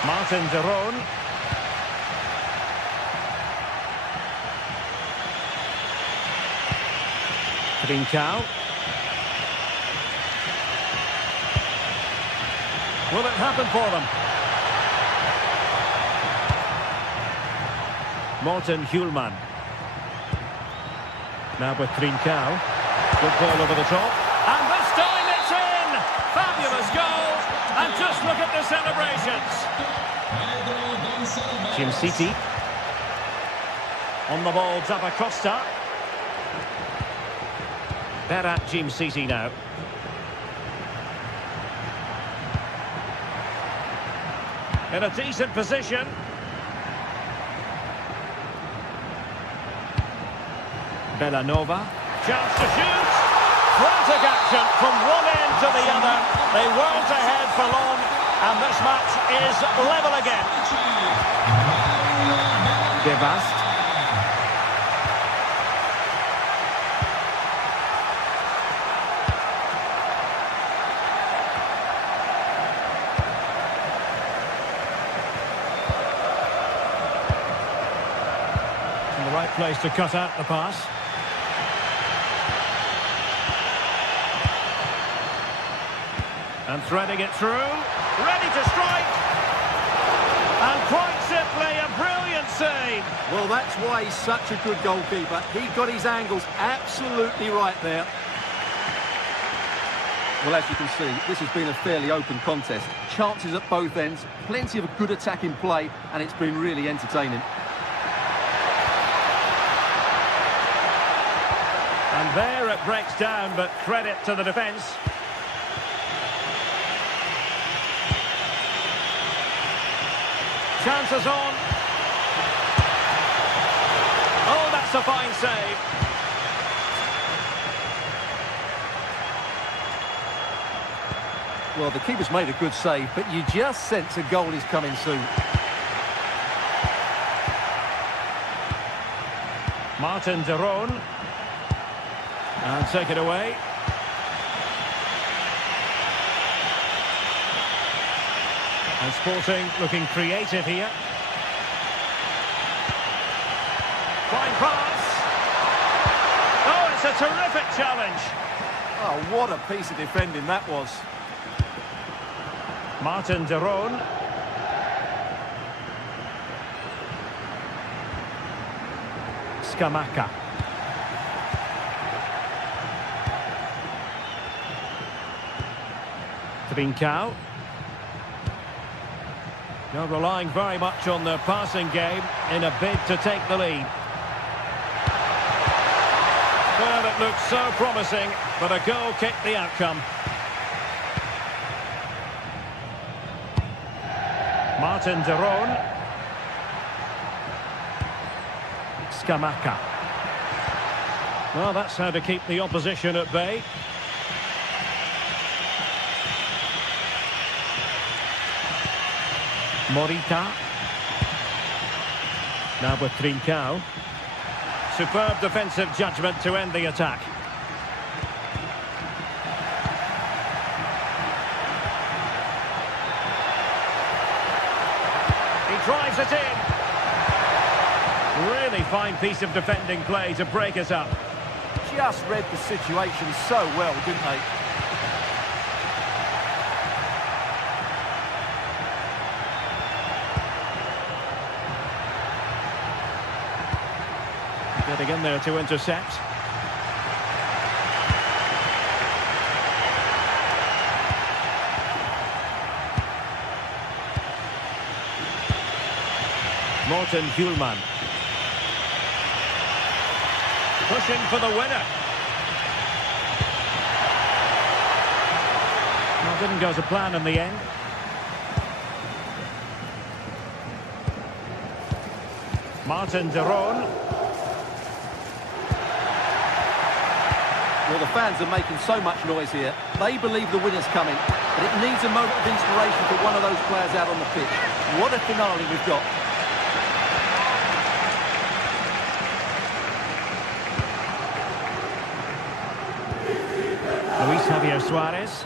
Martin de Roon. Trincao. Will it happen for them? Morten Hjulman. Now with Trincao. Good ball over the top. And this time it's in! Fabulous goal! And just look at the celebrations. Jim City. On the ball, Zappacosta. Berat Jim City now. In a decent position. Bellanova. Chance to shoot. Frantic action from one end to the other. They weren't ahead for long. And this match is level again. Debast. In the right place to cut out the pass. And threading it through. Ready to strike. And quite simply, a brilliant save. Well, that's why he's such a good goalkeeper. He got his angles absolutely right there. Well, as you can see, this has been a fairly open contest. Chances at both ends, plenty of good attacking play, and it's been really entertaining. And there it breaks down, but credit to the defence. Chances on. That's a fine save. Well, the keeper's made a good save, but you just sense a goal is coming soon. Martin de Roon. And take it away. And Sporting looking creative here. Fine pass. Oh, it's a terrific challenge. Oh, what a piece of defending that was. Martin de Roon. Scamacca. Trincao. They're relying very much on their passing game in a bid to take the lead. Well, it looks so promising, but a goal kicked the outcome. Martin de Roon. Scamacca. Well, that's how to keep the opposition at bay. Morita. Now with Trincao. Superb defensive judgment to end the attack. He drives it in. Really fine piece of defending play to break us up. Just read the situation so well, didn't they? Getting in there to intercept. Morten Hjulman. Pushing for the winner. Well, didn't go to plan in the end. Martin de Roon. Well, the fans are making so much noise here. They believe the winner's coming, but it needs a moment of inspiration for one of those players out on the pitch. What a finale we've got. Luis Javier Suarez.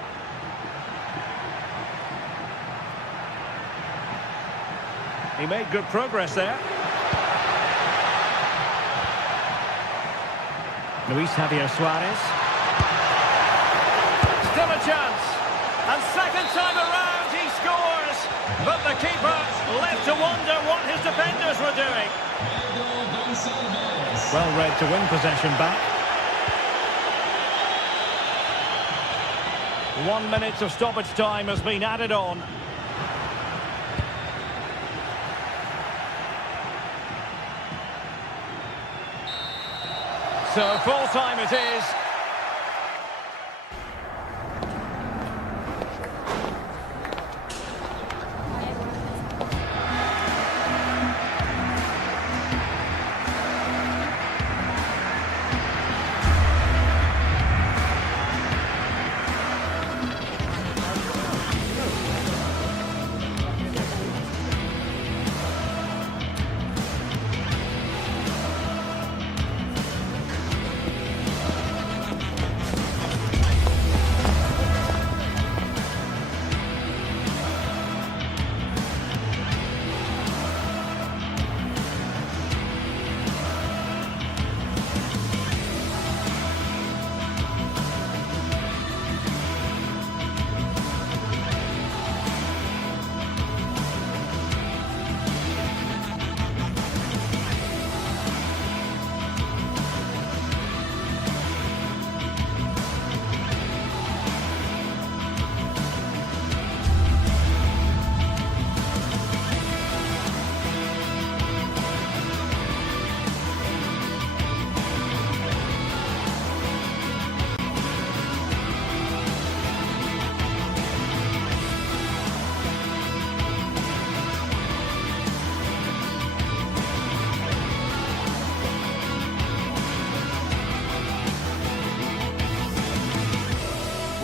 He made good progress there. Luis Javier Suarez. Still a chance. And second time around he scores. But the keeper left to wonder what his defenders were doing. Well read to win possession back. 1 minute of stoppage time has been added on. So full time it is.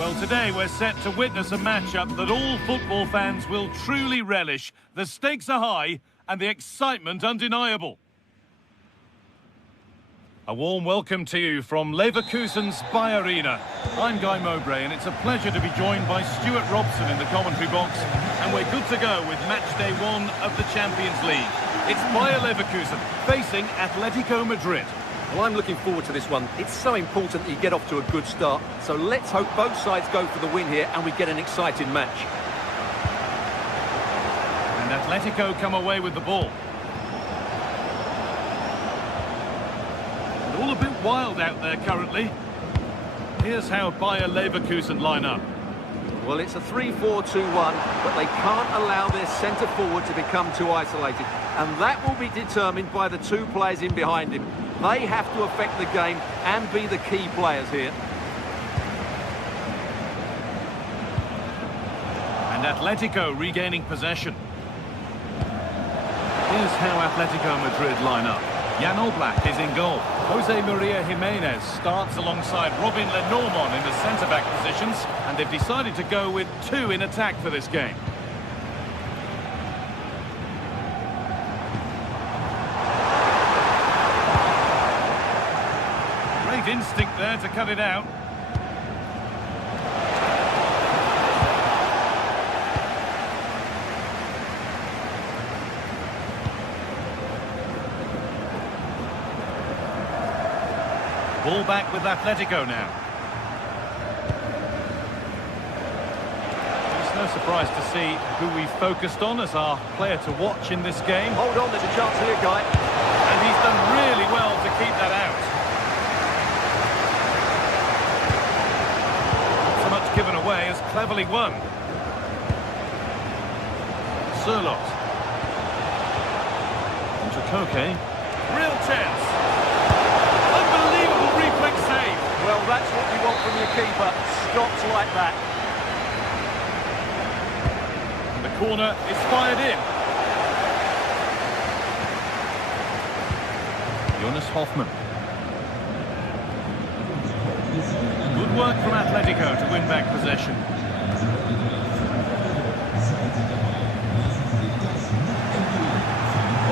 Well, today we're set to witness a matchup that all football fans will truly relish. The stakes are high and the excitement undeniable. A warm welcome to you from Leverkusen's Bayer Arena. I'm Guy Mowbray, and it's a pleasure to be joined by Stuart Robson in the commentary box. And we're good to go with match day 1 of the Champions League. It's Bayer Leverkusen facing Atletico Madrid. Well, I'm looking forward to this one. It's so important that you get off to a good start. So let's hope both sides go for the win here and we get an exciting match. And Atletico come away with the ball. All a bit wild out there currently. Here's how Bayer Leverkusen line up. Well, it's a 3-4-2-1, but they can't allow their centre-forward to become too isolated. And that will be determined by the two players in behind him. They have to affect the game and be the key players here. And Atletico regaining possession. Here's how Atletico Madrid line up. Jan Oblak is in goal. Jose Maria Jimenez starts alongside Robin Lenormand in the centre-back positions, and they've decided to go with 2 in attack for this game. Great instinct there to cut it out. Ball back with Atletico now. It's no surprise to see who we focused on as our player to watch in this game. Hold on, there's a chance here, Guy. And he's done really well to keep that out. Not so much given away as cleverly won. Sirlot. Onto Koke. Real chance. Save. Well, that's what you want from your keeper. Stops like that. And the corner is fired in. Jonas Hoffmann. Good work from Atletico to win back possession.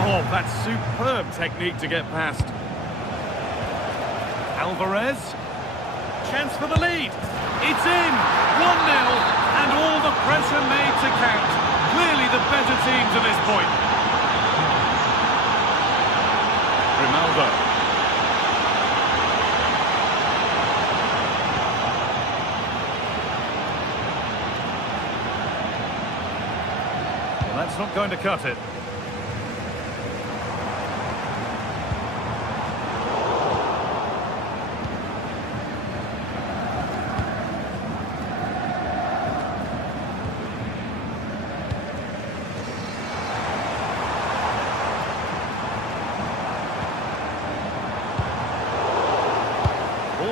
Oh, that's superb technique to get past. Alvarez, chance for the lead, it's in, 1-0, and all the pressure made to count. Clearly the better team to this point. Ronaldo. Well, that's not going to cut it.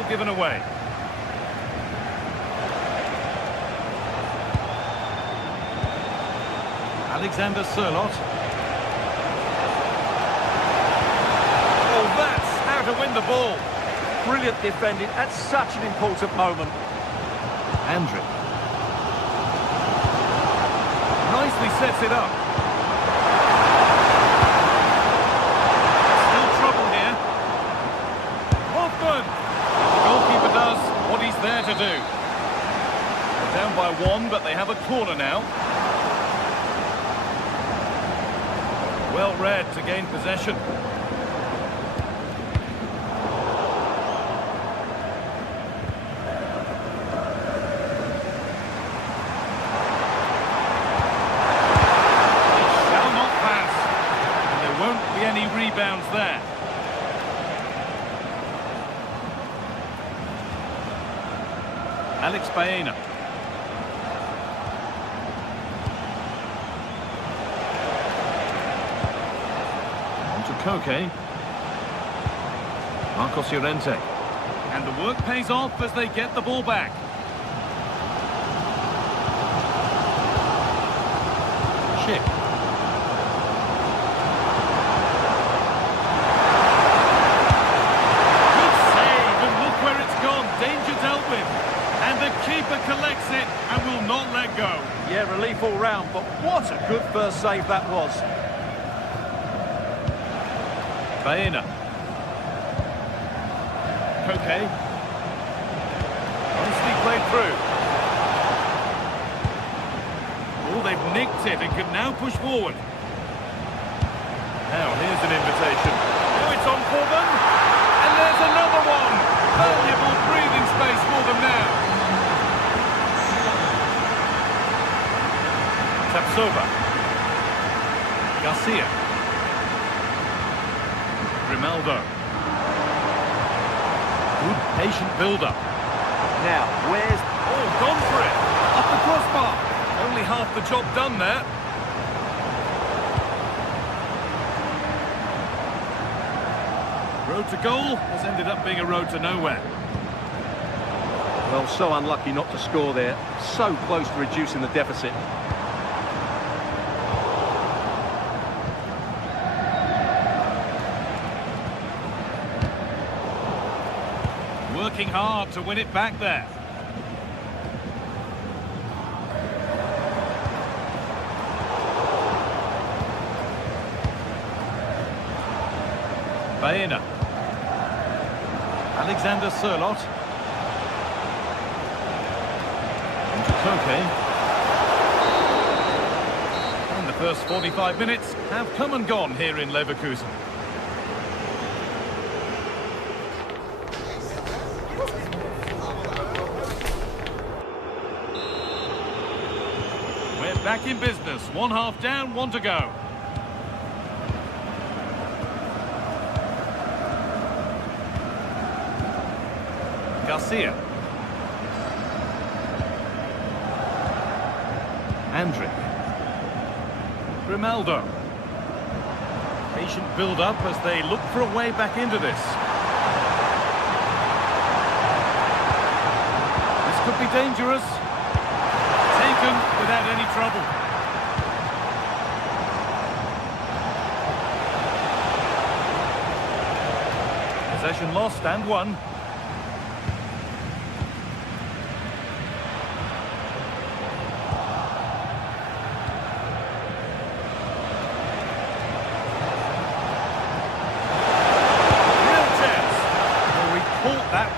Given away. Alexander Sirlot. Oh, that's how to win the ball. Brilliant defending at such an important moment. Andriy. Nicely sets it up. Still trouble here. Hoffmann. Goalkeeper does what he's there to do. They're down by 1, but they have a corner now. Well read to gain possession. It shall not pass. And there won't be any rebounds there. Alex Baena. On to Koke. Marcos Llorente. And the work pays off as they get the ball back. Chip. Good save, and look where it's gone. Danger dealt with. And the keeper collects. first save that was. Baena. Koke. Nicely played through. Oh, they've nicked it and can now push forward. Now, here's an invitation. Now it's on for them. And there's another one. Valuable breathing space for them now. Tapsoba. Garcia. Grimaldo. Good patient build-up. Now, where's... Oh, gone for it. Up the crossbar. Only half the job done there. Road to goal has ended up being a road to nowhere. Well, so unlucky not to score there. So close to reducing the deficit. Working hard to win it back there. Baena. Alexander Sørloth. Into Koke. And the first 45 minutes have come and gone here in Leverkusen. We're back in business. One half down, one to go. Garcia. Andrić. Grimaldo. Patient build-up as they look for a way back into this. This could be dangerous. Taken without any trouble. Possession lost and won.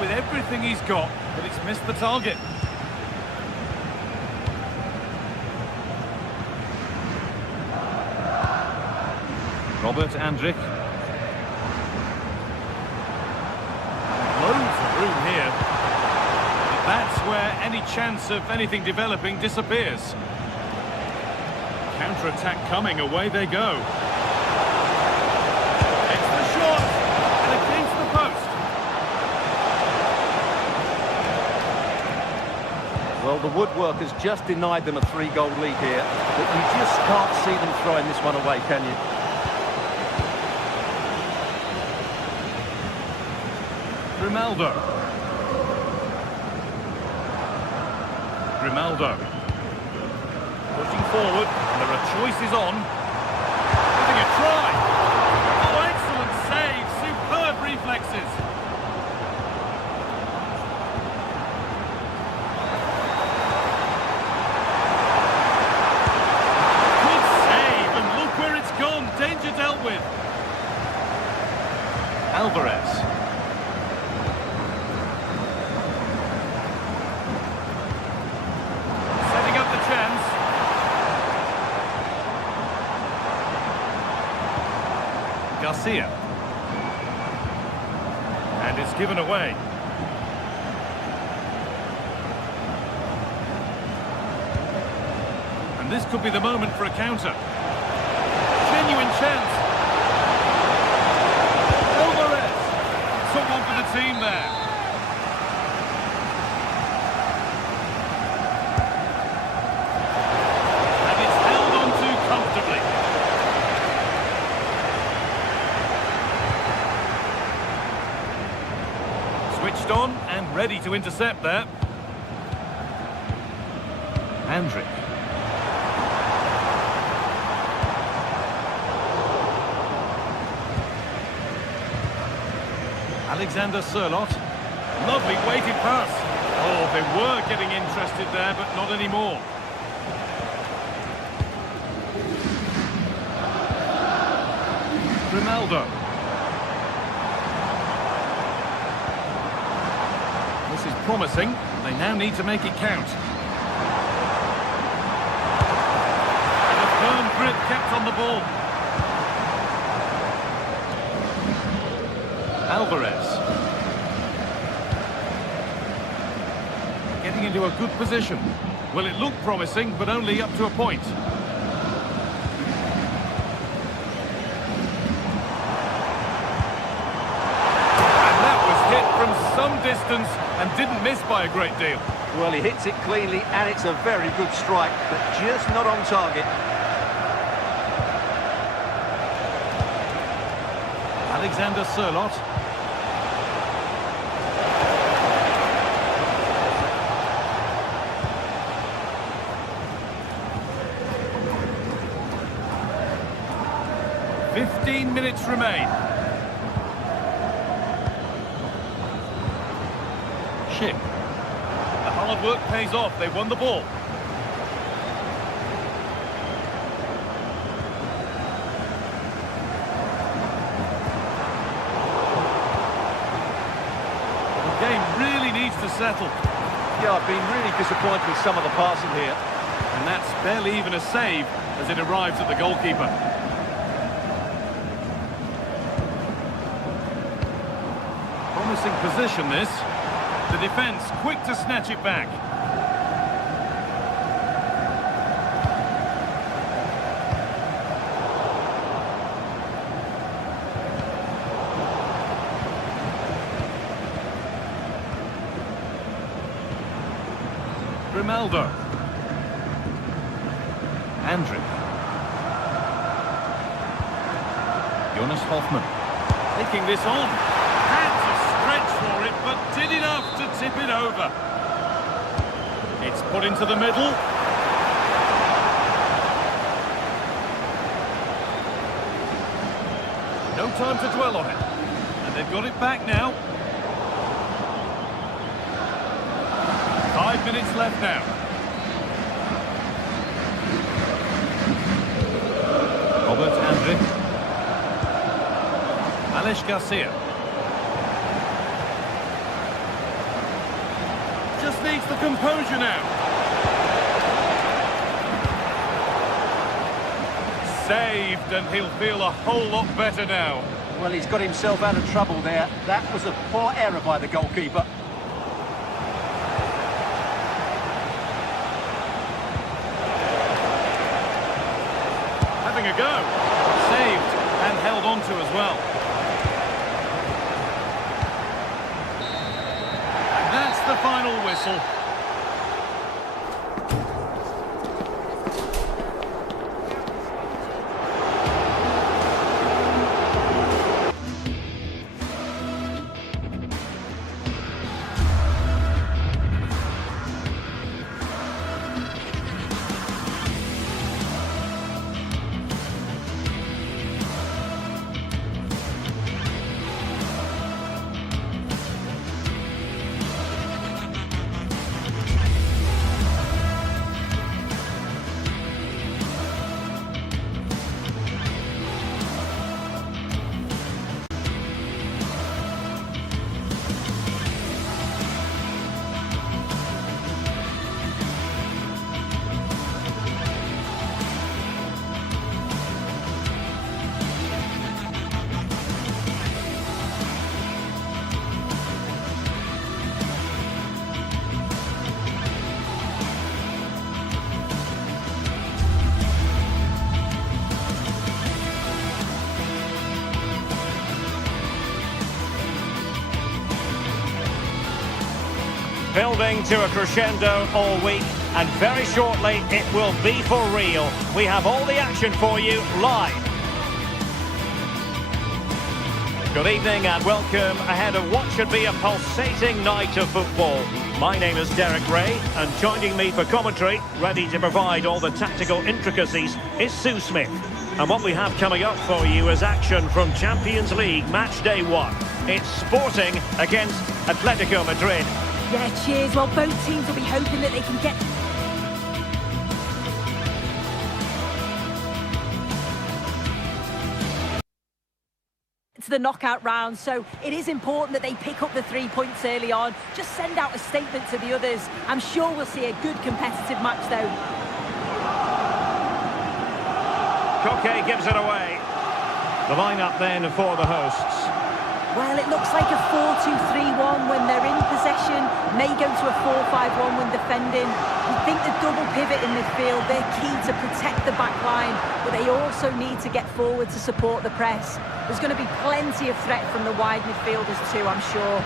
With everything he's got, but it's missed the target. Robert Andrić. Loads of room here. But that's where any chance of anything developing disappears. Counter-attack coming, away they go. It's the shot, and against the post. Well, the woodwork has just denied them a 3-goal lead here, but you just can't see them throwing this one away, can you? Grimaldo. Grimaldo. Pushing forward, and there are choices on. Giving a try. Oh, excellent save. Superb reflexes. Danger dealt with. Alvarez. Setting up the chance. Garcia. And it's given away. And this could be the moment for a counter. Genuine chance. Alvarez took one for the team there. And it's held on to comfortably. Switched on and ready to intercept there. Andrić. Alexander Sørloth. Lovely weighted pass. Oh, they were getting interested there, but not anymore. Ronaldo. This is promising. They now need to make it count. And a firm grip kept on the ball. Alvarez. Getting into a good position. Well, it looked promising, but only up to a point. And that was hit from some distance and didn't miss by a great deal. Well, he hits it cleanly, and it's a very good strike, but just not on target. Alexander Sørloth. "15 minutes remain. Ship. The hard work pays off. They won the ball. The game really needs to settle. Yeah, I've been really disappointed with some of the passing here. And that's barely even a save as it arrives at the goalkeeper. Promising position, this. The defence quick to snatch it back. Ronaldo. Andrew. Jonas Hoffmann. Taking this on. Had to stretch for it, but did enough to tip it over. It's put into the middle. No time to dwell on it. And they've got it back now. 5 minutes left now. Robert Andrich. Alex Garcia. Just needs the composure now. Saved, and he'll feel a whole lot better now. Well, he's got himself out of trouble there. That was a poor error by the goalkeeper. Having a go. Saved and held on to as well. And that's the final whistle. Building to a crescendo all week, and very shortly it will be for real. We have all the action for you live. Good evening and welcome ahead of what should be a pulsating night of football. My name is Derek Ray, and joining me for commentary, ready to provide all the tactical intricacies, is Sue Smith. And what we have coming up for you is action from Champions League match day 1. It's Sporting against Atletico Madrid. Yeah, cheers. Well, both teams will be hoping that they can get to the knockout round, so it is important that they pick up the 3 points early on. Just send out a statement to the others. I'm sure we'll see a good competitive match, though. Koke gives it away. The line-up then for the hosts. Well, it looks like a 4-2-3-1 when they're in possession. May go to a 4-5-1 when defending. We think the double pivot in midfield, they're key to protect the back line, but they also need to get forward to support the press. There's going to be plenty of threat from the wide midfielders too, I'm sure.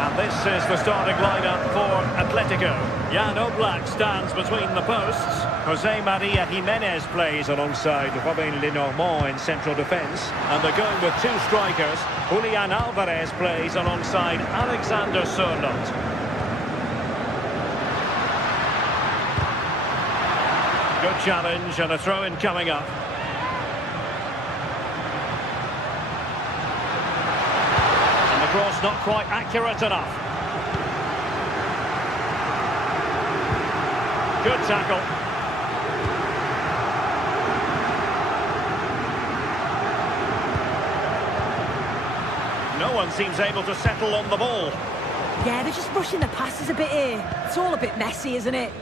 And this is the starting lineup for Atletico. Jan Oblak stands between the posts. Jose Maria Jimenez plays alongside Robin Lenormand in central defence. And they're going with two strikers. Julian Alvarez plays alongside Alexander Sørloth. Good challenge and a throw-in coming up. Cross not quite accurate enough. Good tackle. No one seems able to settle on the ball. Yeah, they're just rushing the passes a bit here. It's all a bit messy, isn't it?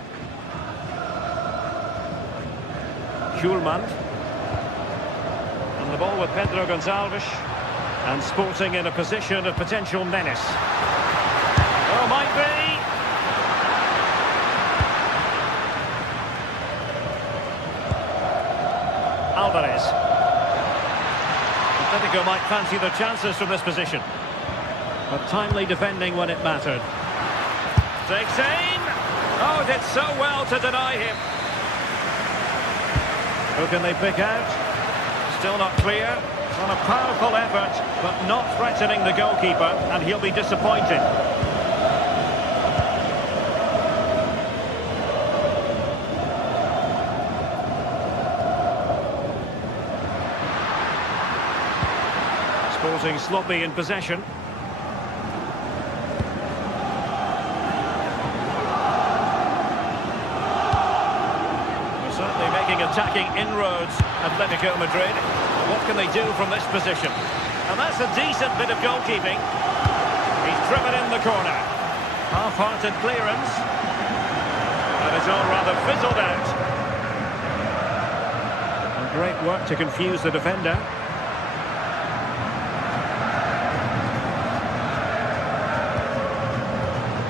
Schulman. And the ball with Pedro Gonçalves. And Sporting in a position of potential menace. Oh, might be. Alvarez. Atletico might fancy the chances from this position. But timely defending when it mattered. Takes aim. Oh, did so well to deny him. Who can they pick out? Still not clear. On a powerful effort, but not threatening the goalkeeper, and he'll be disappointed. Sporting sloppy in possession. They're certainly making attacking inroads, Atletico Madrid. What can they do from this position? And that's a decent bit of goalkeeping. He's driven in the corner. Half-hearted clearance. And it's all rather fizzled out. And great work to confuse the defender.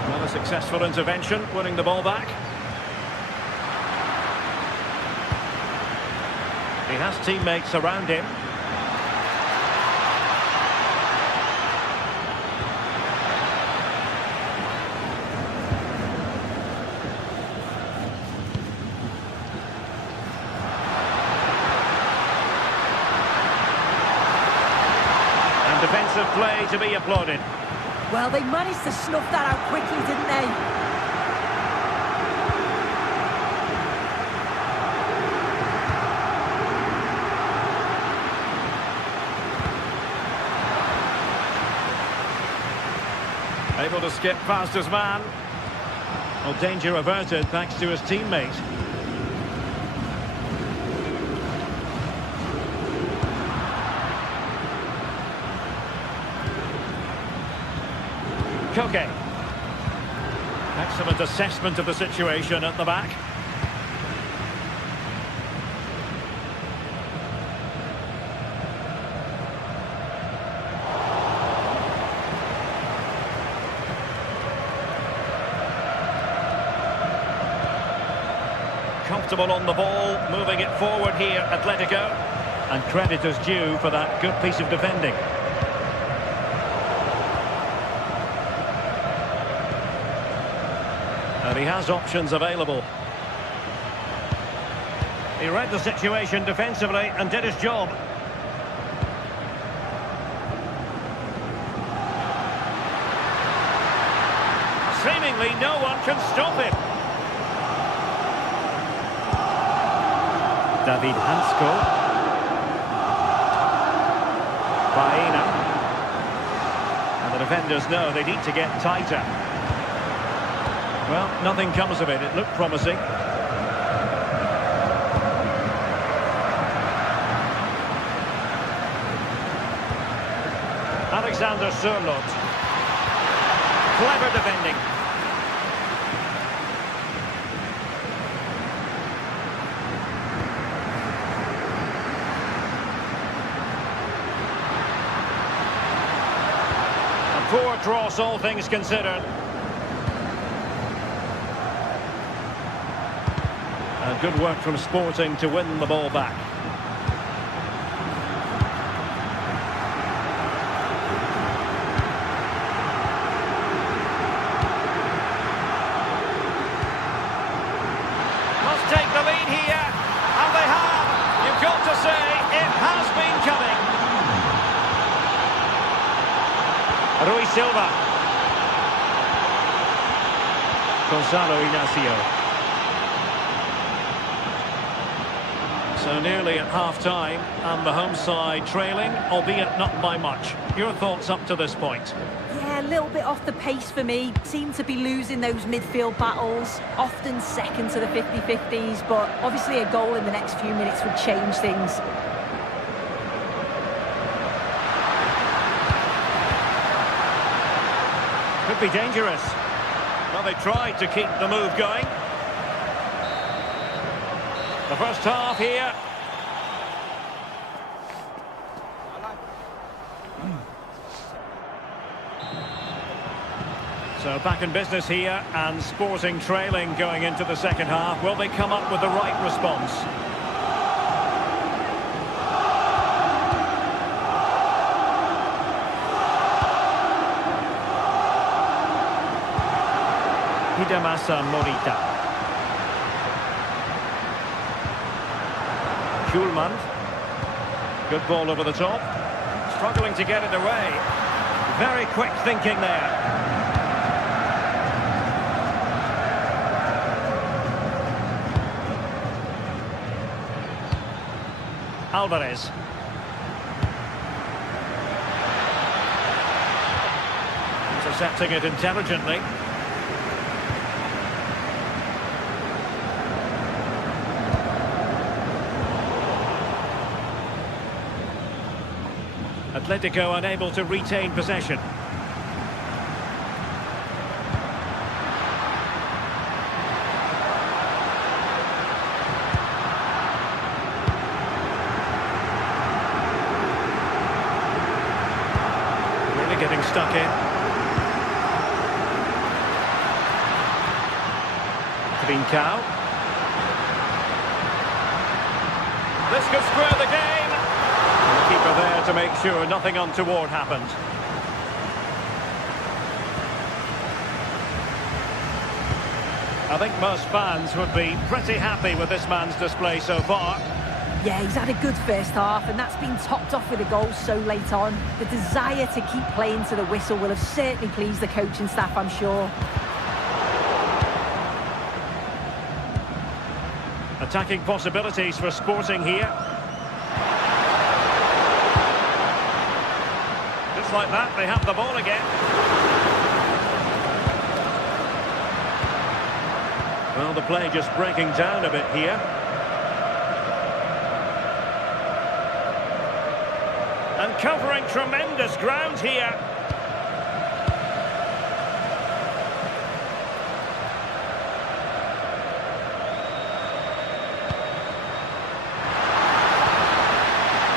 Another successful intervention, winning the ball back. He has teammates around him. And defensive play to be applauded. Well, they managed to snuff that out quickly, didn't they? Able to skip past his man. Well, danger averted thanks to his teammate. Koke. Excellent assessment of the situation at the back. Comfortable on the ball, moving it forward here, Atletico. And credit is due for that good piece of defending. And he has options available. He read the situation defensively and did his job. Seemingly no one can stop him. David Hansko. Baena. And the defenders know they need to get tighter. Well, nothing comes of it. It looked promising. Alexander Sørloth. Clever defending. A poor cross, all things considered. And good work from Sporting to win the ball back. Take the lead here, and they have. You've got to say, it has been coming. Rui Silva. Gonzalo Inacio. So nearly at half-time, and the home side trailing, albeit not by much. Your thoughts up to this point? Yeah, a little bit off the pace for me. Seem to be losing those midfield battles, often second to the 50-50s, but obviously a goal in the next few minutes would change things. Could be dangerous. Well, they tried to keep the move going. The first half here. So back in business here, and Sporting trailing going into the second half. Will they come up with the right response? Hidemasa Morita. Schulman. Good ball over the top. Struggling to get it away. Very quick thinking there. Alvarez. Intercepting it intelligently. Atletico unable to retain possession. Really getting stuck in. Trincao. This could square the game. Keeper there to make sure nothing untoward happened. I think most fans would be pretty happy with this man's display so far. Yeah, he's had a good first half, and that's been topped off with a goal so late on. The desire to keep playing to the whistle will have certainly pleased the coaching staff, I'm sure. Attacking possibilities for Sporting here. Just like that, they have the ball again. Well, the play just breaking down a bit here. And covering tremendous ground here.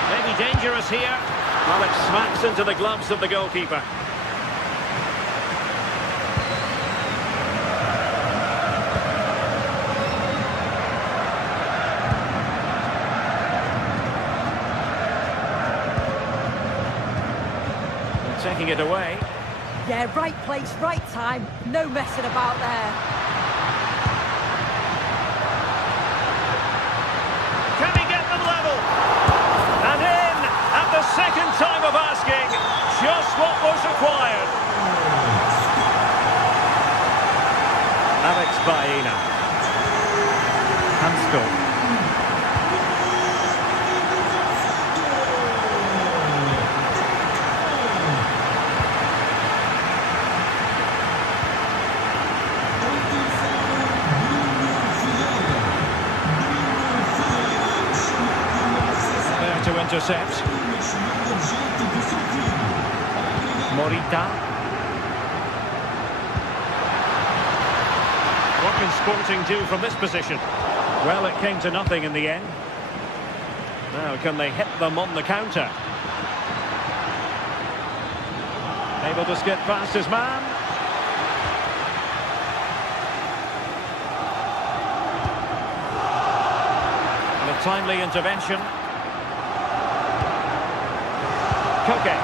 Maybe dangerous here. Well, it smacks into the gloves of the goalkeeper. Taking it away. Yeah, right place, right time. No messing about there. Can he get them level? And in at the second time of asking. Just what was required. Alex Baena. Hansko. To intercept. Morita. What can Sporting do from this position? Well, it came to nothing in the end. Now, can they hit them on the counter? Able to skip past his man. And a timely intervention. Koke.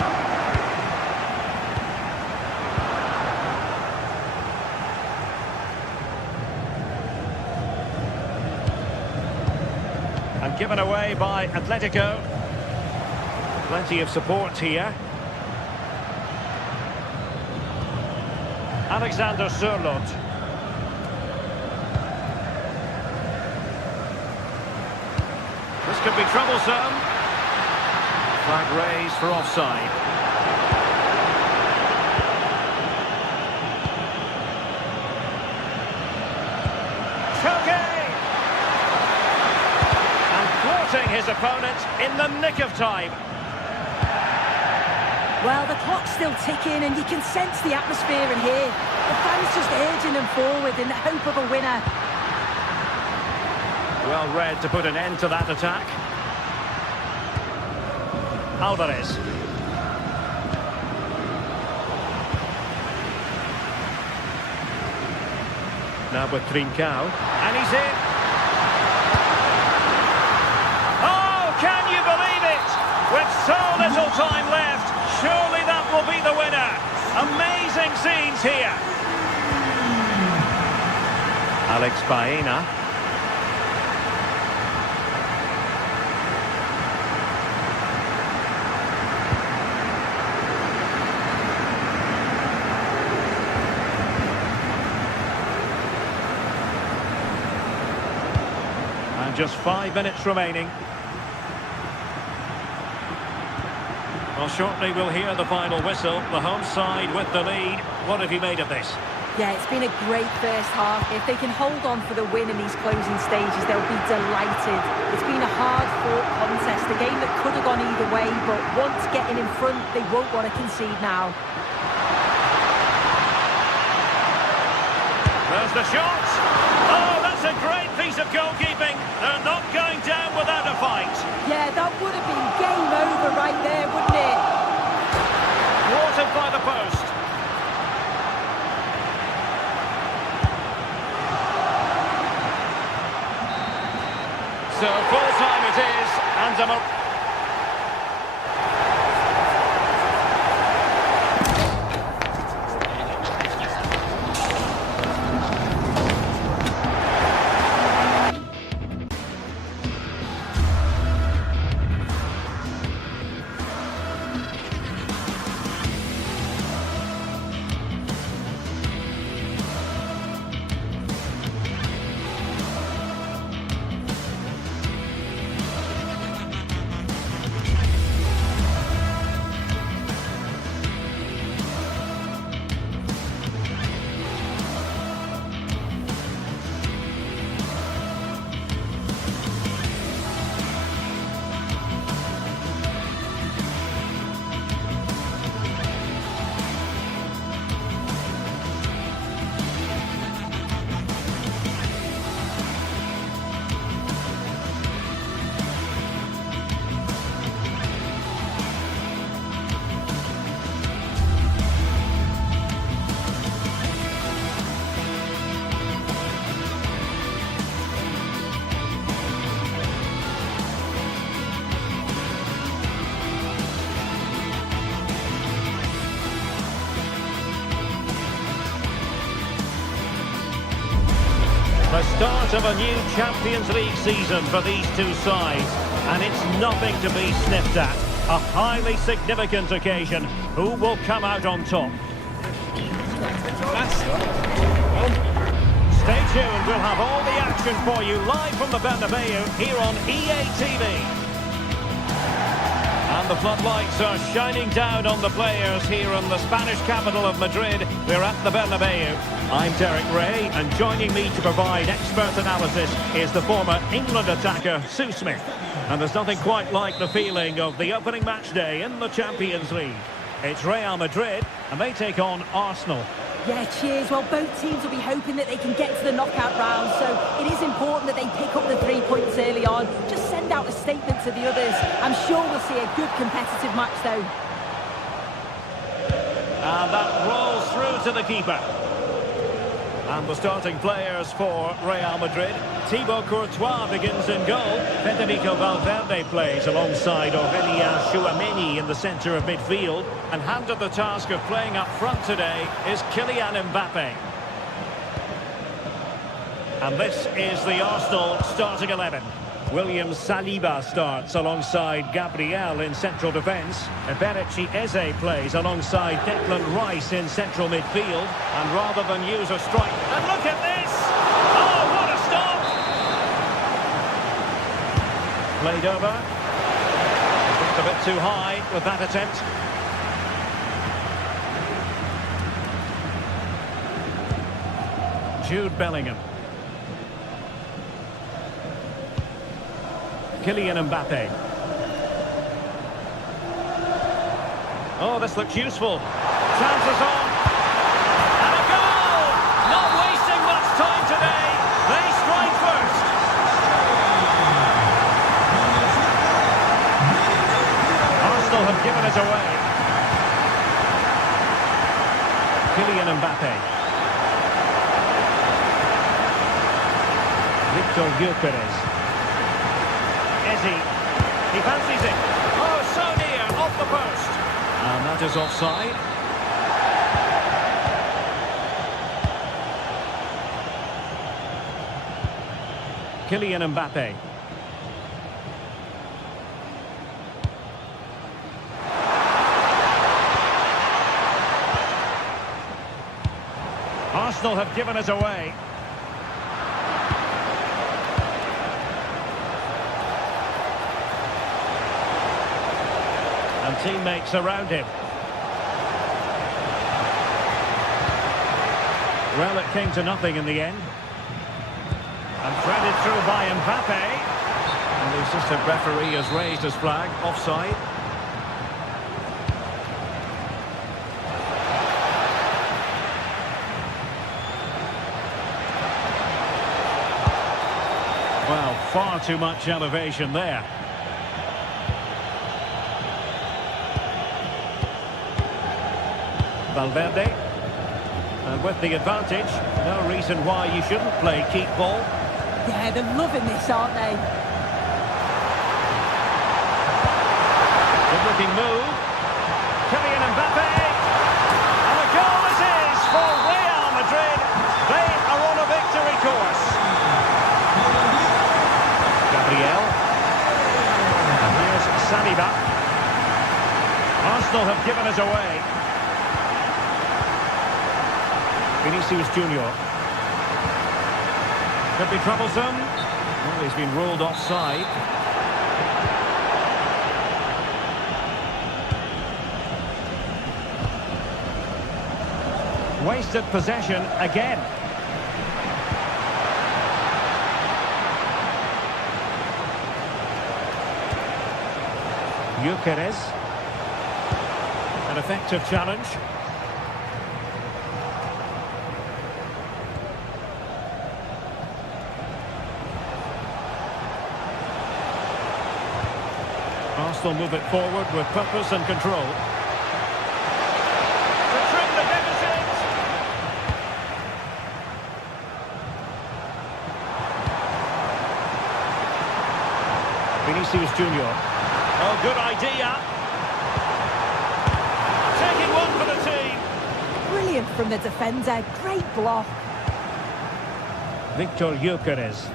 And given away by Atletico. Plenty of support here. Alexander Sørloth. This could be troublesome. Flag raised for offside. Koke! And thwarting his opponent in the nick of time. Well, the clock's still ticking and you can sense the atmosphere in here. The fans just urging them forward in the hope of a winner. Well read to put an end to that attack. Alvarez. Now with Trincao. And he's in. Oh, can you believe it? With so little time left, surely that will be the winner. Amazing scenes here. Alex Baena. And just 5 minutes remaining. Well, shortly we'll hear the final whistle. The home side with the lead. What have you made of this? Yeah, it's been a great first half. If they can hold on for the win in these closing stages, they'll be delighted. It's been a hard-fought contest, a game that could have gone either way, but once getting in front, they won't want to concede now. There's the shot. Oh, that's a great piece of goalkeeping. They're not going down without a fight. Yeah, that would have been game over right there, wouldn't it? Thwarted by the post. So full time it is, and a the start of a new Champions League season for these two sides, and it's nothing to be sniffed at. A highly significant occasion. Who will come out on top? Stay tuned, we'll have all the action for you live from the Bernabeu here on EA TV. And the floodlights are shining down on the players here in the Spanish capital of Madrid. We're at the Bernabeu. I'm Derek Ray, and joining me to provide expert analysis is the former England attacker, Sue Smith. And there's nothing quite like the feeling of the opening match day in the Champions League. It's Real Madrid, and they take on Arsenal. Yeah, cheers. Well, both teams will be hoping that they can get to the knockout round, so it is important that they pick up the 3 points early on. Just send out a statement to the others. I'm sure we'll see a good competitive match, though. And that rolls through to the keeper. And the starting players for Real Madrid. Thibaut Courtois begins in goal. Federico Valverde plays alongside Aurélien Tchouameni in the centre of midfield. And handed the task of playing up front today is Kylian Mbappe. And this is the Arsenal starting 11. William Saliba starts alongside Gabriel in central defence. Eberechi Eze plays alongside Declan Rice in central midfield. And rather than use a strike... And look at this! Oh, what a stop! Played over. Just a bit too high with that attempt. Jude Bellingham. Kylian Mbappe. Oh, this looks useful. Chances on. And a goal! Not wasting much time today. They strike first. Arsenal have given it away. Kylian Mbappe. Victor Gyökeres. He fancies it. Oh, so near, off the post. And that is offside. Kylian Mbappe. Arsenal have given it away. And teammates around him. Well, it came to nothing in the end. And threaded through by Mbappe. And the assistant referee has raised his flag. Offside. Well, far too much elevation there. Valverde, and with the advantage, no reason why you shouldn't play keep ball. Yeah, they're loving this, aren't they? Good looking move. Kylian Mbappe, and a goal it is for Real Madrid. They are on a victory course. Gabriel, and here's Saliba. Arsenal have given it away. Vinicius Junior. Could be troublesome. Well, he's been ruled offside. Wasted possession again. Gyökeres. An effective challenge. Arsenal move it forward with purpose and control. To trim the deficit. Vinicius Junior. Oh, good idea. Taking one for the team. Brilliant from the defender. Great block. Victor Gyökeres.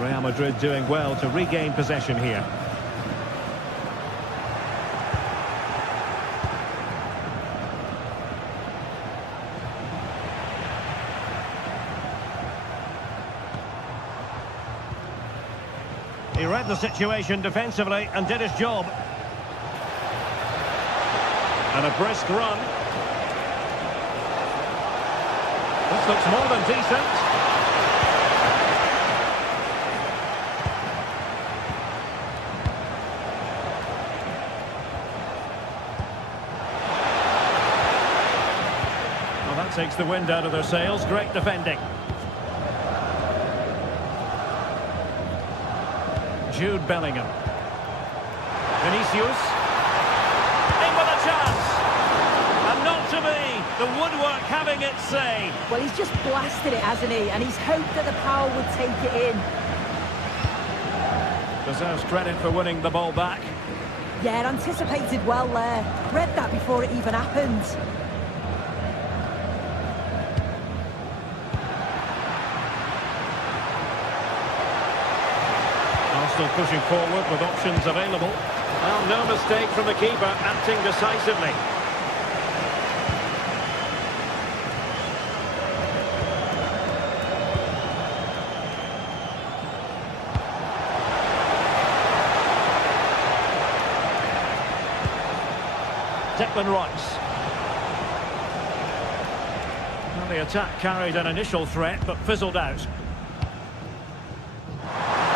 Real Madrid doing well to regain possession here. He read the situation defensively and did his job. And a brisk run. This looks more than decent. takes the wind out of their sails. Great defending. Jude Bellingham. Vinicius. In with a chance. And not to be. The woodwork having its say. Well, he's just blasted it, hasn't he? And he's hoped that the power would take it in. Deserves credit for winning the ball back. Yeah, anticipated well there. Read that before it even happened. Arsenal pushing forward with options available. Well, no mistake from the keeper, acting decisively. Declan Rice. Well, the attack carried an initial threat, but fizzled out.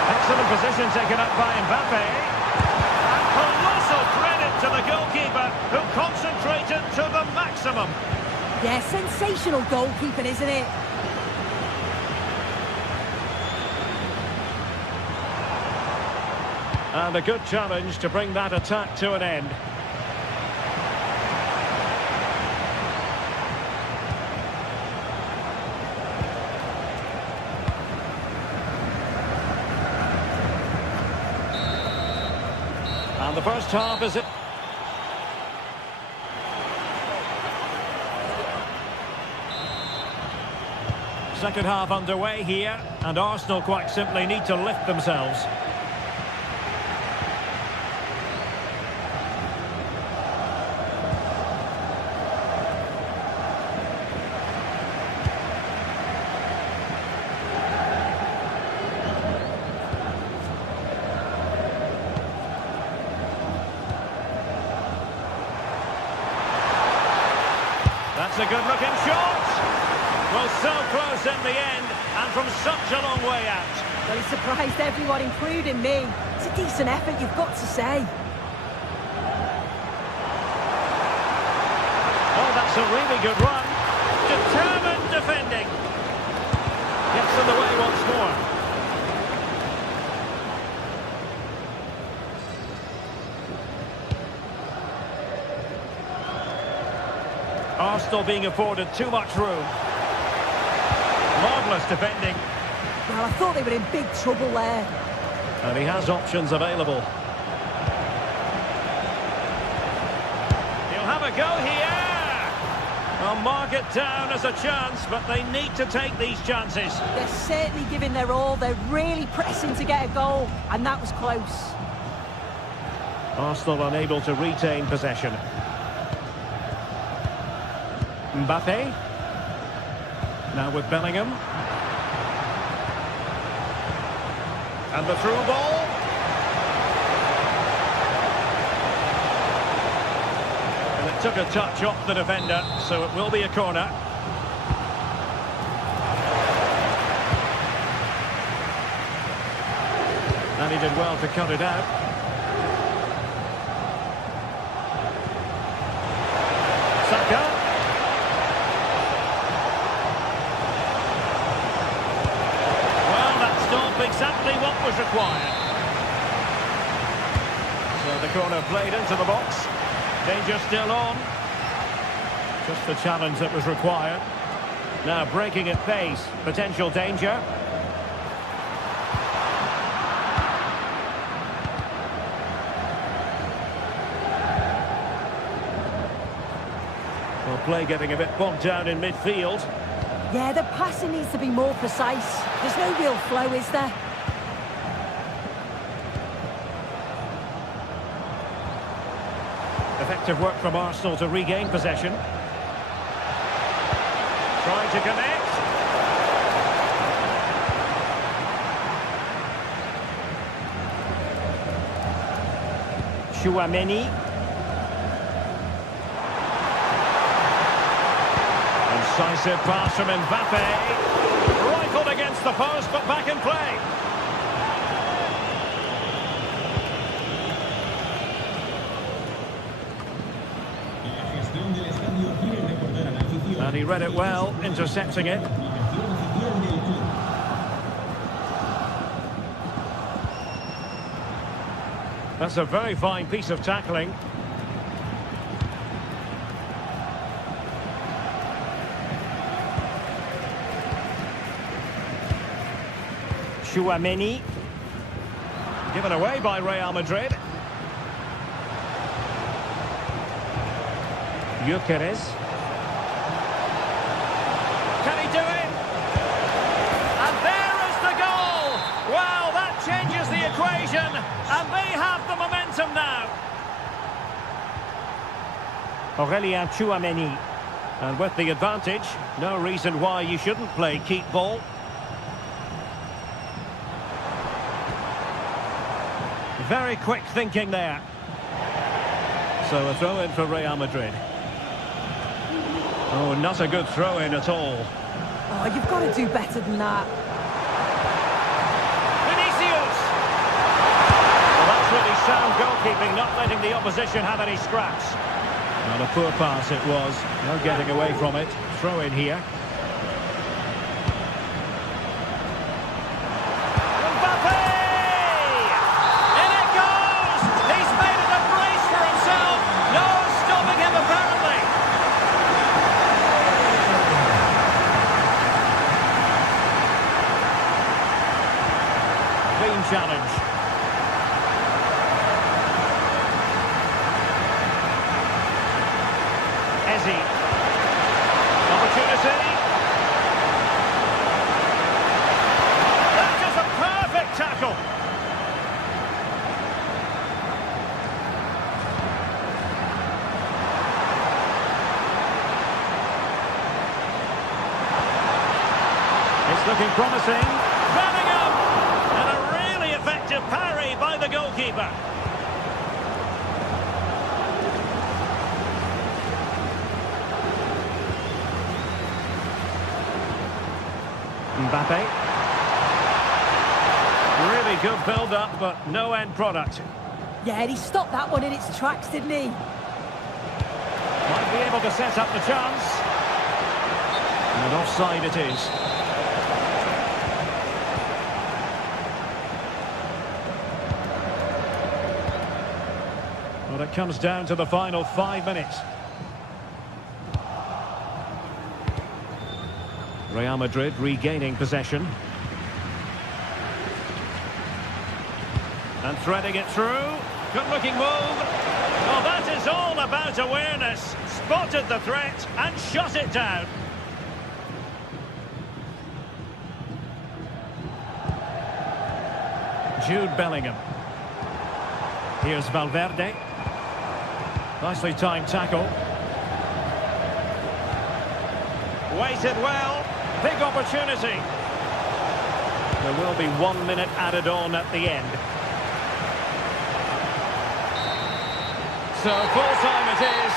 Excellent position taken up by Mbappe. And colossal credit to the goalkeeper, who concentrated to the maximum. Yeah, sensational goalkeeping, isn't it? And a good challenge to bring that attack to an end. And the first half is it. Second half underway here, and Arsenal quite simply need to lift themselves. That's a good-looking shot. Well, so close in the end, and from such a long way out. Well, he surprised everyone, including me. It's a decent effort, you've got to say. Oh, that's a really good run. Determined defending. Gets in the way once more. Arsenal being afforded too much room. Marvellous defending. Well, I thought they were in big trouble there. And he has options available. He'll have a go here. I'll mark it down as a chance, but they need to take these chances. They're certainly giving their all. They're really pressing to get a goal, and that was close. Arsenal unable to retain possession. Mbappe. Now with Bellingham. And the through ball. And it took a touch off the defender, so it will be a corner. And he did well to cut it out. Saka. Exactly what was required. So the corner played into the box. Danger still on. Just the challenge that was required. Now breaking at pace. Potential danger. Well, play getting a bit bogged down in midfield. Yeah, the passing needs to be more precise. There's no real flow, is there? Effective work from Arsenal to regain possession. Trying to connect. Chouameni. Incisive pass from Mbappe. Rifled against the post, but back in play. And he read it well, intercepting it. That's a very fine piece of tackling. Tchouaméni. Given away by Real Madrid. Gyökeres. Can he do it? And there is the goal! Wow, that changes the equation, and they have the momentum now. Aurélien Tchouaméni. And with the advantage, no reason why you shouldn't play keep ball. Very quick thinking there. So a throw-in for Real Madrid. Oh, not a good throw-in at all. Oh, you've got to do better than that. Vinicius! Well, that's really sound goalkeeping, not letting the opposition have any scraps. Not a poor pass it was. No getting away from it. Throw-in here. Challenge. Ezzy. Opportunity. That is a perfect tackle. It's looking promising. Parry by the goalkeeper. Mbappe. Really good build-up, but no end product. Yeah, he stopped that one in its tracks, didn't he? Might be able to set up the chance. And offside it is. Well, it comes down to the final 5 minutes. Real Madrid regaining possession. And threading it through. Good looking move. Well, that is all about awareness. Spotted the threat and shot it down. Jude Bellingham. Here's Valverde. Nicely timed tackle. Weighted well. Big opportunity. There will be 1 minute added on at the end. So full time it is.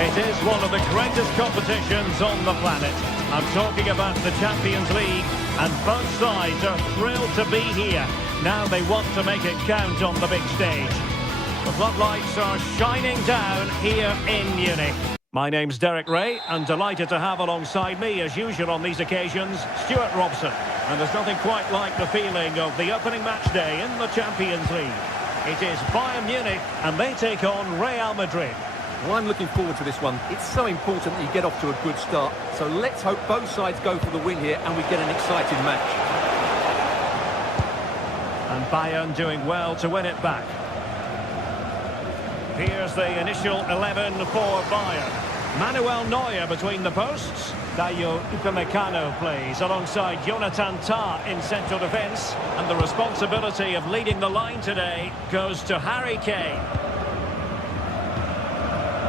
It is one of the greatest competitions on the planet. I'm talking about the Champions League, and both sides are thrilled to be here. Now they want to make it count on the big stage. The floodlights are shining down here in Munich. My name's Derek Ray, and delighted to have alongside me, as usual on these occasions, Stuart Robson. And there's nothing quite like the feeling of the opening match day in the Champions League. It is Bayern Munich, and they take on Real Madrid. Well, I'm looking forward to this one. It's so important that you get off to a good start. So let's hope both sides go for the win here and we get an exciting match. And Bayern doing well to win it back. Here's the initial 11 for Bayern. Manuel Neuer between the posts. Dayo Upamecano plays alongside Jonathan Tah in central defence. And the responsibility of leading the line today goes to Harry Kane.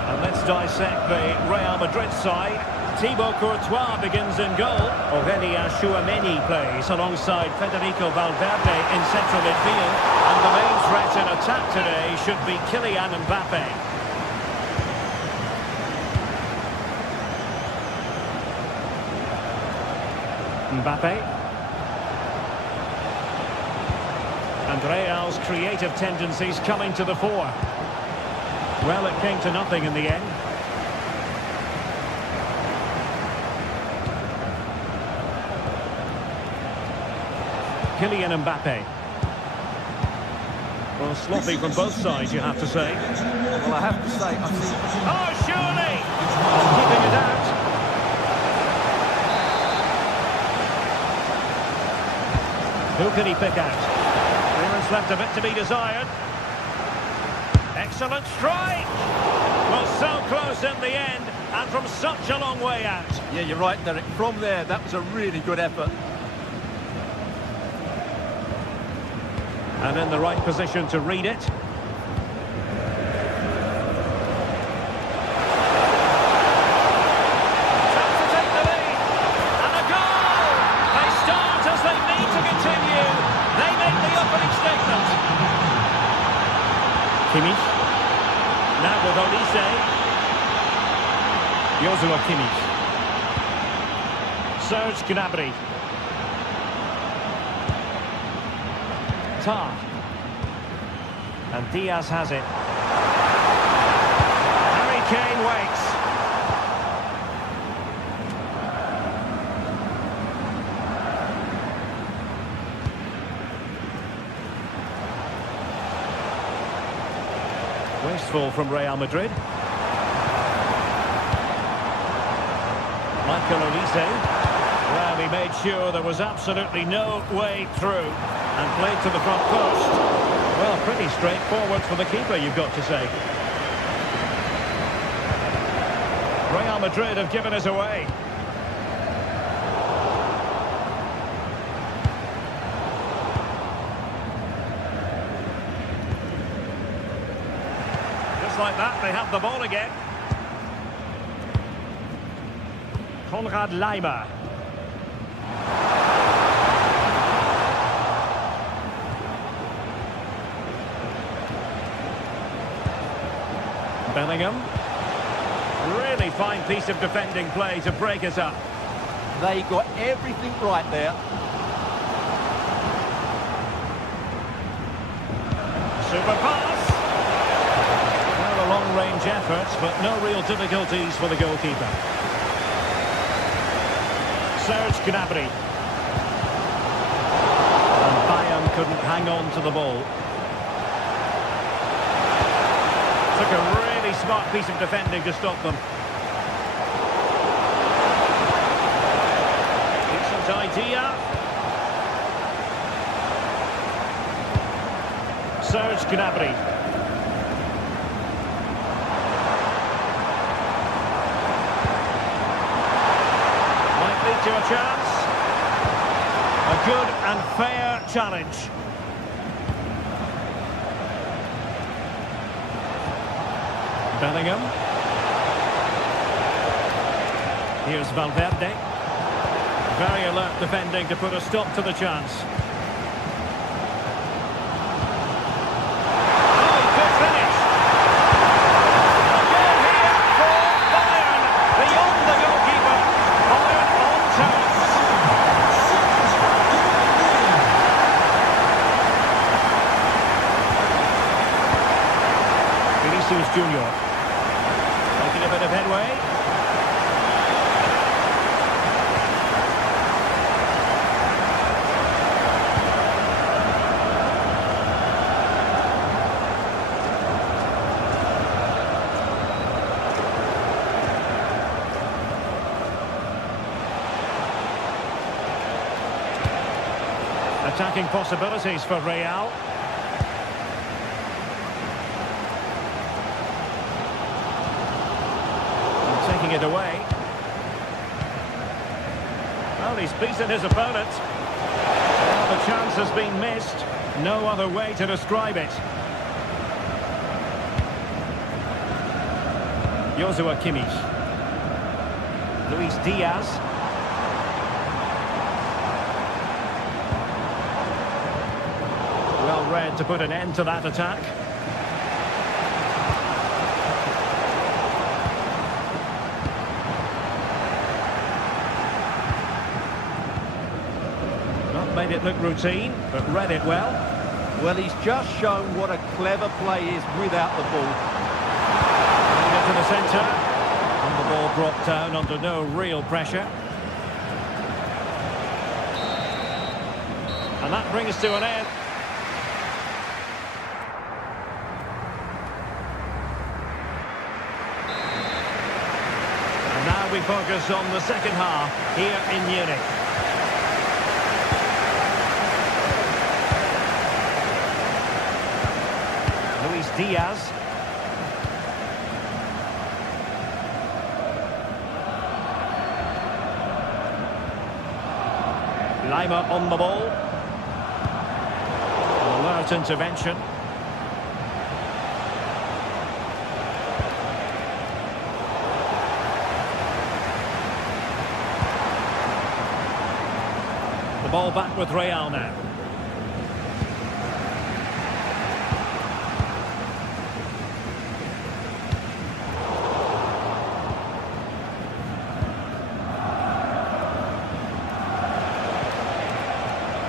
And let's dissect the Real Madrid side. Thibaut Courtois begins in goal. Aurélien Tchouameni plays alongside Federico Valverde in central midfield. And the main threat in attack today should be Kylian Mbappe. Mbappe. And Real's creative tendencies coming to the fore. Well, it came to nothing in the end. Kylian Mbappe. Well, sloppy from both sides, you have to say. Well, I have to say, I think... Oh, surely! Keeping it out. Who can he pick out? Clearance left a bit to be desired. Excellent strike! Well, so close in the end, and from such a long way out. Yeah, you're right, Derek. From there, that was a really good effort. And in the right position to read it. Chance to take the lead. And a goal! They start as they need to continue. They make the opening statement. Kimmich. Now with Olise. Joshua Kimmich. Serge Gnabry. Tah. And Diaz has it. Harry Kane waits. Wasteful from Real Madrid. Michael Olise. Well, he made sure there was absolutely no way through. And played to the front post. Well, pretty straightforward for the keeper, you've got to say. Real Madrid have given us away. Just like that, they have the ball again. Konrad Laimer. Bellingham. Really fine piece of defending play to break us up. They got everything right there. Super pass. Well, a long-range effort, but no real difficulties for the goalkeeper. Serge Gnabry. And Bayern couldn't hang on to the ball. Took a really smart piece of defending to stop them. Decent idea. Serge Gnabry. Might lead to a chance. A good and fair challenge. Bellingham. Here's Valverde. Very alert defending to put a stop to the chance. Oh, good finish. A goal here for Bayern. Beyond the goalkeeper. Bayern on toast. Vinicius Junior. Making a bit of headway. Attacking possibilities for Real. And taking it away. Well, he's beaten his opponent. Well, the chance has been missed. No other way to describe it. Joshua Kimmich. Luis Diaz. Well read to put an end to that attack. Not made it look routine, but read it well. Well, he's just shown what a clever play is without the ball. To the centre. And the ball brought down under no real pressure. And that brings to an end. Now we focus on the second half here in Munich. Luis Diaz. Lima on the ball. An alert intervention. Ball back with Real now.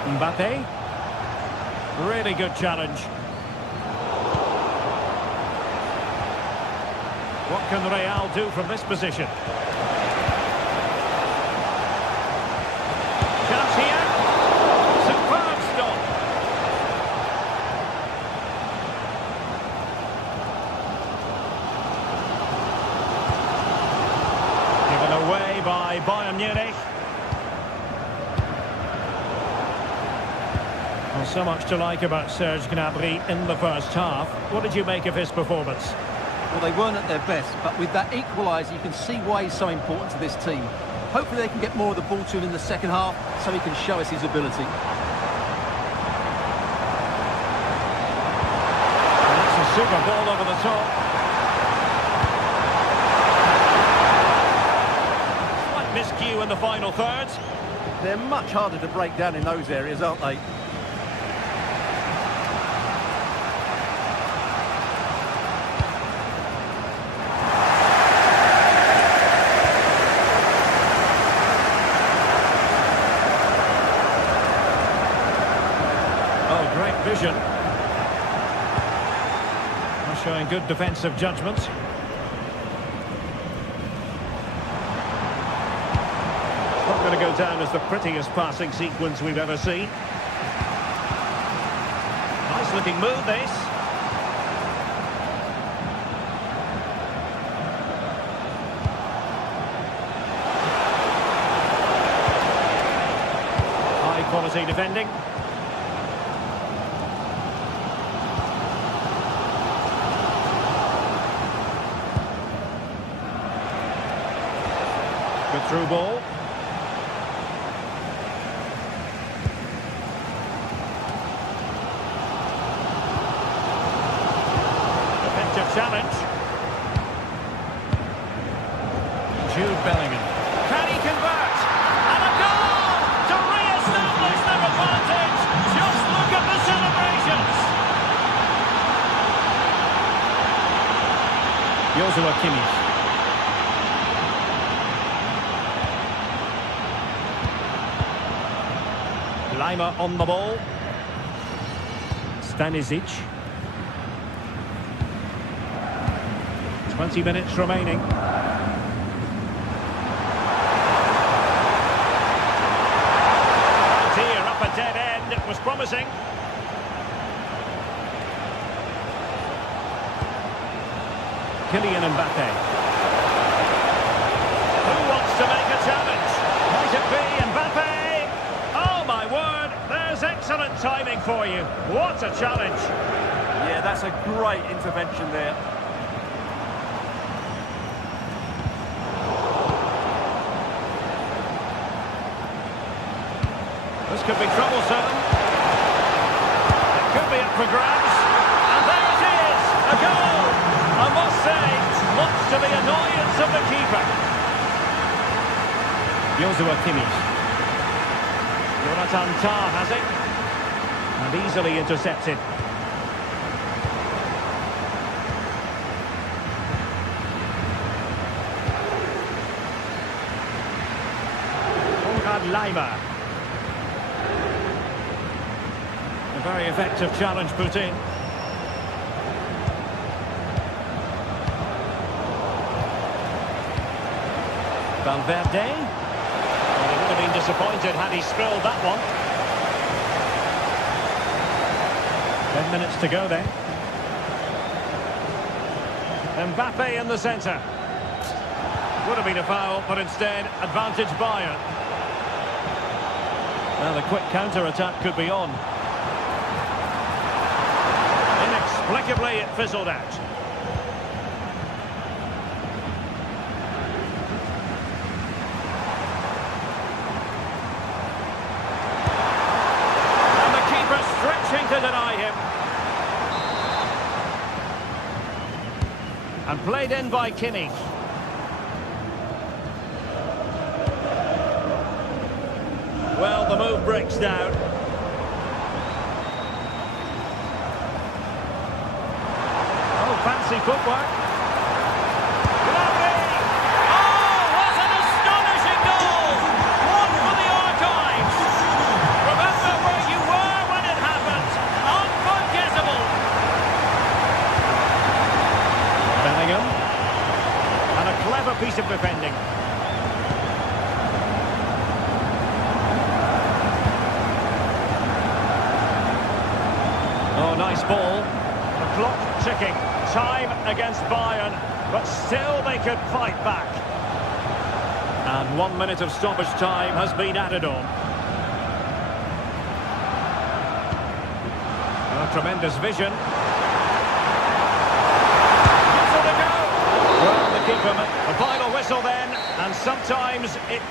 Mbappe. Really good challenge. What can Real do from this position? Chance here. Superb stop. Given away by Bayern Munich. Well, so much to like about Serge Gnabry in the first half. What did you make of his performance? Well, they weren't at their best, but with that equaliser, you can see why he's so important to this team. Hopefully they can get more of the ball to him in the second half, so he can show us his ability. And that's a super ball over the top. Slight miscue in the final third. They're much harder to break down in those areas, aren't they? Vision. Showing good defensive judgment. It's not going to go down as the prettiest passing sequence we've ever seen. Nice looking move, this. High quality defending. Good through ball. Defensive challenge. Jude Bellingham. Can he convert? And a goal to re-establish their advantage. Just look at the celebrations. Joshua Kimmich. Lima on the ball. Stanisic. 20 minutes remaining. promising. Kylian Mbappe. Who wants to make a challenge? Might it be Mbappe? Oh my word, there's excellent timing for you. What a challenge. Yeah, that's a great intervention there. This could be troublesome. It could be up for grabs. And there it is! A goal! I must say, much to the annoyance of the keeper. Joshua Kimmich. Jonathan Tah has it. And easily intercepted. Konrad Laimer. A very effective challenge put in. Valverde. Well, he would have been disappointed had he spilled that one. 10 minutes to go then. Mbappe in the centre. Would have been a foul, but instead, advantage Bayern. Now the quick counter-attack could be on. Inexplicably, it fizzled out. And the keeper stretching to deny him. And played in by Kimmich. Well, the move breaks down. Fancy footwork. Lovely! Oh, what an astonishing goal! One for the archives. Remember where you were when it happened. Unforgettable. Bellingham. And a clever piece of defending. Oh, nice ball. The clock ticking. Time against Bayern, but still they could fight back. And 1 minute of stoppage time has been added on. Oh, tremendous vision. Gives it a go. Well, the keeper, the final whistle then, and sometimes it...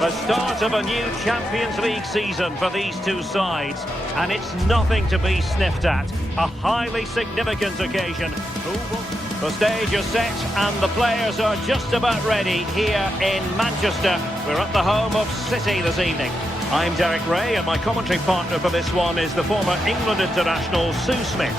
The start of a new Champions League season for these two sides, and it's nothing to be sniffed at. A highly significant occasion. The stage is set and the players are just about ready here in Manchester. We're at the home of City this evening. I'm Derek Ray, and my commentary partner for this one is the former England international Sue Smith.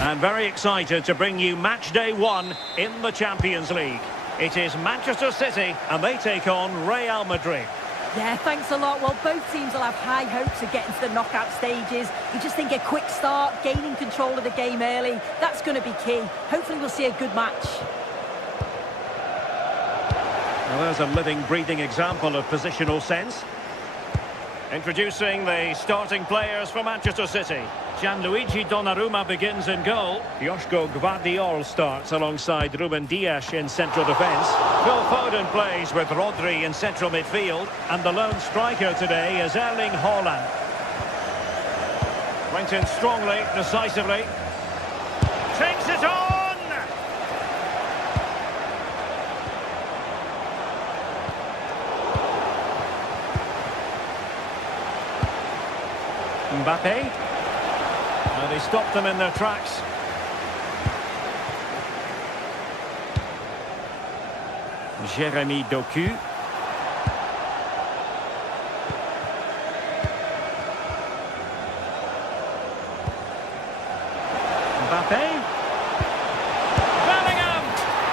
And very excited to bring you match day 1 in the Champions League. It is Manchester City and they take on Real Madrid. Yeah, thanks a lot. Well, both teams will have high hopes of getting to the knockout stages. You just think a quick start, gaining control of the game early, that's going to be key. Hopefully we'll see a good match. Well, there's a living, breathing example of positional sense. Introducing the starting players for Manchester City. Gianluigi Donnarumma begins in goal. Joško Gvardiol starts alongside Ruben Dias in central defence. Phil Foden plays with Rodri in central midfield. And the lone striker today is Erling Haaland. Went in strongly, decisively. Takes it on! Mbappe. And he stopped them in their tracks. Jeremy Doku. Mbappe. Bellingham!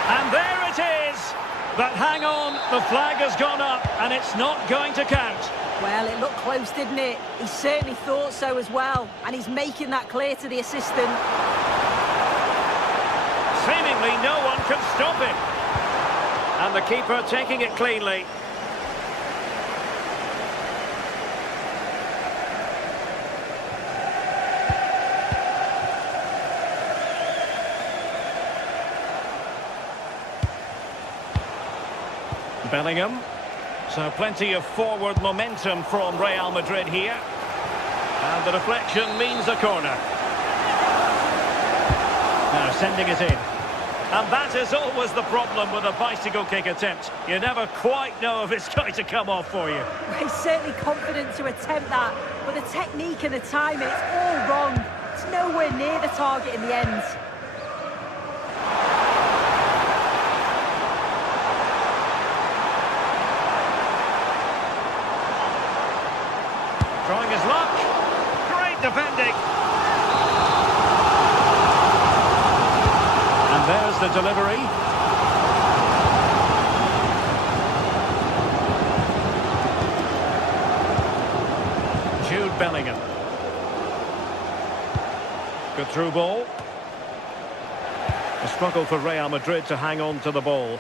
And there it is! But hang on, the flag has gone up and it's not going to count. Well, it looked close, didn't it? He certainly thought so as well. And he's making that clear to the assistant. Seemingly no one can stop him. And the keeper taking it cleanly. Bellingham. So plenty of forward momentum from Real Madrid here. And the deflection means a corner. Now sending it in. And that is always the problem with a bicycle kick attempt. You never quite know if it's going to come off for you. He's certainly confident to attempt that, but the technique and the timing, it's all wrong. It's nowhere near the target in the end. Trying his luck. Great defending. And there's the delivery. Jude Bellingham. Good through ball. A struggle for Real Madrid to hang on to the ball.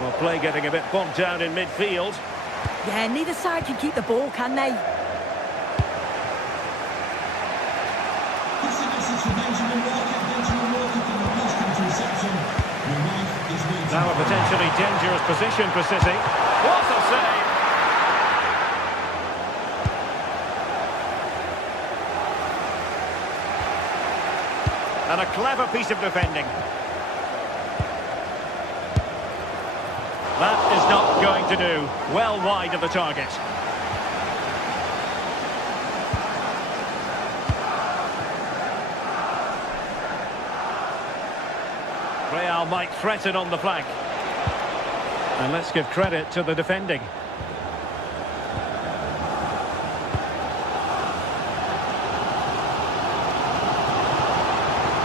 Well, play getting a bit bogged down in midfield. Yeah, neither side can keep the ball, can they? It's a message for Benjamin Walker. Benjamin Walker from the post reception. Your wife is waiting. Now a potentially dangerous position for City. What a save! And a clever piece of defending. That is not going to do. Well wide of the target. Real might threaten on the flank. And let's give credit to the defending.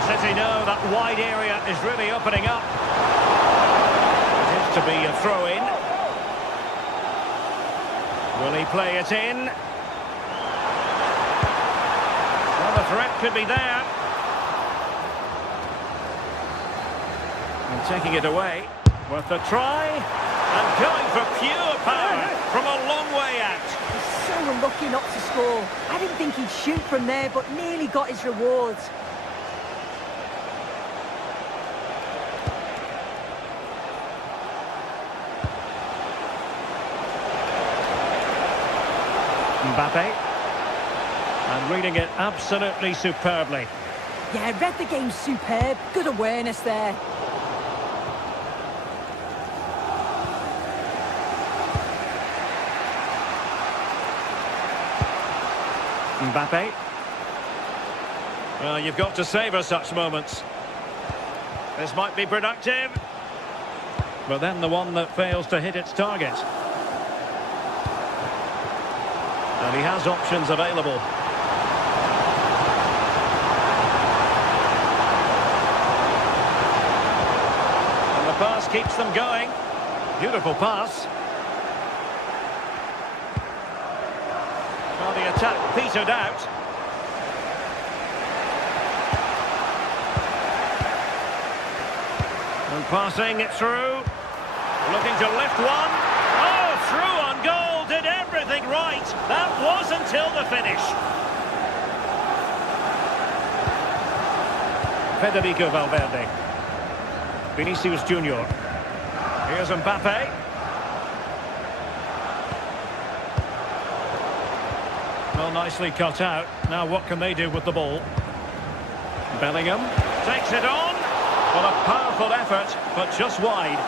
City know that wide area is really opening up. To be a throw-in. Will he play it in? Well, the threat could be there. And taking it away. Worth a try. And going for pure power from a long way out. He's so unlucky not to score. I didn't think he'd shoot from there, but nearly got his rewards. Mbappe. And reading it absolutely superbly. Yeah, read the game superb. Good awareness there. Mbappe. Well, you've got to savour such moments. This might be productive. But then the one that fails to hit its target. And he has options available. This keeps them going. Beautiful pass. Well, the attack petered out. And passing it through. Looking to lift one. Oh, through on goal. Did everything right. That was until the finish. Federico Valverde. Vinicius Junior. Here's Mbappe. Well, nicely cut out. Now what can they do with the ball? Bellingham takes it on. What a powerful effort, but just wide.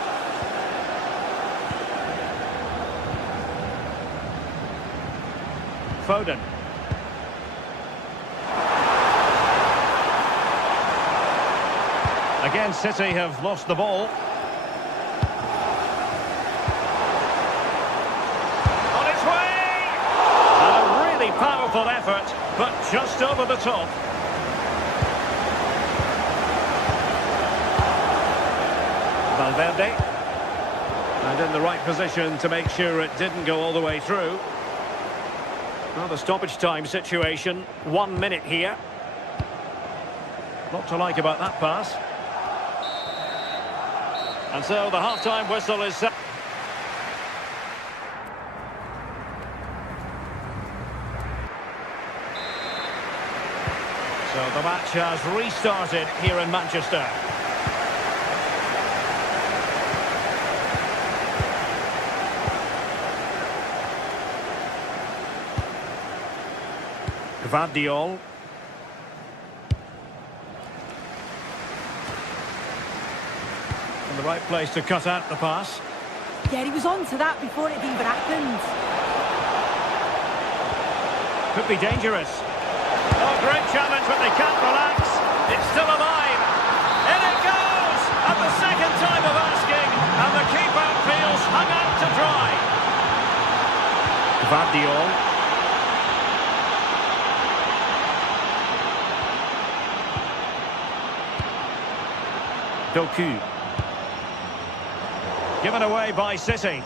Foden. Again, City have lost the ball. On its way! And a really powerful effort, but just over the top. Valverde. And in the right position to make sure it didn't go all the way through. Well, the stoppage time situation, 1 minute here. Lot to like about that pass. And so the half-time whistle is set. So the match has restarted here in Manchester. Gvardiol. In the right place to cut out the pass. Yeah, he was on to that before it even happened. Could be dangerous. Oh, great challenge, but they can't relax. It's still alive. In it goes! At the second time of asking, and the keeper feels hung out to dry. Gvardiol. Doku. Given away by City.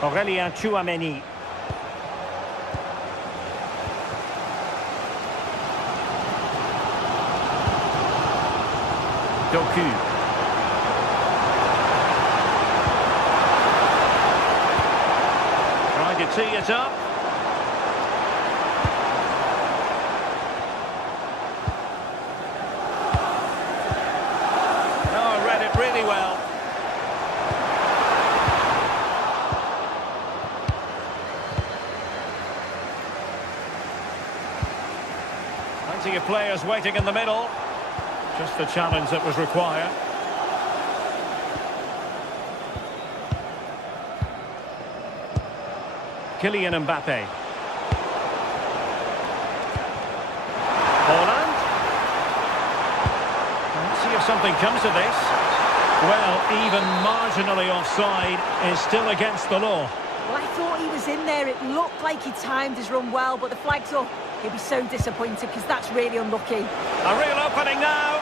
Aurélien Tchouameni. Doku. Trying to tee it up. Oh, read it really well. Plenty of players waiting in the middle. Just the challenge that was required. Kylian Mbappe. Holland. Let's see if something comes of this. Well, even marginally offside is still against the law. Well, I thought he was in there. It looked like he timed his run well, but the flag's up. He'll be so disappointed because that's really unlucky. A real opening now.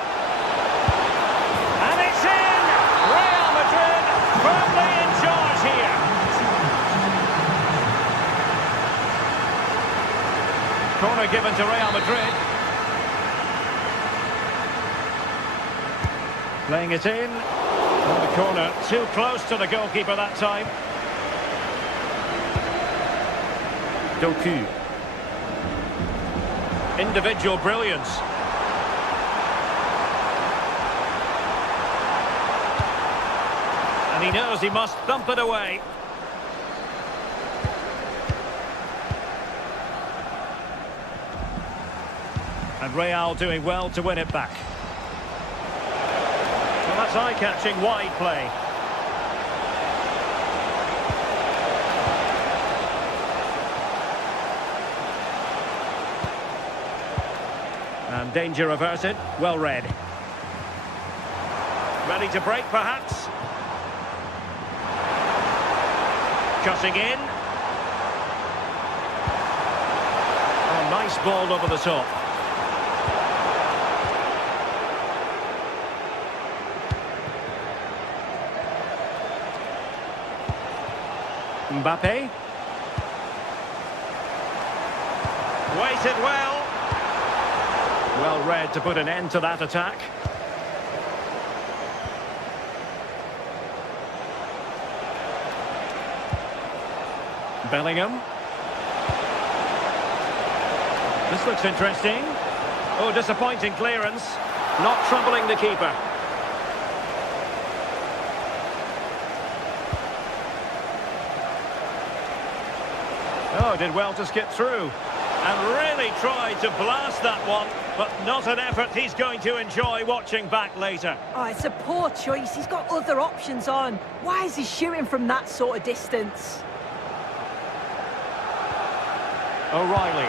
And it's in! Real Madrid firmly in charge here. Corner given to Real Madrid. Playing it in. On the corner, too close to the goalkeeper that time. Doku. Individual brilliance. And he knows he must thump it away. And Real doing well to win it back. Well, that's eye-catching wide play. And danger averted, well read. Ready to break, perhaps. Cutting in. Oh, nice ball over the top. Mbappe. Waited well. Well read to put an end to that attack. Bellingham. This looks interesting. Oh, disappointing clearance. Not troubling the keeper. Oh, did well to skip through. And really tried to blast that one, but not an effort he's going to enjoy watching back later. Oh, it's a poor choice. He's got other options on. Why is he shooting from that sort of distance? O'Reilly.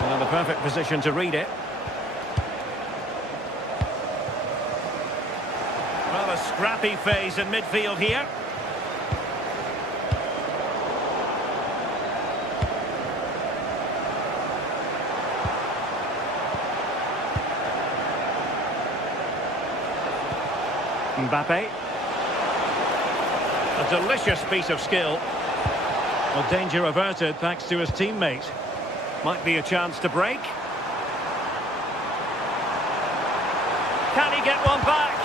Well, in the perfect position to read it. Well, a scrappy phase in midfield here. Mbappe. A delicious piece of skill. Well, danger averted thanks to his teammate. Might be a chance to break. Can he get one back?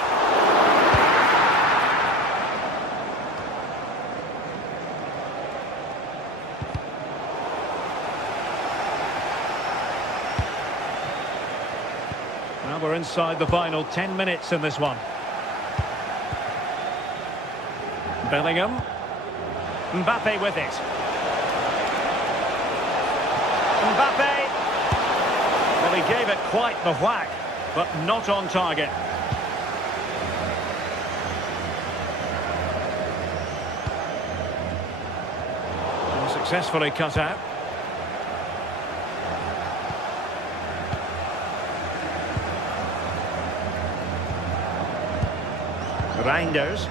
Now we're inside the final 10 minutes in this one. Bellingham. Mbappe with it. Mbappe. Well, he gave it quite the whack, but not on target. And successfully cut out. Reinders.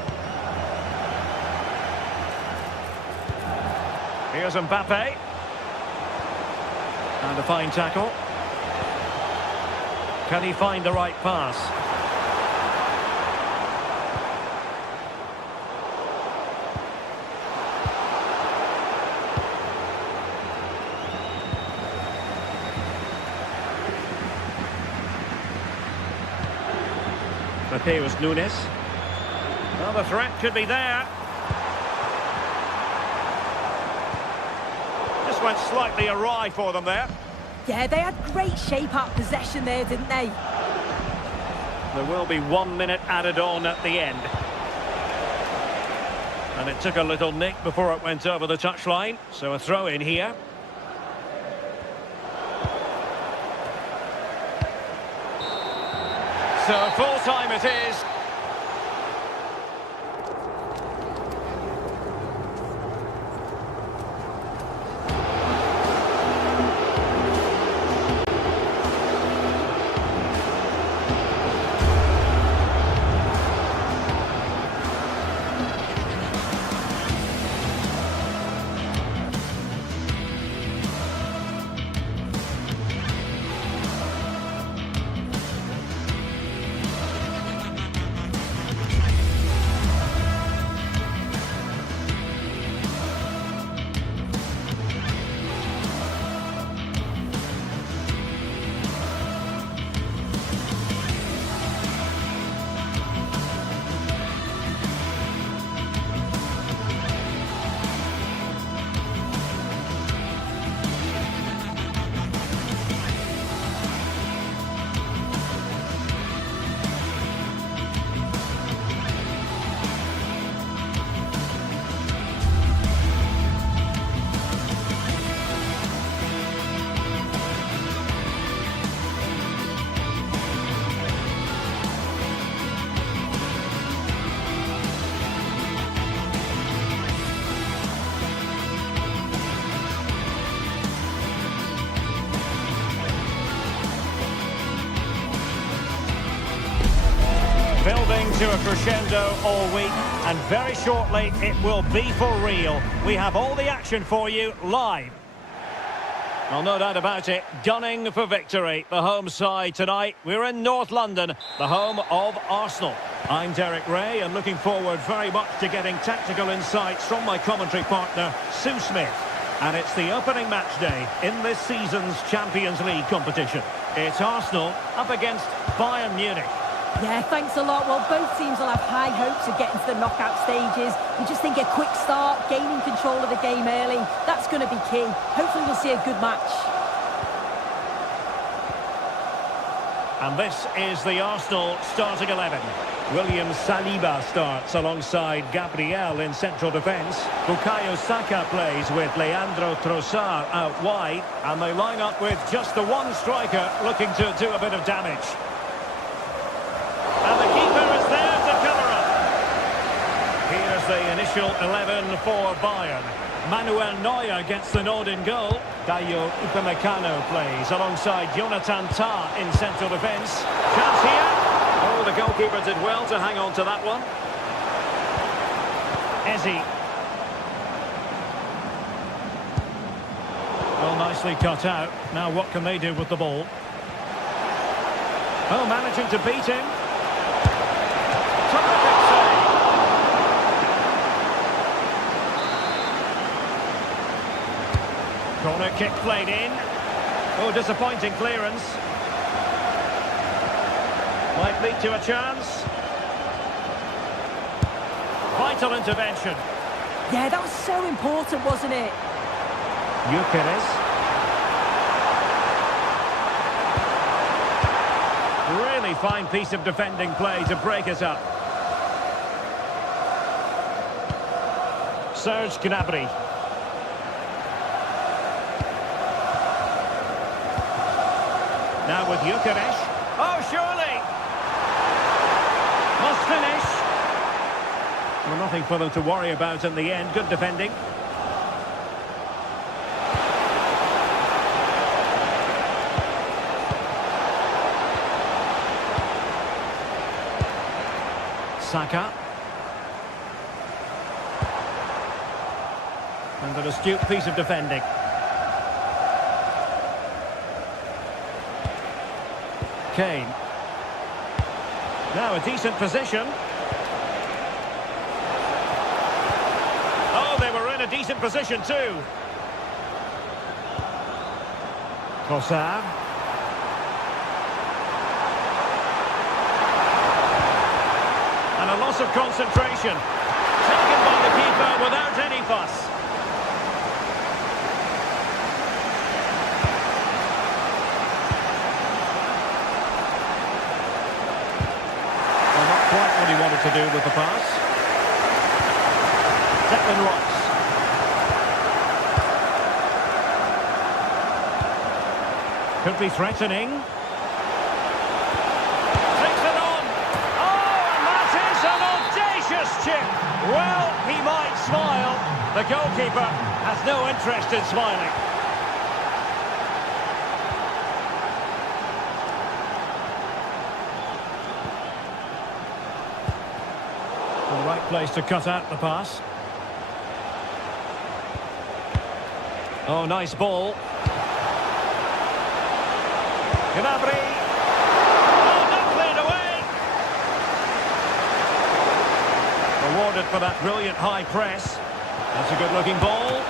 Here's Mbappe. And a fine tackle. Can he find the right pass? Mateus Nunes. Well, the threat could be there. Went slightly awry for them there. Yeah, they had great shape up possession there, didn't they? There will be 1 minute added on at the end. And it took a little nick before it went over the touchline, so a throw in here. So full time it is. Building to a crescendo all week, and very shortly it will be for real. We have all the action for you live. Well, no doubt about it, gunning for victory. The home side tonight, we're in North London, the home of Arsenal. I'm Derek Ray, and looking forward very much to getting tactical insights from my commentary partner, Sue Smith. And it's the opening match day in this season's Champions League competition. It's Arsenal up against Bayern Munich. Yeah, thanks a lot. Well, both teams will have high hopes of getting to the knockout stages. We just think a quick start, gaining control of the game early, that's going to be key. Hopefully we'll see a good match. And this is the Arsenal starting 11. William Saliba starts alongside Gabriel in central defence. Bukayo Saka plays with Leandro Trossard out wide. And they line up with just the one striker looking to do a bit of damage. And the keeper is there to cover up. Here's the initial 11 for Bayern. Manuel Neuer gets the nod in goal. Dayo Upamecano plays alongside Jonathan Tah in central defence. Chance here. Oh, the goalkeeper did well to hang on to that one. Eze. Well, nicely cut out. Now what can they do with the ball? Oh, managing to beat him. Terrific save. Corner kick played in. Oh, disappointing clearance. Might lead to a chance. Vital intervention. Yeah, that was so important, wasn't it? Gyökeres. Really fine piece of defending play to break it up. Serge Gnabry. Now with Gyökeres. Oh, surely! Must finish. Well, nothing for them to worry about in the end. Good defending. Saka. And an astute piece of defending. Kane. Now a decent position. Oh, they were in a decent position too. Trossard. And a loss of concentration. Taken by the keeper without any fuss. Quite what he wanted to do with the pass. Declan Rice. Could be threatening. Takes it on. Oh, and that is an audacious chip. Well, he might smile. The goalkeeper has no interest in smiling. The right place to cut out the pass. Oh, nice ball. Gnabry. Oh, not cleared away. Rewarded for that brilliant high press. That's a good-looking ball.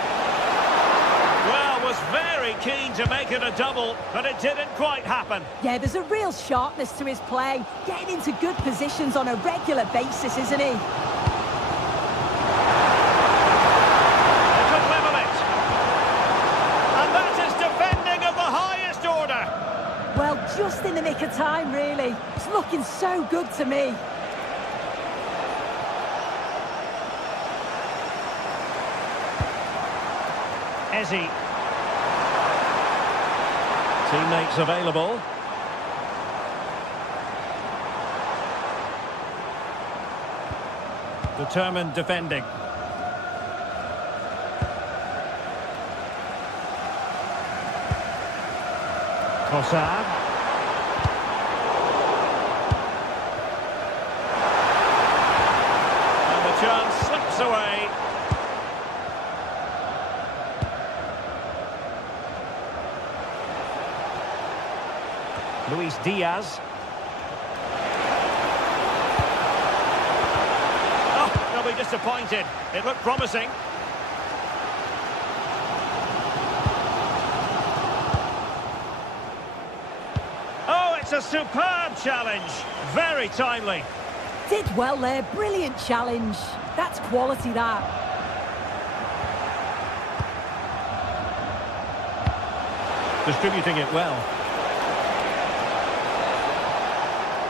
Well, was very keen to make it a double, but it didn't quite happen. Yeah, there's a real sharpness to his play. Getting into good positions on a regular basis, isn't he? They could level it. And that is defending of the highest order. Well, just in the nick of time, really. It's looking so good to me. Eze. Teammates available. Determined defending. Trossard. And the chance slips away. Luis Diaz. disappointed. It looked promising. Oh, it's a superb challenge. Very timely. Did well there, brilliant challenge. That's quality, that. Distributing it well.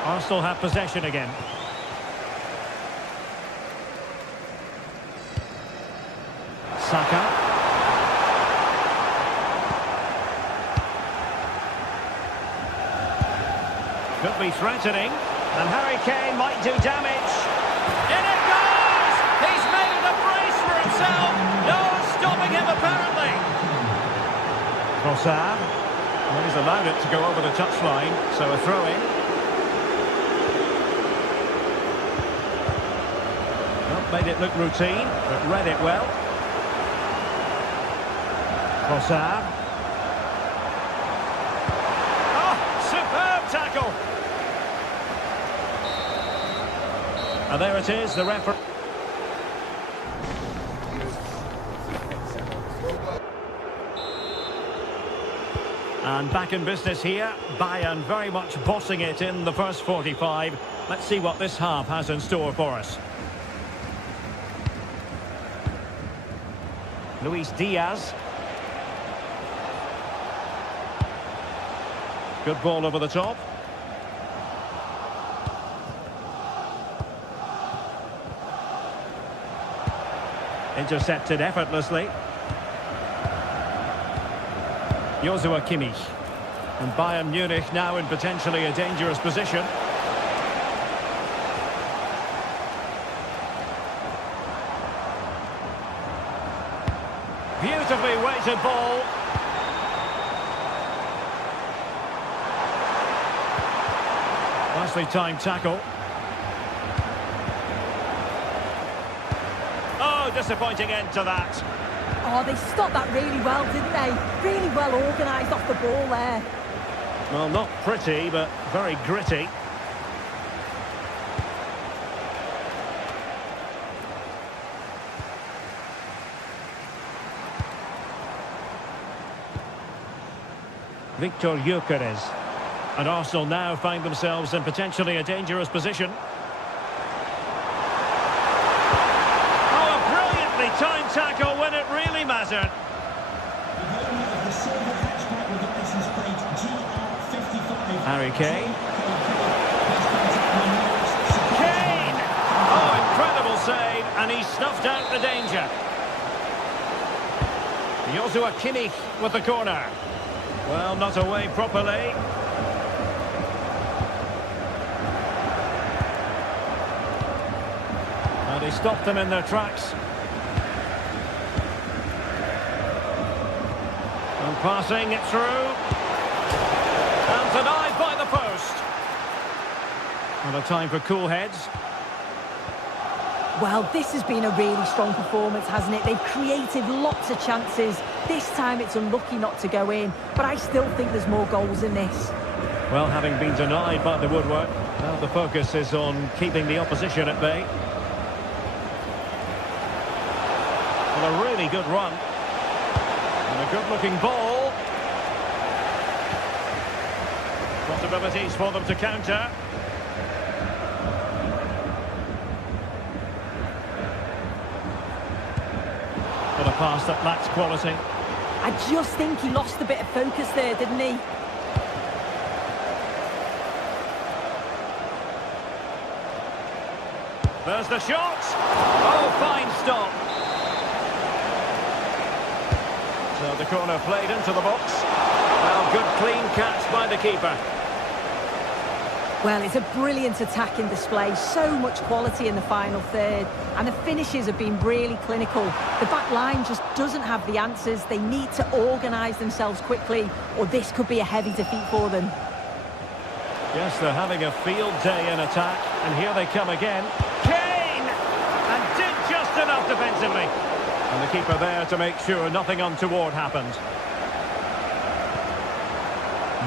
Arsenal have possession again. Saka. Could be threatening. And Harry Kane might do damage. In it goes! He's made it a brace for himself. No stopping him, apparently. Trossard. Well, he's allowed it to go over the touchline, so a throw-in. Well, made it look routine, but read it well. Trossard. Oh, superb tackle. And there it is, the referee. And back in business here. Bayern very much bossing it in the first 45. Let's see what this half has in store for us. Luis Diaz. Good ball over the top. Intercepted effortlessly. Joshua Kimmich. And Bayern Munich now in potentially a dangerous position. Beautifully weighted ball. Nicely timed tackle. Oh, disappointing end to that. Oh, they stopped that really well, didn't they? Really well organised off the ball there. Well, not pretty, but very gritty. Victor Gyökeres. And Arsenal now find themselves in potentially a dangerous position. Oh, a brilliantly timed tackle when it really mattered. Harry Kane. Kane! Oh, incredible save, and he snuffed out the danger. Joshua Kimmich with the corner. Well, not away properly. And he stopped them in their tracks. And passing it through. And denied by the post. And a time for cool heads. Well, this has been a really strong performance, hasn't it? They've created lots of chances. This time it's unlucky not to go in, but I still think there's more goals in this. Well, having been denied by the woodwork, now the focus is on keeping the opposition at bay. Well, a really good run. And a good-looking ball. Possibilities for them to counter. But a pass that lacks quality. I just think he lost a bit of focus there, didn't he? There's the shot. Oh, fine stop. So the corner played into the box. Well, good clean catch by the keeper. Well, it's a brilliant attacking display. So much quality in the final third. And the finishes have been really clinical. The back line just doesn't have the answers. They need to organise themselves quickly, or this could be a heavy defeat for them. Yes, they're having a field day in attack. And here they come again. Kane! And did just enough defensively. And the keeper there to make sure nothing untoward happened.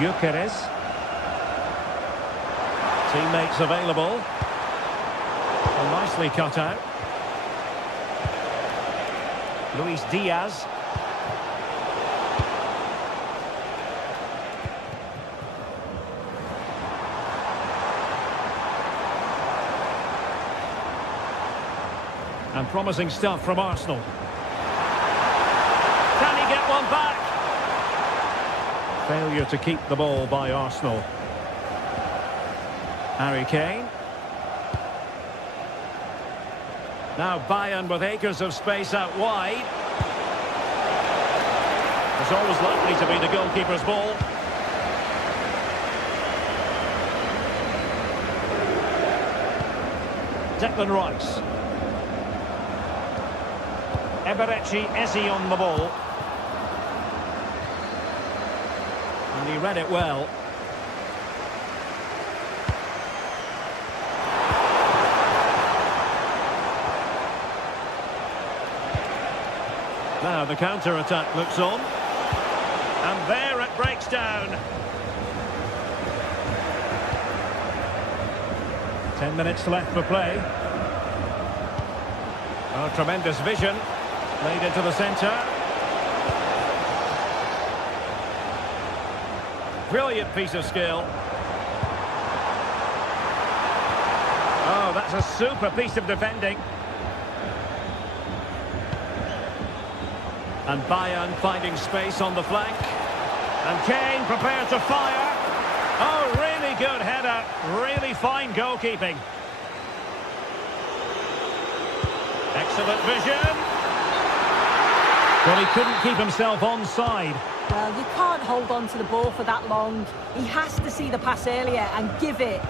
Gyökeres. Teammates available. Well, nicely cut out. Luis Diaz. And promising stuff from Arsenal. Can he get one back? Failure to keep the ball by Arsenal. Harry Kane. Now Bayern with acres of space out wide. It's always likely to be the goalkeeper's ball. Declan Rice. Eberechi Eze on the ball. And he read it well. Now the counter-attack looks on. And there it breaks down. 10 minutes left for play. Oh, tremendous vision. Laid into the centre. Brilliant piece of skill. Oh, that's a super piece of defending. And Bayern finding space on the flank. And Kane prepared to fire. Oh, really good header. Really fine goalkeeping. Excellent vision. Well, he couldn't keep himself onside. Well, you can't hold on to the ball for that long. He has to see the pass earlier and give it.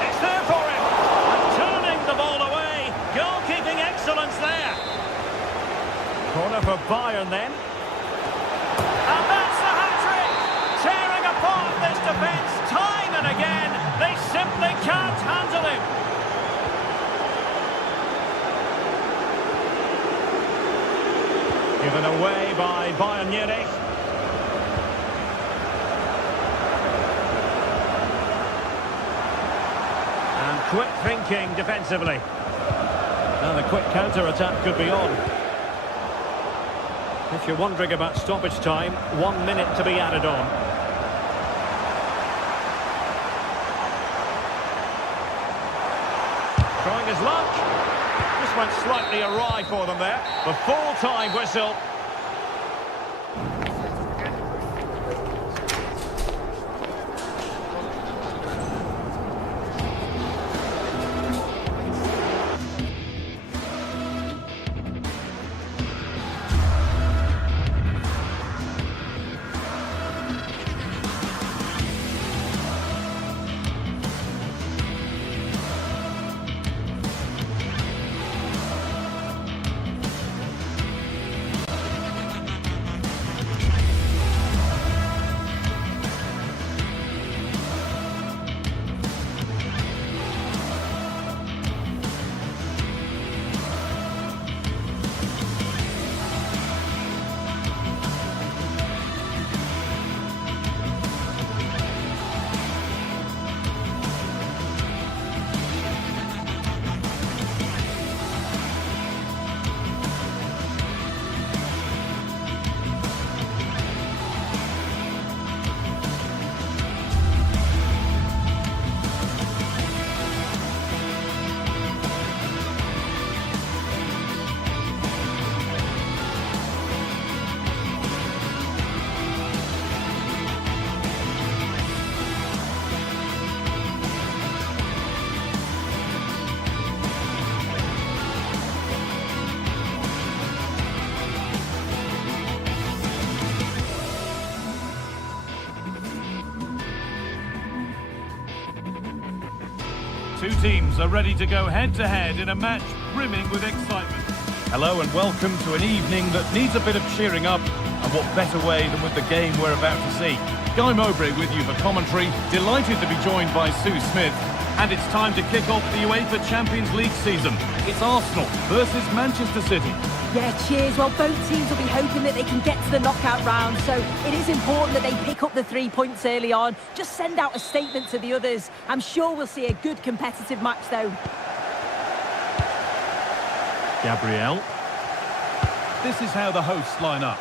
It's there for him. And turning the ball away. Goalkeeping excellence there. Corner for Bayern then. And that's the hat-trick. Tearing apart this defence time and again. They simply can't handle him. Given away by Bayern Munich. And quick thinking defensively. And the quick counter-attack could be on. If you're wondering about stoppage time, 1 minute to be added on. Trying his luck. Just went slightly awry for them there. The full-time whistle. Two teams are ready to go head-to-head in a match brimming with excitement. Hello and welcome to an evening that needs a bit of cheering up, and what better way than with the game we're about to see. Guy Mowbray with you for commentary, delighted to be joined by Sue Smith, and it's time to kick off the UEFA Champions League season. It's Arsenal versus Manchester City. Yeah, cheers. Well, both teams will be hoping that they can get to the knockout round, so it is important that they pick up the 3 points early on. Just send out a statement to the others. I'm sure we'll see a good competitive match, though. Gabriel. This is how the hosts line up.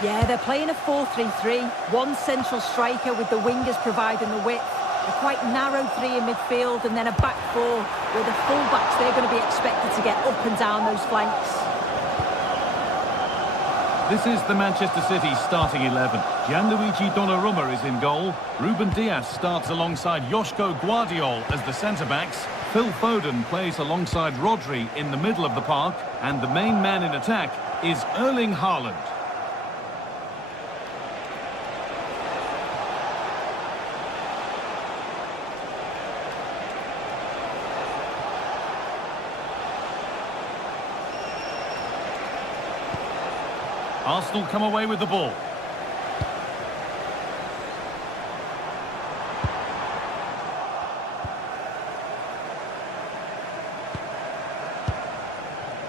Yeah, they're playing a 4-3-3. One central striker with the wingers providing the width. A quite narrow three in midfield and then a back four where the full-backs, they're going to be expected to get up and down those flanks. This is the Manchester City starting 11. Gianluigi Donnarumma is in goal. Ruben Dias starts alongside Joško Guardiol as the centre-backs. Phil Foden plays alongside Rodri in the middle of the park. And the main man in attack is Erling Haaland. Arsenal come away with the ball.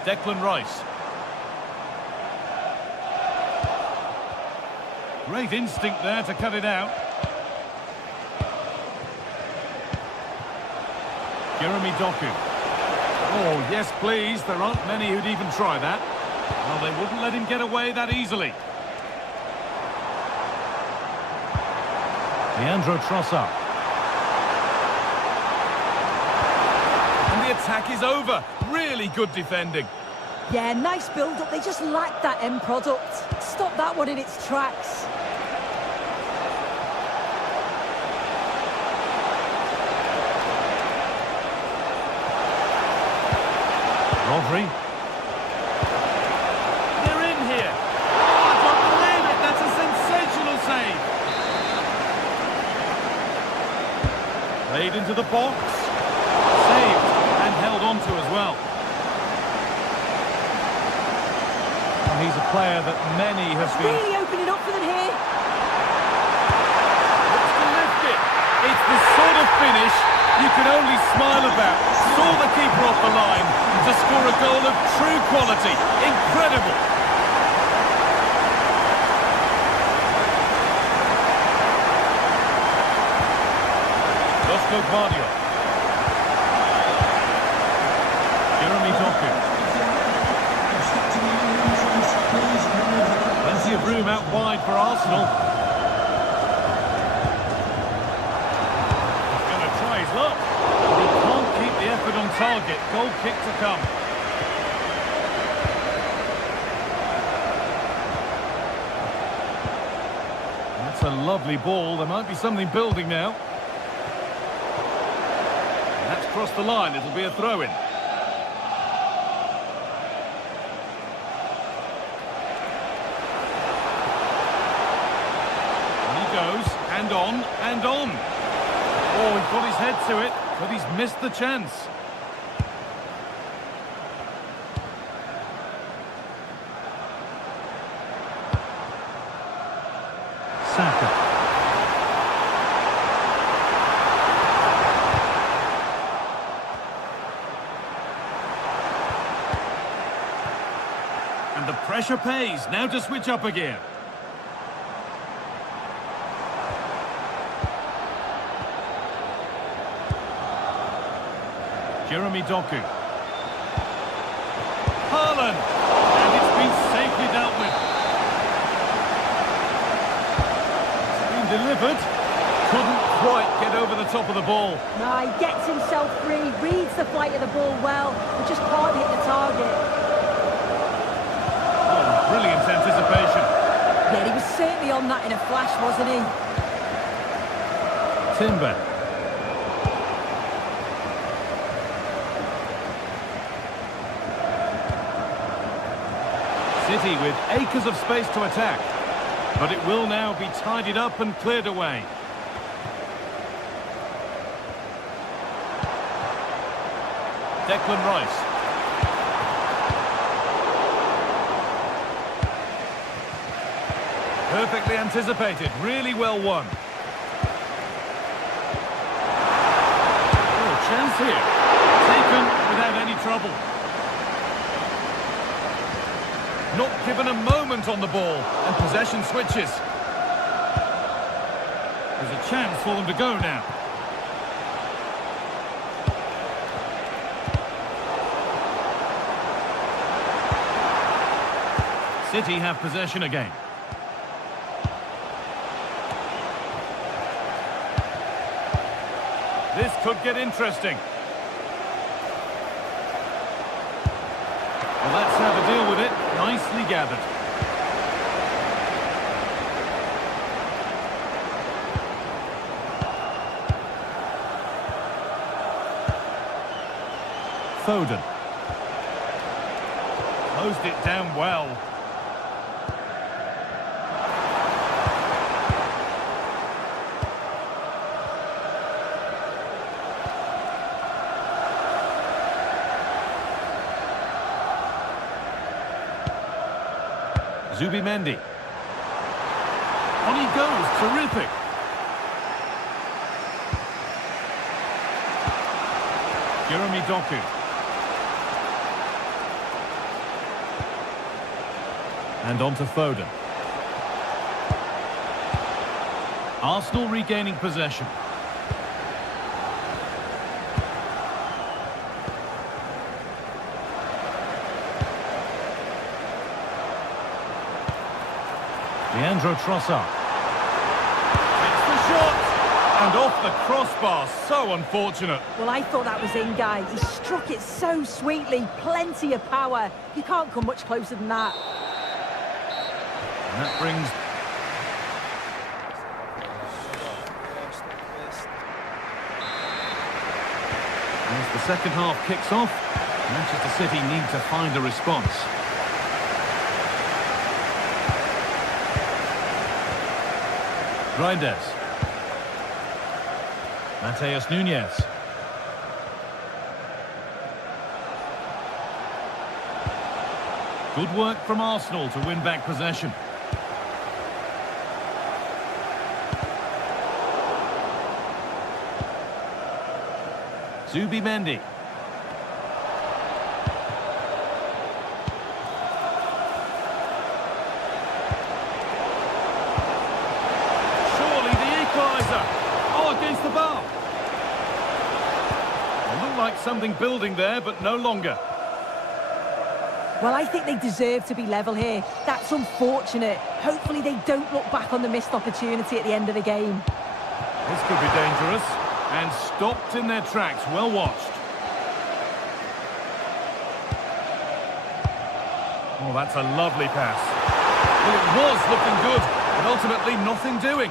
Declan Rice. Great instinct there to cut it out. Jeremy Doku. Oh, yes, please. There aren't many who'd even try that. Well, they wouldn't let him get away that easily. Leandro Trossard. And the attack is over. Really good defending. Yeah, nice build-up. They just lack that end product. Stop that one in its tracks. Rodri. They're in here. Oh, I can't believe it. That's a sensational save. Played into the box. Saved and held on to as well. Well, he's a player that many have been... Really opening up for them here. Looks to lift it. It's the sort of finish you can only smile about. Saw the keeper off the line to score a goal of true quality. Incredible. Joško Guardiol. Jeremy Doku. Plenty of room out wide for Arsenal. He's going to try his luck. He can't keep the effort on target. Goal kick to come. That's a lovely ball. There might be something building now. That's crossed the line. It'll be a throw-in. And he goes, and on, and on. Oh, he's got his head to it, but he's missed the chance. Saka. And the pressure pays. Now to switch up again. Jeremy Doku. Haaland! And it's been safely dealt with. It's been delivered. Couldn't quite get over the top of the ball. No, he gets himself free, reads the flight of the ball well, but just can't hit the target. Oh, brilliant anticipation. Yeah, he was certainly on that in a flash, wasn't he? Timber. City with acres of space to attack, but it will now be tidied up and cleared away. Declan Rice. Perfectly anticipated, really well won. Oh, chance here. Taken without any trouble. Not given a moment on the ball, and possession switches. There's a chance for them to go now. City have possession again. This could get interesting. Well, let's have a deal with it. Nicely gathered. Foden. Closed it down well. Zubimendi. On he goes, terrific. Jeremy Doku. And on to Foden. Arsenal regaining possession. Leandro Trossard. It's the shot! And off the crossbar, so unfortunate. Well, I thought that was in, guys. He struck it so sweetly, plenty of power. You can't come much closer than that. And that brings... As the second half kicks off, Manchester City need to find a response. Reinders. Mateus Nunes. Good work from Arsenal to win back possession. Zubimendi. Against the bar. It looked like something building there, but no longer. Well, I think they deserve to be level here. That's unfortunate. Hopefully they don't look back on the missed opportunity at the end of the game. This could be dangerous. And stopped in their tracks. Well watched. Oh, that's a lovely pass. Well, it was looking good, but ultimately nothing doing.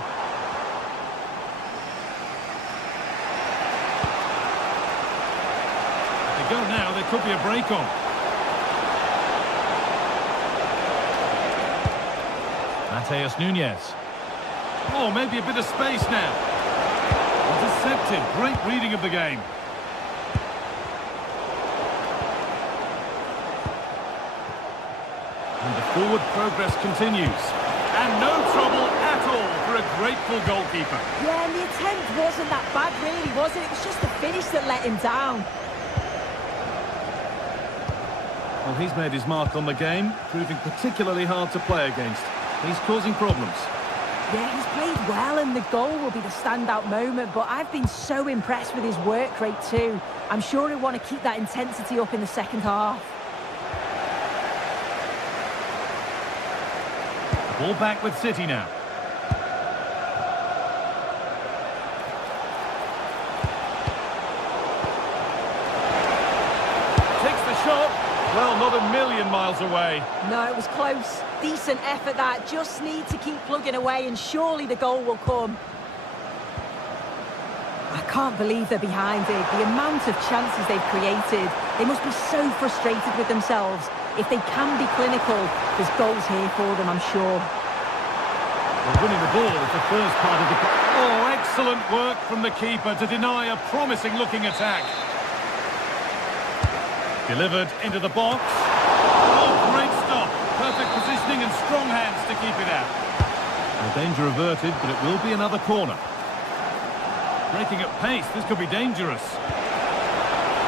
Go now, there could be a break on. Mateus Nunes. Oh, maybe a bit of space now. Intercepted. Great reading of the game. And the forward progress continues. And no trouble at all for a grateful goalkeeper. Yeah, and the attempt wasn't that bad, really, was it? It was just the finish that let him down. Well, he's made his mark on the game, proving particularly hard to play against. He's causing problems. Yeah, he's played well, and the goal will be the standout moment, but I've been so impressed with his work rate too. I'm sure he'll want to keep that intensity up in the second half. Ball back with City now. Takes the shot. Well, not a million miles away. No, it was close. Decent effort that. Just need to keep plugging away and surely the goal will come. I can't believe they're behind it. The amount of chances they've created. They must be so frustrated with themselves. If they can be clinical, there's goals here for them, I'm sure. Well, winning the ball is the first part of the... Oh, excellent work from the keeper to deny a promising-looking attack. Delivered into the box. Oh, great stop. Perfect positioning and strong hands to keep it out. Well, danger averted, but it will be another corner. Breaking at pace, this could be dangerous.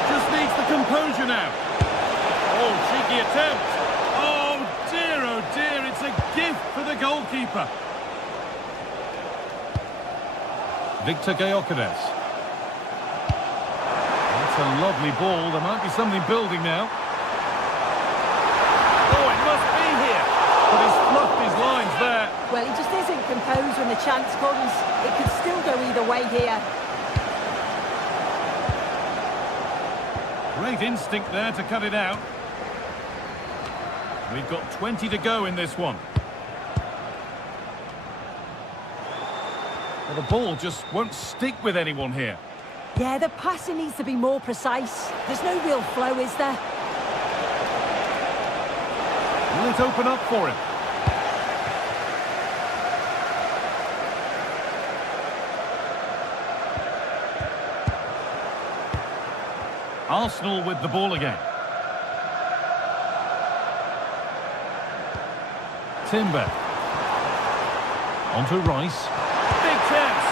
Just needs the composure now. Oh, cheeky attempt. Oh dear, it's a gift for the goalkeeper. Victor Gyökeres. That's a lovely ball. There might be something building now. Oh, it must be here. was there. Well, he just isn't composed when the chance comes. It could still go either way here. Great instinct there to cut it out. We've got 20 to go in this one. Well, the ball just won't stick with anyone here. Yeah, the passing needs to be more precise. There's no real flow, is there? Will it open up for him? Arsenal with the ball again. Timber. Onto Rice. Big chance.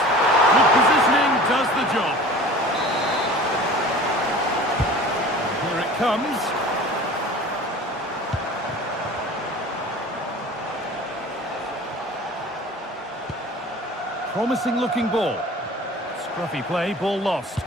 Good positioning does the job. Here it comes. Promising looking ball. Scruffy play, ball lost.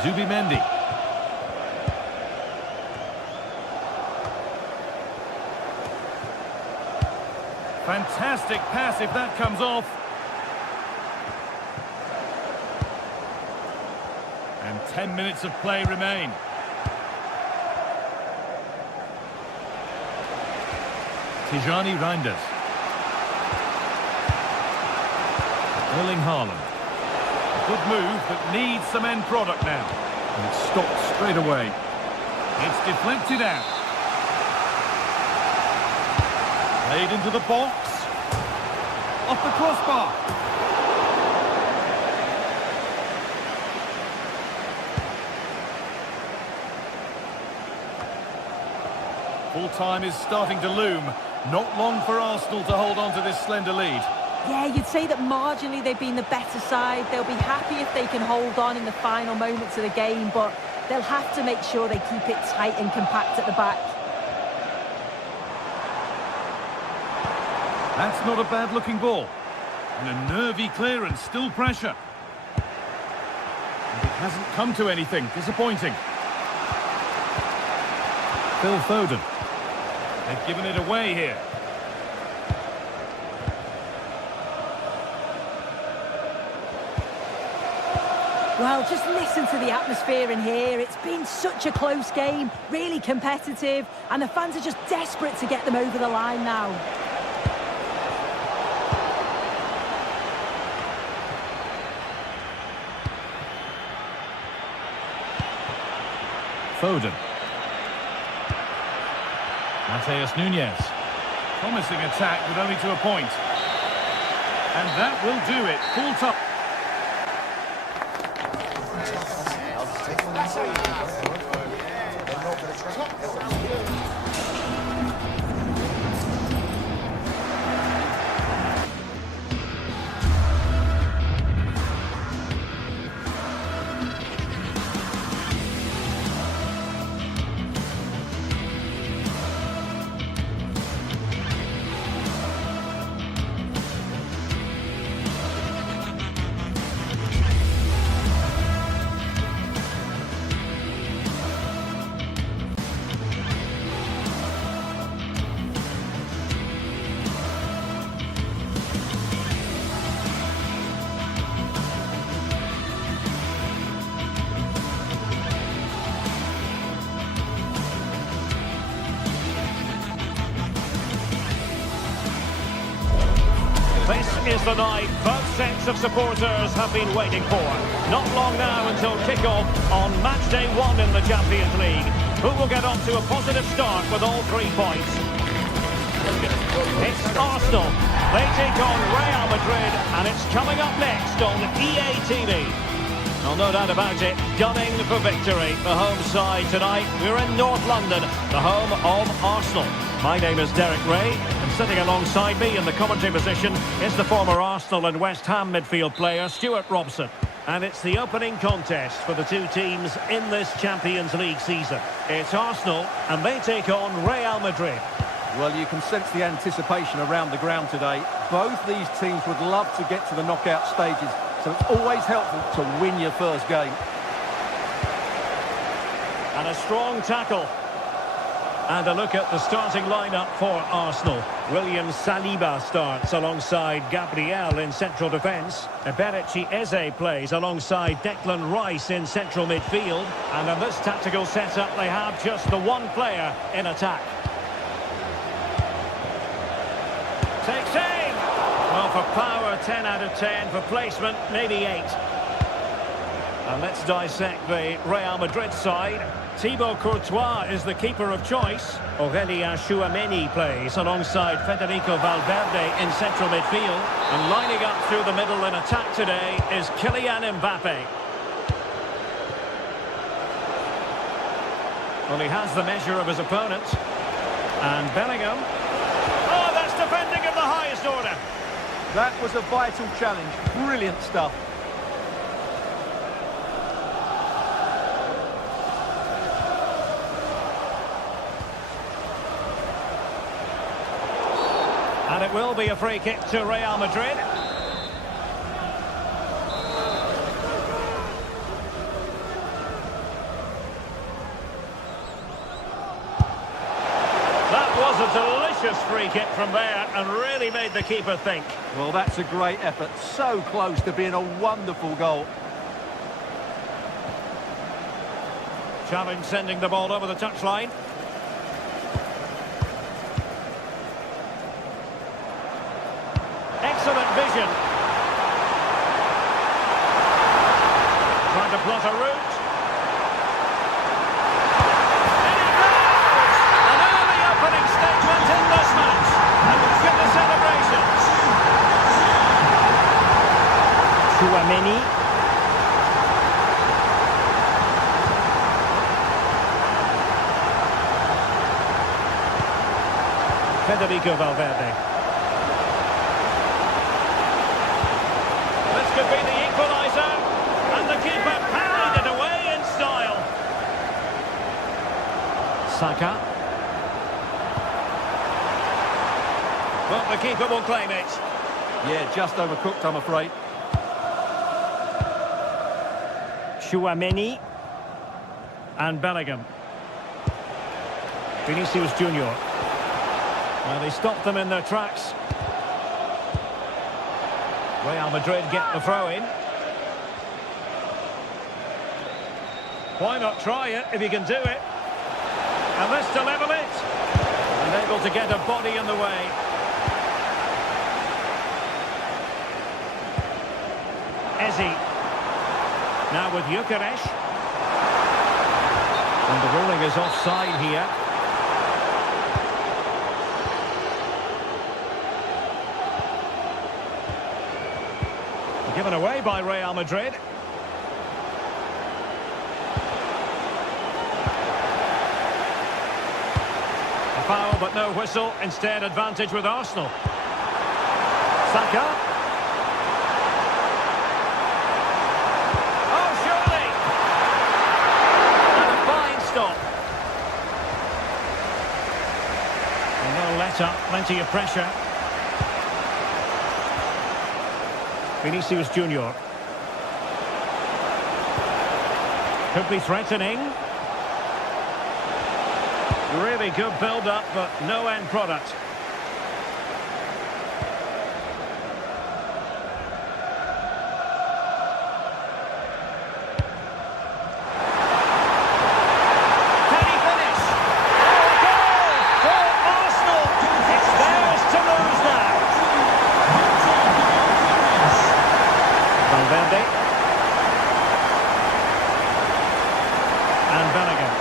Zubimendi. Fantastic pass if that comes off. And 10 minutes of play remain. Tijani Reinders. Erling Haaland. Good move, but needs some end product now. And it's stopped straight away. It's deflected out. Played into the box. Off the crossbar. Full time is starting to loom. Not long for Arsenal to hold on to this slender lead. Yeah, you'd say that marginally they've been the better side. They'll be happy if they can hold on in the final moments of the game, but they'll have to make sure they keep it tight and compact at the back. That's not a bad-looking ball. And a nervy clearance, still pressure. And it hasn't come to anything. Disappointing. Phil Foden. They've given it away here. Well, just listen to the atmosphere in here. It's been such a close game, really competitive, and the fans are just desperate to get them over the line now. Foden. Mateus Nunes. Promising attack, but only to a point. And that will do it. Full time. This is the night both sets of supporters have been waiting for. Not long now until kick-off on match day 1 in the Champions League. Who will get off to a positive start with all 3 points? It's Arsenal. They take on Real Madrid, and it's coming up next on EA TV. Well, no doubt about it, gunning for victory. The home side tonight, we're in North London, the home of Arsenal. My name is Derek Ray, and sitting alongside me in the commentary position is the former Arsenal and West Ham midfield player, Stuart Robson. And it's the opening contest for the two teams in this Champions League season. It's Arsenal, and they take on Real Madrid. Well, you can sense the anticipation around the ground today. Both these teams would love to get to the knockout stages, so it's always helpful to win your first game. And a strong tackle. And a look at the starting lineup for Arsenal. William Saliba starts alongside Gabriel in central defence. Eberechi Eze plays alongside Declan Rice in central midfield. And in this tactical setup, they have just the one player in attack. Takes aim. Well, for power, 10 out of 10. For placement, maybe 8. And let's dissect the Real Madrid side. Thibaut Courtois is the keeper of choice. Aurélien Tchouaméni plays alongside Federico Valverde in central midfield. And lining up through the middle in attack today is Kylian Mbappe. Well, he has the measure of his opponent. And Bellingham. Oh, that's defending of the highest order. That was a vital challenge. Brilliant stuff. And it will be a free kick to Real Madrid. That was a delicious free kick from there and really made the keeper think. Well, that's a great effort. So close to being a wonderful goal. Challenge sending the ball over the touchline. Excellent vision. Trying to plot a route. And it goes! An early opening statement in this match. And look at the celebrations. Tchouaméni. Federico Valverde. Could be the equaliser, and the keeper parried it away in style. Saka. Well, the keeper will claim it. Yeah, just overcooked, I'm afraid. Tchouaméni and Bellingham. Vinicius Junior. Well, they stopped them in their tracks. Real Madrid get the throw-in. Why not try it if you can do it? And this to level it. And able to get a body in the way. Eze. Now with Gyökeres. And the ruling is offside here. Given away by Real Madrid. A foul but no whistle, instead advantage with Arsenal. Saka. Oh, surely! And a fine stop. And no let up, plenty of pressure. Vinicius Junior. Could be threatening. Really good build-up, but no end product. Can he finish? Oh, goal for Arsenal! It's theirs to lose now. Valverde. And Bellingham.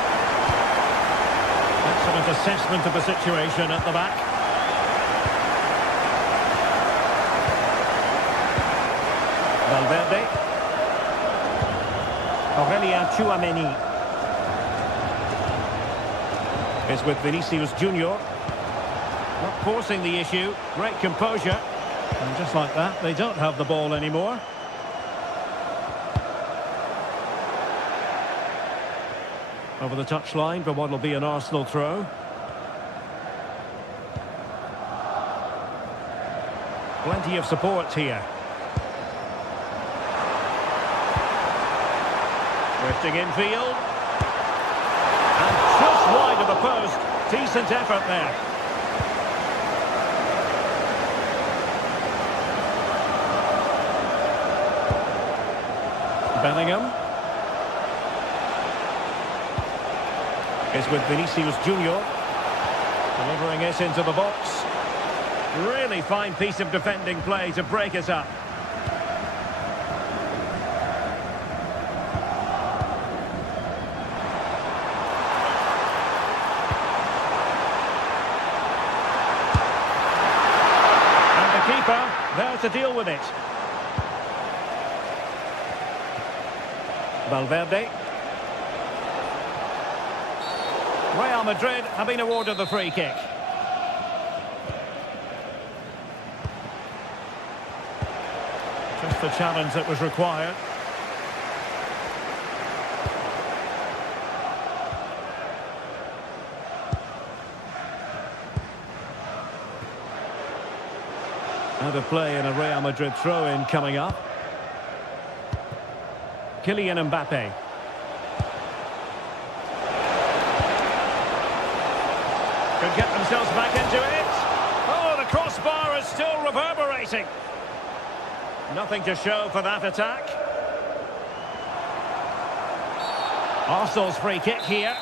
Excellent assessment of the situation at the back. Valverde. Aurélien Tchouaméni. Is with Vinicius Junior. Not forcing the issue. Great composure. And just like that, they don't have the ball anymore. Over the touchline for what will be an Arsenal throw. Plenty of support here. Drifting infield. And just wide of the post. Decent effort there. Bellingham. Is with Vinicius Junior. Delivering it into the box. Really fine piece of defending play to break us up. And the keeper there to deal with it. Valverde. Real Madrid have been awarded the free kick. Just the challenge that was required. Out of play and a Real Madrid throw-in coming up. Kylian Mbappe. Could get themselves back into it. Oh, the crossbar is still reverberating. Nothing to show for that attack. Arsenal's free kick here.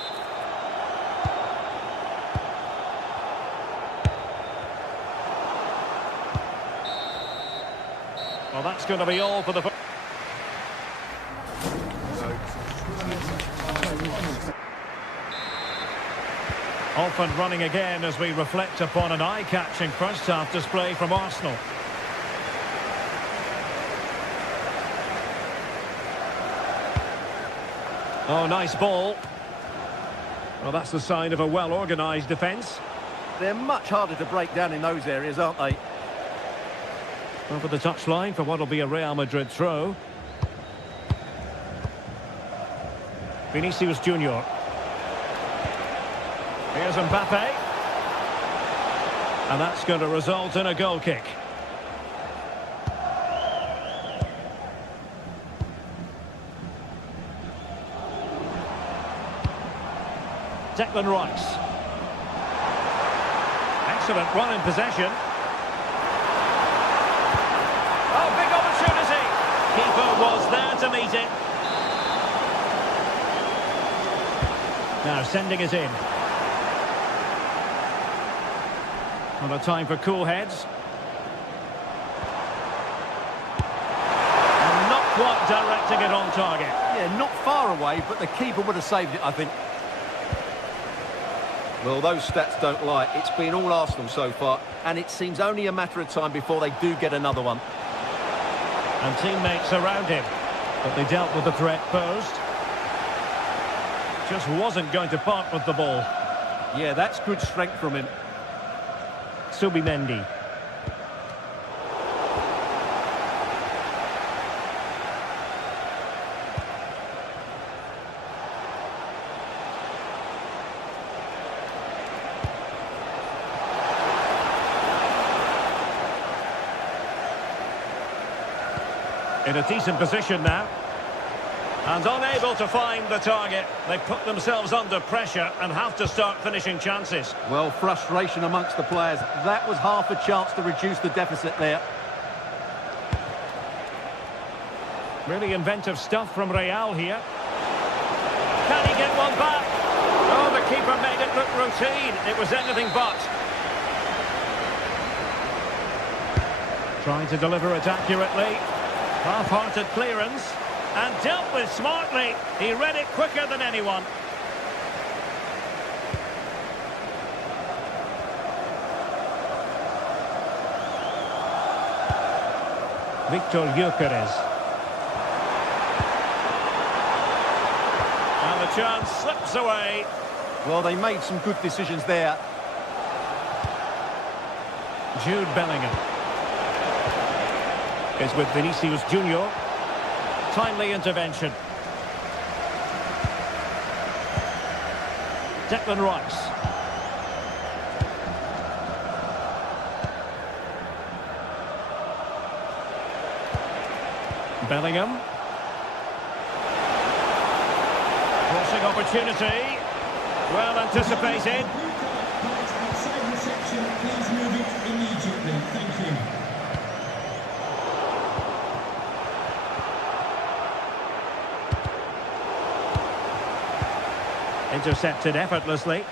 Well, that's going to be all for the... Off and running again as we reflect upon an eye-catching first-half display from Arsenal. Oh, nice ball. Well, that's the sign of a well-organised defence. They're much harder to break down in those areas, aren't they? Over the touchline for what will be a Real Madrid throw. Vinicius Junior. Here's Mbappe. And that's going to result in a goal kick. Declan Rice. Excellent run in possession. Oh, big opportunity. Keeper was there to meet it. Now sending it in. Not a time for cool heads. And not quite directing it on target. Yeah, not far away, but the keeper would have saved it, I think. Well, those stats don't lie. It's been all Arsenal so far, and it seems only a matter of time before they do get another one. And teammates around him, but they dealt with the threat posed. Just wasn't going to part with the ball. Yeah, that's good strength from him. Subimendi. In a decent position now. And unable to find the target. They put themselves under pressure and have to start finishing chances. Well, frustration amongst the players. That was half a chance to reduce the deficit there. Really inventive stuff from Real here. Can he get one back? Oh, the keeper made it look routine. It was anything but. Trying to deliver it accurately. Half-hearted clearance. And dealt with smartly. He read it quicker than anyone. Victor Gyökeres. And the chance slips away. Well, they made some good decisions there. Jude Bellingham is with Vinicius Junior. Timely intervention. Declan Rice. Bellingham. Crossing opportunity. Well anticipated. Outside reception, please move it immediately. Thank you. Intercepted effortlessly.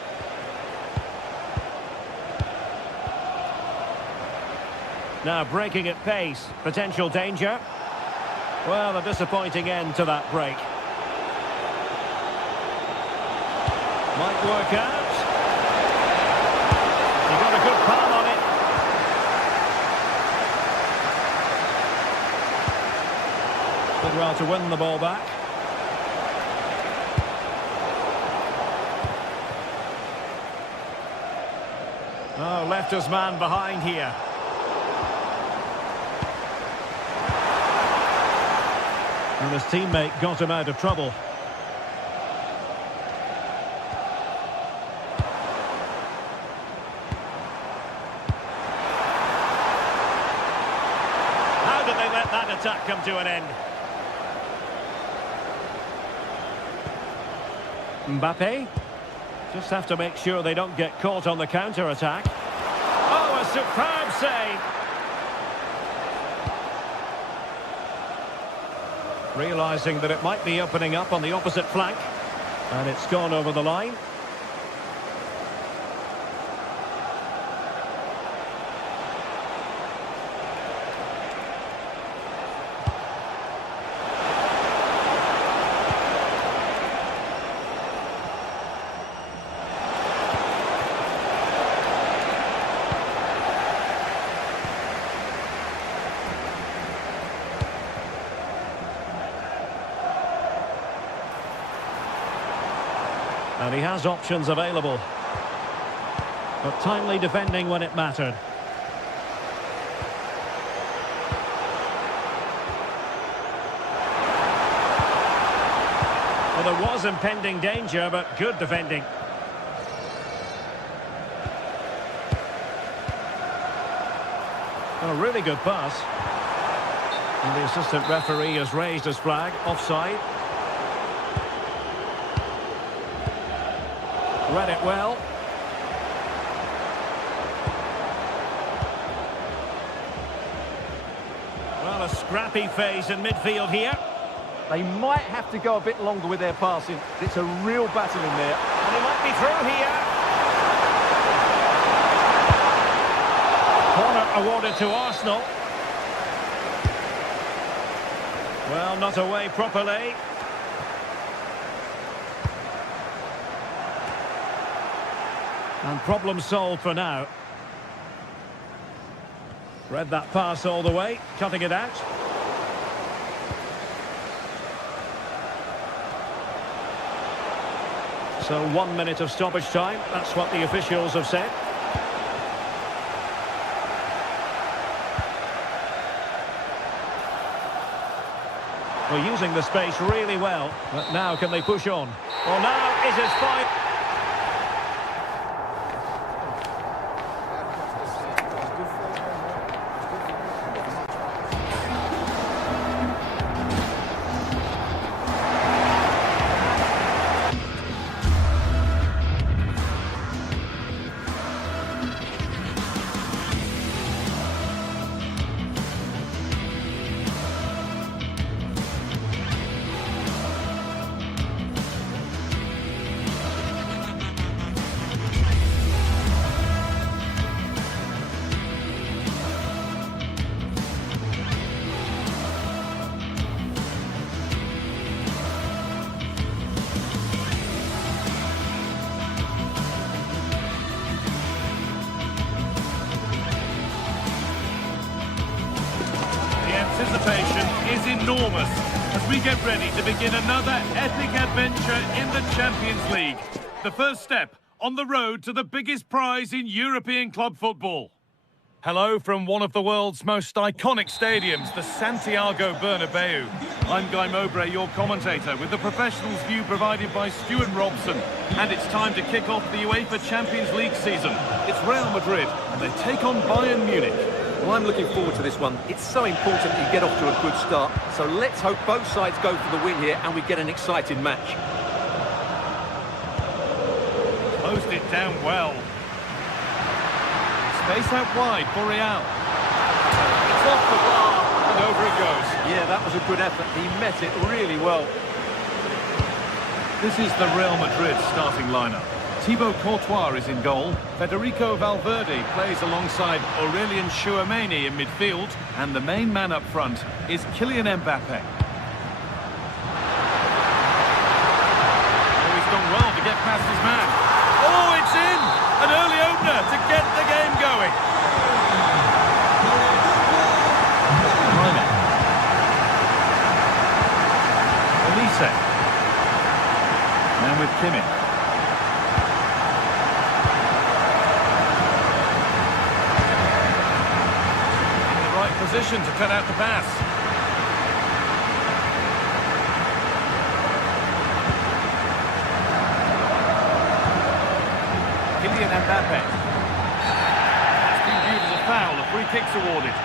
Now breaking at pace. Potential danger. Well, a disappointing end to that break. Might work out. He got a good palm on it. Did well to win the ball back. Oh, left his man behind here. And his teammate got him out of trouble. How did they let that attack come to an end? Mbappe. Just have to make sure they don't get caught on the counter-attack. Oh, a superb save! Realising that it might be opening up on the opposite flank. And it's gone over the line. And he has options available. But timely defending when it mattered. Well, there was impending danger, but good defending. A really good pass. And the assistant referee has raised his flag. Offside. Read it well. Well, a scrappy phase in midfield here. They might have to go a bit longer with their passing. It's a real battle in there. And he might be through here. Corner awarded to Arsenal. Well, not away properly. And problem solved for now. Read that pass all the way, cutting it out. So 1 minute of stoppage time, that's what the officials have said. We're using the space really well, but now can they push on? Well, now is his final. Anticipation is enormous as we get ready to begin another epic adventure in the Champions League. The first step on the road to the biggest prize in European club football. Hello from one of the world's most iconic stadiums, the Santiago Bernabeu. I'm Guy Mowbray, your commentator, with the professionals' view provided by Stuart Robson. And it's time to kick off the UEFA Champions League season. It's Real Madrid, and they take on Bayern Munich. Well, I'm looking forward to this one. It's so important that you get off to a good start. So let's hope both sides go for the win here and we get an exciting match. Closed it down well. Space out wide for Real. It's off the bar and over it goes. Yeah, that was a good effort. He met it really well. This is the Real Madrid starting lineup. Thibaut Courtois is in goal. Federico Valverde plays alongside Aurelien Tchouameni in midfield. And the main man up front is Kylian Mbappe. Oh, he's done well to get past his man. Oh, it's in! An early opener to get the game going. Elise. And with Kimmich. Position to cut out the pass. Kylian Mbappe. That's been viewed as a foul. A free kick's awarded.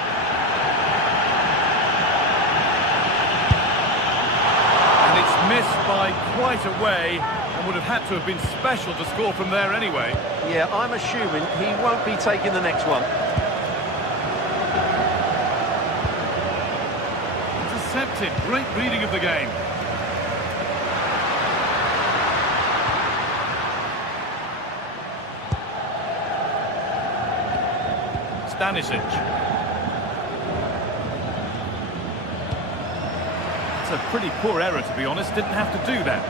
And it's missed by quite a way and would have had to have been special to score from there anyway. Yeah, I'm assuming he won't be taking the next one. Intercepted. Great reading of the game. Stanisic. It's a pretty poor error, to be honest. Didn't have to do that.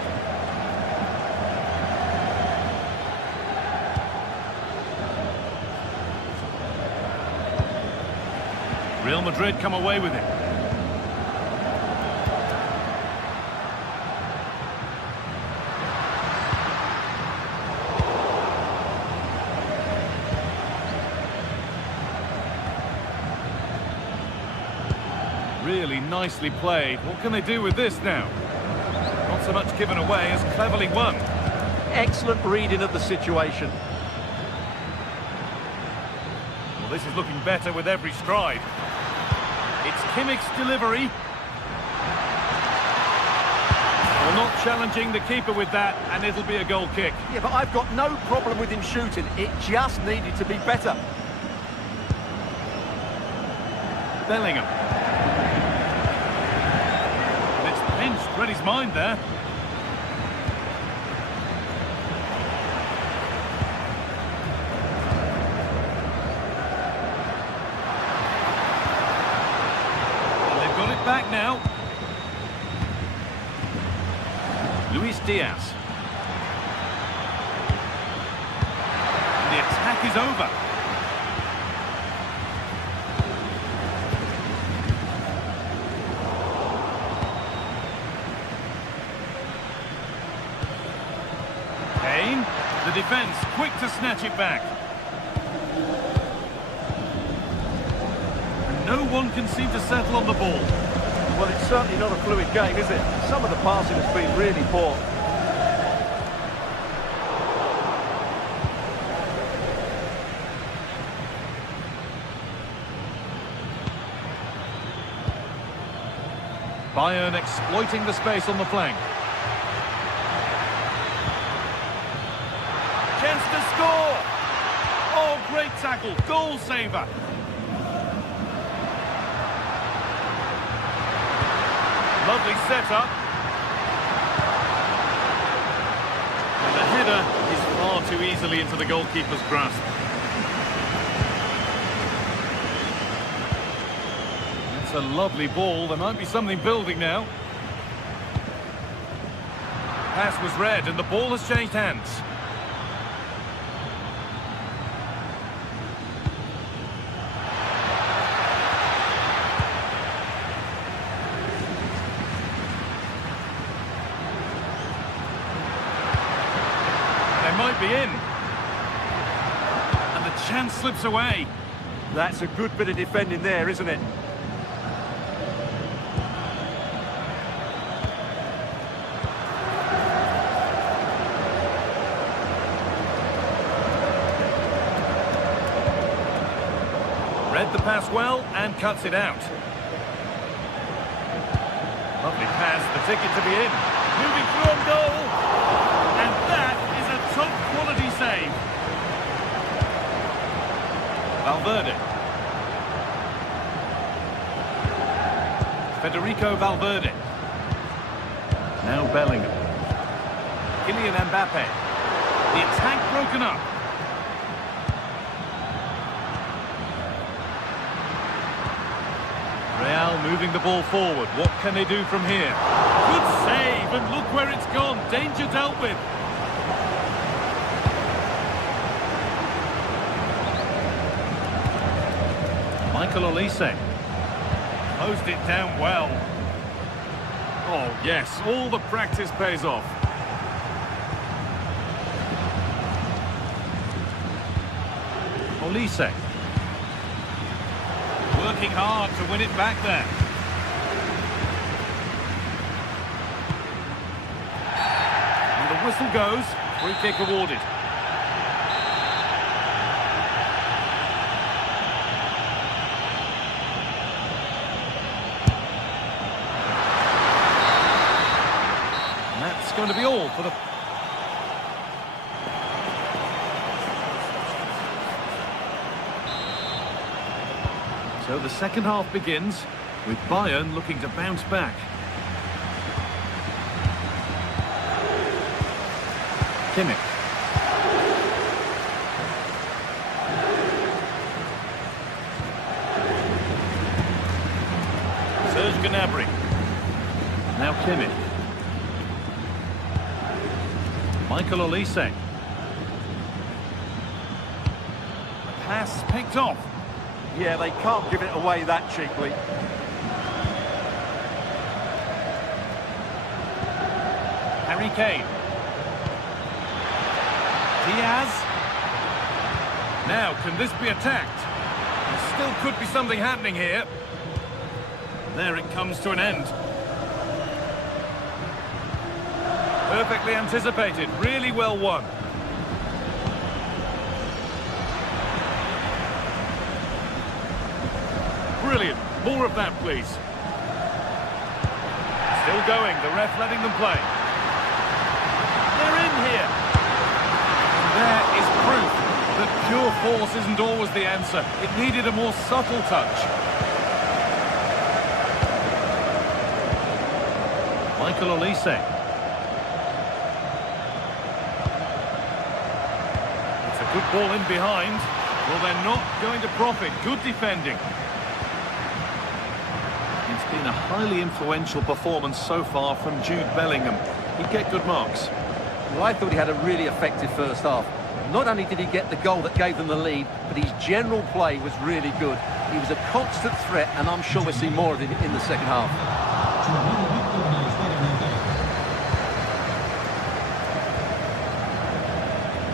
Real Madrid come away with it. Really nicely played. What can they do with this now? Not so much given away as cleverly won. Excellent reading of the situation. Well, this is looking better with every stride. It's Kimmich's delivery. Well, not challenging the keeper with that, and it'll be a goal kick. Yeah, but I've got no problem with him shooting. It just needed to be better. Bellingham. Read his mind there. And they've got it back now. Luis Diaz. And the attack is over. The defence quick to snatch it back. And no one can seem to settle on the ball. Well, it's certainly not a fluid game, is it? Some of the passing has been really poor. Bayern exploiting the space on the flank. Chance to score! Oh, great tackle, goal saver. Lovely setup. And the header is far too easily into the goalkeeper's grasp. It's a lovely ball. There might be something building now. Pass was read and the ball has changed hands. Might be in. And the chance slips away. That's a good bit of defending there, isn't it? Read the pass well and cuts it out. Lovely pass, the ticket to be in. Moving through on goal. And that is a top-quality save. Valverde. Federico Valverde. Now Bellingham. Kylian Mbappe. The attack broken up. Real moving the ball forward. What can they do from here? Good save, and look where it's gone. Danger dealt with. Michael Olise. Closed it down well. Oh, yes, all the practice pays off. Olise. Working hard to win it back there. And the whistle goes. Free kick awarded. And that's going to be all for the... So the second half begins with Bayern looking to bounce back. Kimmich. Serge Gnabry. Now Kimmich. Michael Olise. The pass picked off. Yeah, they can't give it away that cheaply. Harry Kane. Diaz. Now, can this be attacked? There still could be something happening here. There it comes to an end. Perfectly anticipated, really well won. Brilliant. More of that, please. Still going. The ref letting them play. They're in here. And there is proof that pure force isn't always the answer. It needed a more subtle touch. Michael Olise. It's a good ball in behind. Well, they're not going to profit. Good defending. It's been a highly influential performance so far from Jude Bellingham. He'd get good marks. Well, I thought he had a really effective first half. Not only did he get the goal that gave them the lead, but his general play was really good. He was a constant threat, and I'm sure we'll see more of him in the second half.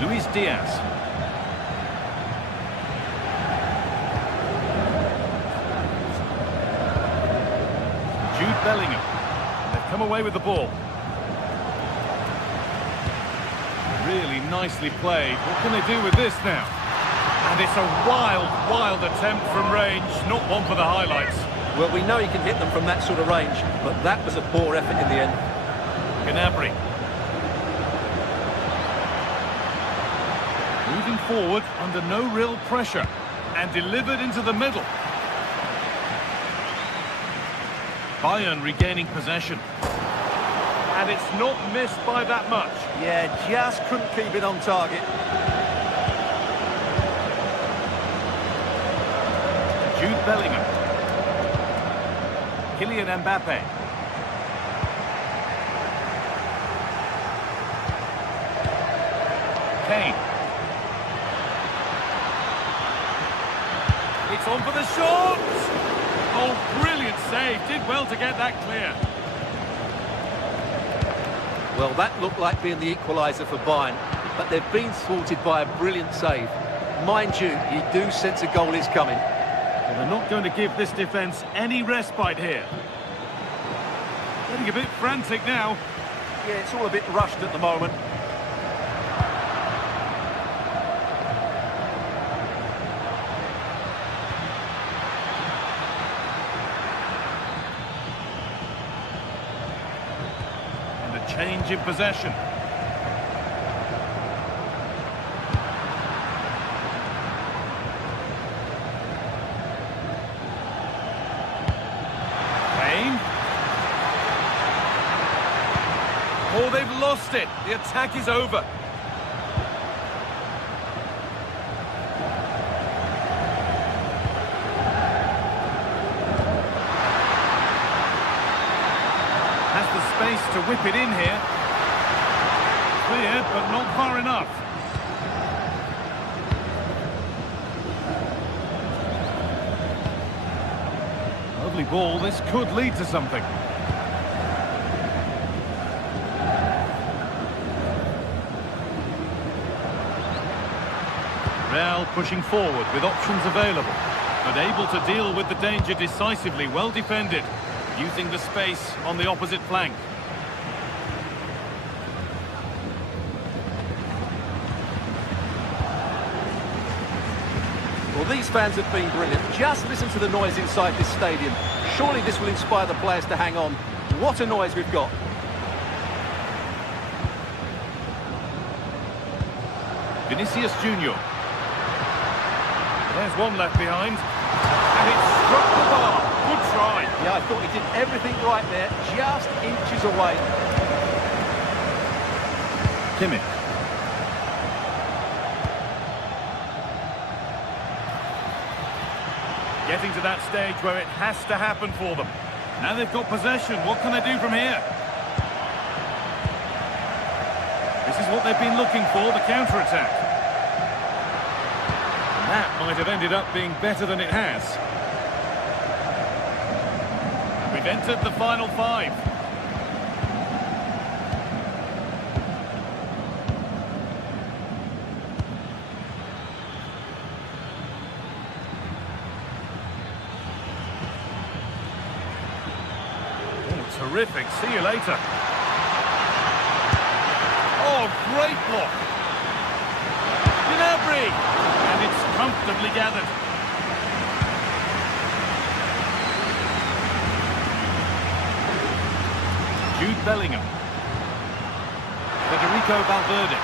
Luis Diaz. Jude Bellingham. They've come away with the ball. Really nicely played. What can they do with this now? And it's a wild, wild attempt from range. Not one for the highlights. Well, we know he can hit them from that sort of range, but that was a poor effort in the end. Gnabry. Moving forward under no real pressure. And delivered into the middle. Bayern regaining possession. And it's not missed by that much. Yeah, just couldn't keep it on target. Jude Bellingham. Kylian Mbappe. Kane. It's on for the shot! Oh, brilliant save. Did well to get that clear. Well, that looked like being the equaliser for Bayern, but they've been thwarted by a brilliant save. Mind you, you do sense a goal is coming. Well, they're not going to give this defence any respite here. Getting a bit frantic now. Yeah, it's all a bit rushed at the moment. Change in possession. Kane. Oh, they've lost it. The attack is over. Has the space to whip it in here. Cleared, but not far enough. Lovely ball. This could lead to something. Real pushing forward with options available, but able to deal with the danger decisively. Well defended, using the space on the opposite flank. Well, these fans have been brilliant. Just listen to the noise inside this stadium. Surely this will inspire the players to hang on. What a noise we've got. Vinicius Junior. There's one left behind. And it struck the bar. Good try. Yeah, I thought he did everything right there, just inches away. Kimmich. Getting to that stage where it has to happen for them. Now they've got possession. What can they do from here? This is what they've been looking for, the counter-attack. That might have ended up being better than it has. We've entered the final 5. Oh, terrific. See you later. Oh, great block. Gnabry. And it's comfortably gathered. Jude Bellingham. Federico Valverde.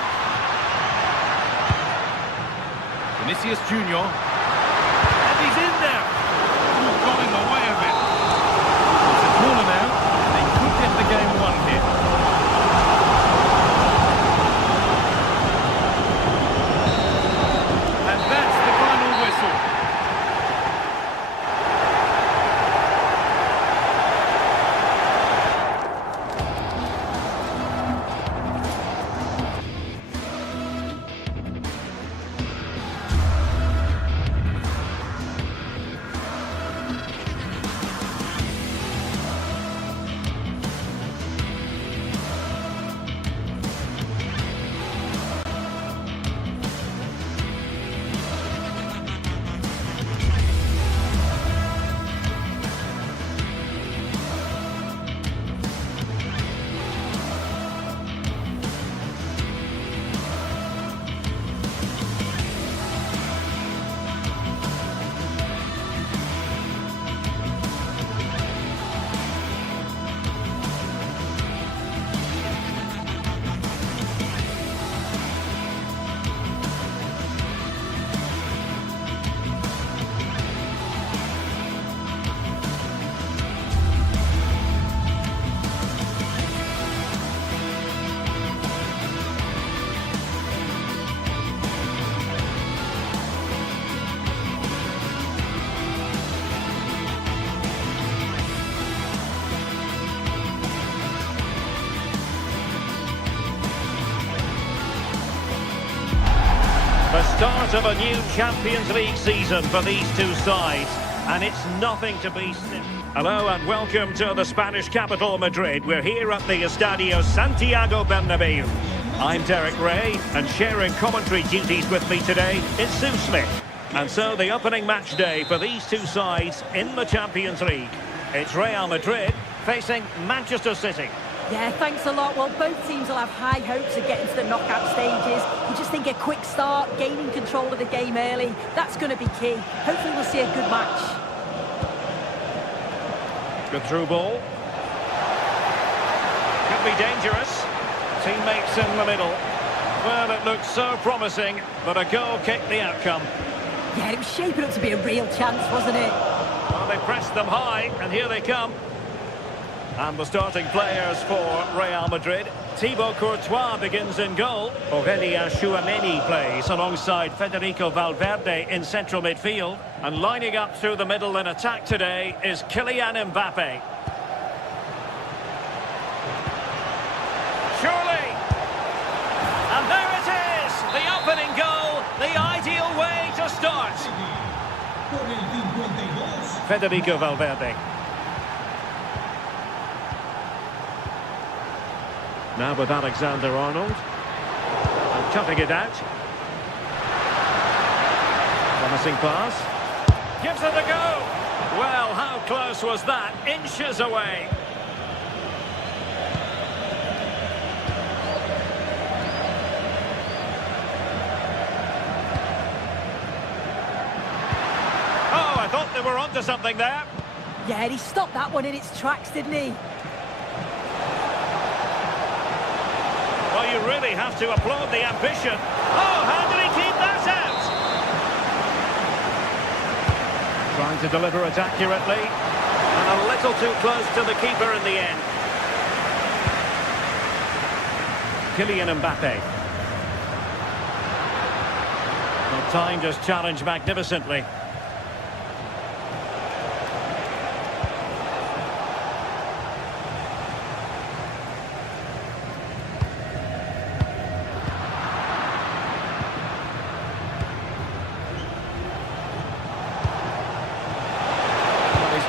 Vinicius Junior. And he's in there. Ooh, got in the way of it. It's a corner now. They could get the game won here. The start of a new Champions League season for these two sides, and it's nothing to be sniffed. Hello and welcome to the Spanish capital, Madrid. We're here at the Estadio Santiago Bernabeu. I'm Derek Ray, and sharing commentary duties with me today is Sue Smith. And so the opening match day for these two sides in the Champions League. It's Real Madrid facing Manchester City. Yeah, thanks a lot. Well, both teams will have high hopes of getting to the knockout stages. You just think a quick start, gaining control of the game early, that's going to be key. Hopefully we'll see a good match. Good through ball. Good Could be dangerous. Teammates in the middle. Well, it looked so promising, but a goal kicked the outcome. Yeah, it was shaping up to be a real chance, wasn't it? Well, they pressed them high, and here they come. And the starting players for Real Madrid. Thibaut Courtois begins in goal. Aurelien Tchouameni plays alongside Federico Valverde in central midfield. And lining up through the middle in attack today is Kylian Mbappe. Surely! And there it is! The opening goal, the ideal way to start. Federico Valverde. Now with Alexander-Arnold. And cutting it out. Promising pass. Gives it a go. Well, how close was that? Inches away. Oh, I thought they were onto something there. Yeah, he stopped that one in its tracks, didn't he? Well, you really have to applaud the ambition. Oh, how did he keep that out? Trying to deliver it accurately. And a little too close to the keeper in the end. Kylian Mbappe. Well, timed his challenge magnificently.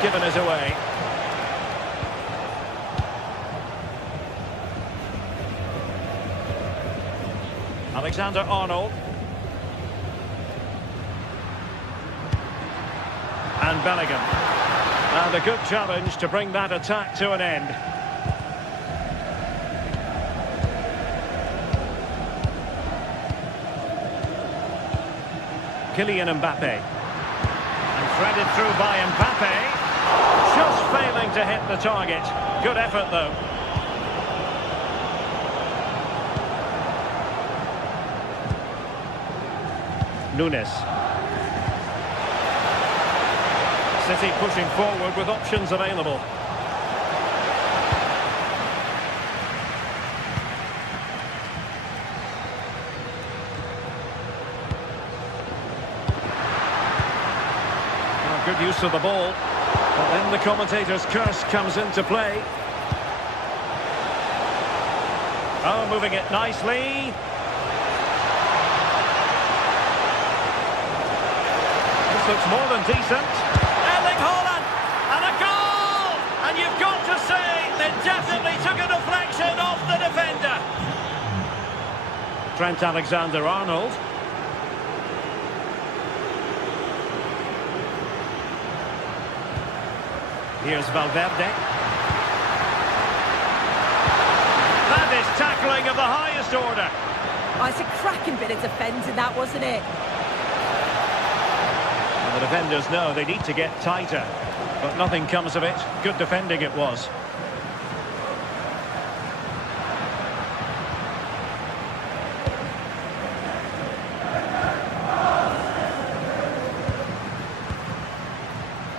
Given it away. Alexander-Arnold. And Bellingham. And a good challenge to bring that attack to an end. Kylian Mbappe. And threaded through by Mbappe. Just failing to hit the target. Good effort, though. Nunes. City pushing forward with options available. Oh, good use of the ball. But then the commentator's curse comes into play. Oh, moving it nicely. This looks more than decent. Erling Haaland! And a goal! And you've got to say, they definitely took a deflection off the defender. Trent Alexander-Arnold. Here's Valverde. That is tackling of the highest order. Oh, it's a cracking bit of defending, that, wasn't it? And the defenders know they need to get tighter. But nothing comes of it. Good defending it was.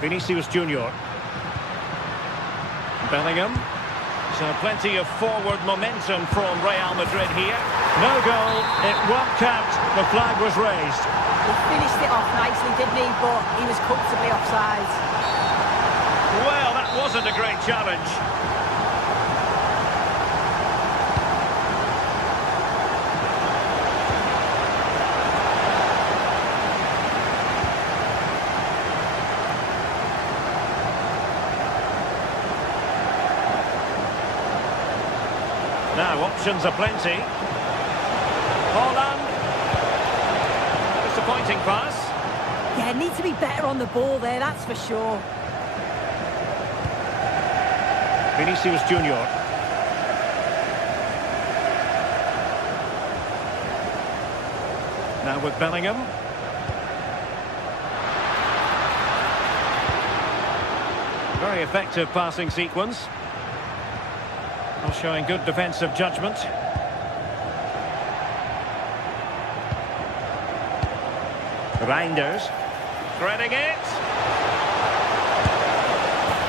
Vinicius Junior. Bellingham. So plenty of forward momentum from Real Madrid here. No goal, it won't count. The flag was raised. He finished it off nicely, didn't he? But he was comfortably offside. Well, that wasn't a great challenge. Now, options are plenty. Haaland. Disappointing pass. Yeah, need to be better on the ball there, that's for sure. Vinicius Junior. Now with Bellingham. Very effective passing sequence. Well, showing good defensive judgment. Reinders. Threading it.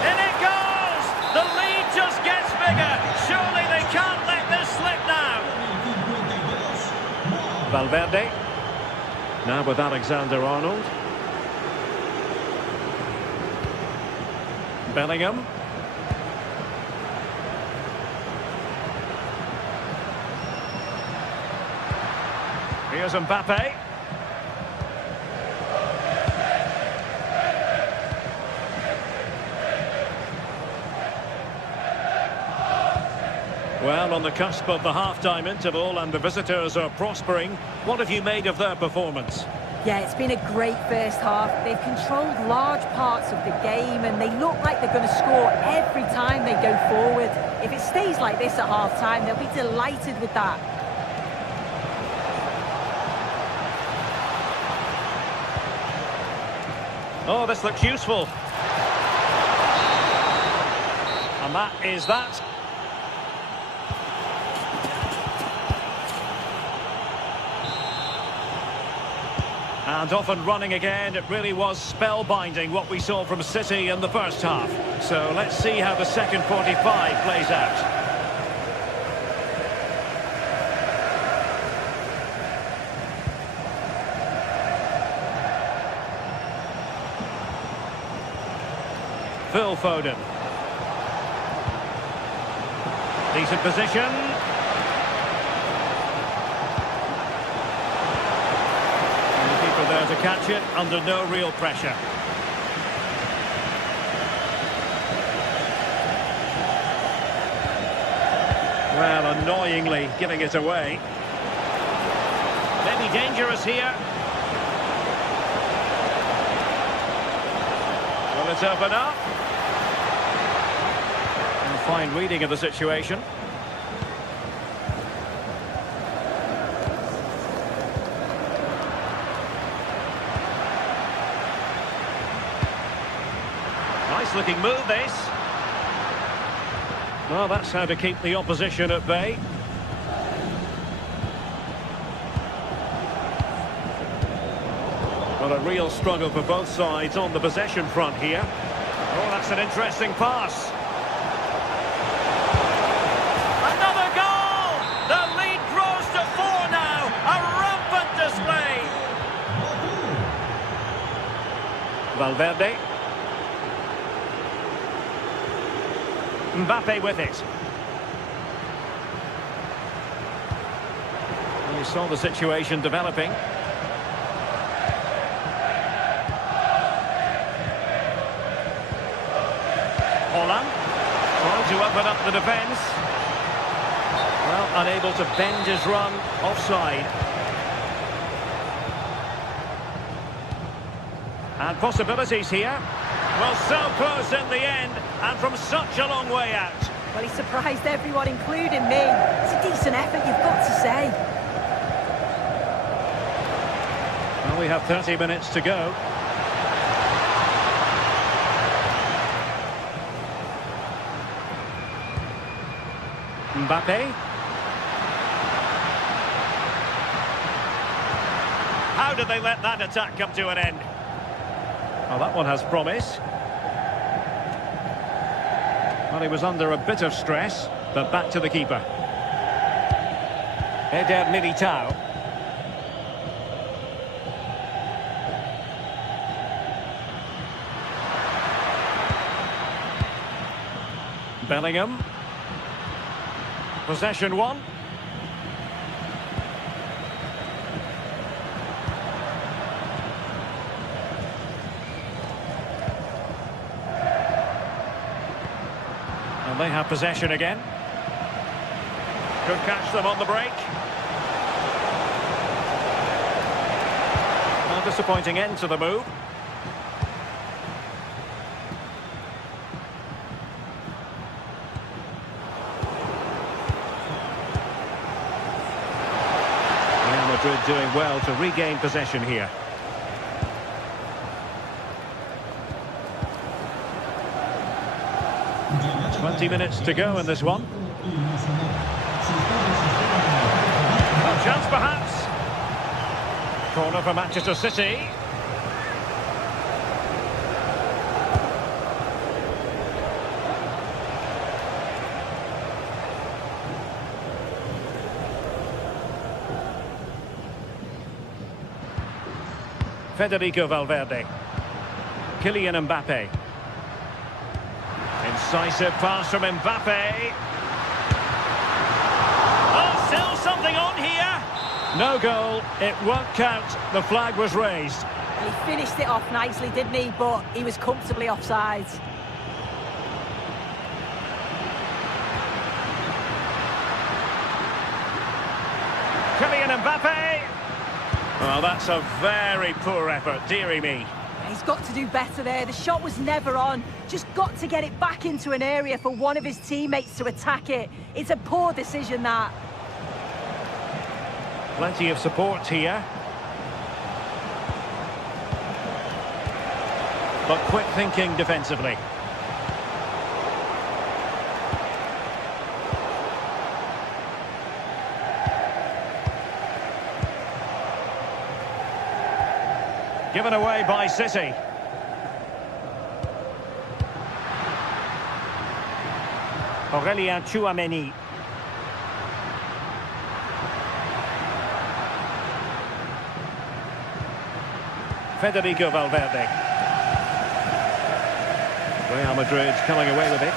In it goes! The lead just gets bigger. Surely they can't let this slip now. Valverde. Now with Alexander-Arnold. Bellingham. Here's Mbappe. Well, on the cusp of the half-time interval and the visitors are prospering. What have you made of their performance? Yeah, it's been a great first half. They've controlled large parts of the game and they look like they're going to score every time they go forward. If it stays like this at half-time, they'll be delighted with that. Oh, this looks useful. And that is that. And off and running again. It really was spellbinding what we saw from City in the first half. So let's see how the second 45 plays out. Phil Foden. Decent position. And the keeper there to catch it under no real pressure. Well, annoyingly giving it away. Maybe dangerous here. Will it open up? And fine reading of the situation. Nice looking move, this. Well, that's how to keep the opposition at bay. Well, a real struggle for both sides on the possession front here. Oh, that's an interesting pass. Another goal! The lead grows to 4 now. A rampant display. Valverde. Mbappe with it. And you saw the situation developing. Holland trying to open up the defence. Well, unable to bend his run, offside. And possibilities here. Well, so close in the end, and from such a long way out. Well, he surprised everyone, including me. It's a decent effort, you've got to say. Well, we have 30 minutes to go. Mbappe. How did they let that attack come to an end? Well, that one has promise. Well, he was under a bit of stress, but back to the keeper. Eder Militao. Bellingham. Possession one. And they have possession again. Could catch them on the break. A disappointing end to the move. Real Madrid doing well to regain possession here. The 20 minutes to go in this one. A chance perhaps. Corner for Manchester City. Federico Valverde. Kylian Mbappe. Incisive pass from Mbappe. Oh, still something on here. No goal. It won't count. The flag was raised. He finished it off nicely, didn't he? But he was comfortably offside. Kylian Mbappe. Well, that's a very poor effort, dearie me. He's got to do better there. The shot was never on. Just got to get it back into an area for one of his teammates to attack it. It's a poor decision, that. Plenty of support here. But quick thinking defensively. Given away by City. Aurélien Tchouameni. Federico Valverde. Real Madrid coming away with it.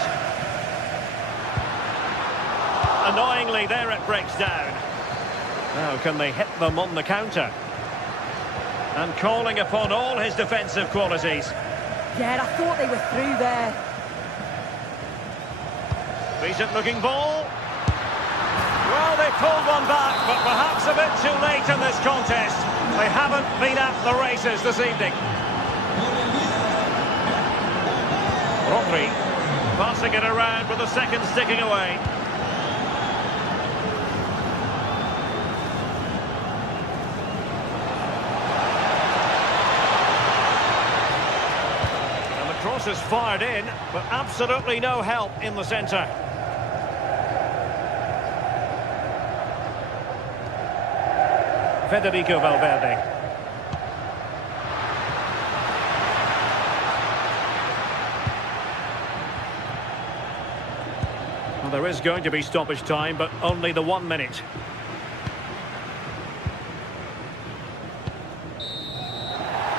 Annoyingly, there it breaks down. Now, can they hit them on the counter? And calling upon all his defensive qualities. Yeah, I thought they were through there. Decent looking ball. Well, they pulled one back, but perhaps a bit too late in this contest. They haven't been at the races this evening. Rodri passing it around with the second sticking away. Cross is fired in, but absolutely no help in the centre. Federico Valverde. Well, there is going to be stoppage time, but only the 1 minute.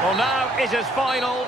Well, now it is final.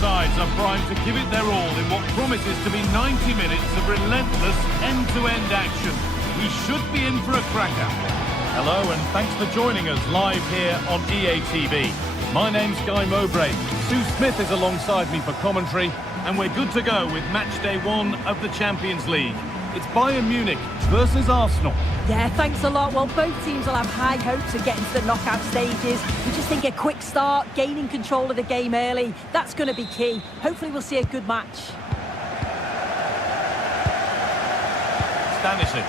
Sides are primed to give it their all in what promises to be 90 minutes of relentless end-to-end action. We should be in for a cracker. Hello and thanks for joining us live here on EA TV. My name's Guy Mowbray. Sue Smith is alongside me for commentary, and we're good to go with match day 1 of the Champions League. It's Bayern Munich versus Arsenal. Yeah, thanks a lot. Well, both teams will have high hopes of getting to the knockout stages. We just think a quick start, gaining control of the game early, that's going to be key. Hopefully we'll see a good match. Stanisic.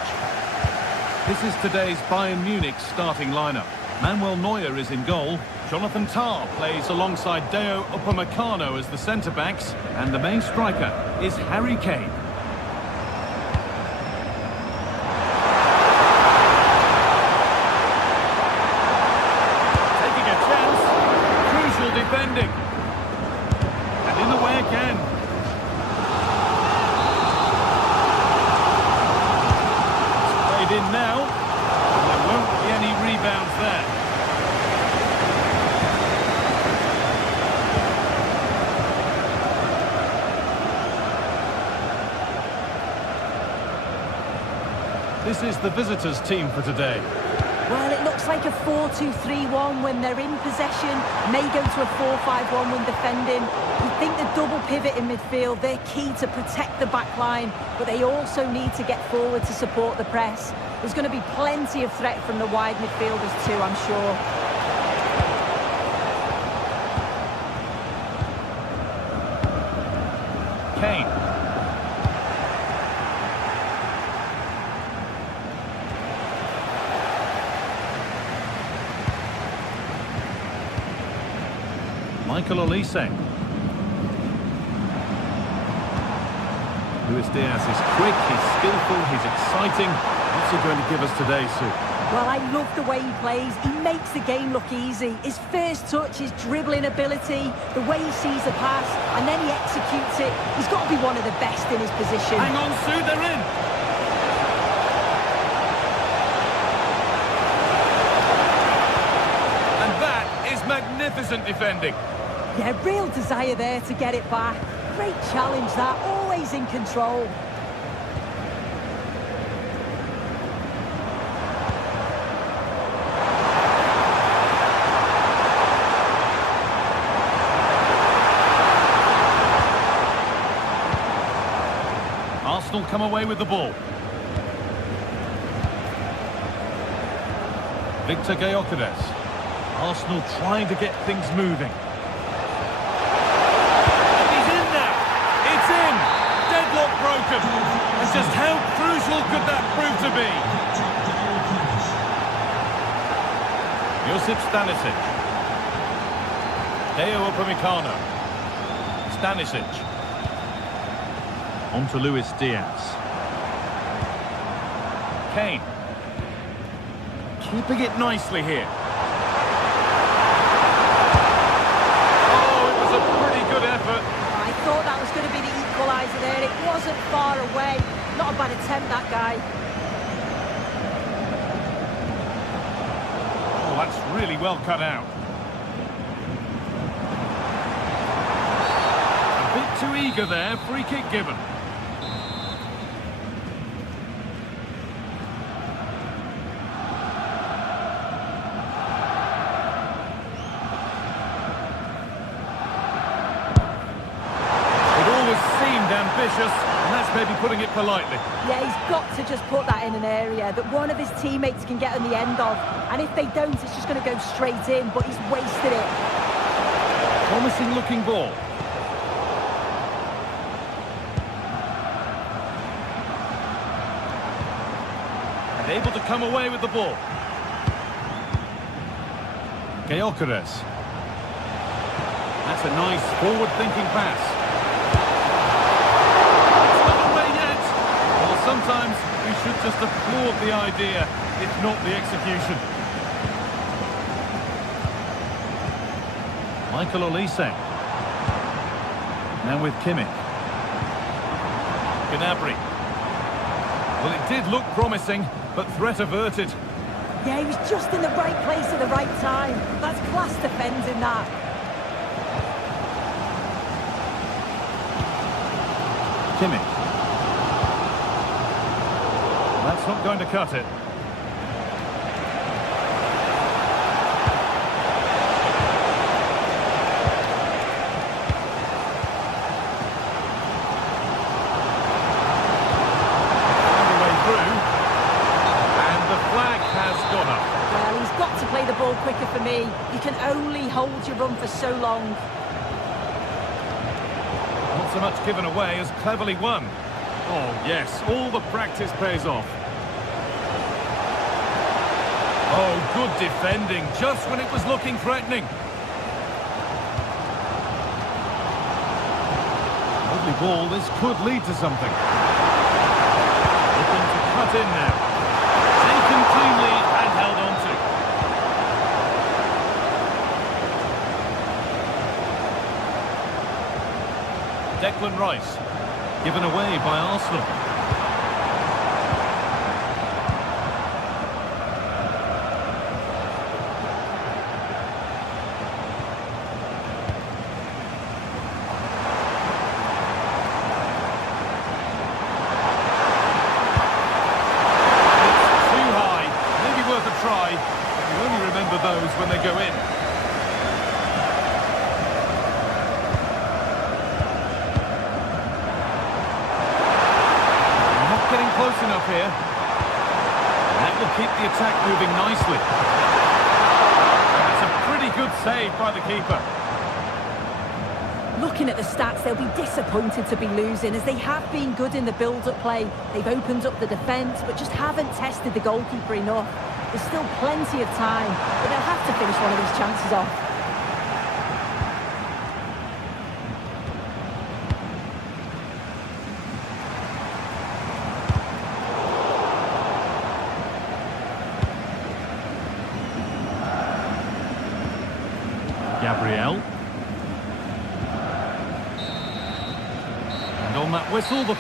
This is today's Bayern Munich starting lineup. Manuel Neuer is in goal. Jonathan Tah plays alongside Deo Upamecano as the centre-backs. And the main striker is Harry Kane. This is the visitors' team for today. Well, it looks like a 4-2-3-1 when they're in possession. May go to a 4-5-1 when defending. You think the double pivot in midfield, they're key to protect the back line, but they also need to get forward to support the press. There's going to be plenty of threat from the wide midfielders too, I'm sure. Kane. Michael Olise. Luis Diaz is quick, he's skillful, he's exciting. What's he going to give us today, Sue? Well, I love the way he plays. He makes the game look easy. His first touch, his dribbling ability, the way he sees the pass, and then he executes it. He's got to be one of the best in his position. Hang on, Sue, they're in. And that is magnificent defending. Yeah, real desire there to get it back. Great challenge that, always in control. Arsenal come away with the ball. Victor Gyökeres. Arsenal trying to get things moving. He's in there. It's in. Deadlock broken. And just how crucial could that prove to be? Josip Stanisic. Deo Upamecano. Stanisic. On to Luis Diaz. Kane. Keeping it nicely here. Oh, it was a pretty good effort. I thought that was going to be the equaliser there. It wasn't far away. Not a bad attempt, that guy. Oh, that's really well cut out. A bit too eager there. Free kick given. Ambitious, and that's maybe putting it politely. Yeah, he's got to just put that in an area that one of his teammates can get on the end of, and if they don't, it's just going to go straight in, but he's wasted it. Promising looking ball. And able to come away with the ball. Gyökeres. That's a nice forward-thinking pass. Sometimes we should just applaud the idea, if not the execution. Michael Olise. Now with Kimmich. Gnabry. Well, it did look promising, but threat averted. Yeah, he was just in the right place at the right time. That's class defending, that. Kimmich. That's not going to cut it. Found a way through. And the flag has gone up. Well, he's got to play the ball quicker for me. You can only hold your run for so long. Not so much given away as cleverly won. Oh, yes, all the practice pays off. Oh, good defending, just when it was looking threatening. Lovely ball, this could lead to something. Looking to cut in now. Taken cleanly and held on to. Declan Rice. Given away by Arsenal. here. And that will keep the attack moving nicely. That's a pretty good save by the keeper. Looking at the stats, they'll be disappointed to be losing, as they have been good in the build-up play. They've opened up the defence, but just haven't tested the goalkeeper enough. There's still plenty of time, but they'll have to finish one of these chances off. Gabriel. And on that whistle, the...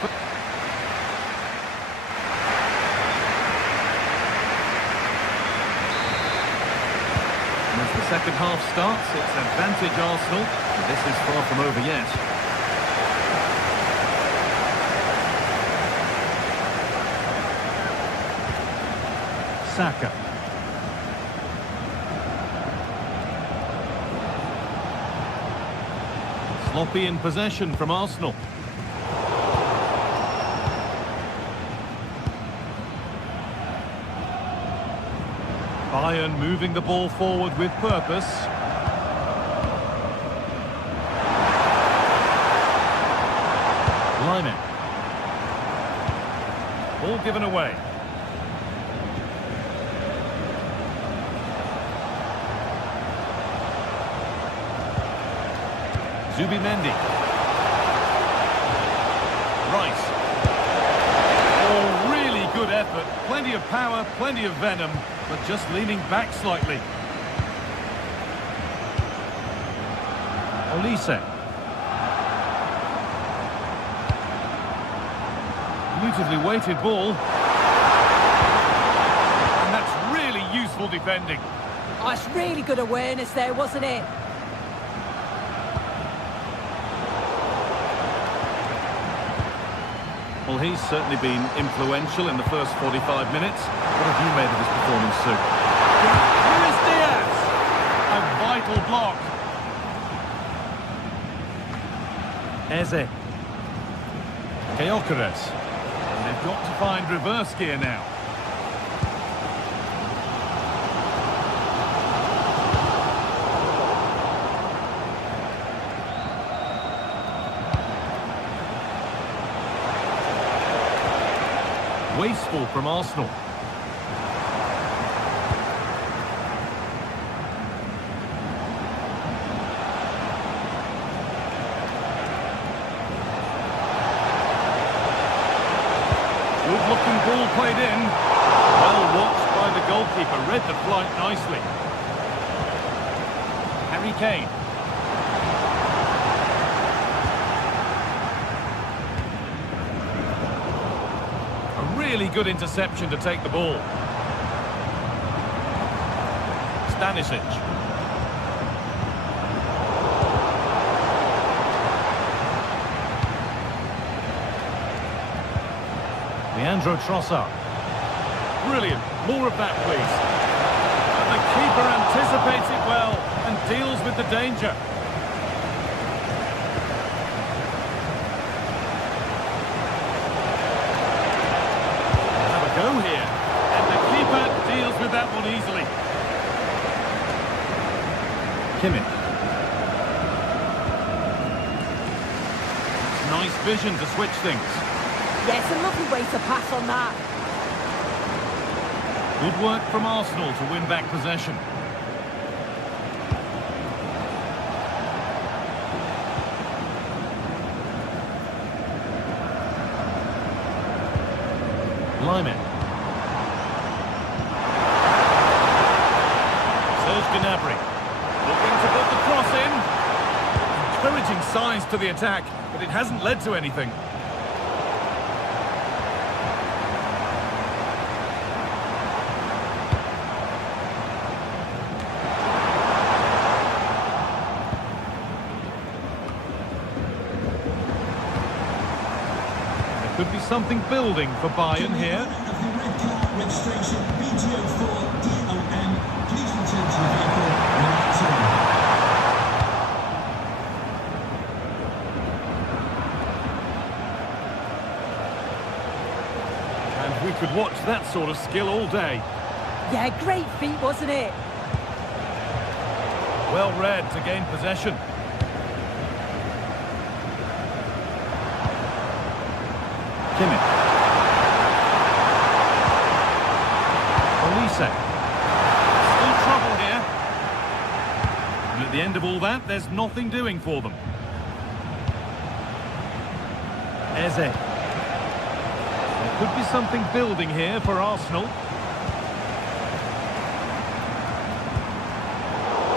And as the second half starts, it's advantage Arsenal. And this is far from over yet. Saka. Sloppy in possession from Arsenal. Bayern moving the ball forward with purpose. Lyman. Ball given away. Zubimendi. Rice. Oh, really good effort. Plenty of power, plenty of venom, but just leaning back slightly. Olise. Beautifully weighted ball. And that's really useful defending. Oh, it's really good awareness there, wasn't it? Well, he's certainly been influential in the first 45 minutes. What have you made of his performance, Sue? Here is Diaz! A vital block. Eze. Gyökeres. And they've got to find reverse gear now. Wasteful from Arsenal. Good-looking ball played in. Well watched by the goalkeeper. Read the flight nicely. Harry Kane. Really good interception to take the ball. Stanisic. Leandro Trossard. Brilliant. More of that, please. And the keeper anticipates it well and deals with the danger. Go here, and the keeper deals with that one easily. Kimmich. Nice vision to switch things. Yes, a lovely way to pass on that. Good work from Arsenal to win back possession. Lyman. Gnabry looking to put the cross in. Encouraging signs to the attack, but it hasn't led to anything. There could be something building for Bayern here. Of the red car registration BTO4DOM. Please return to the vehicle now. And We could watch that sort of skill all day. Yeah, great feat, wasn't it? Well read to gain possession. Kimmich. Olise. Still trouble here. And at the end of all that, there's nothing doing for them. Eze. There could be something building here for Arsenal.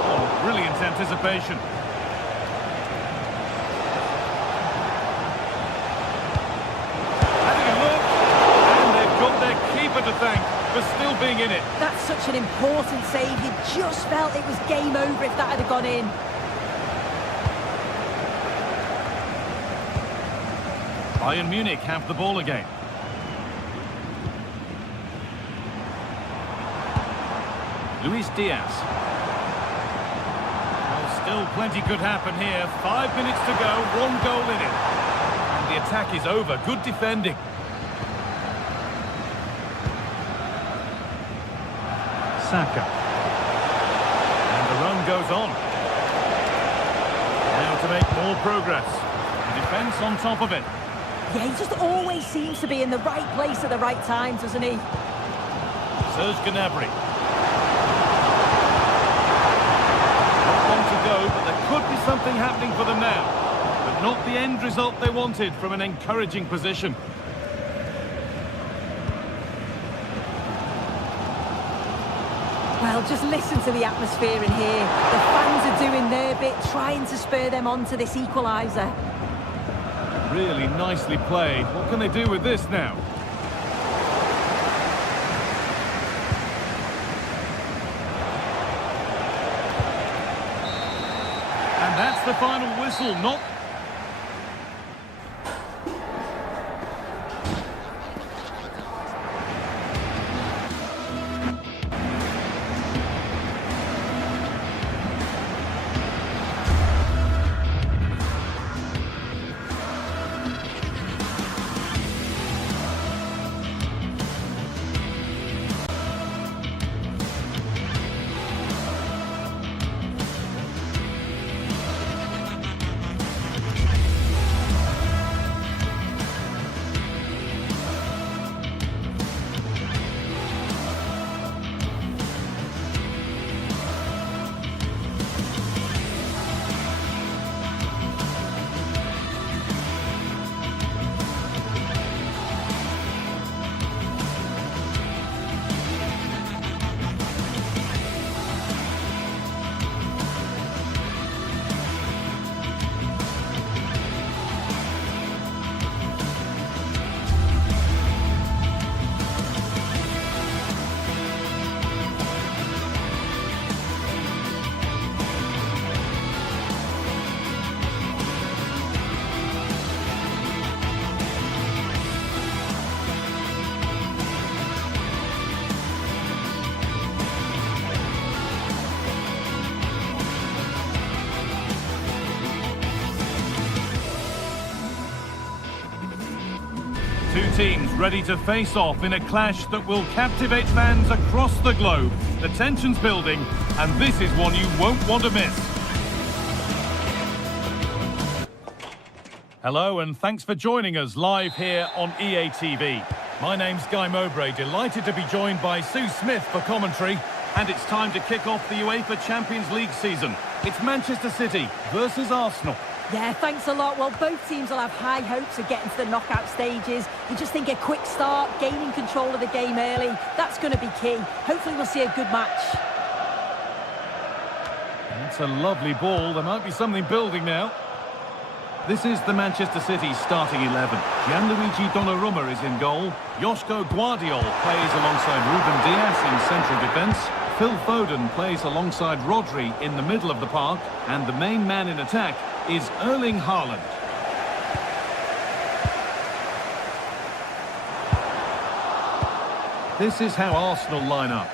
Oh, brilliant anticipation. Having a look, and they've got their keeper to thank for still being in it. That's such an important save. You just felt it was game over if that had gone in. Bayern Munich have the ball again. Luis Diaz. Well, still plenty could happen here. 5 minutes to go, 1 goal in it. And the attack is over. Good defending. Saka. And the run goes on. Now to make more progress. The defence on top of it. Yeah, he just always seems to be in the right place at the right time, doesn't he? Serge Gnabry. Not long to go, but there could be something happening for them now. But not the end result they wanted from an encouraging position. Well, just listen to the atmosphere in here. The fans are doing their bit, trying to spur them on to this equaliser. Really nicely played. What can they do with this now? And that's the final whistle. Not... Two teams ready to face off in a clash that will captivate fans across the globe. The tension's building, and this is one you won't want to miss. Hello, and thanks for joining us live here on EA TV. My name's Guy Mowbray, delighted to be joined by Sue Smith for commentary. And it's time to kick off the UEFA Champions League season. It's Manchester City versus Arsenal. Yeah, thanks a lot. Well, both teams will have high hopes of getting to the knockout stages. You just think a quick start, gaining control of the game early, that's going to be key. Hopefully we'll see a good match. That's a lovely ball. There might be something building now. This is the Manchester City starting 11. Gianluigi Donnarumma is in goal. Joško Guardiol plays alongside Ruben Dias in central defence. Phil Foden plays alongside Rodri in the middle of the park. And the main man in attack is Erling Haaland. This is how Arsenal line up.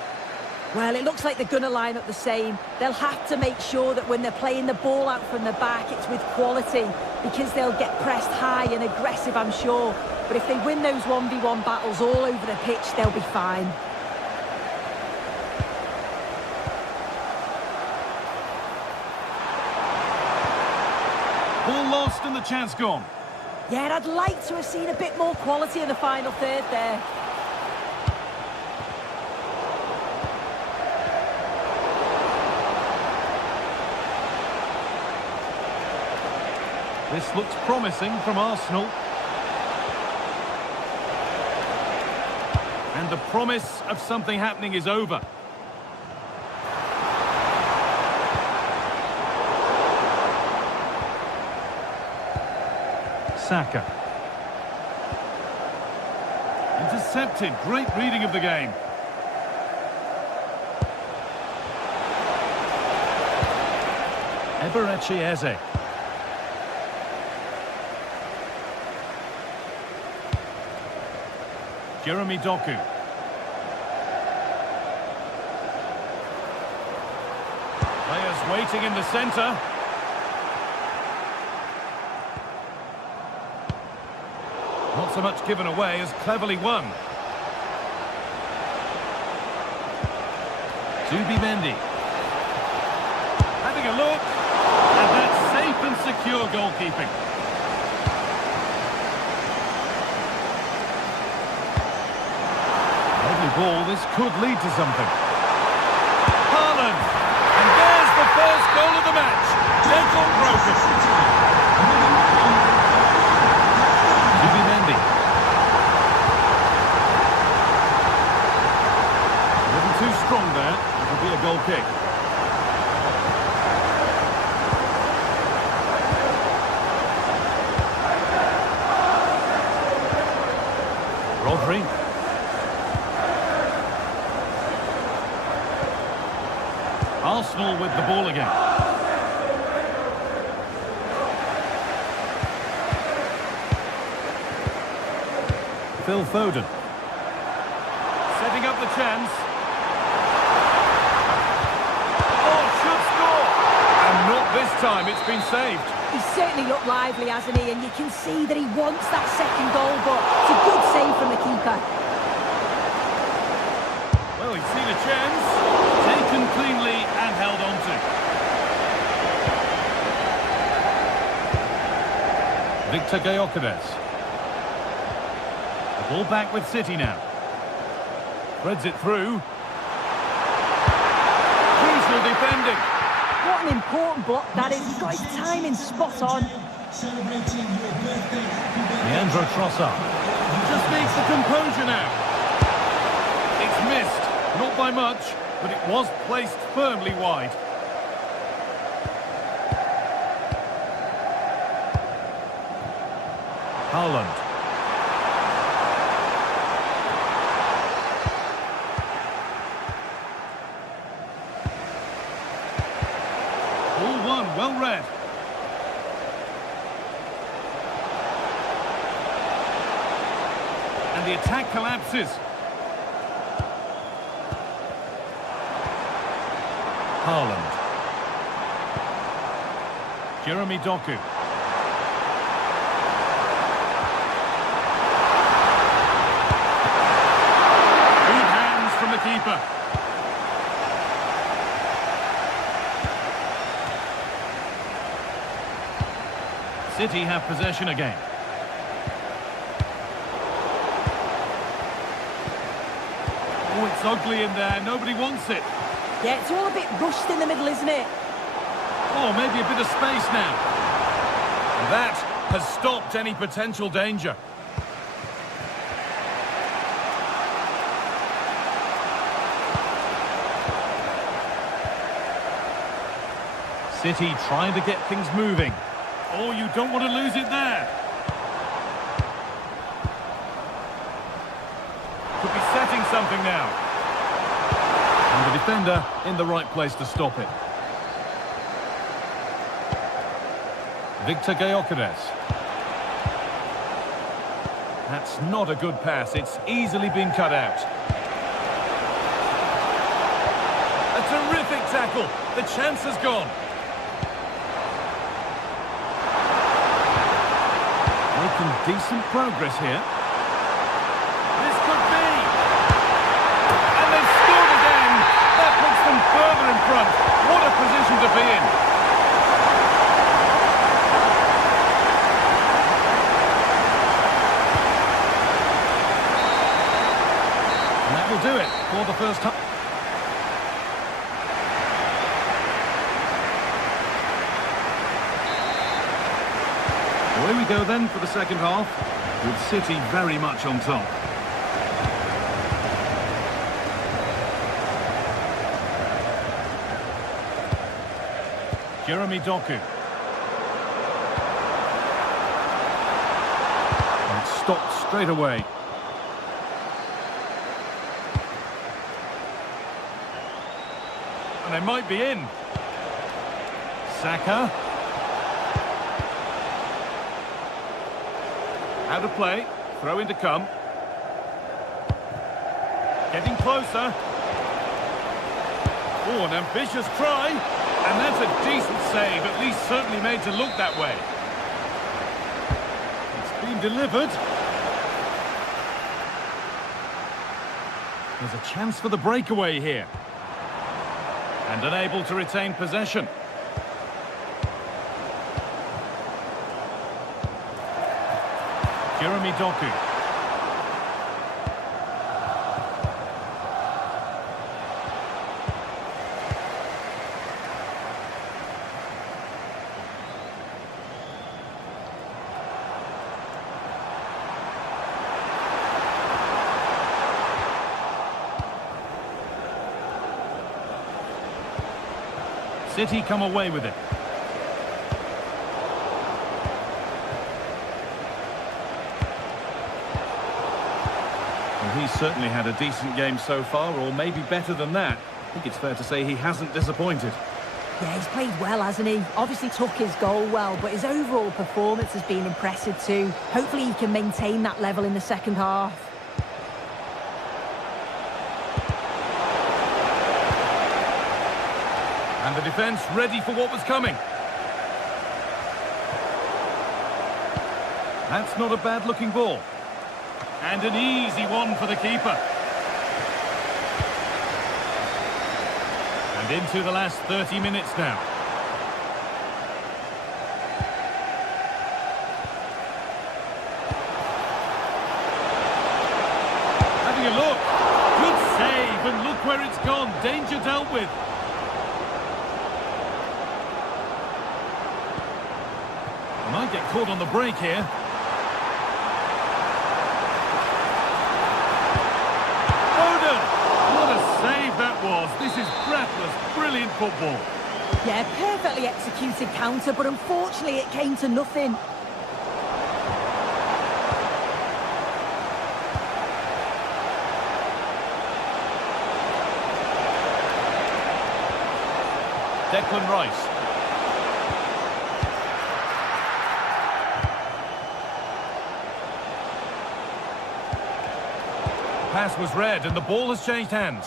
Well, it looks like they're going to line up the same. They'll have to make sure that when they're playing the ball out from the back, it's with quality, because they'll get pressed high and aggressive, I'm sure. but if they win those 1v1 battles all over the pitch, they'll be fine. Ball lost and the chance gone. Yeah, and I'd like to have seen a bit more quality in the final third there. This looks promising from Arsenal. And the promise of something happening is over. Saka. Intercepted. Great reading of the game. Eberechi Eze. Jeremy Doku. Players waiting in the centre. Not so much given away as cleverly won. Zubimendi. Having a look. And that's safe and secure goalkeeping. Ball, this could lead to something. Haaland! And there's the first goal of the match. Dead ball broken. Zubimendi. A little too strong there. It'll be a goal kick. Rodri. Arsenal with the ball again. Phil Foden. Setting up the chance. Oh, should score! And not this time, it's been saved. He's certainly looked lively, hasn't he? And you can see that he wants that second goal, but it's a good save from the keeper. Well, he's seen a chance. Taken cleanly and held on to. Victor Gyökeres. The ball back with City now. Threads it through. Crucial defending. What an important block that is. He's got his timing spot on. Celebrating your birthday. Leandro Trossard. Just needs the composure now. It's missed. Not by much, but it was placed firmly wide. Haaland. Ball one, well read. And the attack collapses. Haaland. Jeremy Doku. Good hands from the keeper. City have possession again. Oh, it's ugly in there. Nobody wants it. Yeah, it's all a bit rushed in the middle, isn't it? Oh, maybe a bit of space now. And that has stopped any potential danger. City trying to get things moving. Oh, you don't want to lose it there. Could be setting something now. And the defender in the right place to stop it. Victor Gyökeres. That's not a good pass. It's easily been cut out. A terrific tackle. The chance has gone. Making decent progress here. in. And that will do it for the first time. Away we go then for the second half, with City very much on top. Jeremy Doku. And stopped straight away. And they might be in. Saka. Out of play. Throw in to come. Getting closer. Oh, an ambitious try. And that's a decent save, at least certainly made to look that way. It's been delivered. There's a chance for the breakaway here. And unable to retain possession. Jeremy Doku. City come away with it. Well, he's certainly had a decent game so far, or maybe better than that. I think it's fair to say he hasn't disappointed. Yeah, he's played well, hasn't he? Obviously took his goal well, but his overall performance has been impressive too. Hopefully he can maintain that level in the second half. And the defence ready for what was coming. That's not a bad-looking ball. And an easy one for the keeper. And into the last 30 minutes now. Having a look. Good save, and look where it's gone. Danger dealt with. Might get caught on the break here. Foden! What a save that was. This is breathless, brilliant football. Yeah, perfectly executed counter, but unfortunately it came to nothing. Declan Rice. Pass was read and the ball has changed hands.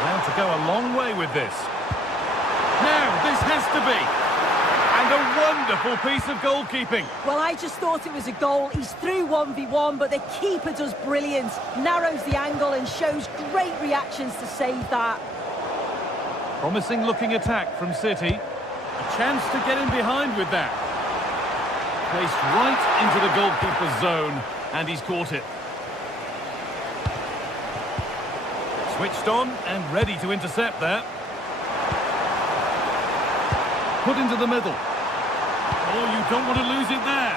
Allowed to go a long way with this. Now this has to be. And a wonderful piece of goalkeeping. Well, I just thought it was a goal. He's through 1v1, but the keeper does brilliant. Narrows the angle and shows great reactions to save that. Promising looking attack from City. A chance to get in behind with that. Placed right into the goalkeeper's zone, and he's caught it. Switched on and ready to intercept that. Put into the middle. Oh, you don't want to lose it there.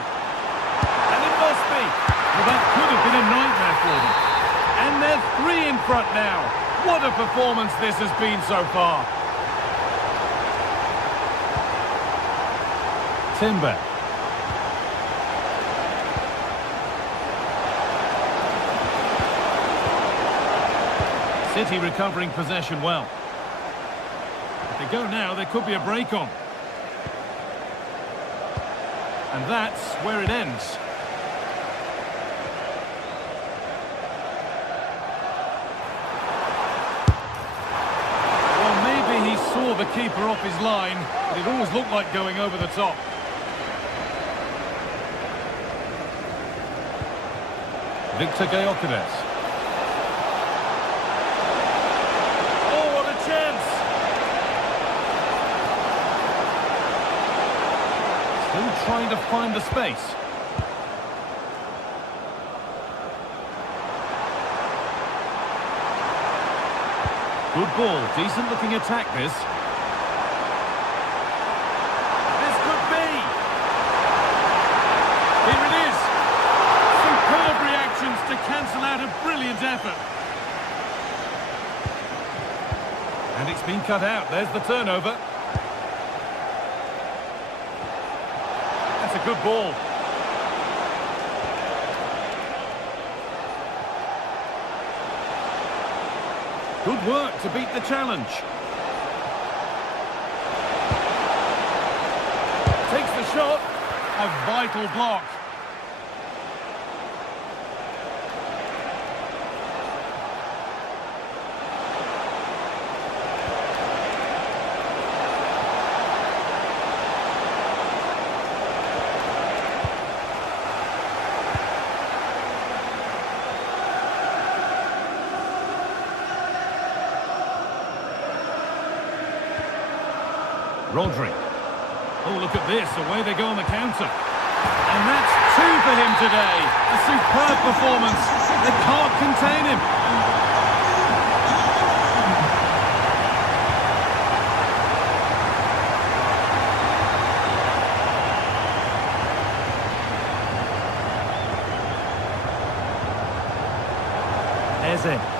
And it must be. Well, that could have been a nightmare for them. And they're 3 in front now. What a performance this has been so far. Timber. City recovering possession well. If they go now, there could be a break on. And that's where it ends. Well, maybe he saw the keeper off his line, but it always looked like going over the top. Victor Gyökeres. Still trying to find the space. Good ball, decent looking attack this. This could be. Here it is. Superb reactions to cancel out a brilliant effort. And it's been cut out. There's the turnover. That's a good ball. Good work to beat the challenge. Takes the shot. A vital block. Rodri. Oh, look at this. Away they go on the counter. And that's 2 for him today. A superb performance. They can't contain him. Eze.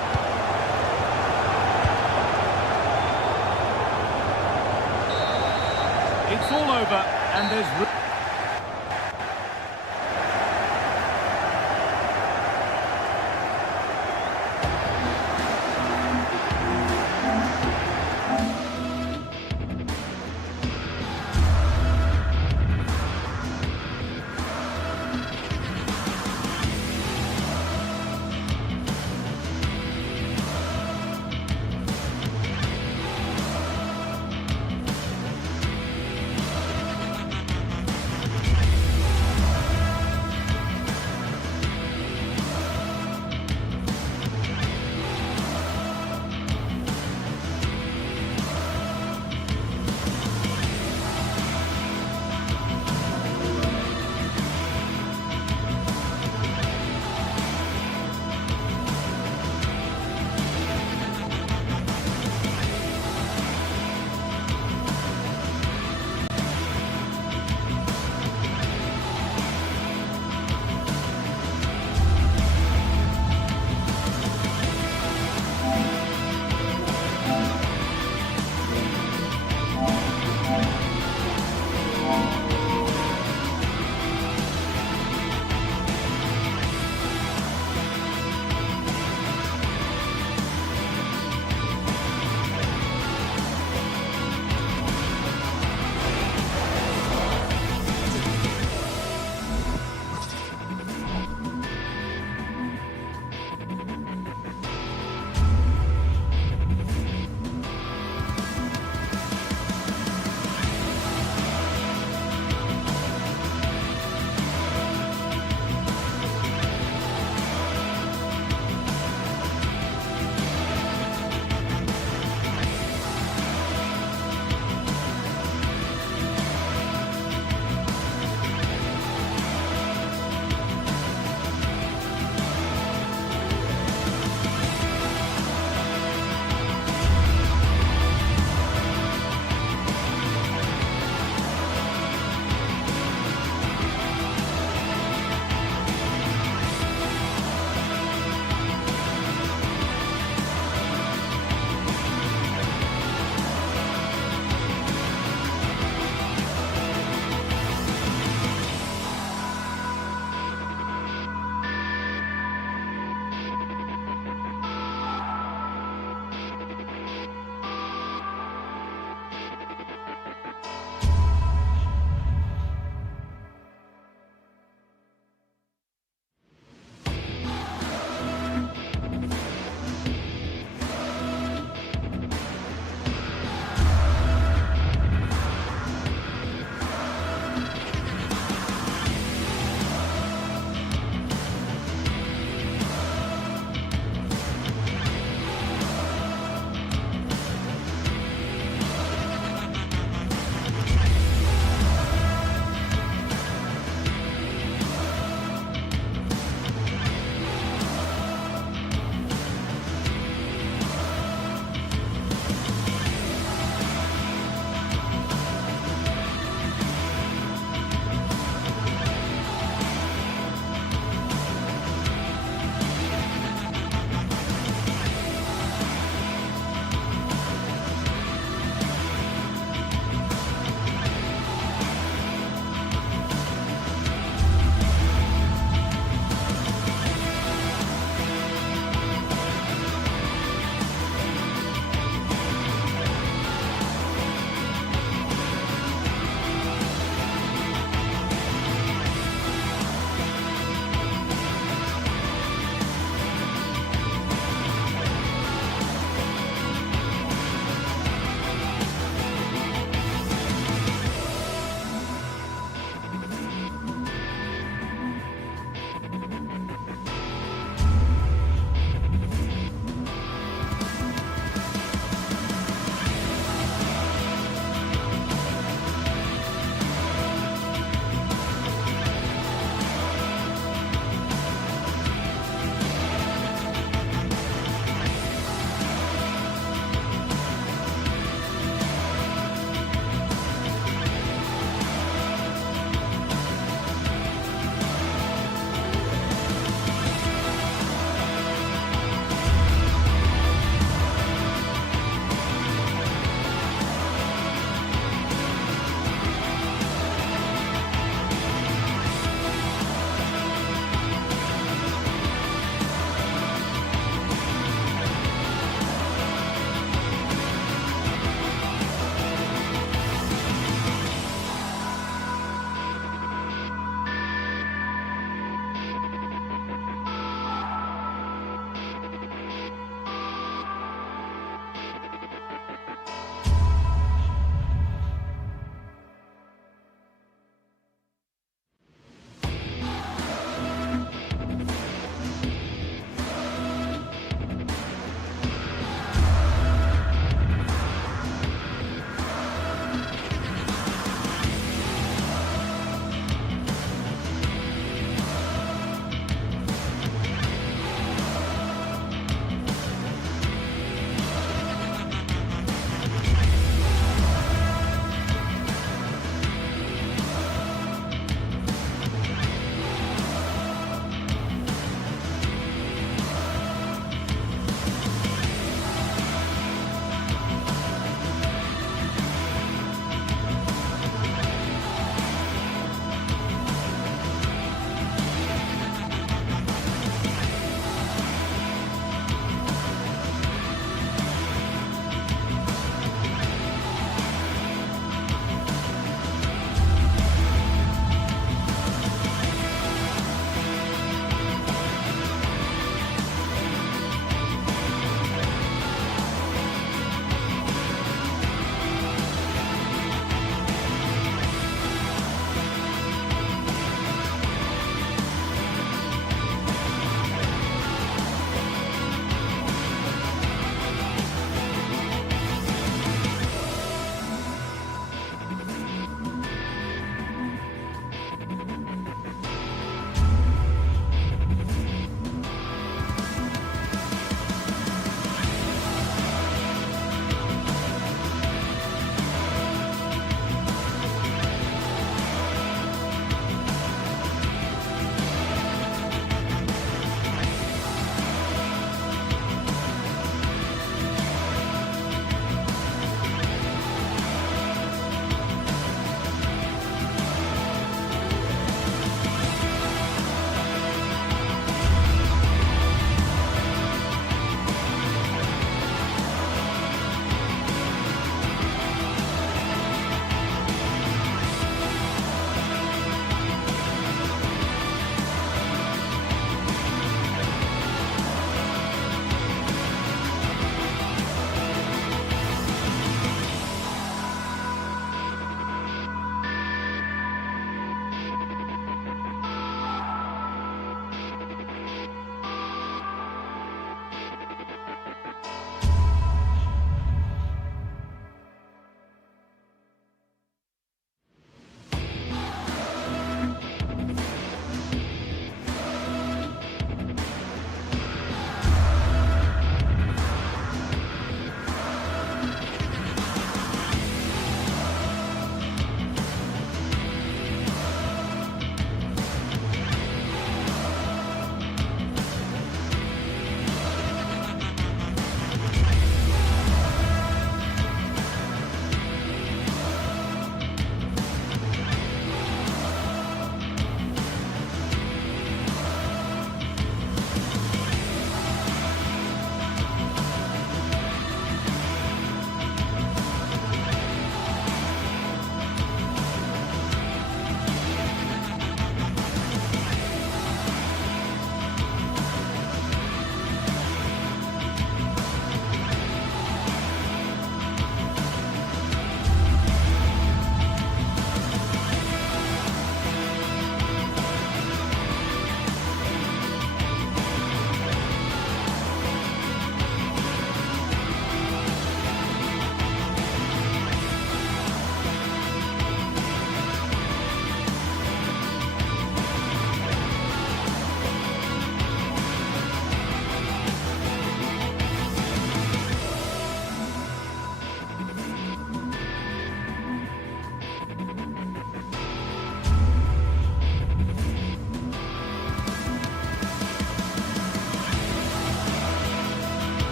It's all over, and there's...